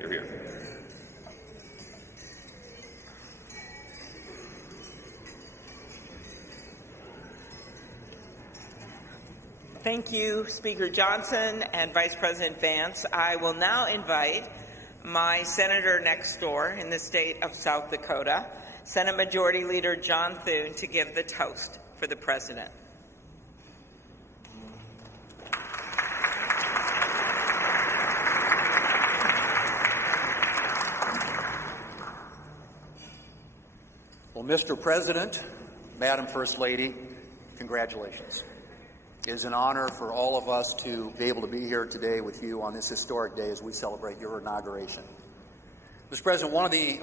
You're here. Thank you, Speaker Johnson and Vice President Vance. I will now invite my senator next door in the state of South Dakota, Senate Majority Leader John Thune, to give the toast for the President. Well, Mr. President, Madam First Lady, congratulations. It is an honor for all of us to be able to be here today with you on this historic day as we celebrate your inauguration. Mr. President, one of the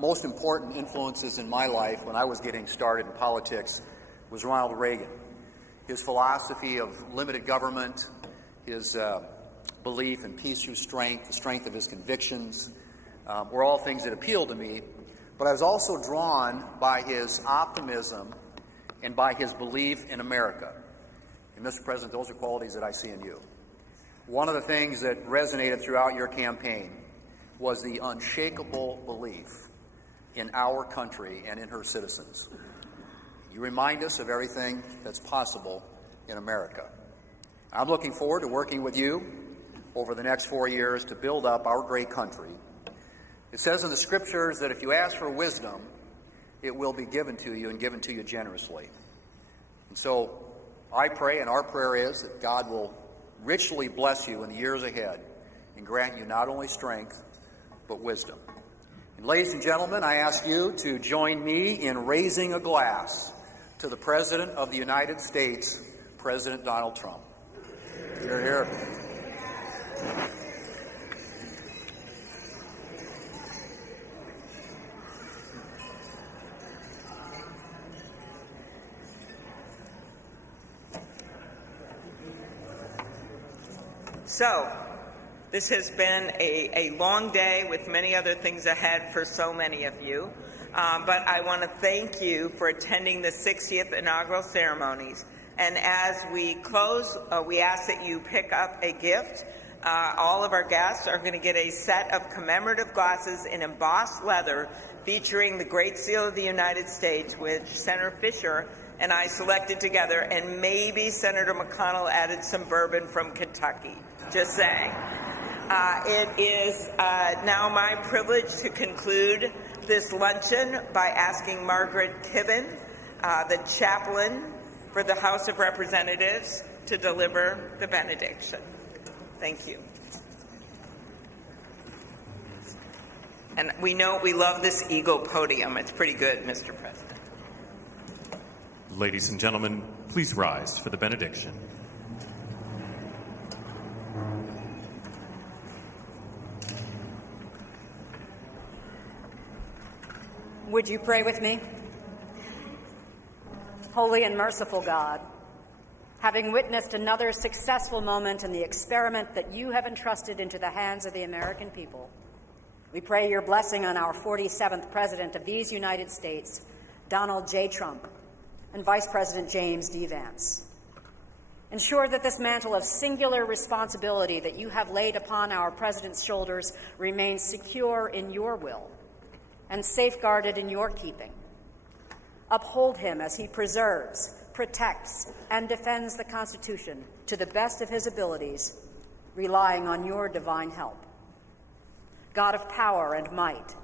most important influences in my life when I was getting started in politics was Ronald Reagan. His philosophy of limited government, his belief in peace through strength, the strength of his convictions, were all things that appealed to me. But I was also drawn by his optimism and by his belief in America. And Mr. President, those are qualities that I see in you. One of the things that resonated throughout your campaign was the unshakable belief in our country and in her citizens. You remind us of everything that's possible in America. I'm looking forward to working with you over the next 4 years to build up our great country. It says in the scriptures that if you ask for wisdom, it will be given to you and given to you generously. And so I pray, and our prayer is, that God will richly bless you in the years ahead and grant you not only strength, but wisdom. And ladies and gentlemen, I ask you to join me in raising a glass to the President of the United States, President Donald Trump. Hear, hear. So, this has been a long day with many other things ahead for so many of you. But I want to thank you for attending the 60th inaugural ceremonies. And as we close, we ask that you pick up a gift. All of our guests are going to get a set of commemorative glasses in embossed leather featuring the Great Seal of the United States, which Senator Fisher and I selected together, and maybe Senator McConnell added some bourbon from Kentucky. Just saying. It is now my privilege to conclude this luncheon by asking Margaret Kibben, the chaplain for the House of Representatives, to deliver the benediction. Thank you. And we know we love this eagle podium. It's pretty good, Mr. President. Ladies and gentlemen, please rise for the benediction. Would you pray with me? Holy and merciful God, having witnessed another successful moment in the experiment that you have entrusted into the hands of the American people, we pray your blessing on our 47th President of these United States, Donald J. Trump, and Vice President James D. Vance. Ensure that this mantle of singular responsibility that you have laid upon our President's shoulders remains secure in your will and safeguarded in your keeping. Uphold him as he preserves, protects, and defends the Constitution to the best of his abilities, relying on your divine help. God of power and might,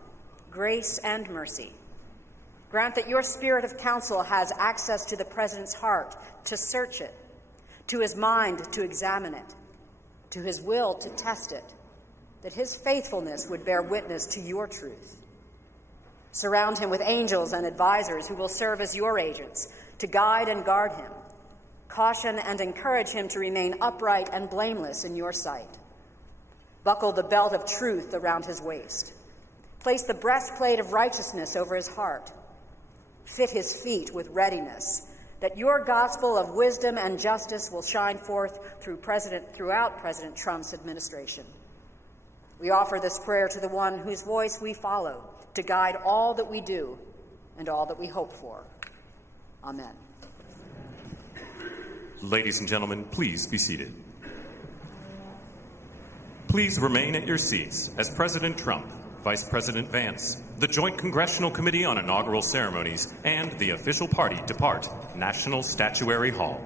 grace and mercy, grant that your spirit of counsel has access to the President's heart to search it, to his mind to examine it, to his will to test it, that his faithfulness would bear witness to your truth. Surround him with angels and advisors who will serve as your agents to guide and guard him, caution and encourage him to remain upright and blameless in your sight. Buckle the belt of truth around his waist. Place the breastplate of righteousness over his heart. Fit his feet with readiness, that your gospel of wisdom and justice will shine forth throughout President Trump's administration. We offer this prayer to the one whose voice we follow to guide all that we do and all that we hope for. Amen. Ladies and gentlemen, please be seated. Please remain at your seats as President Trump, Vice President Vance, the Joint Congressional Committee on Inaugural Ceremonies, and the official party depart National Statuary Hall.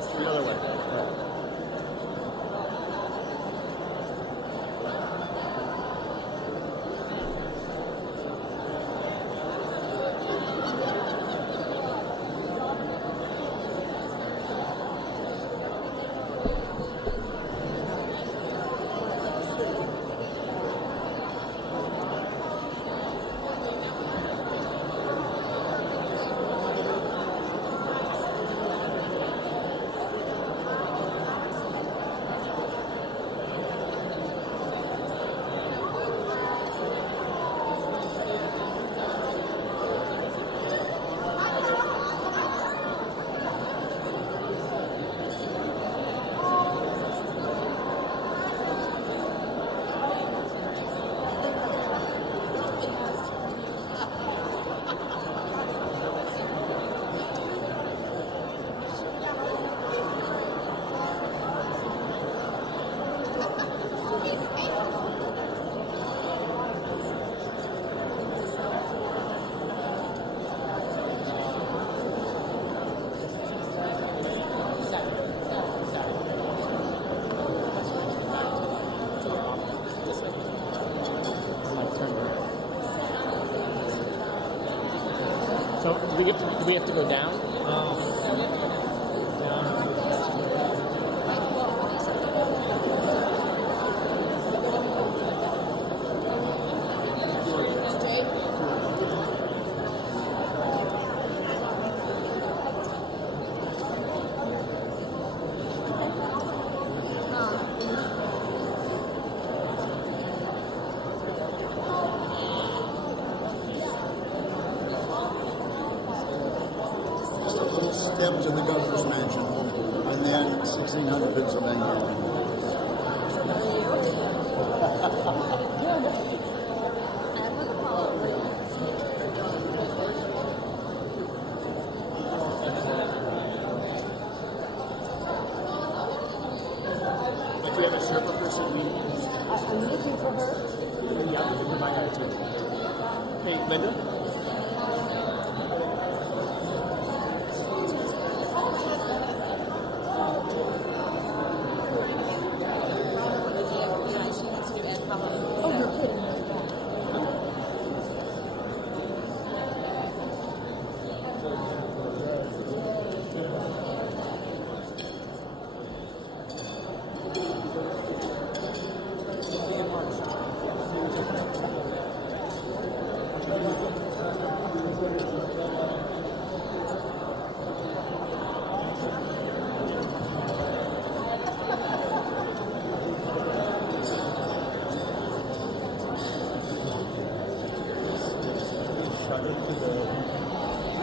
The other way. So do we have to go down? Step to the governor's mansion, and then 1600 Pennsylvania. Like we have a Sherpa person. I'm looking for her. Yeah, we might have to. Hey, Linda.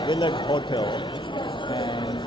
Village Hotel, and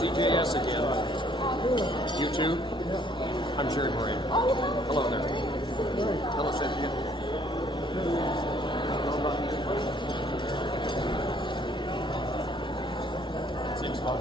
CJS again. You too? I'm Jerry Moran. Hello there. Hello, Cynthia. Seems fun.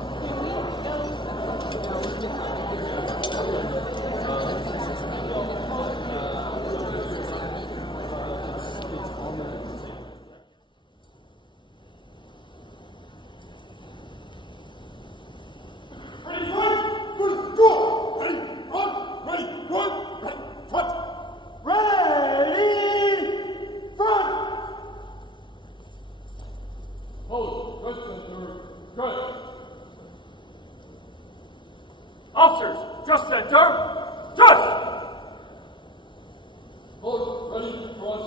Ready, one, Officers, just center. Just! Hold, ready, front.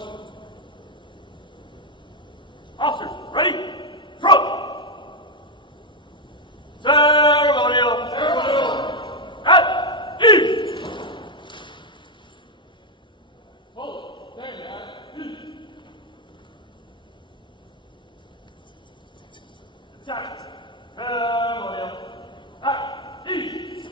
Officers, ready, front. Ceremonial. Ceremonial. At ease. Hold, stand at ease. Attachments. Ceremonial. At ease.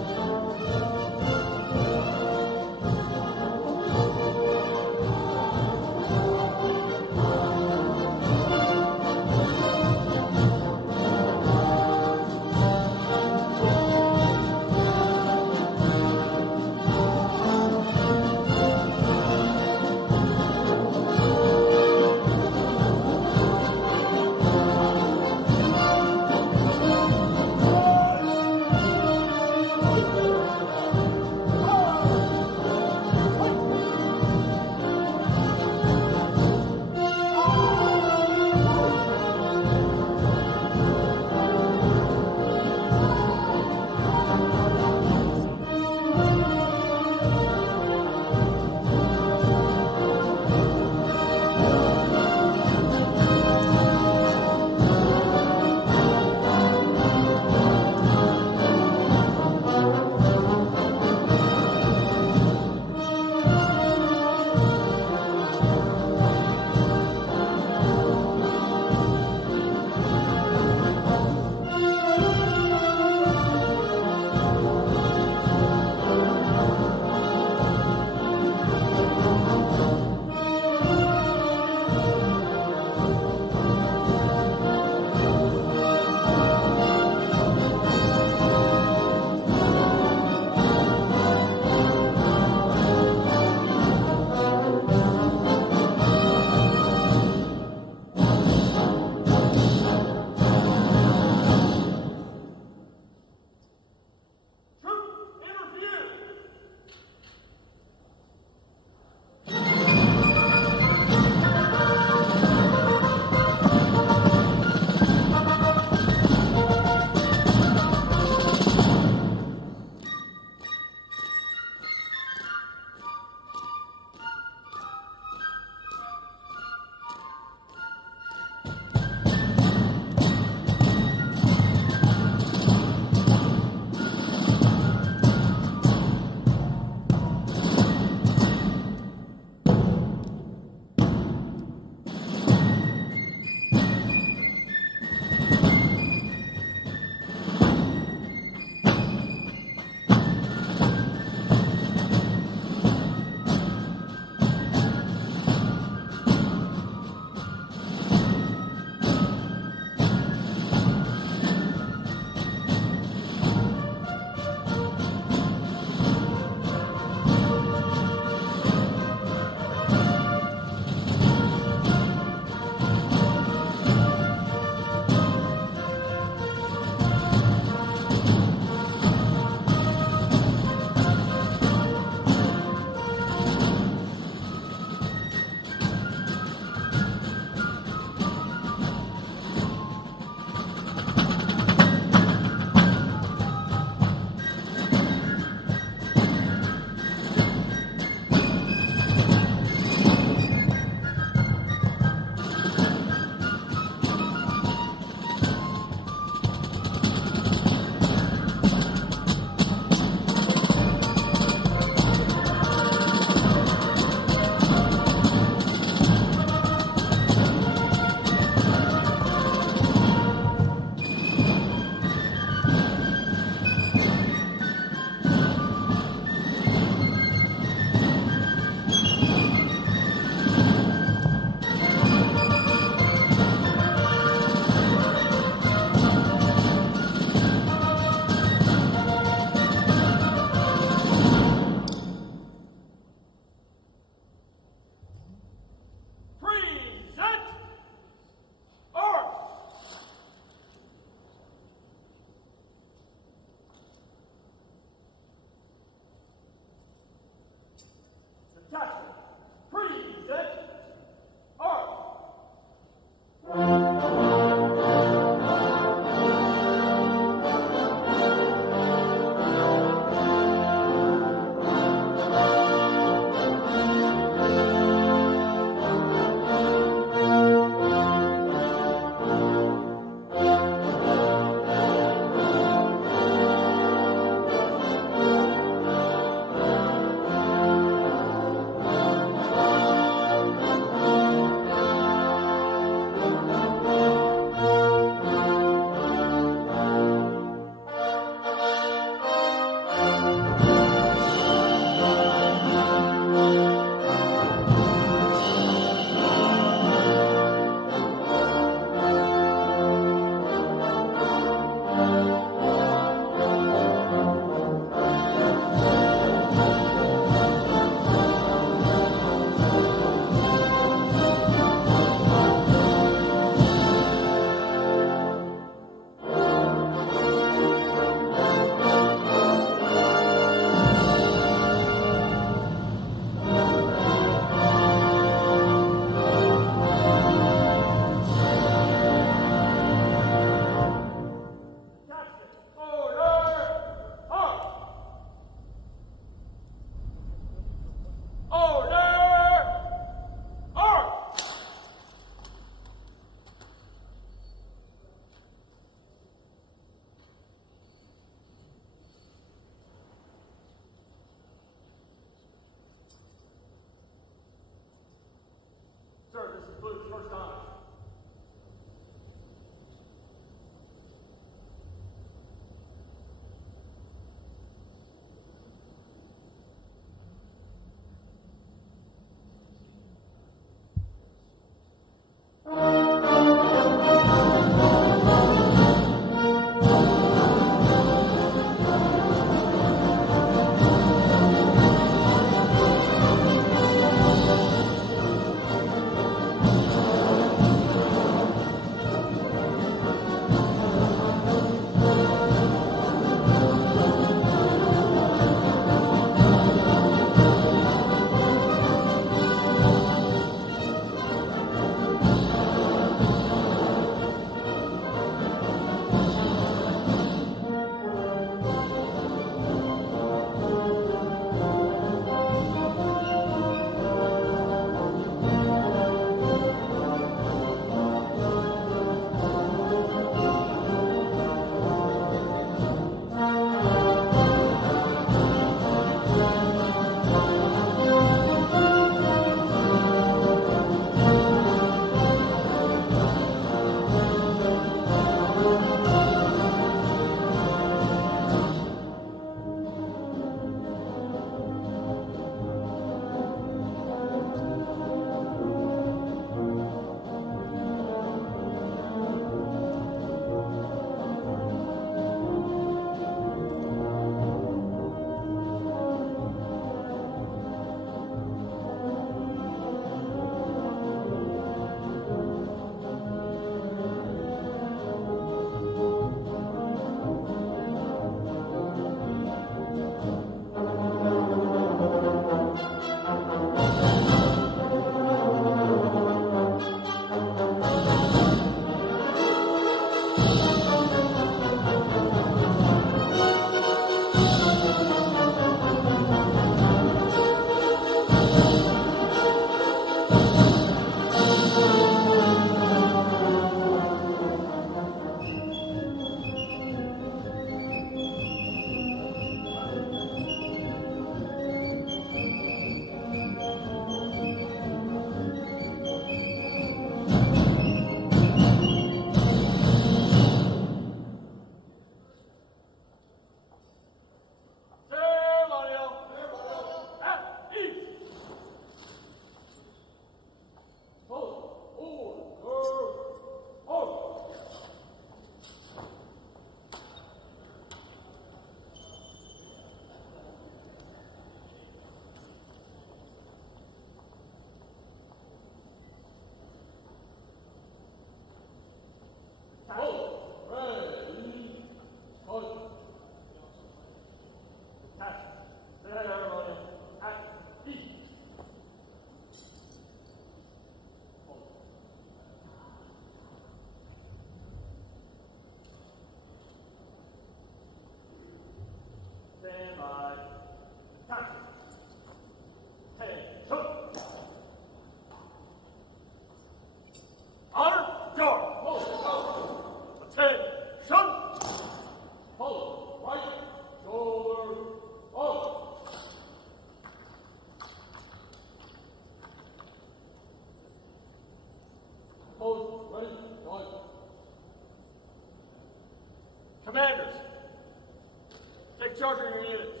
Charging your units.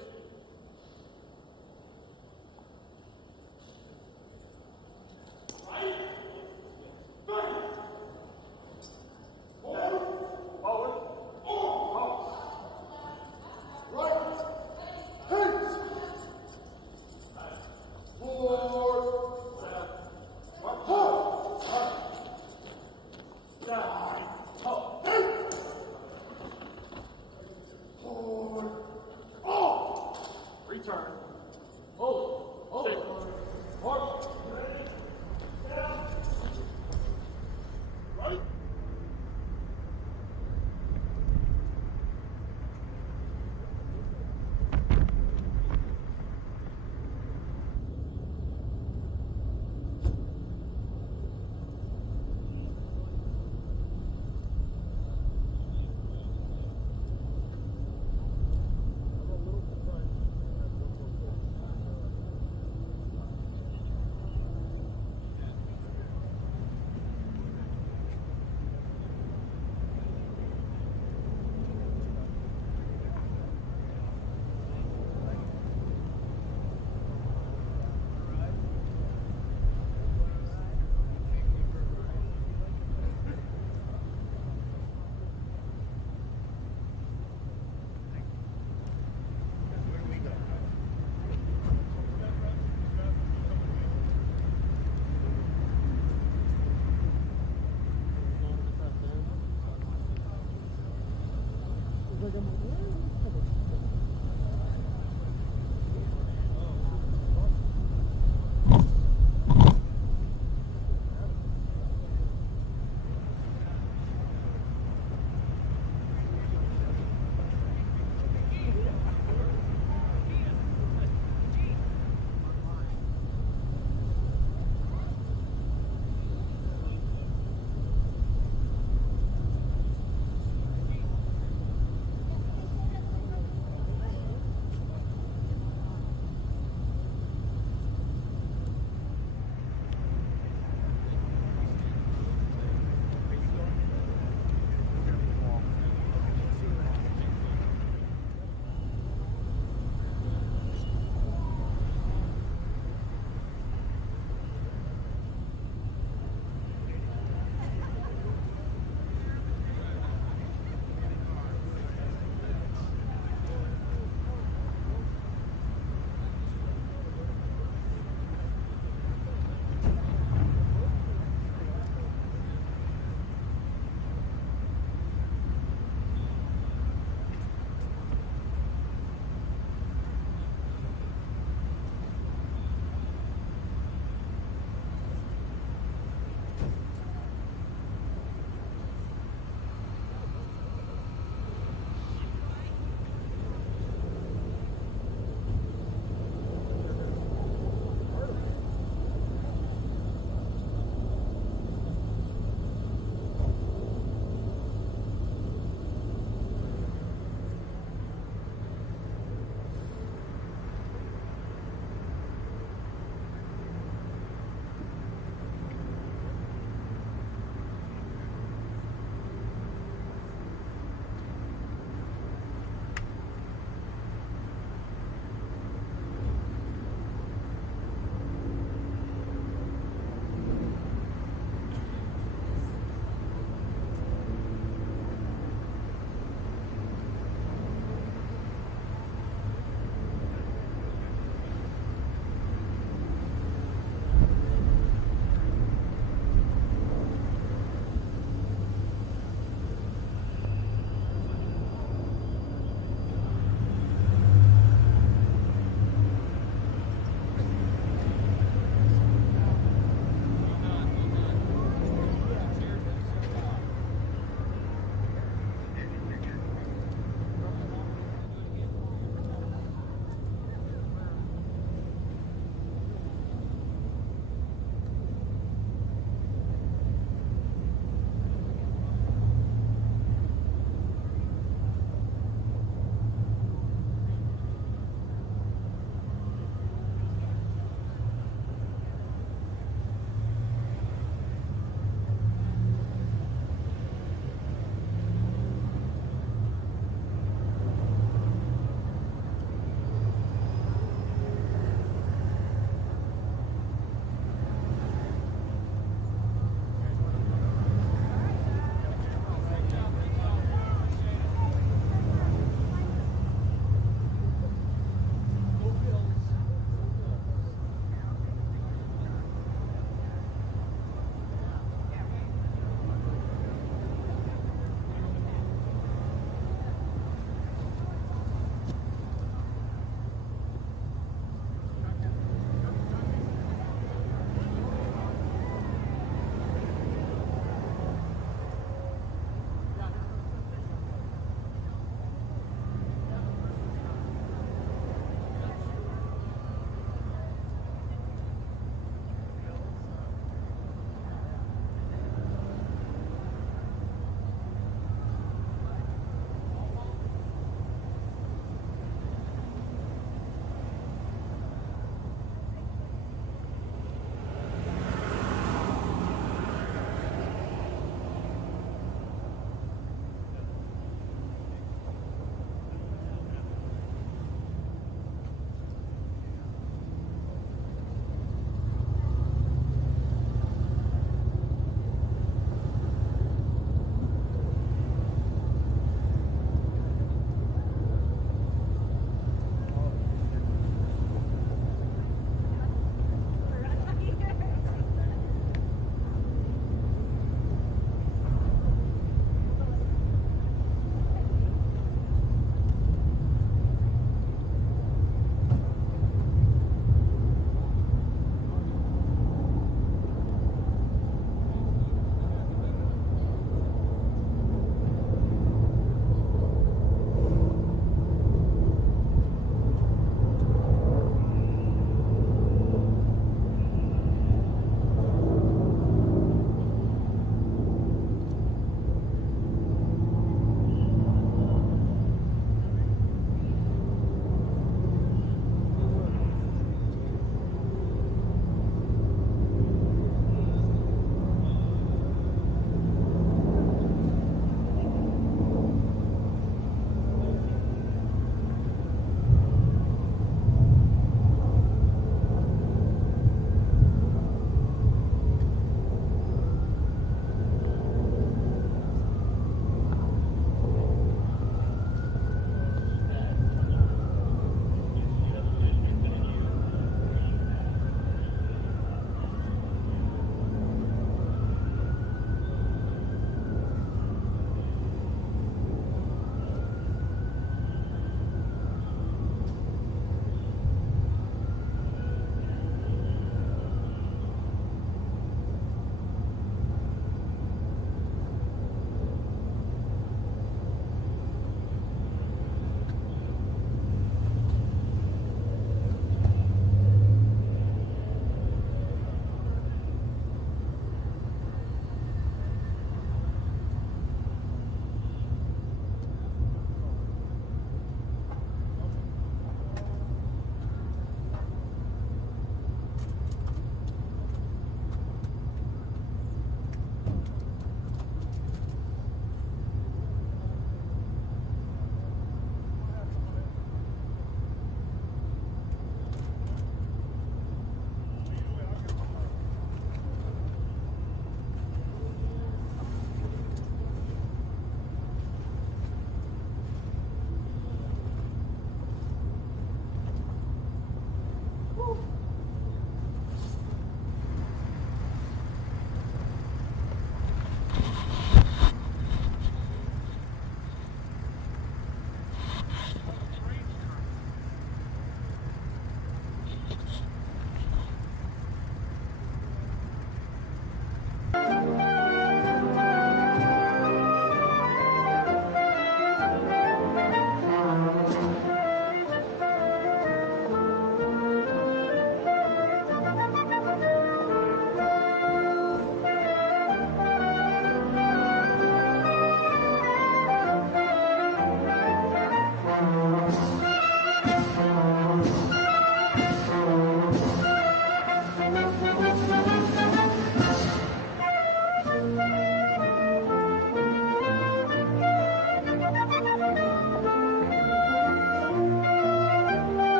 Return. Hold it. March. Right.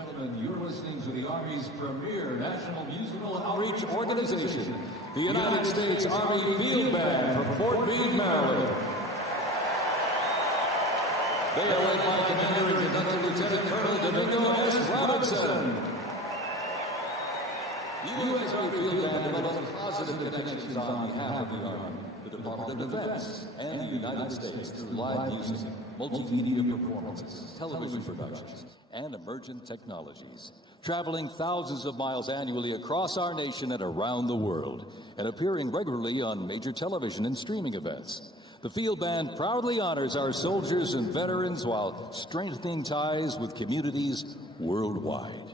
gentlemen, you're listening to the Army's premier national musical outreach organization, the United States Army Field Band from Fort Meade, Maryland. They are led by Commander-in-Chief Lieutenant Colonel Domingo S. Robinson. U.S. Army Field Band develops positive connections on behalf of the Army, the Department of Defense, and the United States through live music, multimedia performances, television productions, and emergent technologies, traveling thousands of miles annually across our nation and around the world, and appearing regularly on major television and streaming events. The Field Band proudly honors our soldiers and veterans while strengthening ties with communities worldwide.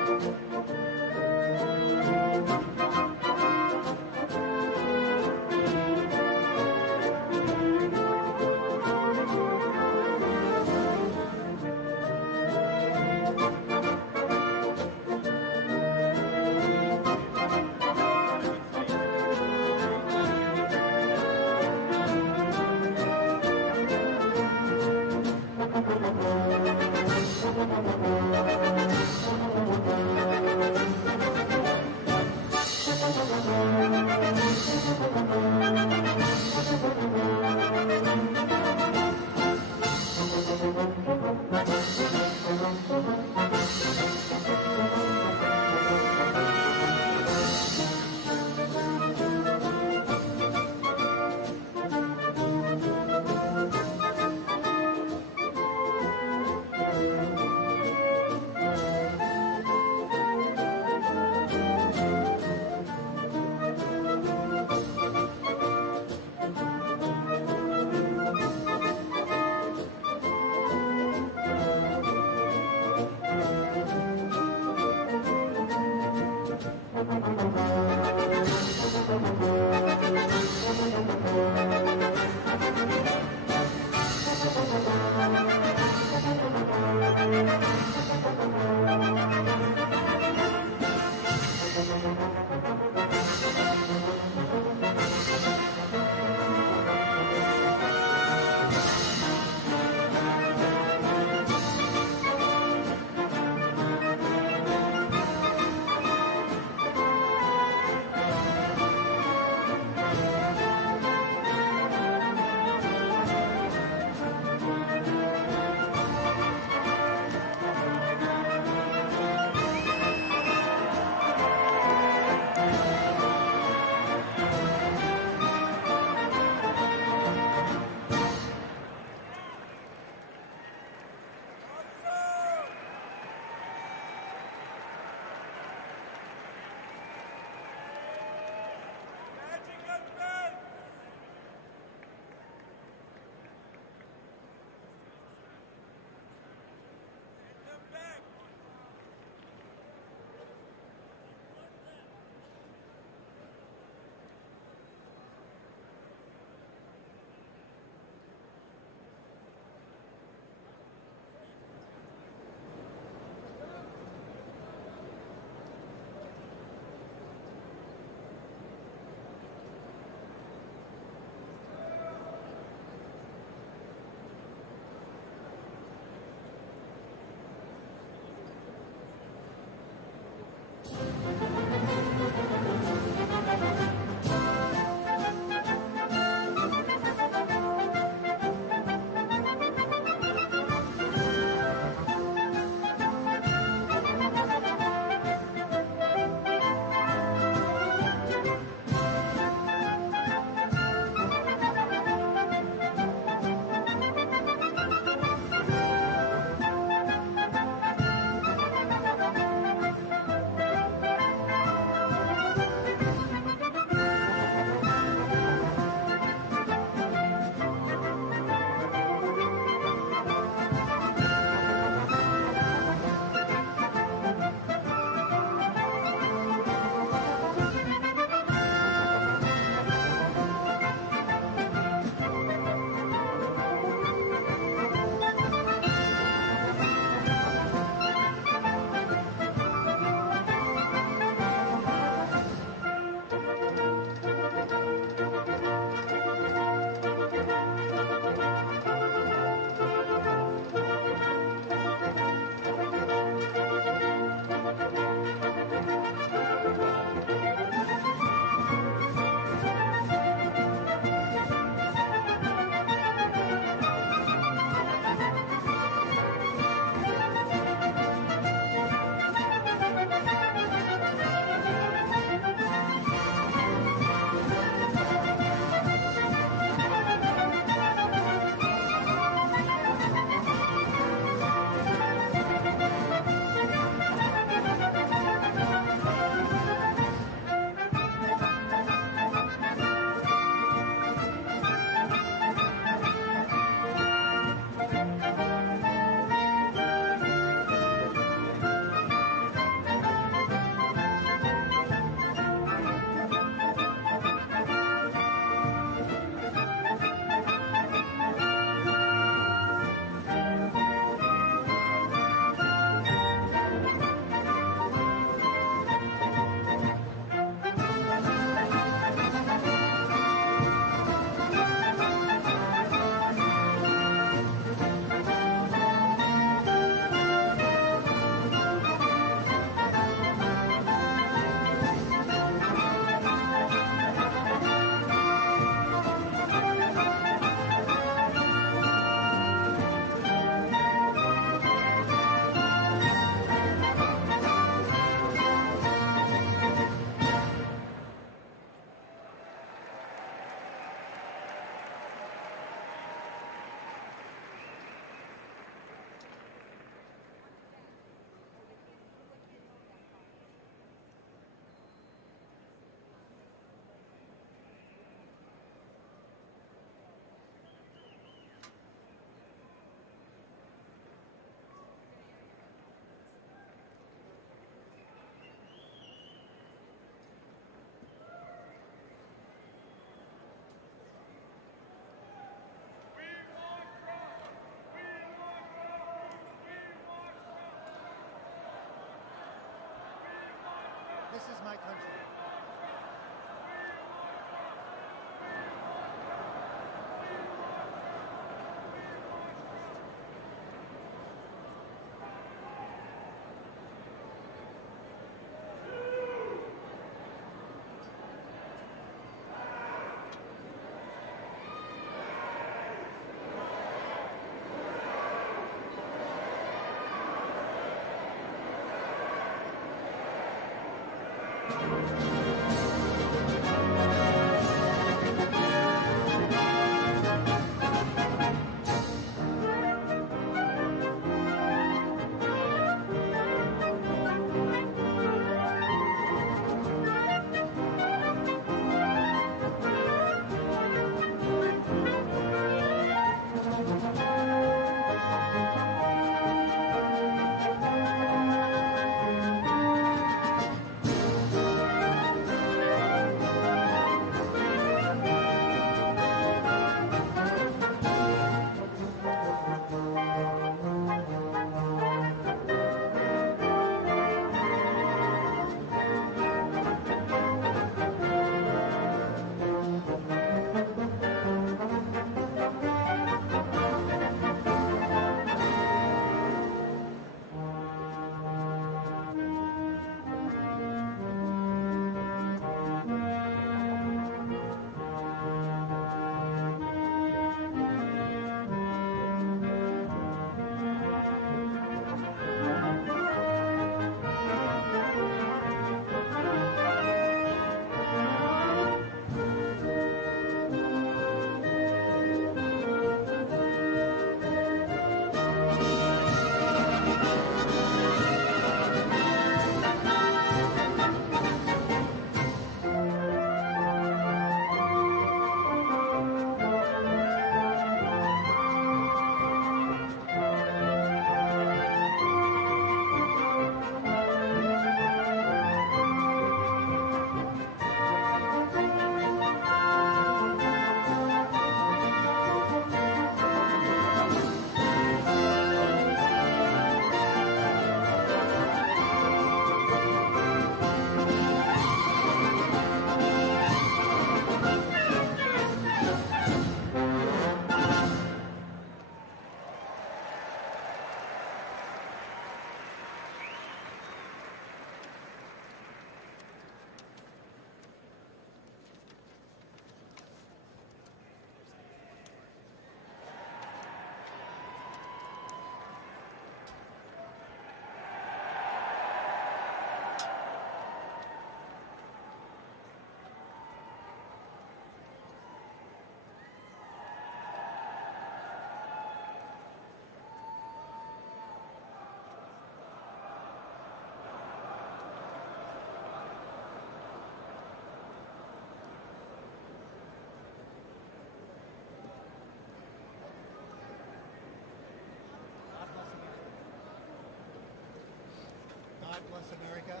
God bless America.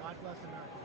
God bless America.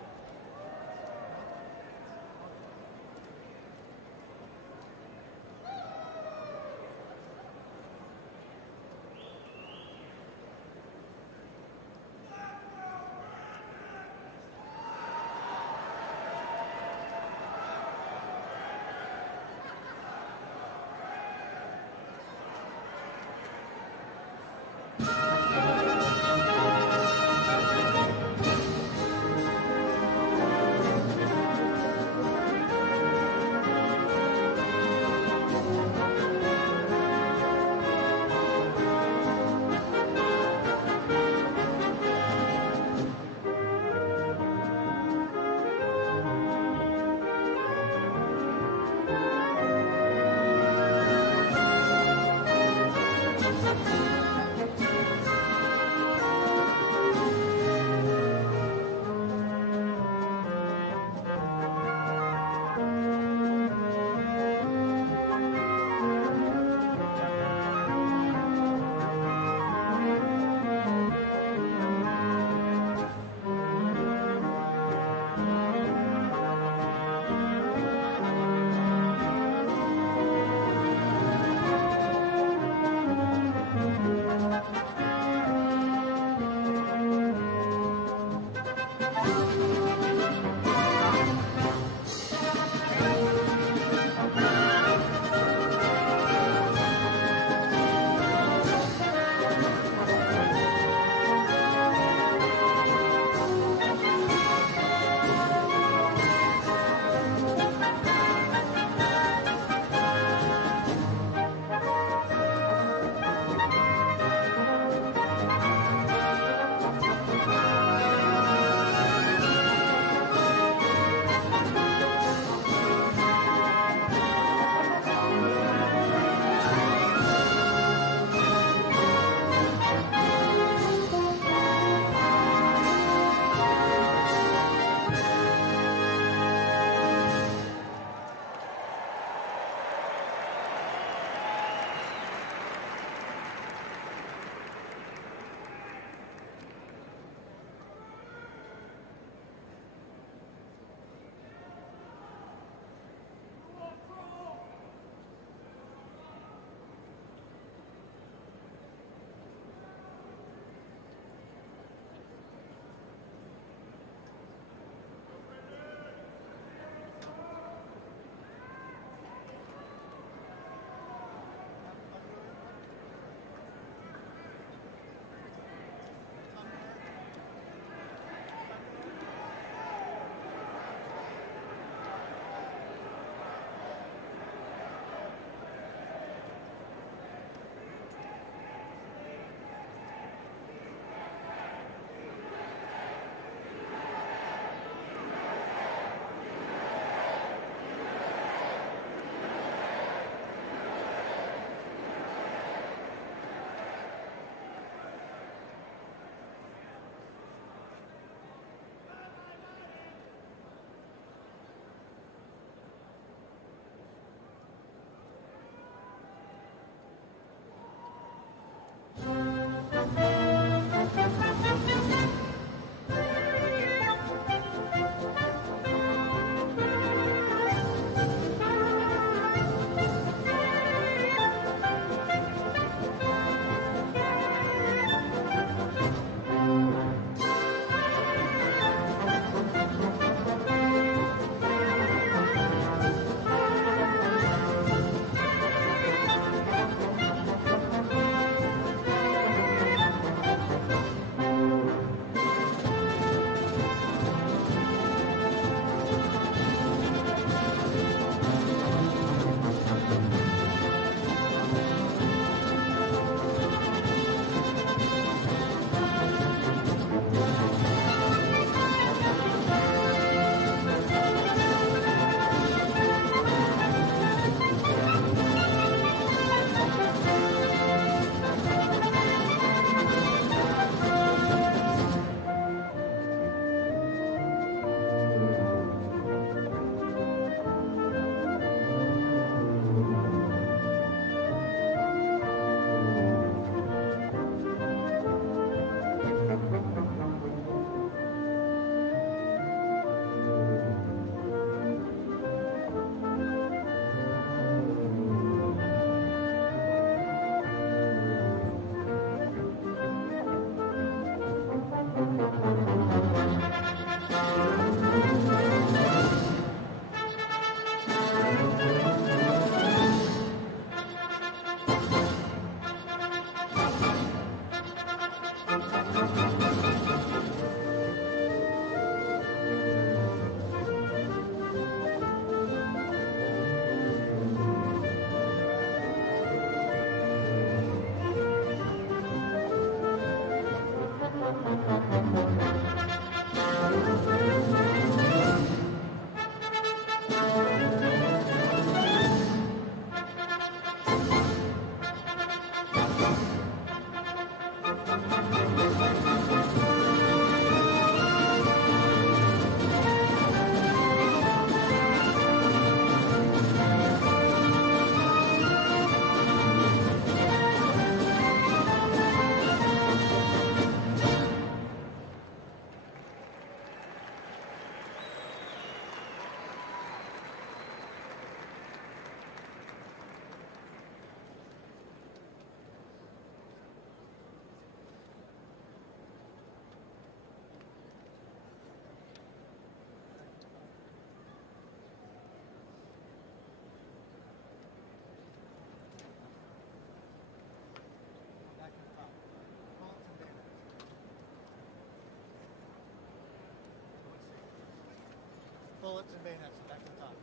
Pull-ups and bayonets, back to the top.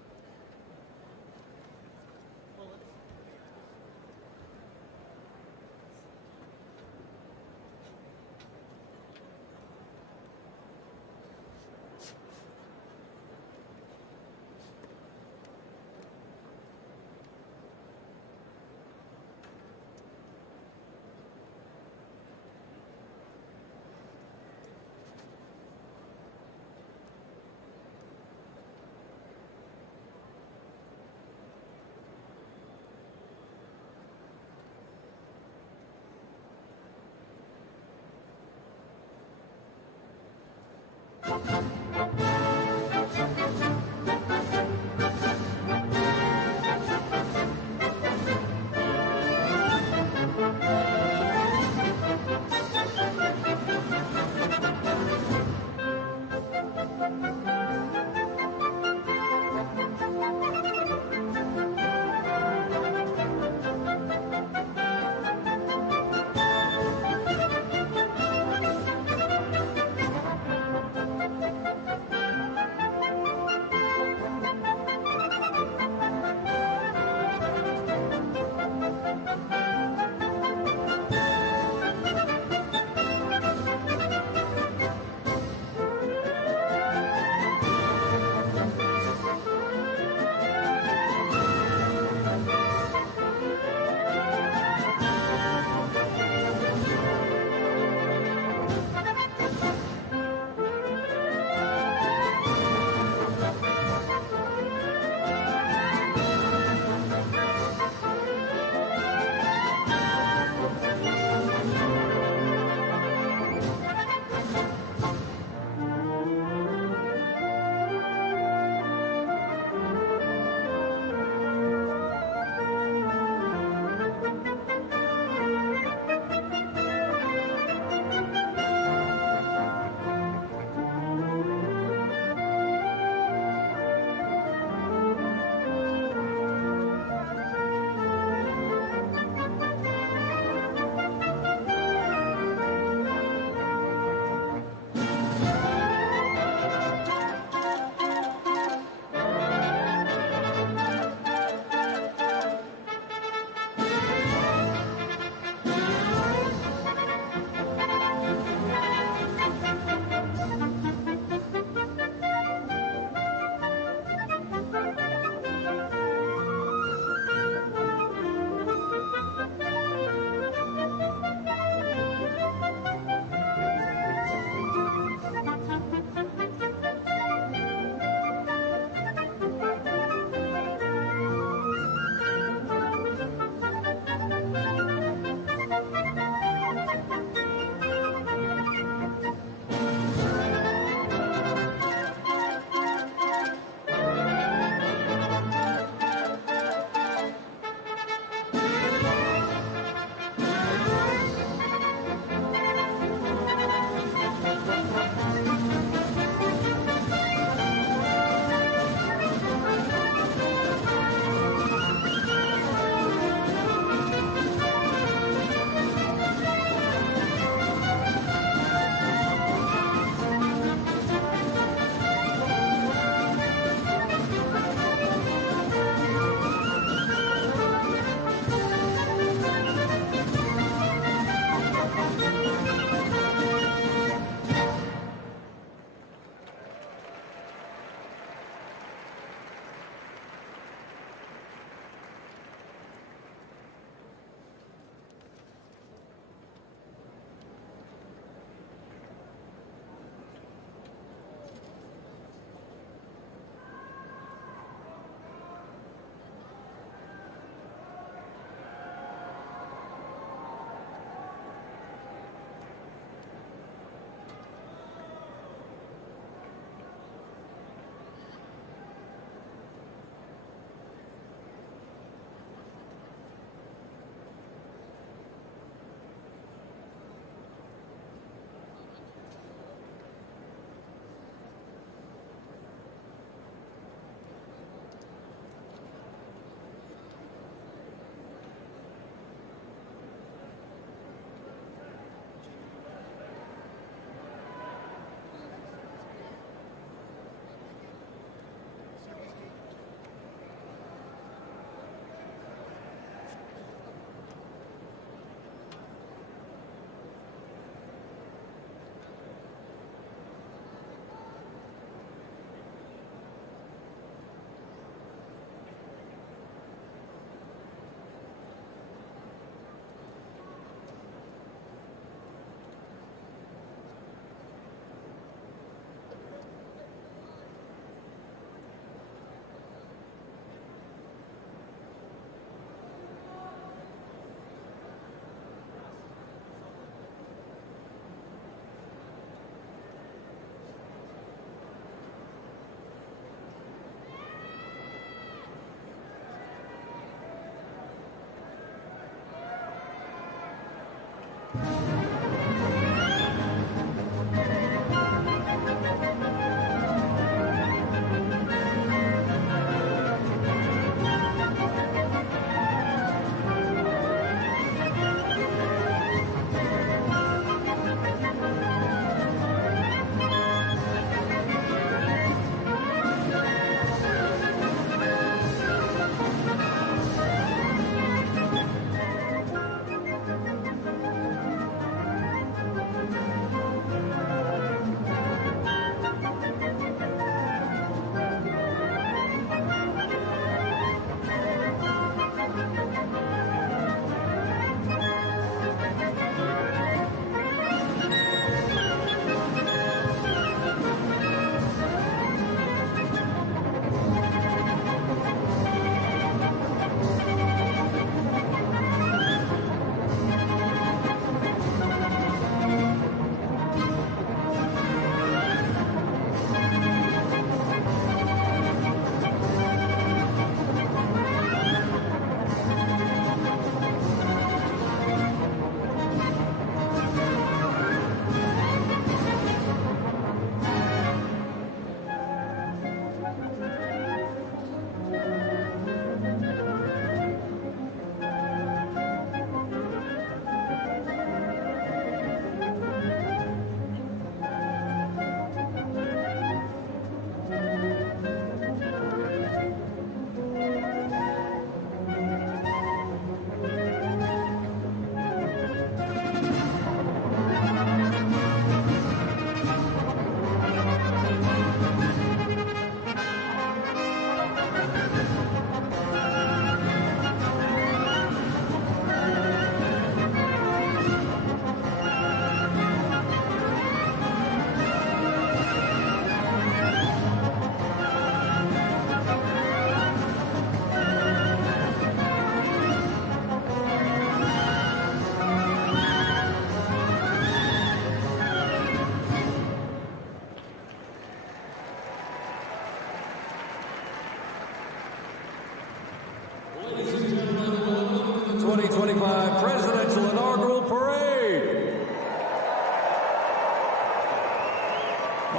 Pull-ups.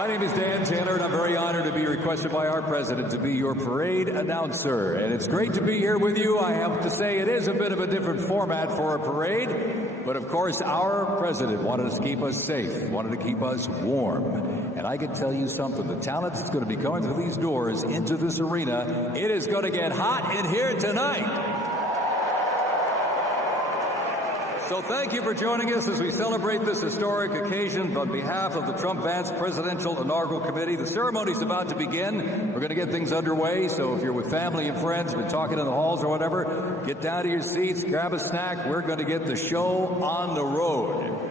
My name is Dan Taylor, and I'm very honored to be requested by our president to be your parade announcer. And it's great to be here with you. I have to say it is a bit of a different format for a parade, but of course our president wanted us to keep us safe, wanted to keep us warm. And I can tell you something, the talent that's going to be coming through these doors into this arena, it is going to get hot in here tonight. So thank you for joining us as we celebrate this historic occasion on behalf of the Trump-Vance Presidential Inaugural Committee. The ceremony is about to begin. We're going to get things underway, so if you're with family and friends, been talking in the halls or whatever, get down to your seats, grab a snack. We're going to get the show on the road.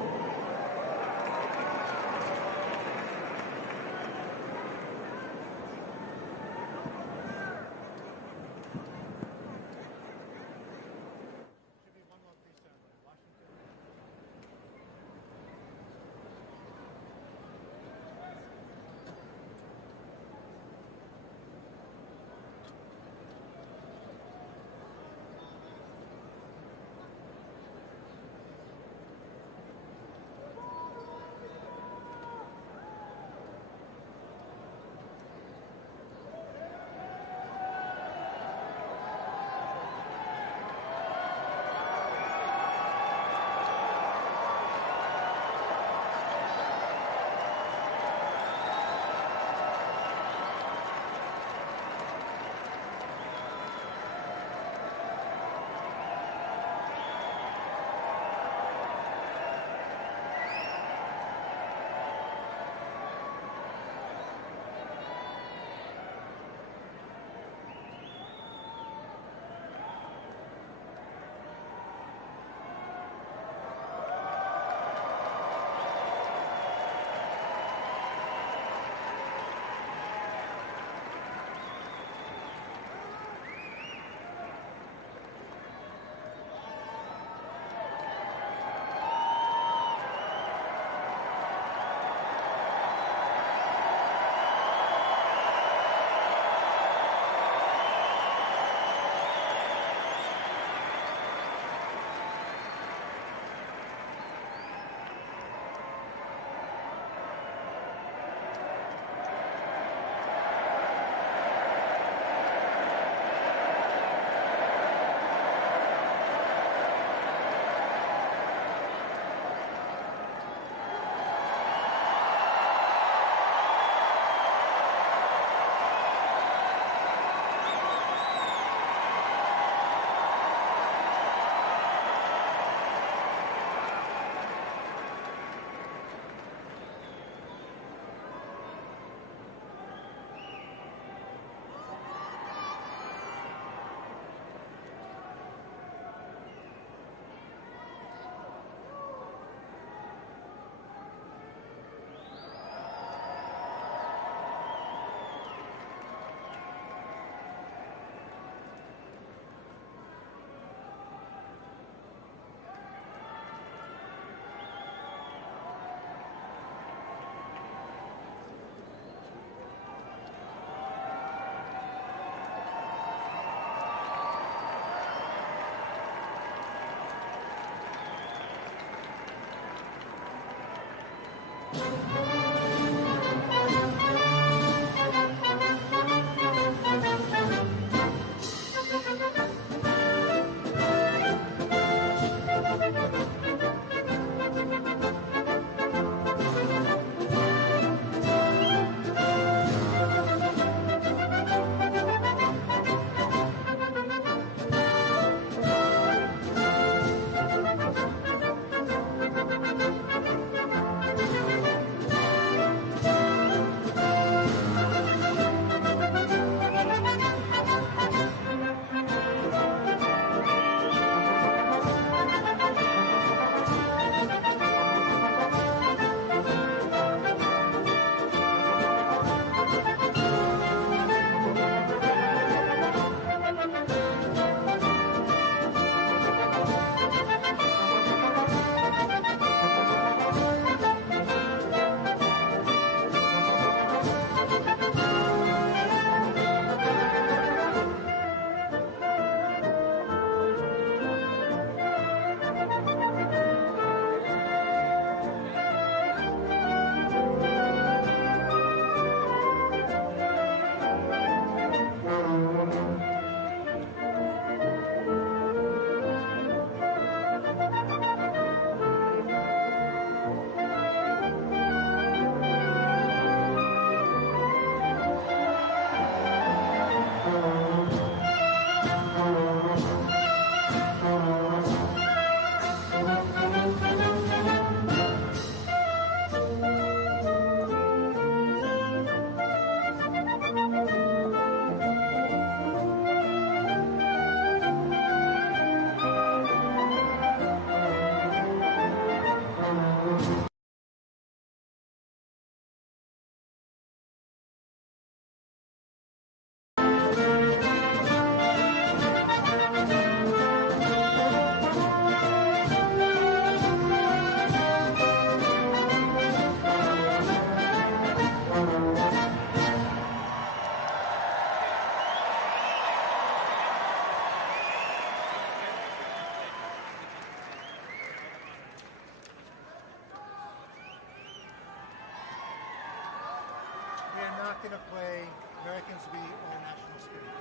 going to play Americans We Our National Spirit.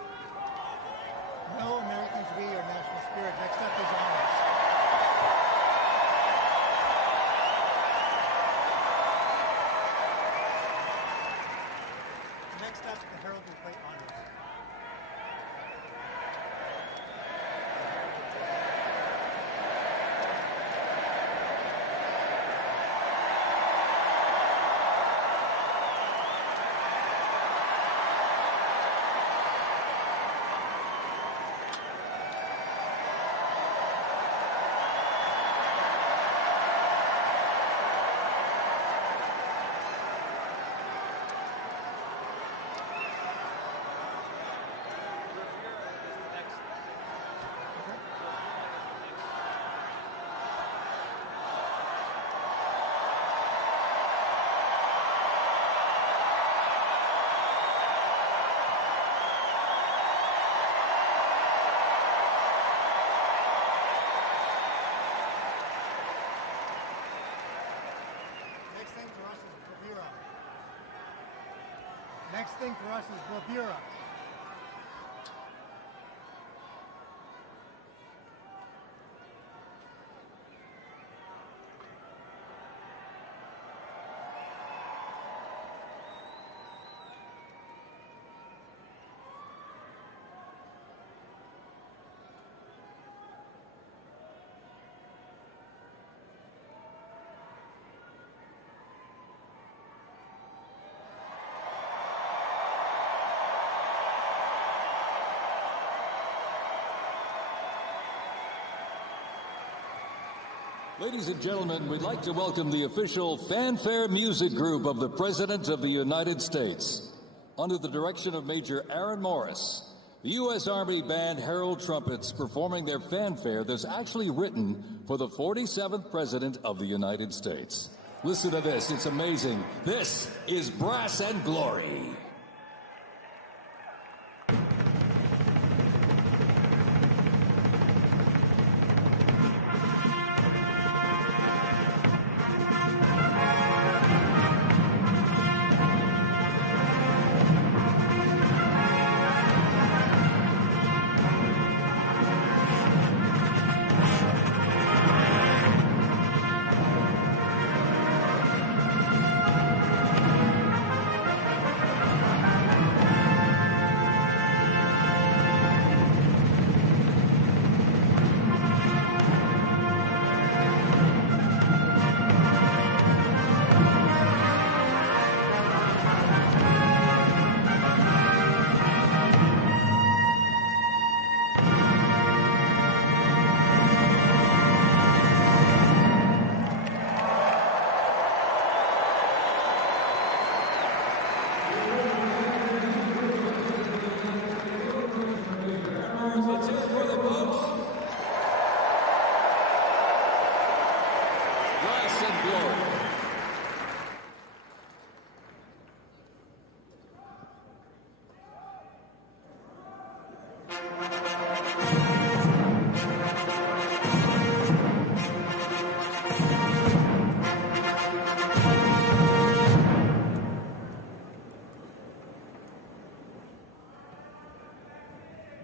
No, Americans We Our National Spirit. Next up is honors. Next up, the Herald will play honors. Next thing for us is bravura. Ladies and gentlemen, we'd like to welcome the official fanfare music group of the President of the United States. Under the direction of Major Aaron Morris, the U.S. Army Band Herald Trumpets performing their fanfare that's actually written for the 47th President of the United States. Listen to this, it's amazing. This is Brass and Glory.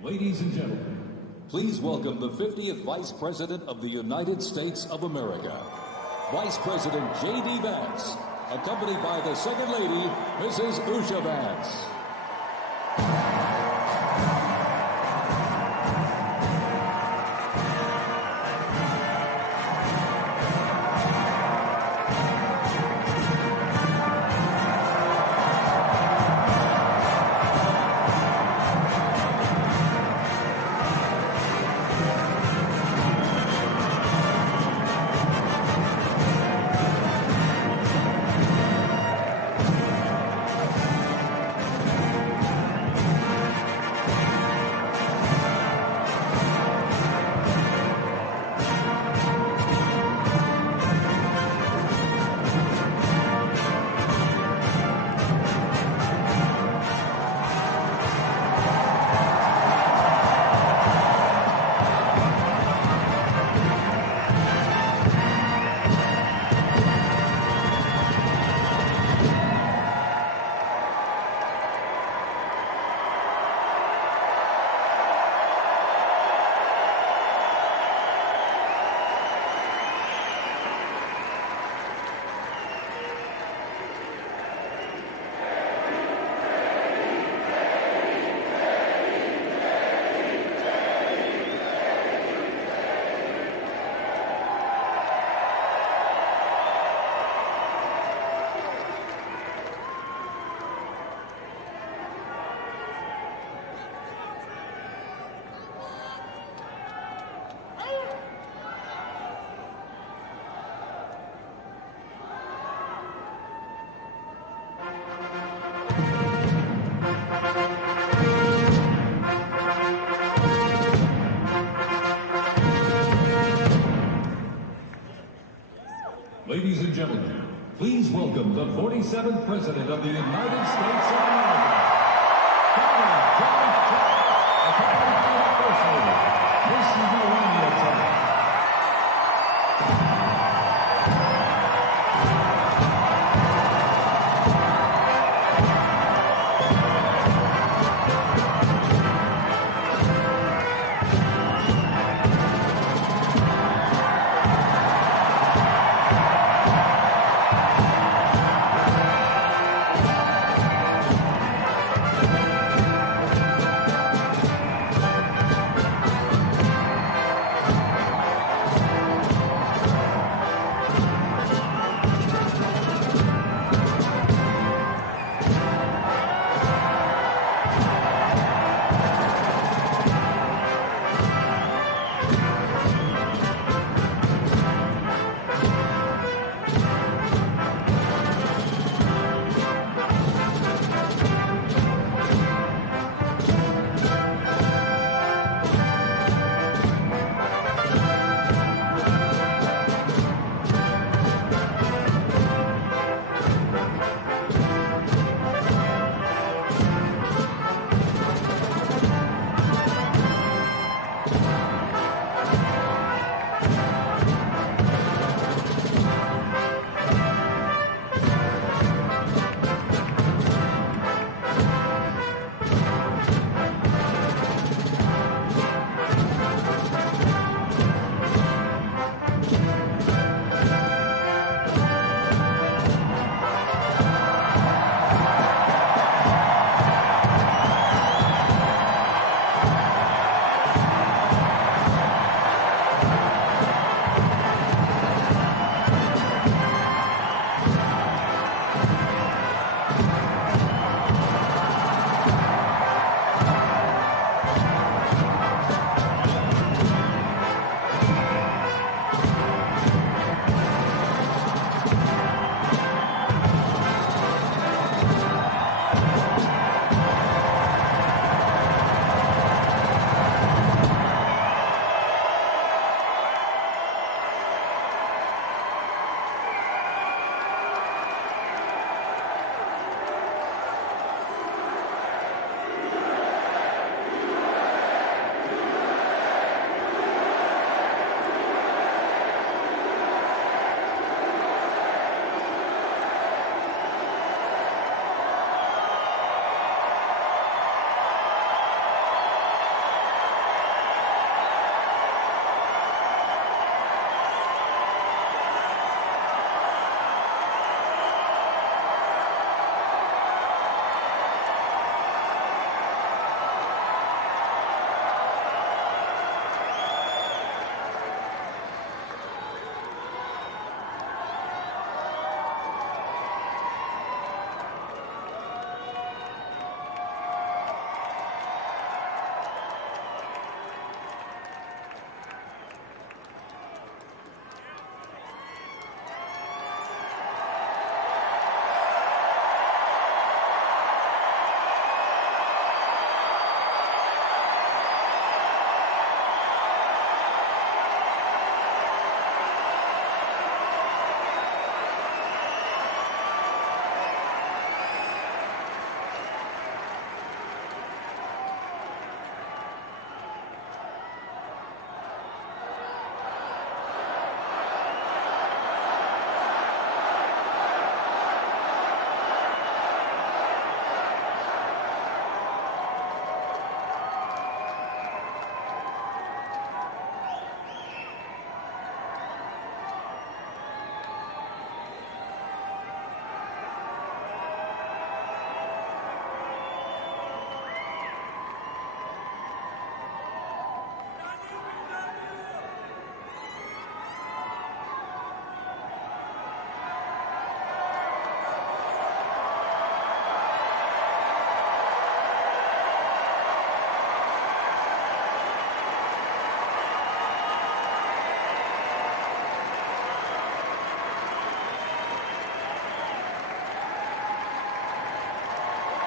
Ladies and gentlemen, Please welcome the 50th Vice President of the United States of America, Vice President J.D. Vance, accompanied by the Second Lady, Mrs. Usha Vance. Ladies and gentlemen, please welcome the 47th President of the United States of America, Donald John Trump, accompanied by the First Lady, Miss Melania Trump.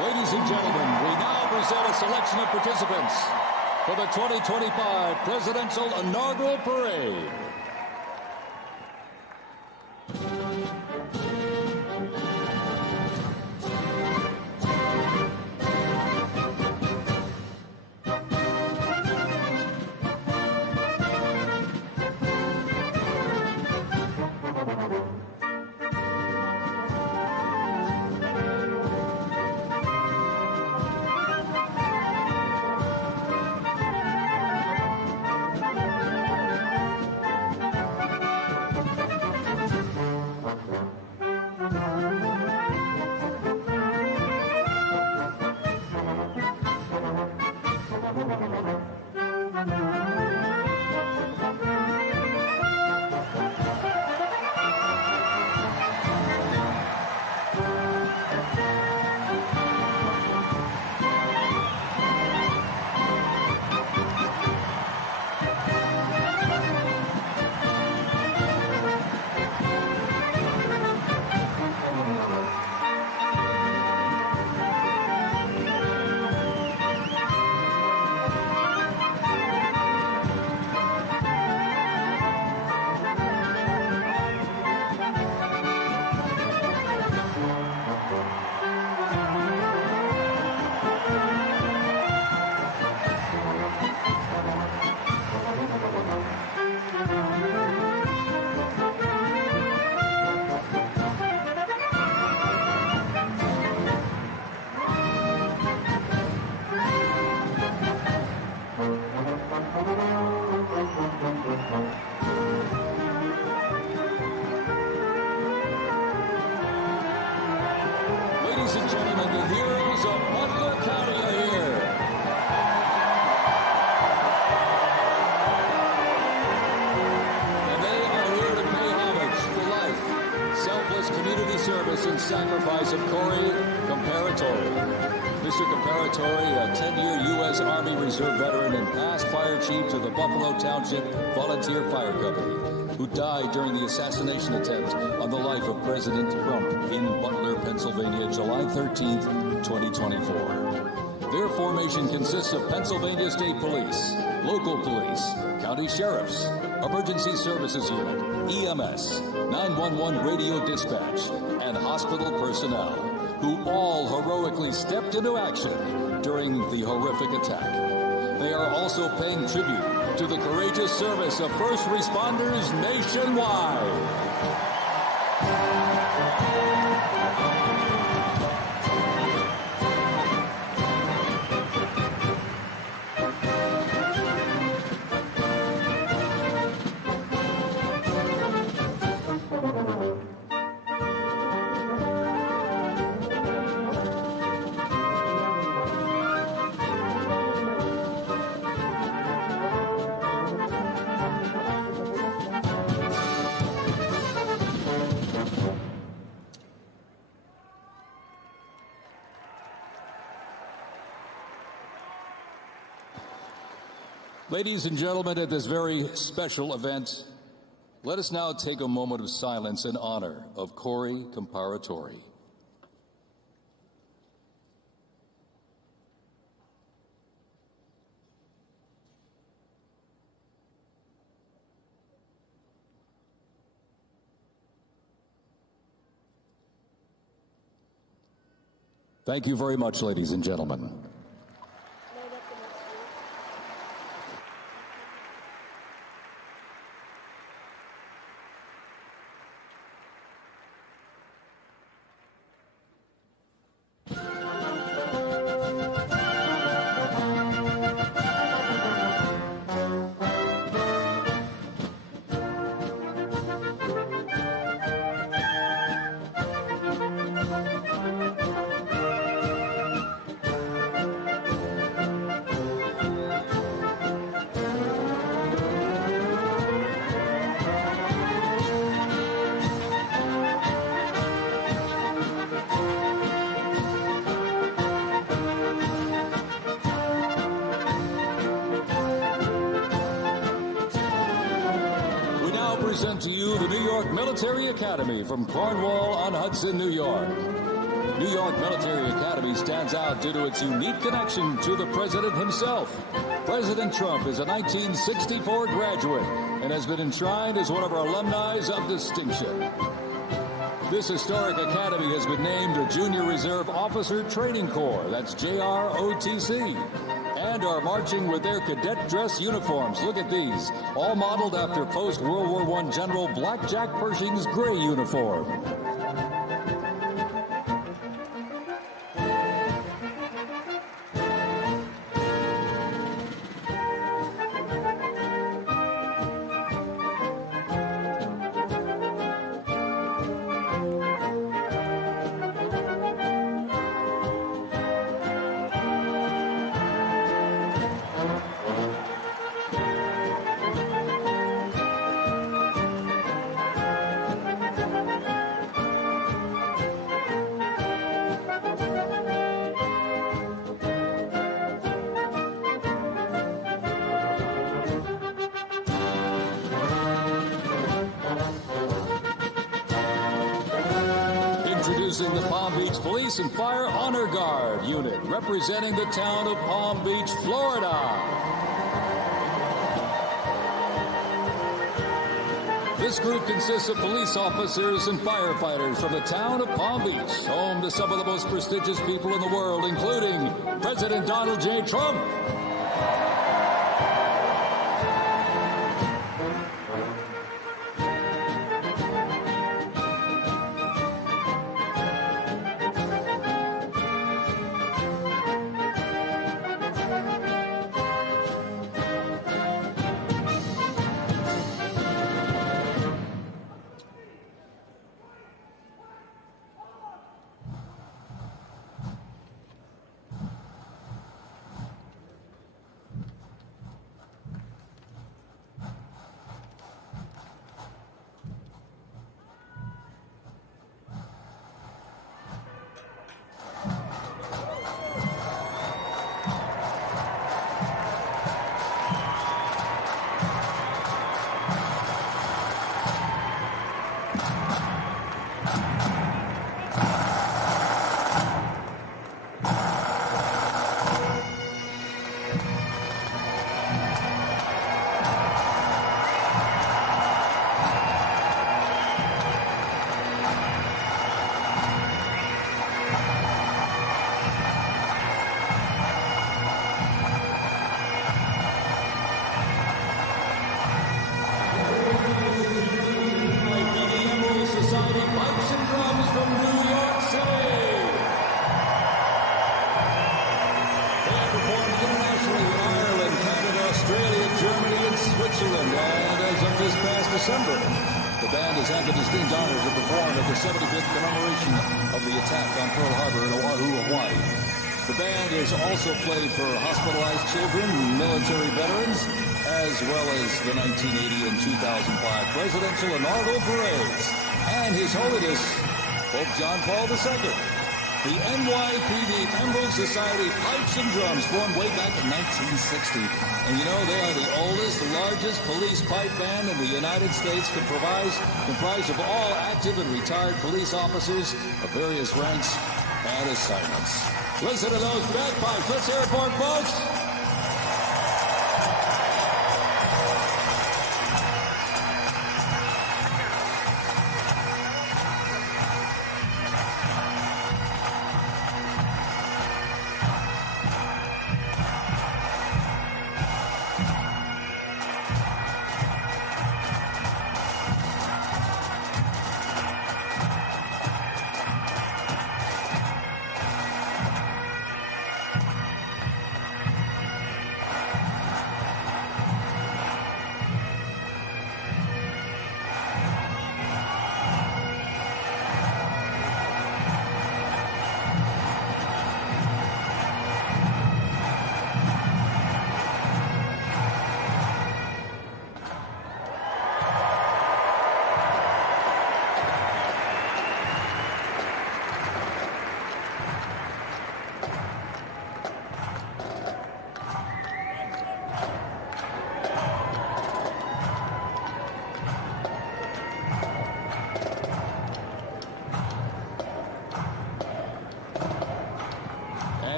Ladies and gentlemen, we now present a selection of participants for the 2025 Presidential Inaugural Parade. service and sacrifice of Corey Comparatori. Mr. Comparatori, a 10-year U.S. Army Reserve veteran and past fire chief to the Buffalo Township Volunteer Fire Company, who died during the assassination attempt on the life of President Trump in Butler, Pennsylvania, July 13th, 2024. Their formation consists of Pennsylvania State Police, local police, county sheriffs, emergency services unit, EMS, 911 radio dispatch, and hospital personnel, who all heroically stepped into action during the horrific attack. They are also paying tribute to the courageous service of first responders nationwide. Ladies and gentlemen, at this very special event, let us now take a moment of silence in honor of Corey Comparatori. Thank you very much, ladies and gentlemen. Present to you the New York Military Academy from Cornwall-on-Hudson, New York. New York Military Academy stands out due to its unique connection to the President himself. President Trump is a 1964 graduate and has been enshrined as one of our alumni of distinction. This historic academy has been named a Junior Reserve Officer Training Corps, that's JROTC, and are marching with their cadet dress uniforms. Look at these, all modeled after post-World War I General Blackjack Pershing's gray uniform. Introducing the Palm Beach Police and Fire Honor Guard unit, representing the town of Palm Beach, Florida. This group consists of police officers and firefighters from the town of Palm Beach, home to some of the most prestigious people in the world, including President Donald J. Trump. December. The band has had the distinct honor to perform at the 75th commemoration of the attack on Pearl Harbor in Oahu, Hawaii. The band has also played for hospitalized children, military veterans, as well as the 1980 and 2005 presidential inaugural parades, and His Holiness Pope John Paul II. The NYPD Pembroke Society Pipes and Drums formed way back in 1960. And you know, they are the oldest, largest police pipe band in the United States, comprised of all active and retired police officers of various ranks and assignments. Listen to those bagpipes. Let's hear it for it, folks.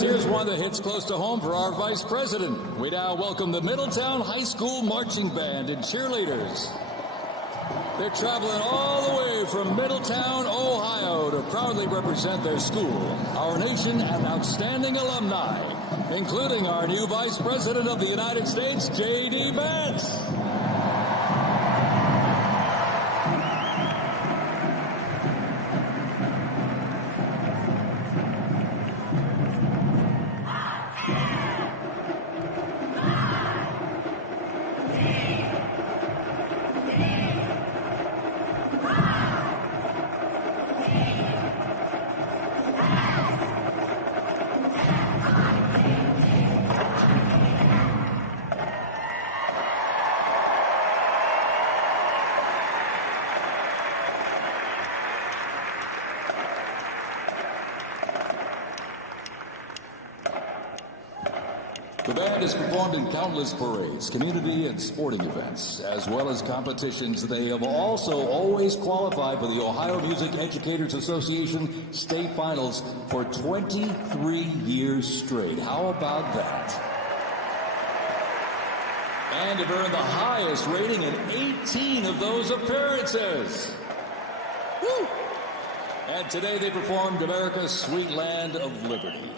Here's one that hits close to home for our Vice President. We now welcome the Middletown High School Marching Band and cheerleaders. They're traveling all the way from Middletown, Ohio to proudly represent their school, our nation, and outstanding alumni, including our new Vice President of the United States, J.D. Vance. The band has performed in countless parades, community and sporting events, as well as competitions. They have also always qualified for the Ohio Music Educators Association state finals for 23 years straight. How about that? And have earned the highest rating in 18 of those appearances. Woo! And today they performed America's Sweet Land of Liberty.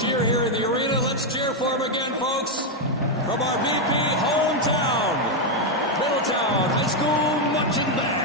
cheer here in the arena. Let's cheer for him again, folks. From our VP hometown, Middletown High School Marching Band.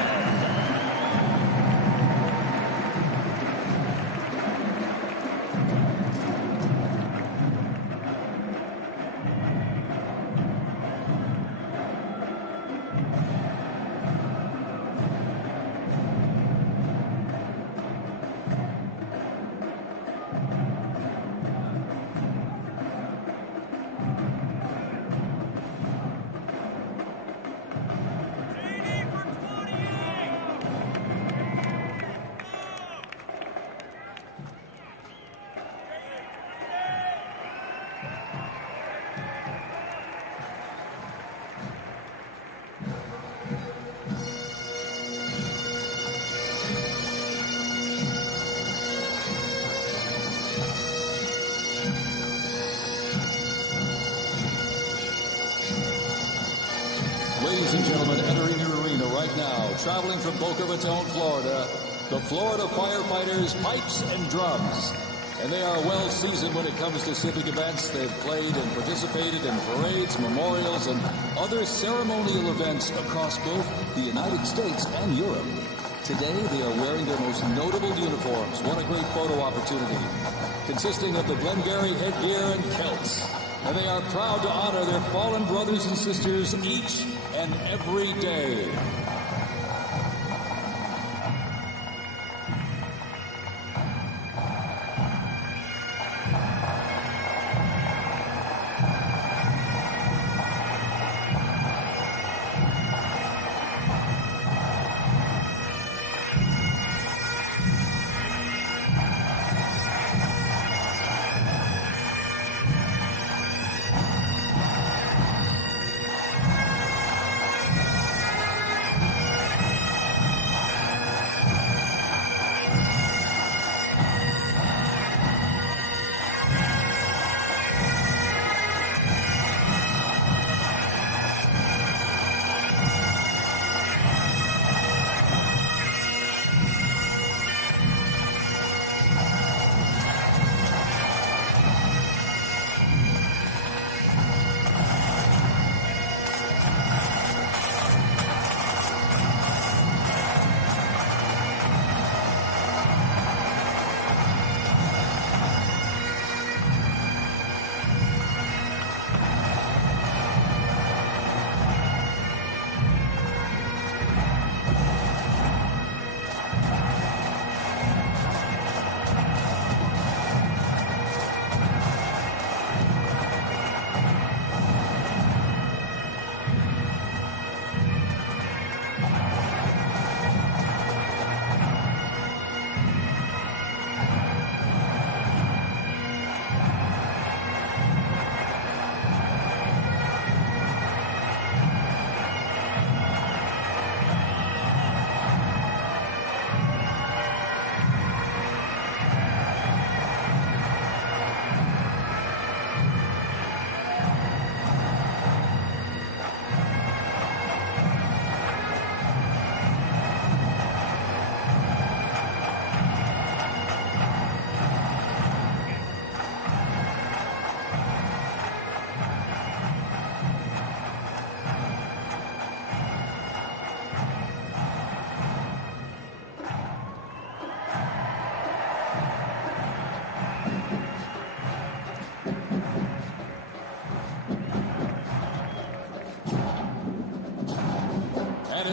Ladies and gentlemen, entering your arena right now, traveling from Boca Raton, Florida, the Florida Firefighters Pipes and Drums. And they are well seasoned when it comes to civic events. They've played and participated in parades, memorials, and other ceremonial events across both the United States and Europe. Today, they are wearing their most notable uniforms. What a great photo opportunity. Consisting of the Glengarry headgear and kilts. And they are proud to honor their fallen brothers and sisters each and every day.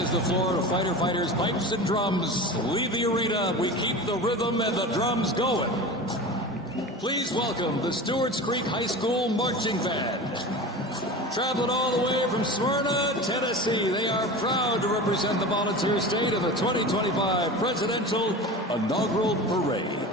As the Florida Firefighters Pipes and Drums leave the arena, we keep the rhythm and the drums going. Please welcome the Stewart's Creek High School Marching Band. Traveling all the way from Smyrna, Tennessee, they are proud to represent the volunteer state in the 2025 Presidential Inaugural Parade.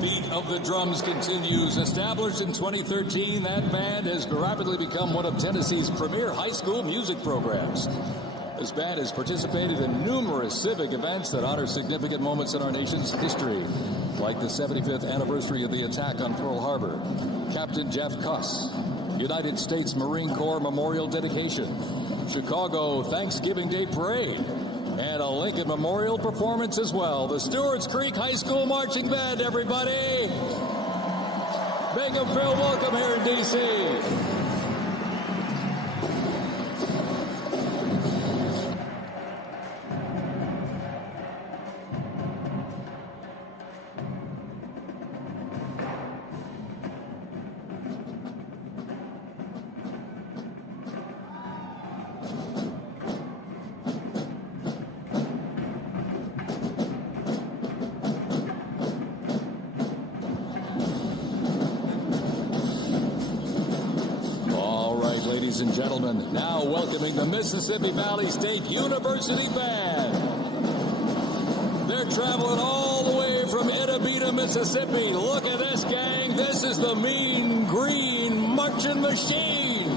beat of the drums continues. Established in 2013, that band has rapidly become one of Tennessee's premier high school music programs. This band has participated in numerous civic events that honor significant moments in our nation's history, like the 75th anniversary of the attack on Pearl Harbor, Captain Jeff Cuss, United States Marine Corps Memorial Dedication, Chicago Thanksgiving Day Parade, and a Lincoln Memorial performance as well. The Stewart's Creek High School Marching Band, everybody! Make them feel welcome here in D.C. Ladies and gentlemen, now welcoming the Mississippi Valley State University Band. They're traveling all the way from Itta, Mississippi. Look at this, gang. This is the Mean Green Marching Machine.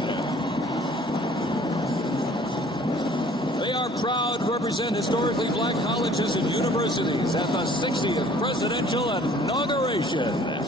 They are proud to represent historically black colleges and universities at the 60th Presidential Inauguration.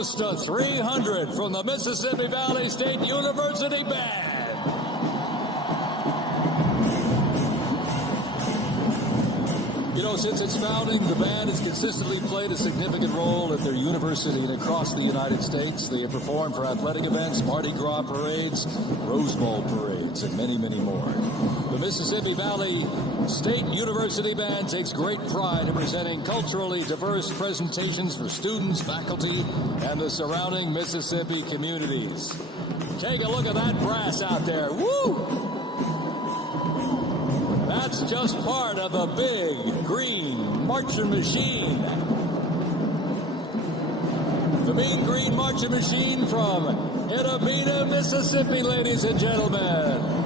close to 300 from the Mississippi Valley State University Band. You know, since its founding, the band has consistently played a significant role at their university and across the United States. They have performed for athletic events, Mardi Gras parades, Rose Bowl parades, and many, many more. The Mississippi Valley State University Band takes great pride in presenting culturally diverse presentations for students, faculty, and the surrounding Mississippi communities. Take a look at that brass out there. Woo! That's just part of the big green marching machine. The Mean Green Marching Machine from Inaugural, Mississippi, ladies and gentlemen.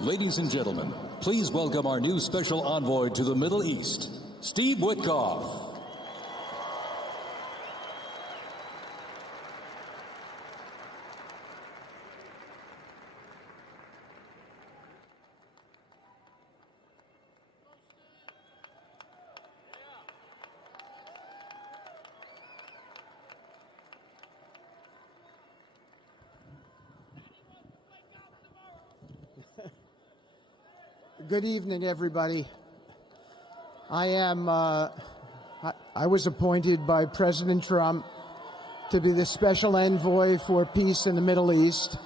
Ladies and gentlemen, please welcome our new special envoy to the Middle East, Steve Witkoff. Good evening, everybody. I was appointed by President Trump to be the special envoy for peace in the Middle East.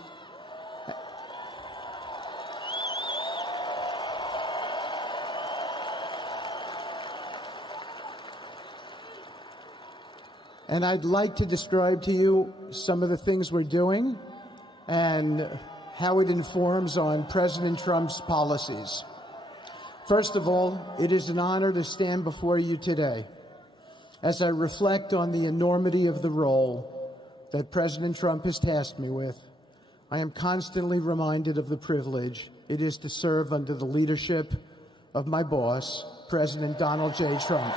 And I'd like to describe to you some of the things we're doing and how it informs on President Trump's policies. First of all, it is an honor to stand before you today as I reflect on the enormity of the role that President Trump has tasked me with. I am constantly reminded of the privilege it is to serve under the leadership of my boss, President Donald J. Trump.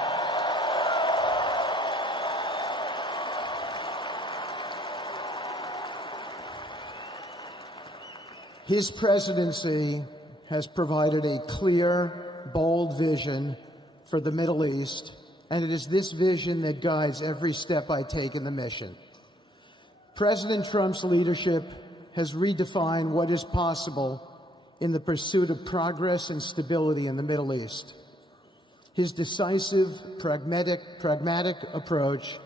His presidency has provided a clear, bold vision for the Middle East, and it is this vision that guides every step I take in the mission. President Trump's leadership has redefined what is possible in the pursuit of progress and stability in the Middle East. His decisive, pragmatic approach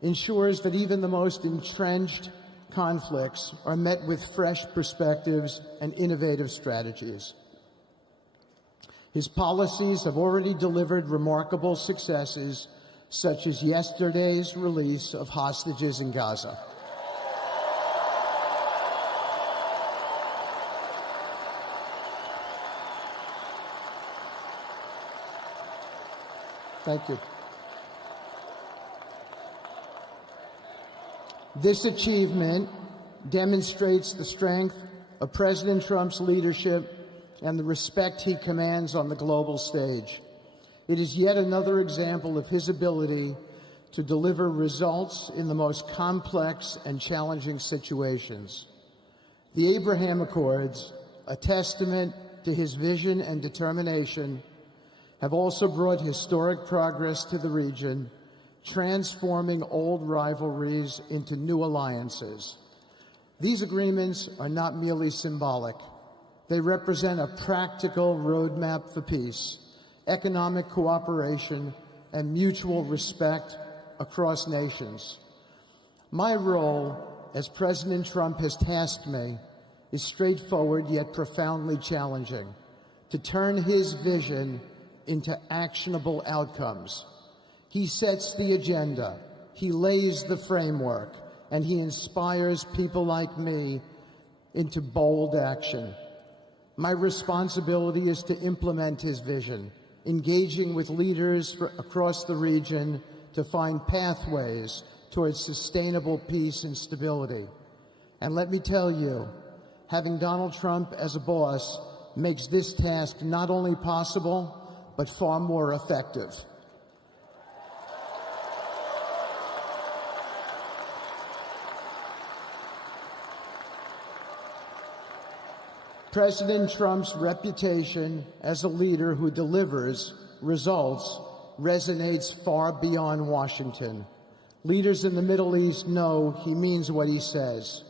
ensures that even the most entrenched conflicts are met with fresh perspectives and innovative strategies. His policies have already delivered remarkable successes, such as yesterday's release of hostages in Gaza. Thank you. This achievement demonstrates the strength of President Trump's leadership and the respect he commands on the global stage. It is yet another example of his ability to deliver results in the most complex and challenging situations. The Abraham Accords, a testament to his vision and determination, have also brought historic progress to the region, transforming old rivalries into new alliances. These agreements are not merely symbolic. They represent a practical roadmap for peace, economic cooperation, and mutual respect across nations. My role, as President Trump has tasked me, is straightforward yet profoundly challenging: to turn his vision into actionable outcomes. He sets the agenda, he lays the framework, and he inspires people like me into bold action. My responsibility is to implement his vision, engaging with leaders across the region to find pathways towards sustainable peace and stability. And let me tell you, having Donald Trump as a boss makes this task not only possible, but far more effective. President Trump's reputation as a leader who delivers results resonates far beyond Washington. Leaders in the Middle East know he means what he says.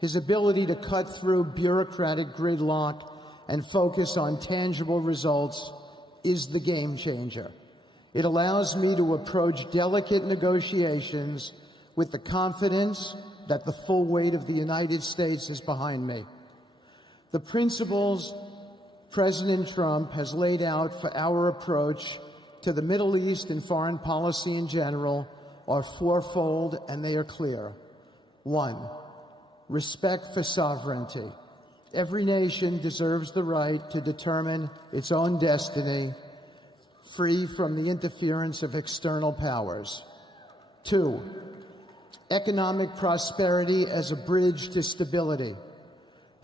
His ability to cut through bureaucratic gridlock and focus on tangible results is the game changer. It allows me to approach delicate negotiations with the confidence that the full weight of the United States is behind me. The principles President Trump has laid out for our approach to the Middle East and foreign policy in general are fourfold, and they are clear. 1, respect for sovereignty. Every nation deserves the right to determine its own destiny, free from the interference of external powers. 2, economic prosperity as a bridge to stability.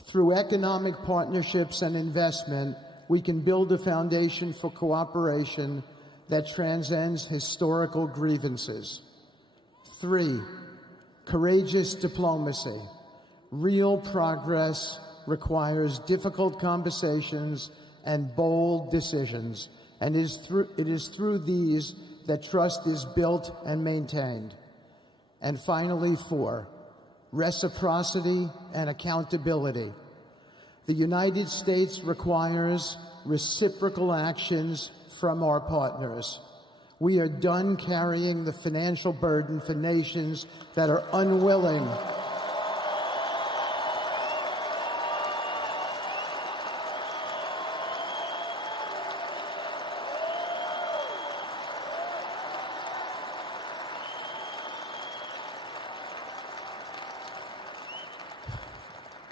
Through economic partnerships and investment, we can build a foundation for cooperation that transcends historical grievances. 3, courageous diplomacy. Real progress requires difficult conversations and bold decisions, and it is through these that trust is built and maintained. And finally, 4, reciprocity and accountability. The United States requires reciprocal actions from our partners. We are done carrying the financial burden for nations that are unwilling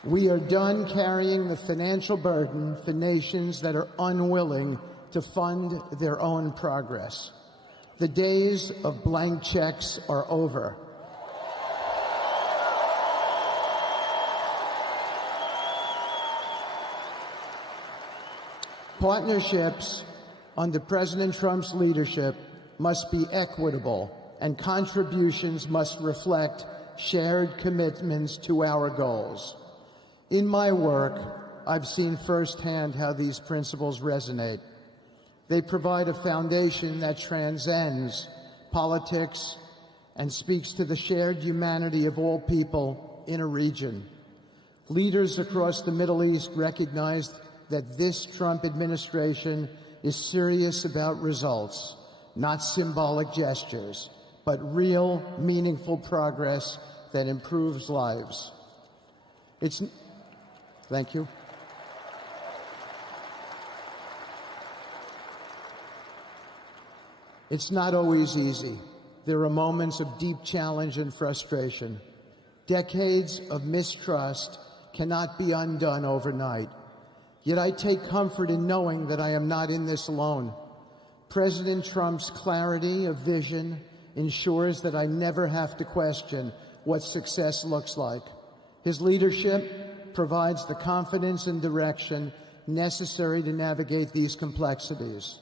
We are done carrying the financial burden for nations that are unwilling to fund their own progress. The days of blank checks are over. Partnerships under President Trump's leadership must be equitable, and contributions must reflect shared commitments to our goals. In my work, I've seen firsthand how these principles resonate. They provide a foundation that transcends politics and speaks to the shared humanity of all people in a region. Leaders across the Middle East recognize that this Trump administration is serious about results, not symbolic gestures, but real, meaningful progress that improves lives. Thank you. It's not always easy. There are moments of deep challenge and frustration. Decades of mistrust cannot be undone overnight. Yet I take comfort in knowing that I am not in this alone. President Trump's clarity of vision ensures that I never have to question what success looks like. His leadership provides the confidence and direction necessary to navigate these complexities.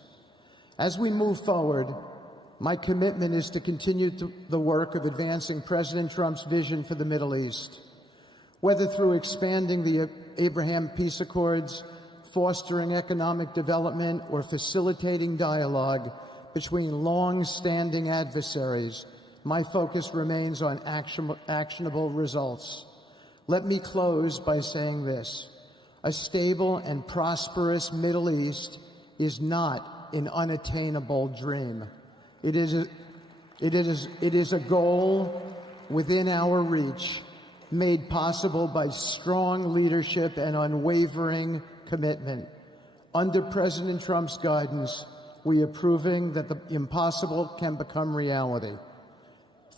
As we move forward, my commitment is to continue the work of advancing President Trump's vision for the Middle East. Whether through expanding the Abraham Peace Accords, fostering economic development, or facilitating dialogue between long-standing adversaries, my focus remains on actionable results. Let me close by saying this: a stable and prosperous Middle East is not an unattainable dream. It is a goal within our reach, made possible by strong leadership and unwavering commitment. Under President Trump's guidance, we are proving that the impossible can become reality.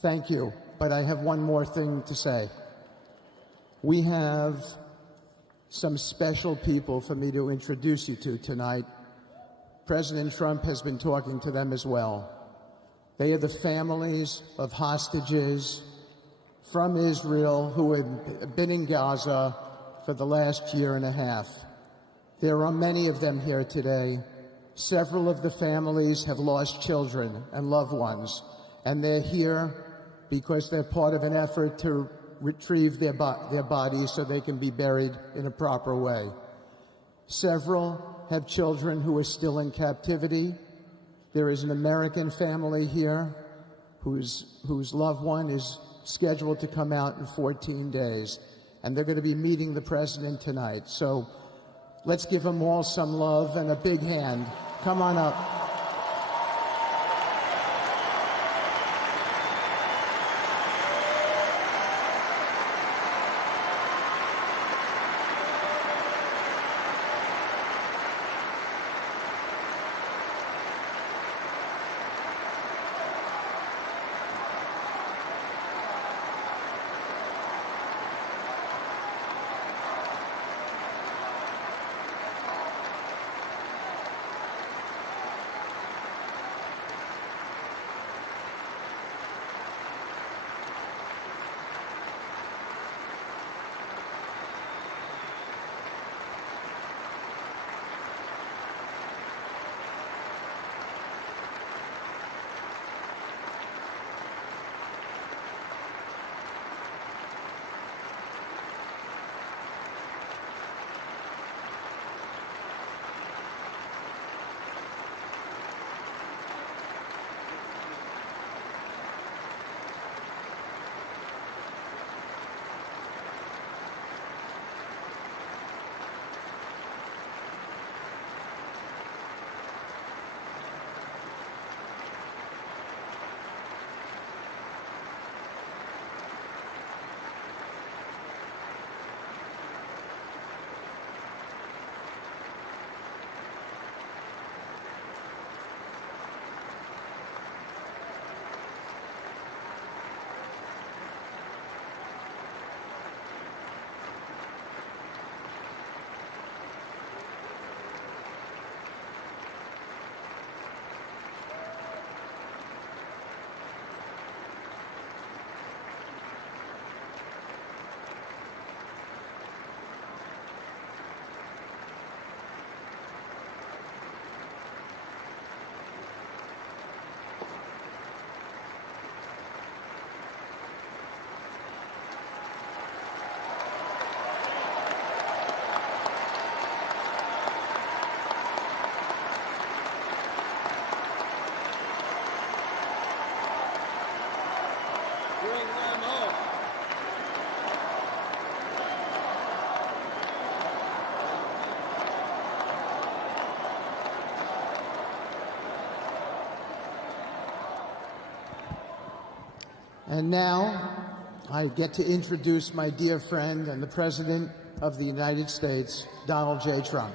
Thank you, but I have one more thing to say. We have some special people for me to introduce you to tonight. President Trump has been talking to them as well. They are the families of hostages from Israel who have been in Gaza for the last year and a half. There are many of them here today. Several of the families have lost children and loved ones, and they're here because they're part of an effort to retrieve their bodies so they can be buried in a proper way. Several have children who are still in captivity. There is an American family here whose loved one is scheduled to come out in 14 days, and they're going to be meeting the president tonight. So let's give them all some love and a big hand. Come on up. And now I get to introduce my dear friend and the President of the United States, Donald J. Trump.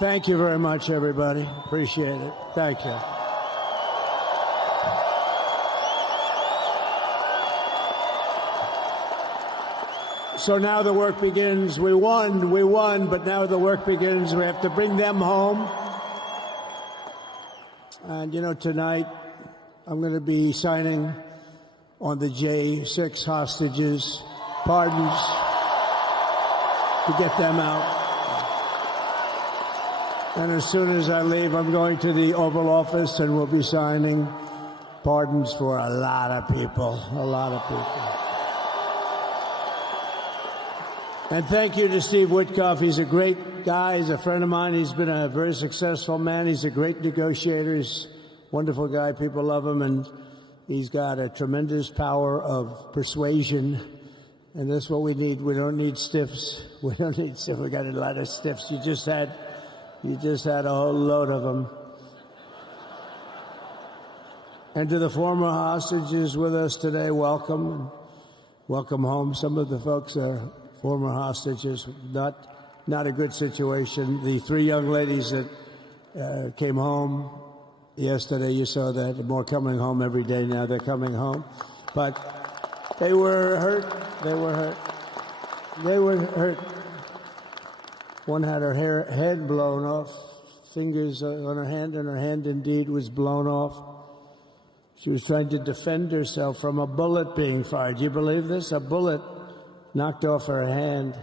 Thank you very much, everybody. Appreciate it. Thank you. So now the work begins. We won, but now the work begins. We have to bring them home. And, you know, tonight I'm going to be signing on the J6 hostages, pardons, to get them out. And as soon as I leave, I'm going to the Oval Office and we'll be signing pardons for a lot of people, a lot of people. And thank you to Steve Witkoff. He's a great guy. He's a friend of mine. He's been a very successful man. He's a great negotiator. He's a wonderful guy. People love him. And he's got a tremendous power of persuasion. And that's what we need. We don't need stiffs. We don't need stiffs. We got a lot of stiffs. You just had a whole load of them. And to the former hostages with us today, welcome. Welcome home. Some of the folks are former hostages. Not a good situation. The three young ladies that came home yesterday, you saw that. More coming home every day now. They're coming home. But they were hurt. They were hurt. They were hurt. One had her head blown off, fingers on her hand, and her hand indeed was blown off. She was trying to defend herself from a bullet being fired. Do you believe this? A bullet knocked off her hand.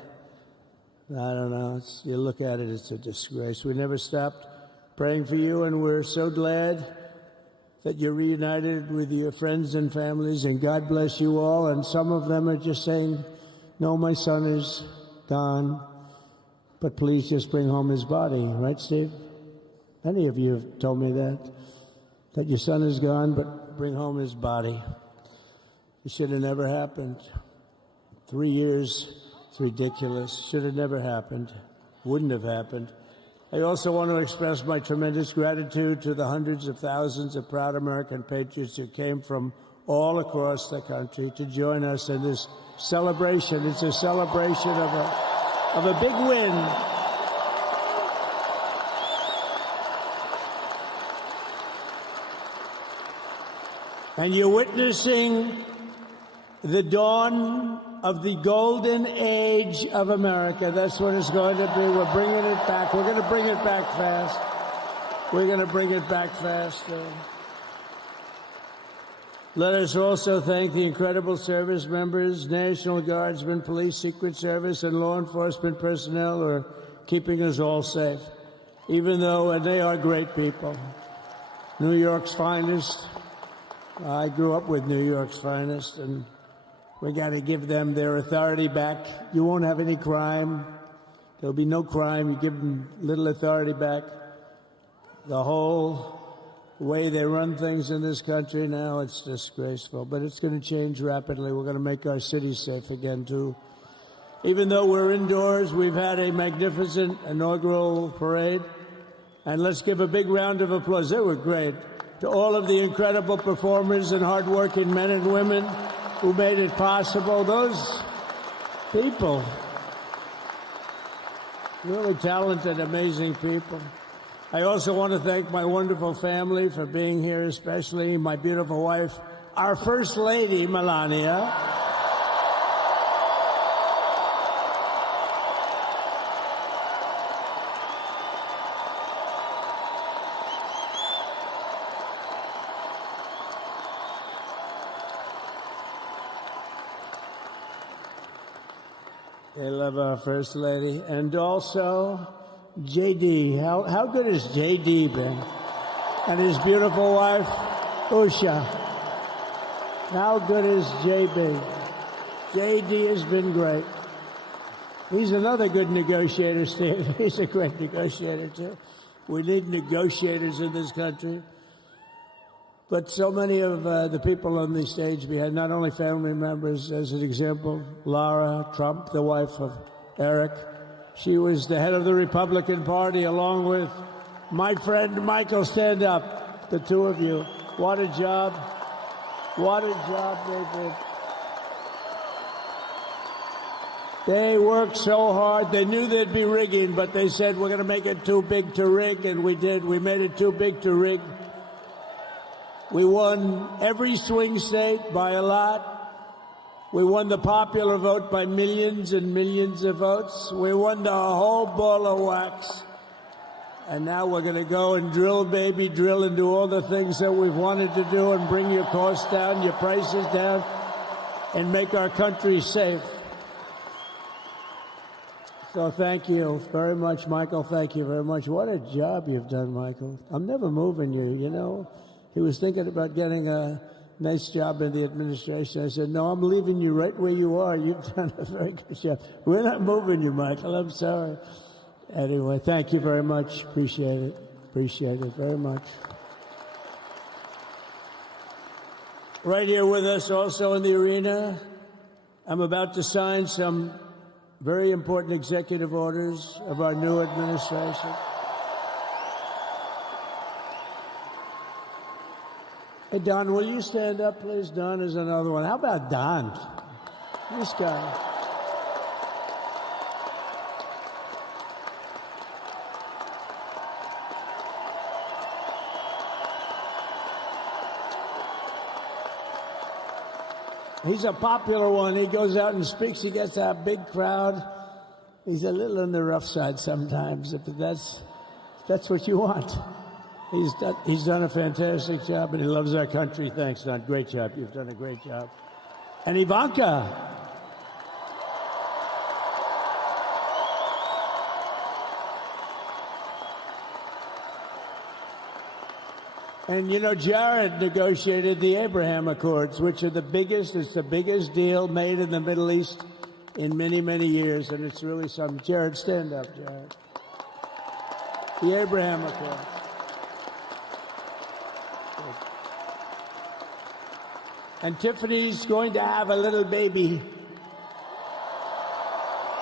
I don't know. You look at it, it's a disgrace. We never stopped praying for you, and we're so glad that you're reunited with your friends and families, and God bless you all. And some of them are just saying, no, my son is gone. But please just bring home his body, right, Steve? Many of you have told me that your son is gone, but bring home his body. It should have never happened. 3 years, it's ridiculous. Should have never happened. Wouldn't have happened. I also want to express my tremendous gratitude to the hundreds of thousands of proud American patriots who came from all across the country to join us in this celebration. It's a celebration of a big win. And you're witnessing the dawn of the golden age of America. That's what it's going to be. We're bringing it back. We're going to bring it back fast. We're going to bring it back fast. Let us also thank the incredible service members, National Guardsmen, Police, Secret Service, and law enforcement personnel who are keeping us all safe, even though, and they are great people. New York's finest. I grew up with New York's finest, and we got to give them their authority back. You won't have any crime. There'll be no crime. You give them little authority back. The whole way they run things in this country now, it's disgraceful. But it's going to change rapidly. We're going to make our cities safe again, too. Even though we're indoors, we've had a magnificent inaugural parade. And let's give a big round of applause. They were great. To all of the incredible performers and hardworking men and women who made it possible. Those people, really talented, amazing people. I also want to thank my wonderful family for being here, especially my beautiful wife, our First Lady, Melania. I love our First Lady. And also J.D. How good has J.D. been? And his beautiful wife, Usha. How good is JB? JD has been great. He's another good negotiator, Steve. He's a great negotiator, too. We need negotiators in this country. But so many of the people on the stage behind, not only family members, as an example, Lara Trump, the wife of Eric. She was the head of the Republican Party, along with my friend Michael. Stand up, the two of you. What a job. What a job they did. They worked so hard. They knew there'd be rigging, but they said, we're going to make it too big to rig, and we did. We made it too big to rig. We won every swing state by a lot. We won the popular vote by millions and millions of votes. We won the whole ball of wax. And now we're going to go and drill, baby, drill, and do all the things that we've wanted to do and bring your costs down, your prices down, and make our country safe. So thank you very much, Michael. Thank you very much. What a job you've done, Michael. I'm never moving you, you know. He was thinking about getting a nice job in the administration. I said, no, I'm leaving you right where you are. You've done a very good job. We're not moving you, Michael. I'm sorry. Anyway, thank you very much. Appreciate it. Appreciate it very much. Right here with us also in the arena, I'm about to sign some very important executive orders of our new administration. Hey, Don, will you stand up, please? Don is another one. How about Don? This guy. He's a popular one. He goes out and speaks. He gets a big crowd. He's a little on the rough side sometimes, but that's what you want. He's done a fantastic job, and he loves our country. Thanks, Don. Great job. You've done a great job. And Ivanka. And, you know, Jared negotiated the Abraham Accords, which are the biggest, it's the biggest deal made in the Middle East in many, many years, and it's really something. Jared, stand up, Jared. The Abraham Accords. And Tiffany's going to have a little baby.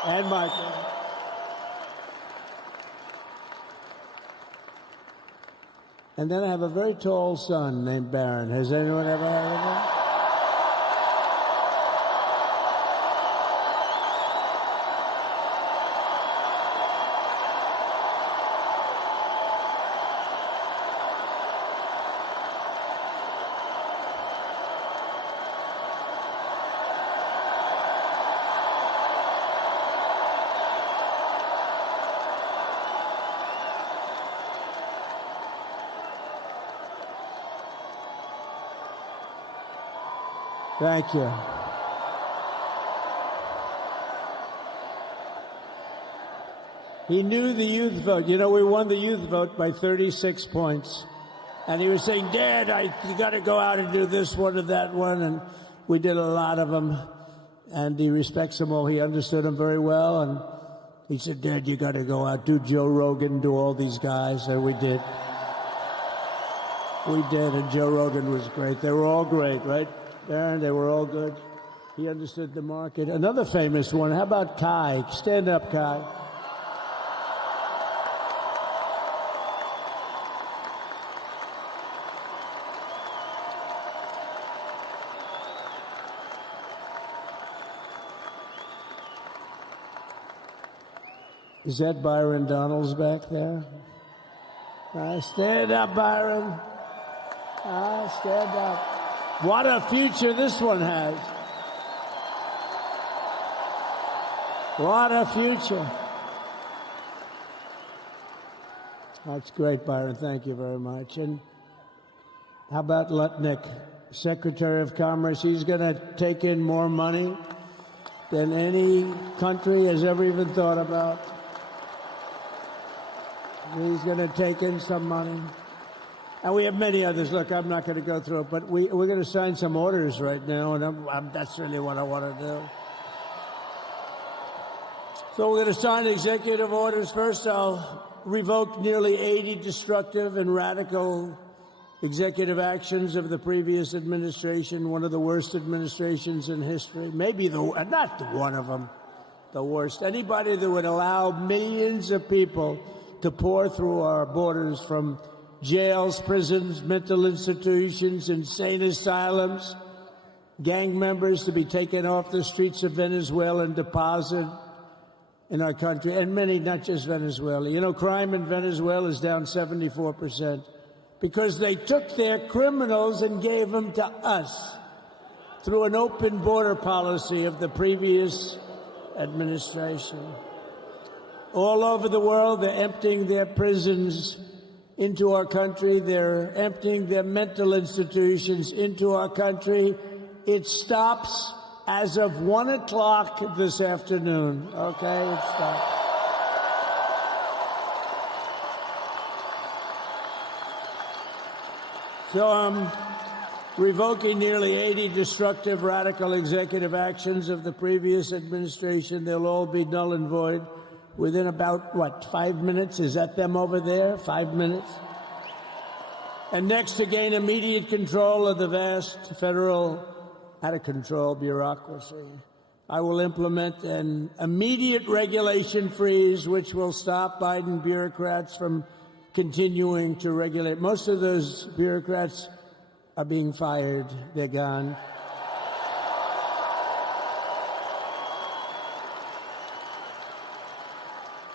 And Michael. And then I have a very tall son named Barron. Has anyone ever heard of him? Thank you. He knew the youth vote. You know, we won the youth vote by 36 points. And he was saying, Dad, you got to go out and do this one or that one. And we did a lot of them. And he respects them all. He understood them very well. And he said, Dad, you got to go out, do Joe Rogan, do all these guys. And we did. We did. And Joe Rogan was great. They were all great, right? Aaron, they were all good. He understood the market. Another famous one. How about Kai? Stand up, Kai. Is that Byron Donalds back there? Stand up, Byron. Stand up. What a future this one has. What a future. That's great, Byron. Thank you very much. And how about Lutnick, Secretary of Commerce? He's going to take in more money than any country has ever even thought about. He's going to take in some money. And we have many others. Look, I'm not going to go through it, but we're going to sign some orders right now, and that's really what I want to do. So we're going to sign executive orders. First, I'll revoke nearly 80 destructive and radical executive actions of the previous administration, one of the worst administrations in history. Maybe not one of them, the worst. Anybody that would allow millions of people to pour through our borders from jails, prisons, mental institutions, insane asylums, gang members to be taken off the streets of Venezuela and deposited in our country, and many, not just Venezuela. You know, crime in Venezuela is down 74% because they took their criminals and gave them to us through an open border policy of the previous administration. All over the world, they're emptying their prisons into our country. They're emptying their mental institutions into our country. It stops as of 1 o'clock this afternoon. Okay, it stops. So I'm revoking nearly 80 destructive, radical executive actions of the previous administration. They'll all be null and void within about, 5 minutes? Is that them over there? 5 minutes? And next, to gain immediate control of the vast federal, out-of-control bureaucracy, I will implement an immediate regulation freeze, which will stop Biden bureaucrats from continuing to regulate. Most of those bureaucrats are being fired. They're gone.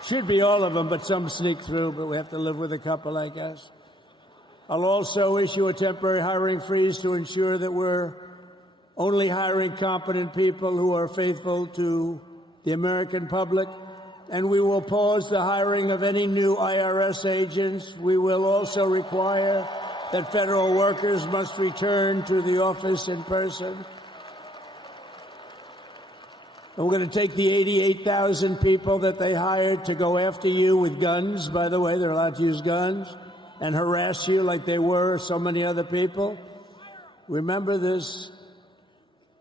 Should be all of them, but some sneak through, but we have to live with a couple, I guess. I'll also issue a temporary hiring freeze to ensure that we're only hiring competent people who are faithful to the American public. And we will pause the hiring of any new IRS agents. We will also require that federal workers must return to the office in person. And we're going to take the 88,000 people that they hired to go after you with guns. By the way, they're allowed to use guns and harass you like they were so many other people. Remember this.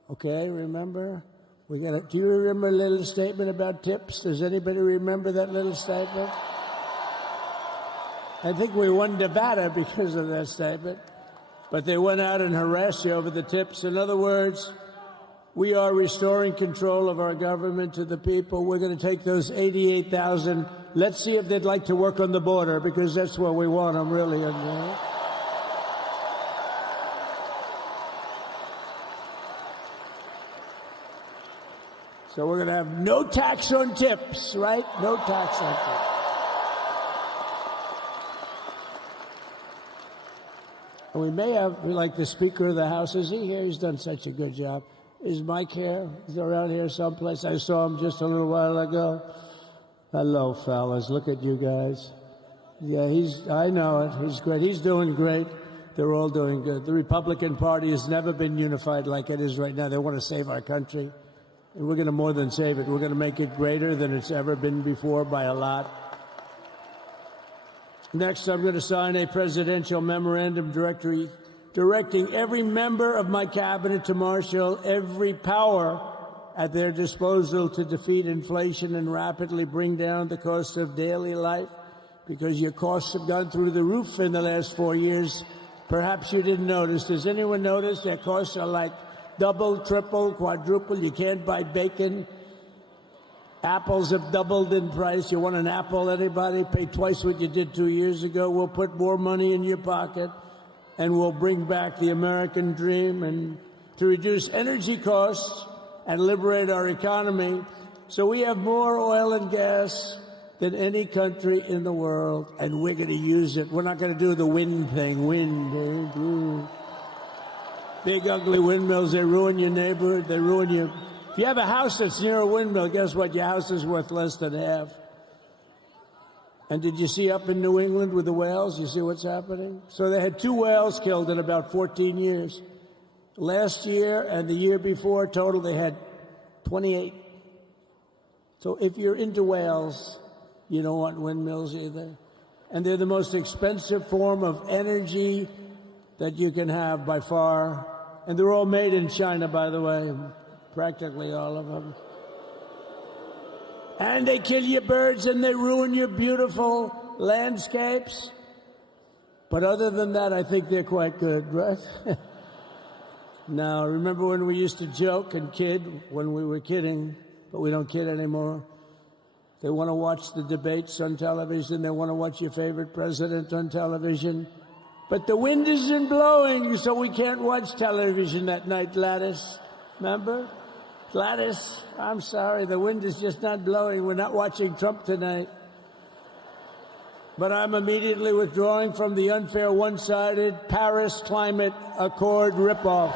Okay, remember? Do you remember a little statement about tips? Does anybody remember that little statement? I think we won Nevada because of that statement. But they went out and harassed you over the tips. In other words, we are restoring control of our government to the people. We're going to take those 88,000. Let's see if they'd like to work on the border, because that's where we want them, really. So we're going to have no tax on tips, right? No tax on tips. And we may have, like the Speaker of the House, is he here? He's done such a good job. Is Mike here? He's around here someplace. I saw him just a little while ago. Hello, fellas. Look at you guys. Yeah, I know it. He's great. He's doing great. They're all doing good. The Republican Party has never been unified like it is right now. They want to save our country. And we're going to more than save it. We're going to make it greater than it's ever been before by a lot. Next, I'm going to sign a presidential memorandum directing every member of my cabinet to marshal every power at their disposal to defeat inflation and rapidly bring down the cost of daily life, because your costs have gone through the roof in the last 4 years. Perhaps you didn't notice. Does anyone notice their costs are like double, triple, quadruple? You can't buy bacon. Apples have doubled in price. You want an apple, anybody? Pay twice what you did 2 years ago. We'll put more money in your pocket, and we'll bring back the American dream and to reduce energy costs and liberate our economy. So we have more oil and gas than any country in the world, and we're going to use it. We're not going to do the wind thing. Wind. Big, ugly windmills, they ruin your neighborhood. They ruin your... If you have a house that's near a windmill, guess what? Your house is worth less than half. And did you see up in New England with the whales? You see what's happening? So they had 2 whales killed in about 14 years. Last year and the year before, total, they had 28. So if you're into whales, you don't want windmills either. and they're the most expensive form of energy that you can have by far. And they're all made in China, by the way, practically all of them. And they kill your birds and they ruin your beautiful landscapes. But other than that, I think they're quite good, right? Now, remember when we used to joke and kid when we were kidding, but we don't kid anymore? They want to watch the debates on television. They want to watch your favorite president on television. But the wind isn't blowing, so we can't watch television that night, Gladys. Remember? Gladys, I'm sorry, the wind is just not blowing. We're not watching Trump tonight. But I'm immediately withdrawing from the unfair, one-sided Paris Climate Accord ripoff.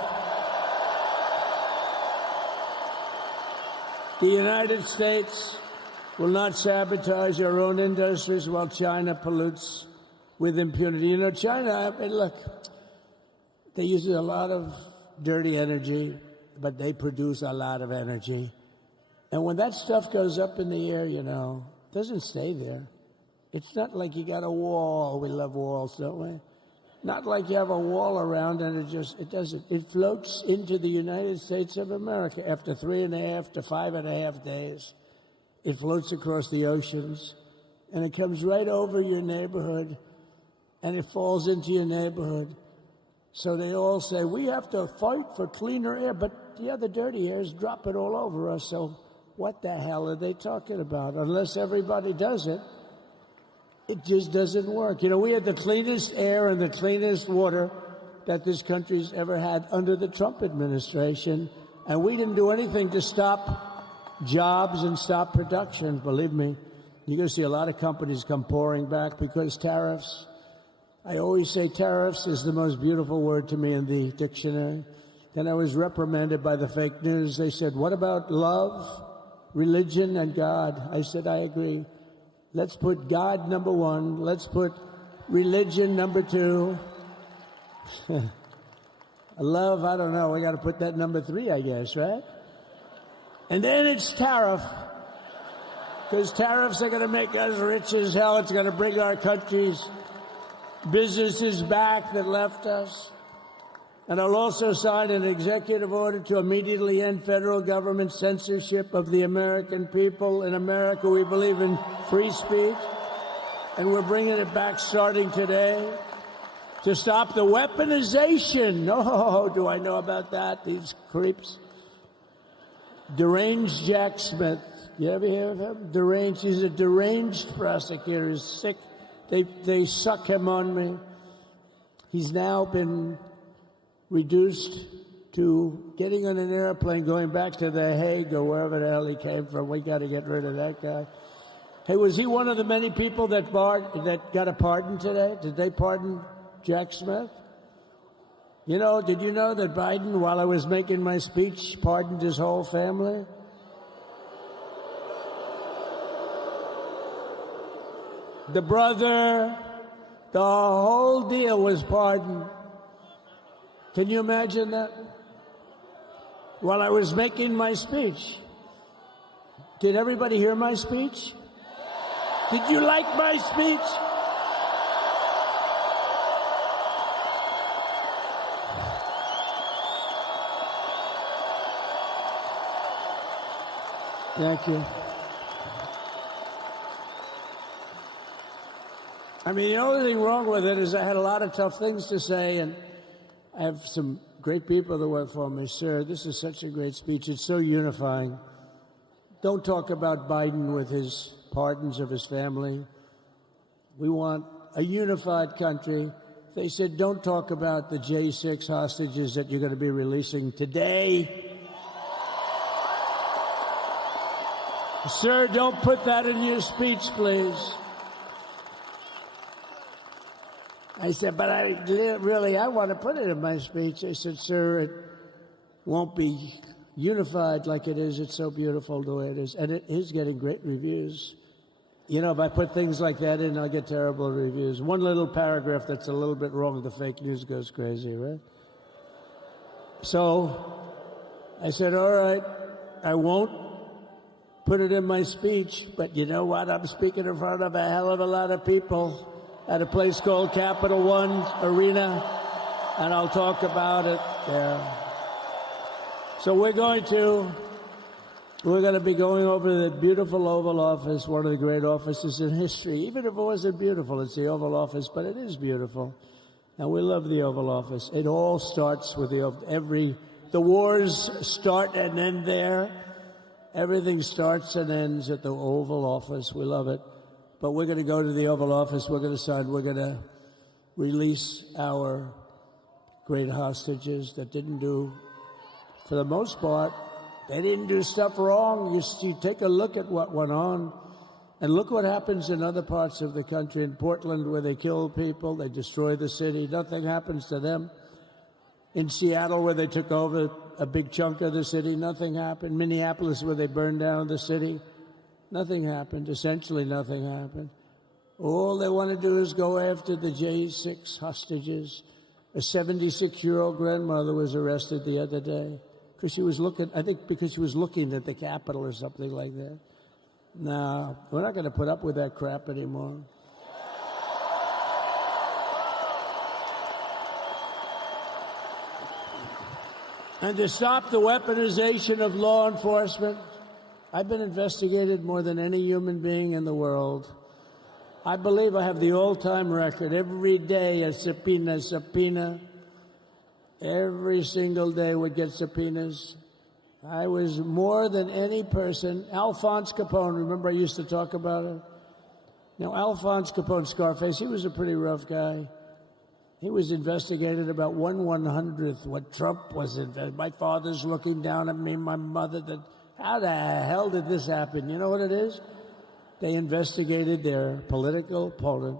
The United States will not sabotage our own industries while China pollutes with impunity. You know, China, I mean, look, they use a lot of dirty energy, but they produce a lot of energy. And when that stuff goes up in the air, you know, it doesn't stay there. It's not like you got a wall. We love walls, don't we? Not like you have a wall around and it doesn't. It floats into the United States of America after 3.5 to 5.5 days. It floats across the oceans and it comes right over your neighborhood and it falls into your neighborhood. So they all say, we have to fight for cleaner air, but the other dirty air is dropping all over us. So what the hell are they talking about? Unless everybody does it, it just doesn't work. You know, we had the cleanest air and the cleanest water that this country's ever had under the Trump administration, and we didn't do anything to stop jobs and stop production. Believe me, you're going to see a lot of companies come pouring back because tariffs. I always say tariffs is the most beautiful word to me in the dictionary. Then I was reprimanded by the fake news. They said, what about love, religion, and God? I said, I agree. Let's put God number one. Let's put religion number two. Love, I don't know. We got to put that number 3, I guess, right? And then it's tariff. Because tariffs are going to make us rich as hell. It's going to bring our country's businesses back that left us. And I'll also sign an executive order to immediately end federal government censorship of the American people. In America, we believe in free speech, and we're bringing it back starting today to stop the weaponization. Oh, do I know about that? These creeps. Deranged Jack Smith. You ever hear of him? Deranged. He's a deranged prosecutor. He's sick. They suck him on me. He's now been reduced to getting on an airplane, going back to The Hague or wherever the hell he came from. We got to get rid of that guy. Hey, was he one of the many people that got a pardon today? Did they pardon Jack Smith? You know, did you know that Biden, while I was making my speech, pardoned his whole family? The brother, the whole deal was pardoned. Can you imagine that? While I was making my speech. Did everybody hear my speech? Did you like my speech? Thank you. I mean, the only thing wrong with it is I had a lot of tough things to say, and I have some great people that work for me. Sir, this is such a great speech. It's so unifying. Don't talk about Biden with his pardons of his family. We want a unified country. They said, don't talk about the J6 hostages that you're going to be releasing today. Sir, don't put that in your speech, please. I said, but I want to put it in my speech. They said, sir, it won't be unified like it is. It's so beautiful the way it is. And it is getting great reviews. You know, if I put things like that in, I'll get terrible reviews. One little paragraph that's a little bit wrong, the fake news goes crazy, right? So I said, all right, I won't put it in my speech, but you know what? I'm speaking in front of a hell of a lot of people. at a place called Capital One Arena, and I'll talk about it there. So we're going to be going over the beautiful Oval Office, one of the great offices in history. Even if it wasn't beautiful, it's the Oval Office, but it is beautiful. And we love the Oval Office. It all starts with the wars start and end there. Everything starts and ends at the Oval Office. We love it. But we're going to go to the Oval Office. We're going to release our great hostages that didn't do, for the most part, they didn't do stuff wrong. You take a look at what went on, and look what happens in other parts of the country. In Portland, where they kill people, they destroy the city. Nothing happens to them. In Seattle, where they took over a big chunk of the city, nothing happened. Minneapolis, where they burned down the city, nothing happened. Essentially, nothing happened. All they want to do is go after the J6 hostages. A 76-year-old grandmother was arrested the other day because she was looking at the Capitol or something like that. No, we're not going to put up with that crap anymore. And to stop the weaponization of law enforcement, I've been investigated more than any human being in the world. I believe I have the all-time record. Every day a subpoena. Every single day would get subpoenas. I was more than any person. Alphonse Capone, remember I used to talk about it? Now, Alphonse Capone, Scarface, he was a pretty rough guy. He was investigated about 1/100th what Trump was investigated. My father's looking down at me, my mother, how the hell did this happen? You know what it is? They investigated their political opponent,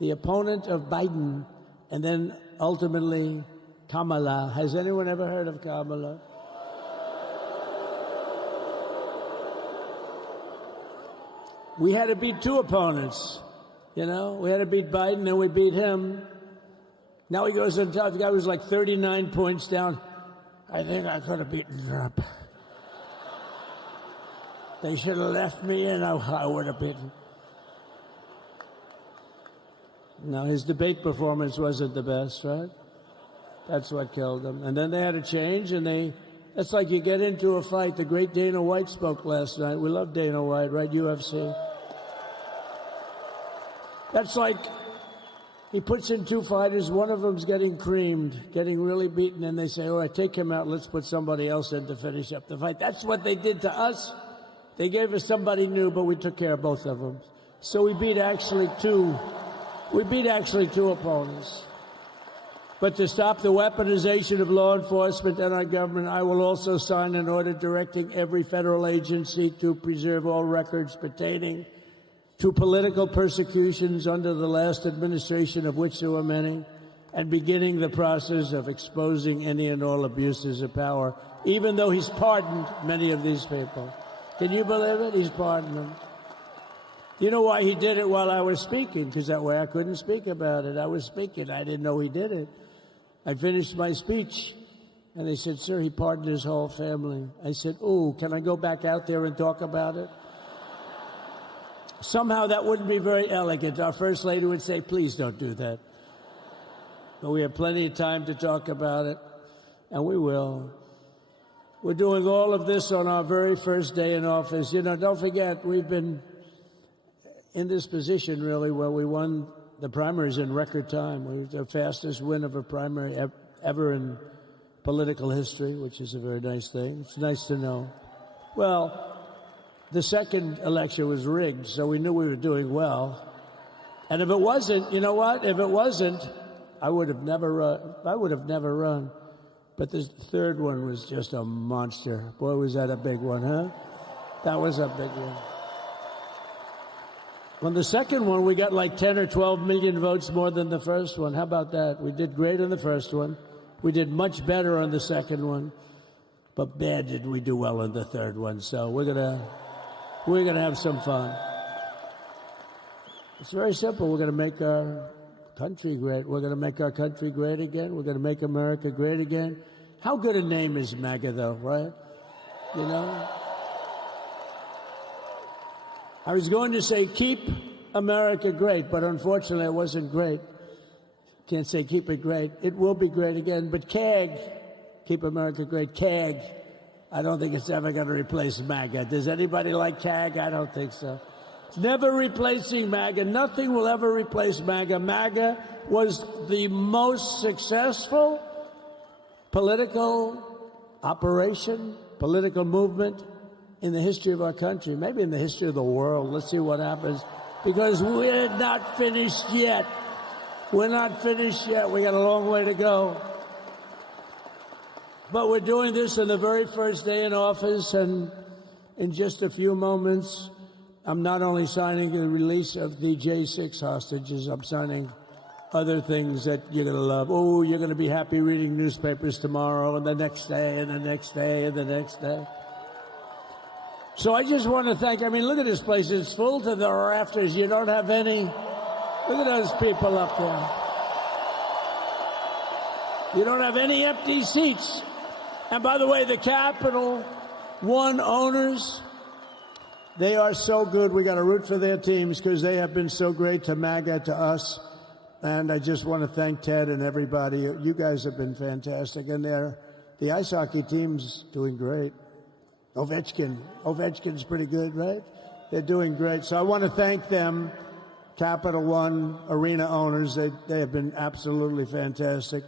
the opponent of Biden, and then ultimately Kamala. Has anyone ever heard of Kamala? We had to beat two opponents, you know. We had to beat Biden, then we beat him. Now he goes on top. The guy was like 39 points down. I think I could have beaten Trump. They should have left me and I would have beaten. No, his debate performance wasn't the best, right? That's what killed him. And then they had to change, and it's like you get into a fight. The great Dana White spoke last night. We love Dana White, right? UFC. That's like he puts in two fighters. One of them's getting creamed, getting really beaten, and they say, all right, take him out. Let's put somebody else in to finish up the fight. That's what they did to us. They gave us somebody new, but we took care of both of them. So we beat actually two opponents. But to stop the weaponization of law enforcement and our government, I will also sign an order directing every federal agency to preserve all records pertaining to political persecutions under the last administration, of which there were many, and beginning the process of exposing any and all abuses of power, even though he's pardoned many of these people. Can you believe it? He's pardoned them. You know why he did it while I was speaking? Because that way I couldn't speak about it. I was speaking. I didn't know he did it. I finished my speech, and they said, sir, he pardoned his whole family. I said, ooh, can I go back out there and talk about it? Somehow that wouldn't be very elegant. Our First Lady would say, please don't do that. But we have plenty of time to talk about it, and we will. We're doing all of this on our very first day in office. You know, don't forget, we've been in this position, really, where we won the primaries in record time. We were the fastest win of a primary ever in political history, which is a very nice thing. It's nice to know. Well, the second election was rigged, so we knew we were doing well. And if it wasn't, you know what? If it wasn't, I would have never run. But this third one was just a monster. Boy, was that a big one, huh? That was a big one. On the second one, we got like 10 or 12 million votes more than the first one. How about that? We did great on the first one. We did much better on the second one. But bad did we do well on the third one. So we're gonna have some fun. It's very simple. We're gonna make our country great. We're gonna make our country great again. We're gonna make America great again. How good a name is MAGA, though, right? You know? I was going to say, keep America great, but unfortunately it wasn't great. Can't say keep it great. It will be great again, but CAG, keep America great, CAG, I don't think it's ever going to replace MAGA. Does anybody like CAG? I don't think so. It's never replacing MAGA. Nothing will ever replace MAGA. MAGA was the most successful political operation, political movement in the history of our country, maybe in the history of the world. Let's see what happens, because we're not finished yet. We're not finished yet. We got a long way to go. But we're doing this on the very first day in office, and in just a few moments, I'm not only signing the release of the J6 hostages, I'm signing other things that you're going to love. Oh, you're going to be happy reading newspapers tomorrow and the next day and the next day and the next day. So I just want to thank, I mean, look at this place. It's full to the rafters. You don't have any. Look at those people up there. You don't have any empty seats. And by the way, the Capital One owners, they are so good. We got to root for their teams because they have been so great to MAGA, to us. And I just want to thank Ted and everybody. You guys have been fantastic. And the ice hockey team's doing great. Ovechkin's pretty good, right? They're doing great. So I want to thank them, Capital One arena owners. They have been absolutely fantastic.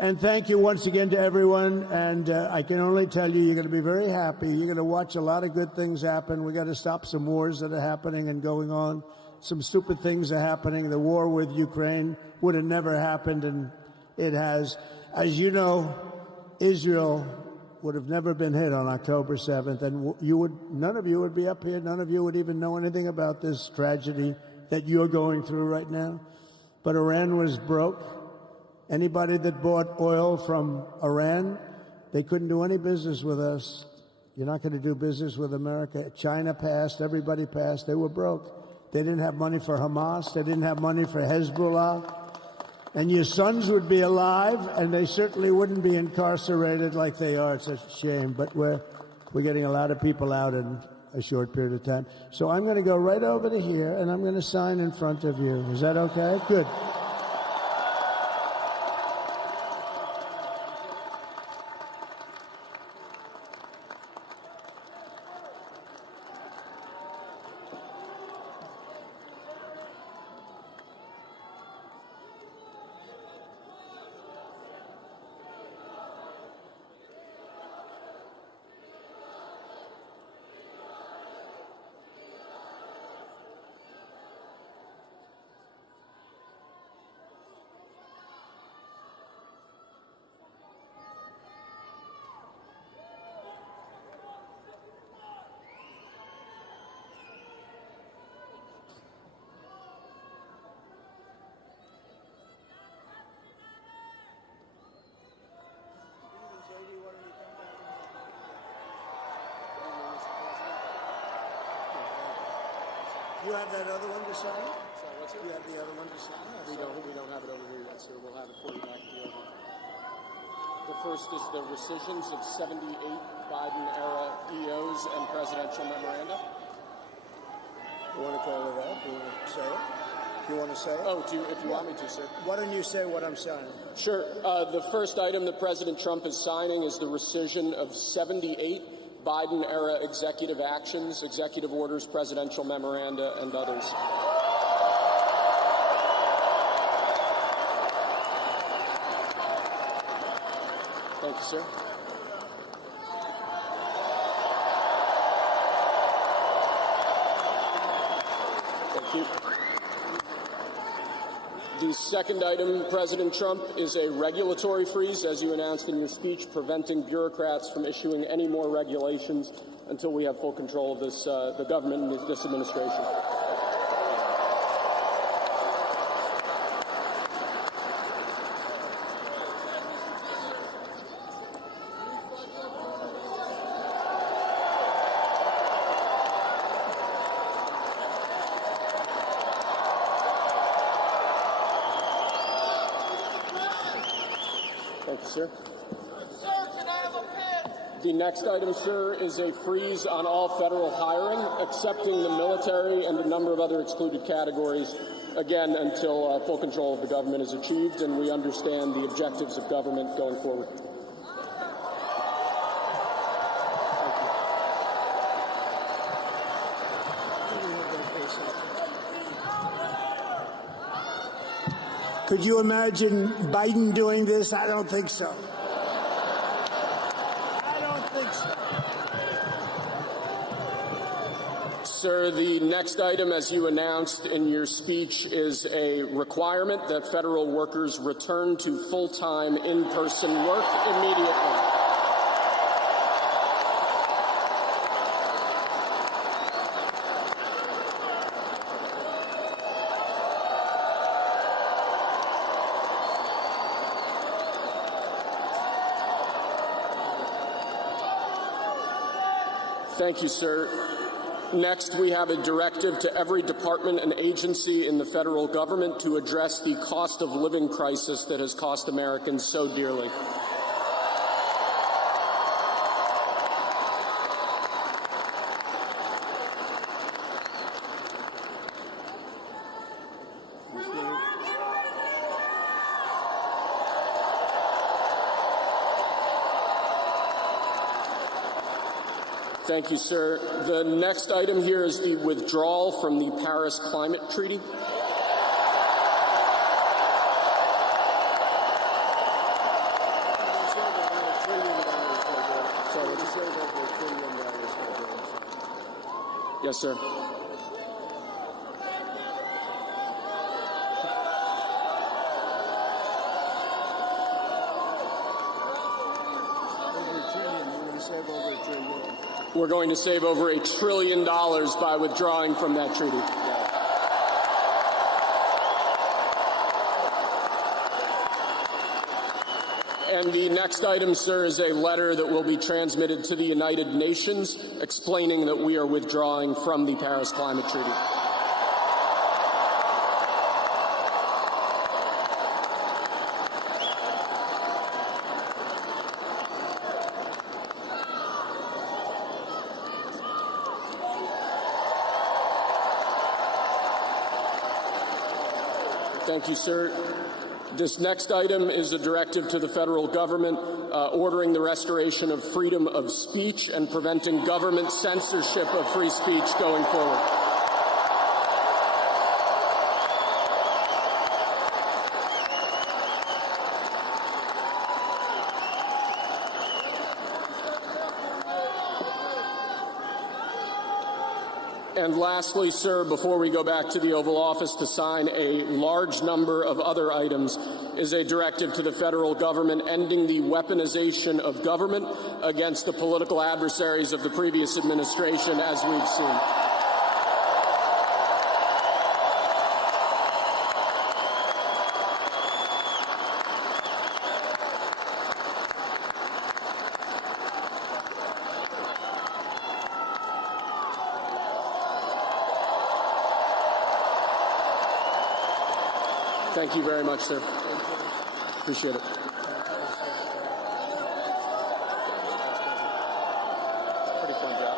And thank you once again to everyone. And I can only tell you, you're going to be very happy. You're going to watch a lot of good things happen. We got to stop some wars that are happening and going on. Some stupid things are happening. The war with Ukraine would have never happened, and it has. As you know, Israel would have never been hit on October 7th, and none of you would be up here. None of you would even know anything about this tragedy that you're going through right now. But Iran was broke. Anybody that bought oil from Iran, they couldn't do any business with us. You're not going to do business with America. China passed. Everybody passed. They were broke. They didn't have money for Hamas. They didn't have money for Hezbollah. And your sons would be alive, and they certainly wouldn't be incarcerated like they are. It's a shame. But we're getting a lot of people out in a short period of time. So I'm going to go right over to here, and I'm going to sign in front of you. Is that okay? Good. You have that other one to sign? Sorry, what's it? You have the other one to sign? We don't have it over here yet, sir. We'll have it for you back here. The first is the rescissions of 78 Biden-era EOs and presidential memoranda. You want to call it out? Do you want to say it? You want to say it? Oh, if you want me to, sir. Why don't you say what I'm signing? Sure. The first item that President Trump is signing is the rescission of 78 Biden-era executive actions, executive orders, presidential memoranda, and others. Thank you, sir. Thank you. The second item, President Trump, is a regulatory freeze, as you announced in your speech, preventing bureaucrats from issuing any more regulations until we have full control of this, the government and this administration. Sir, can I have a pen? The next item, sir, is a freeze on all federal hiring, excepting the military and a number of other excluded categories, again, until full control of the government is achieved and we understand the objectives of government going forward. Could you imagine Biden doing this? I don't think so. Sir, the next item, as you announced in your speech, is a requirement that federal workers return to full-time in-person work immediately. Thank you, sir. Next, we have a directive to every department and agency in the federal government to address the cost of living crisis that has cost Americans so dearly. Thank you, sir. The next item here is the withdrawal from the Paris Climate Treaty. Yes, sir. We're going to save over $1 trillion by withdrawing from that treaty. And the next item, sir, is a letter that will be transmitted to the United Nations explaining that we are withdrawing from the Paris Climate Treaty. Thank you, sir. This next item is a directive to the federal government ordering the restoration of freedom of speech and preventing government censorship of free speech going forward. And lastly, sir, before we go back to the Oval Office to sign a large number of other items, is a directive to the federal government ending the weaponization of government against the political adversaries of the previous administration, as we've seen. Thank you very much, sir. Appreciate it. Pretty fun job.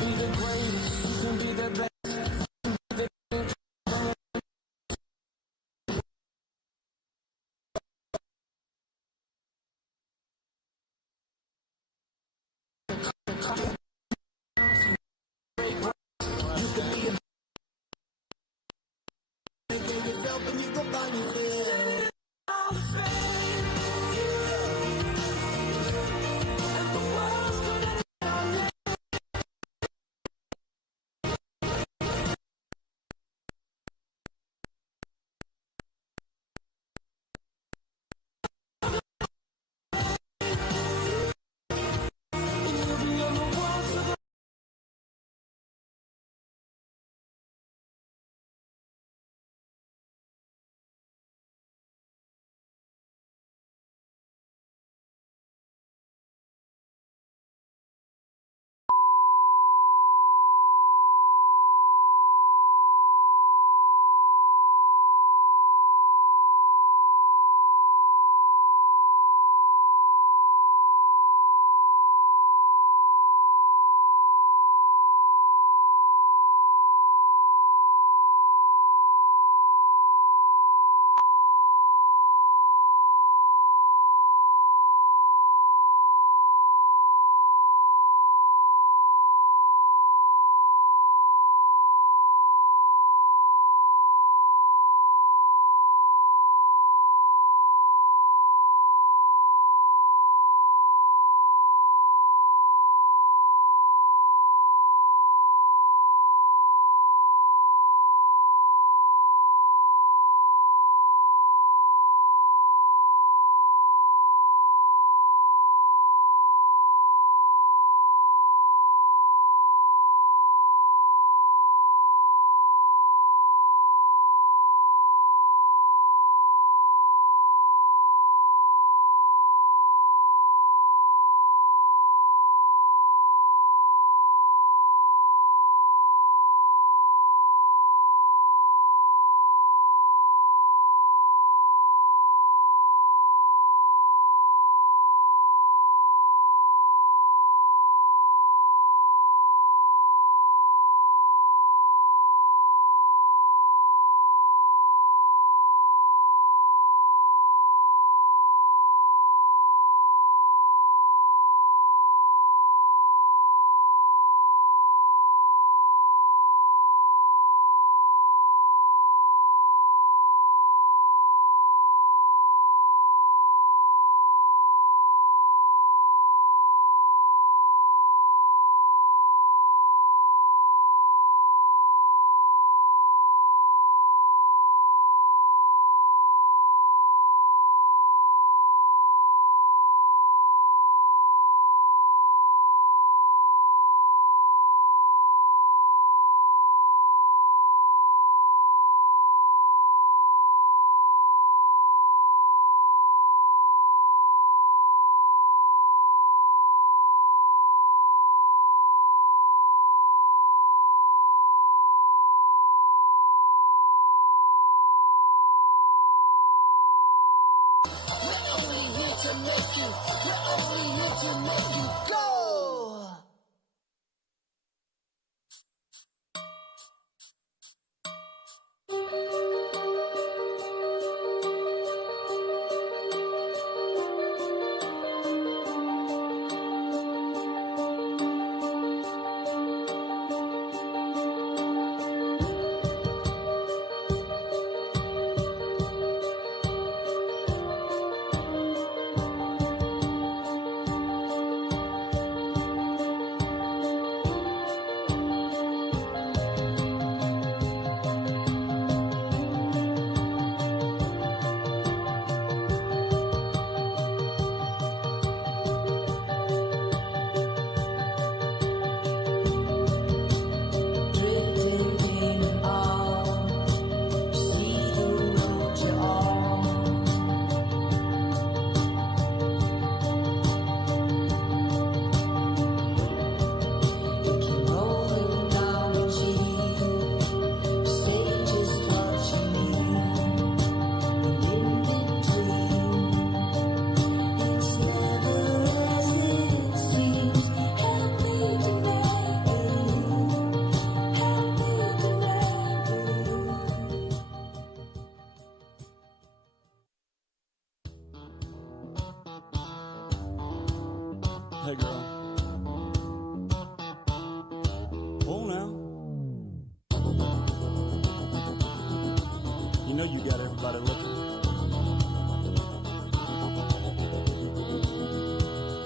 be the greatest, you can be the best. to make you. We're only here to make you go. Hey, girl. Oh, now. You know you got everybody looking.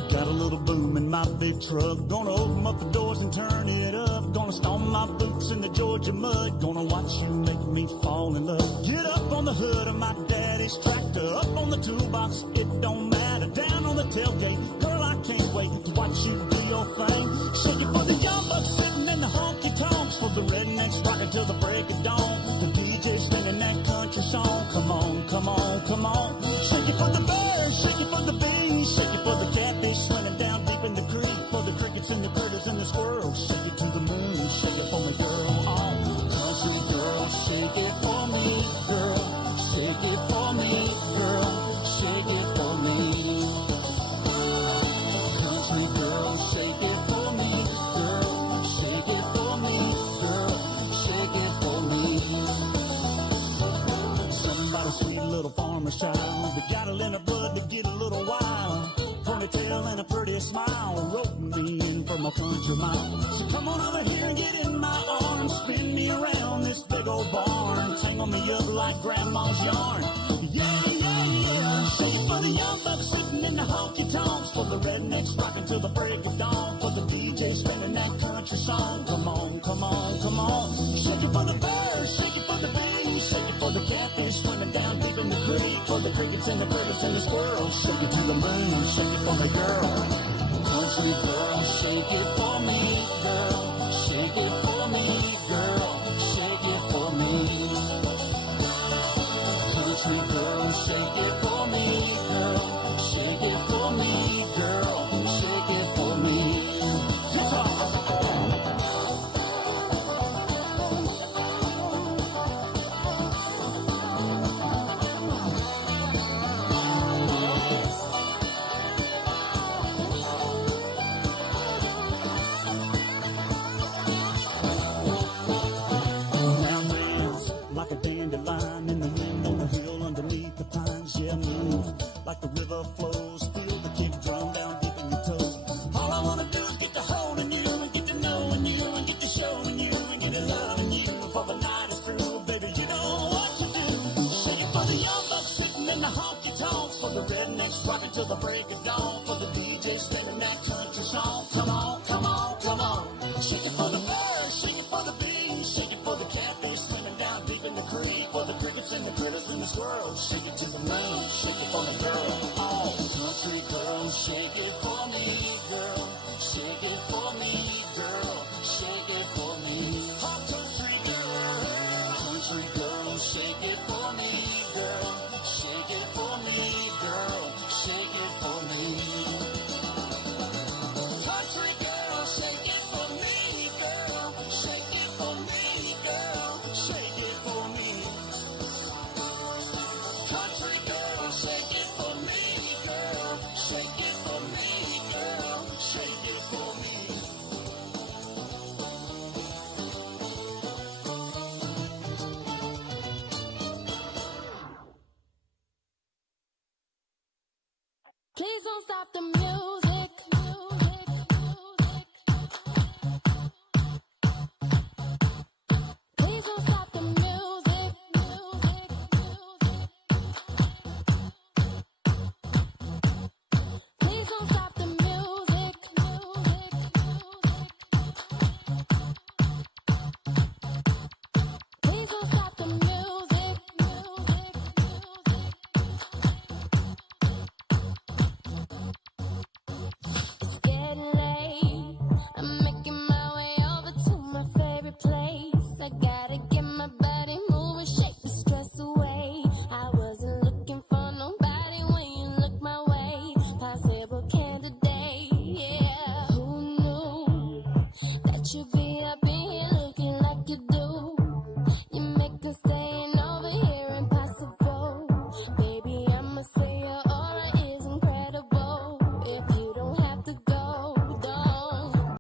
Got a little boom in my big truck. Gonna open up the doors and turn it up. Gonna stomp my boots in the Georgia mud. Gonna watch you make me fall in love. Get up on the hood of my daddy's tractor. Up on the toolbox, it don't matter. Down on the tailgate, girl, I can't wait to watch you do your thing. Shake it for the young bucks sitting in the honky tonks. For the rednecks rocking till the break of dawn. The DJ singing that country song. Come on, come on, come on. Shake it for the birds, shake it for the bees. Shake it for the catfish swimming down deep in the creek. For the crickets and the critters and the squirrels. Shake it to the moon, shake it for me, girl. Oh, country girl, shake it for me, girl. Shake it for me, girl. Shake it for me. Country girl, shake it for me, girl. Shake it for me, girl. Shake it for me. Somebody sweet little farmer's child. They got it in the blood to get a little wild. Ponytail and a pretty smile. Wrote me in from a country mile. So come on over here and get in my arms. Spin me around this big old barn. Tangle me up like grandma's yarn. Yeah, yeah, yeah. Shake it for the young bucks sitting in the honky tonks. For the rednecks rocking till the break of dawn. For the DJ spinning that country song. Come on, come on, come on. Shake it for the birds, shake it for the bees. Shake it for the catfish swimming down deep in the creek. For the crickets and the critters and the squirrels. Shake it to the moon, shake it for me, girl. Country girl, shake it for me, girl. Shake it for me, girl. Shake it for me. Country girl, shake it for me, girl. Shake it for me, girl. Shake it for me. Like a dandelion in the wind on the hill underneath the pines. Yeah, move like the river flows. Feel the kick drum down deep in your toes. All I wanna do is get to holding you and get to knowing you and get to showing you and get to loving you before the night is through. Baby, you know what to do. Shake it for the young bucks sitting in the honky tonks. For the rednecks rocking till the break of dawn. For the DJ spinning that country song. Come on, come on, come on. Shake it for the birds, shake it for the bees. Shake it for the catfish swimming down deep in the creek. For the crickets and the critters and the squirrels. Shake it to the moon, shake it for me, girl. Oh, country girl, shake it for me, girl. Shake it for me, girl. Shake it for me. Oh, country girl, shake it for me, girl. Shake it for me, girl. Shake it for me. Country girl, shake it for me, girl. Shake it for me, girl. Shake it for me. Country girl, shake it for me, girl. Shake it for me, girl. Shake it for me. Please don't stop the music.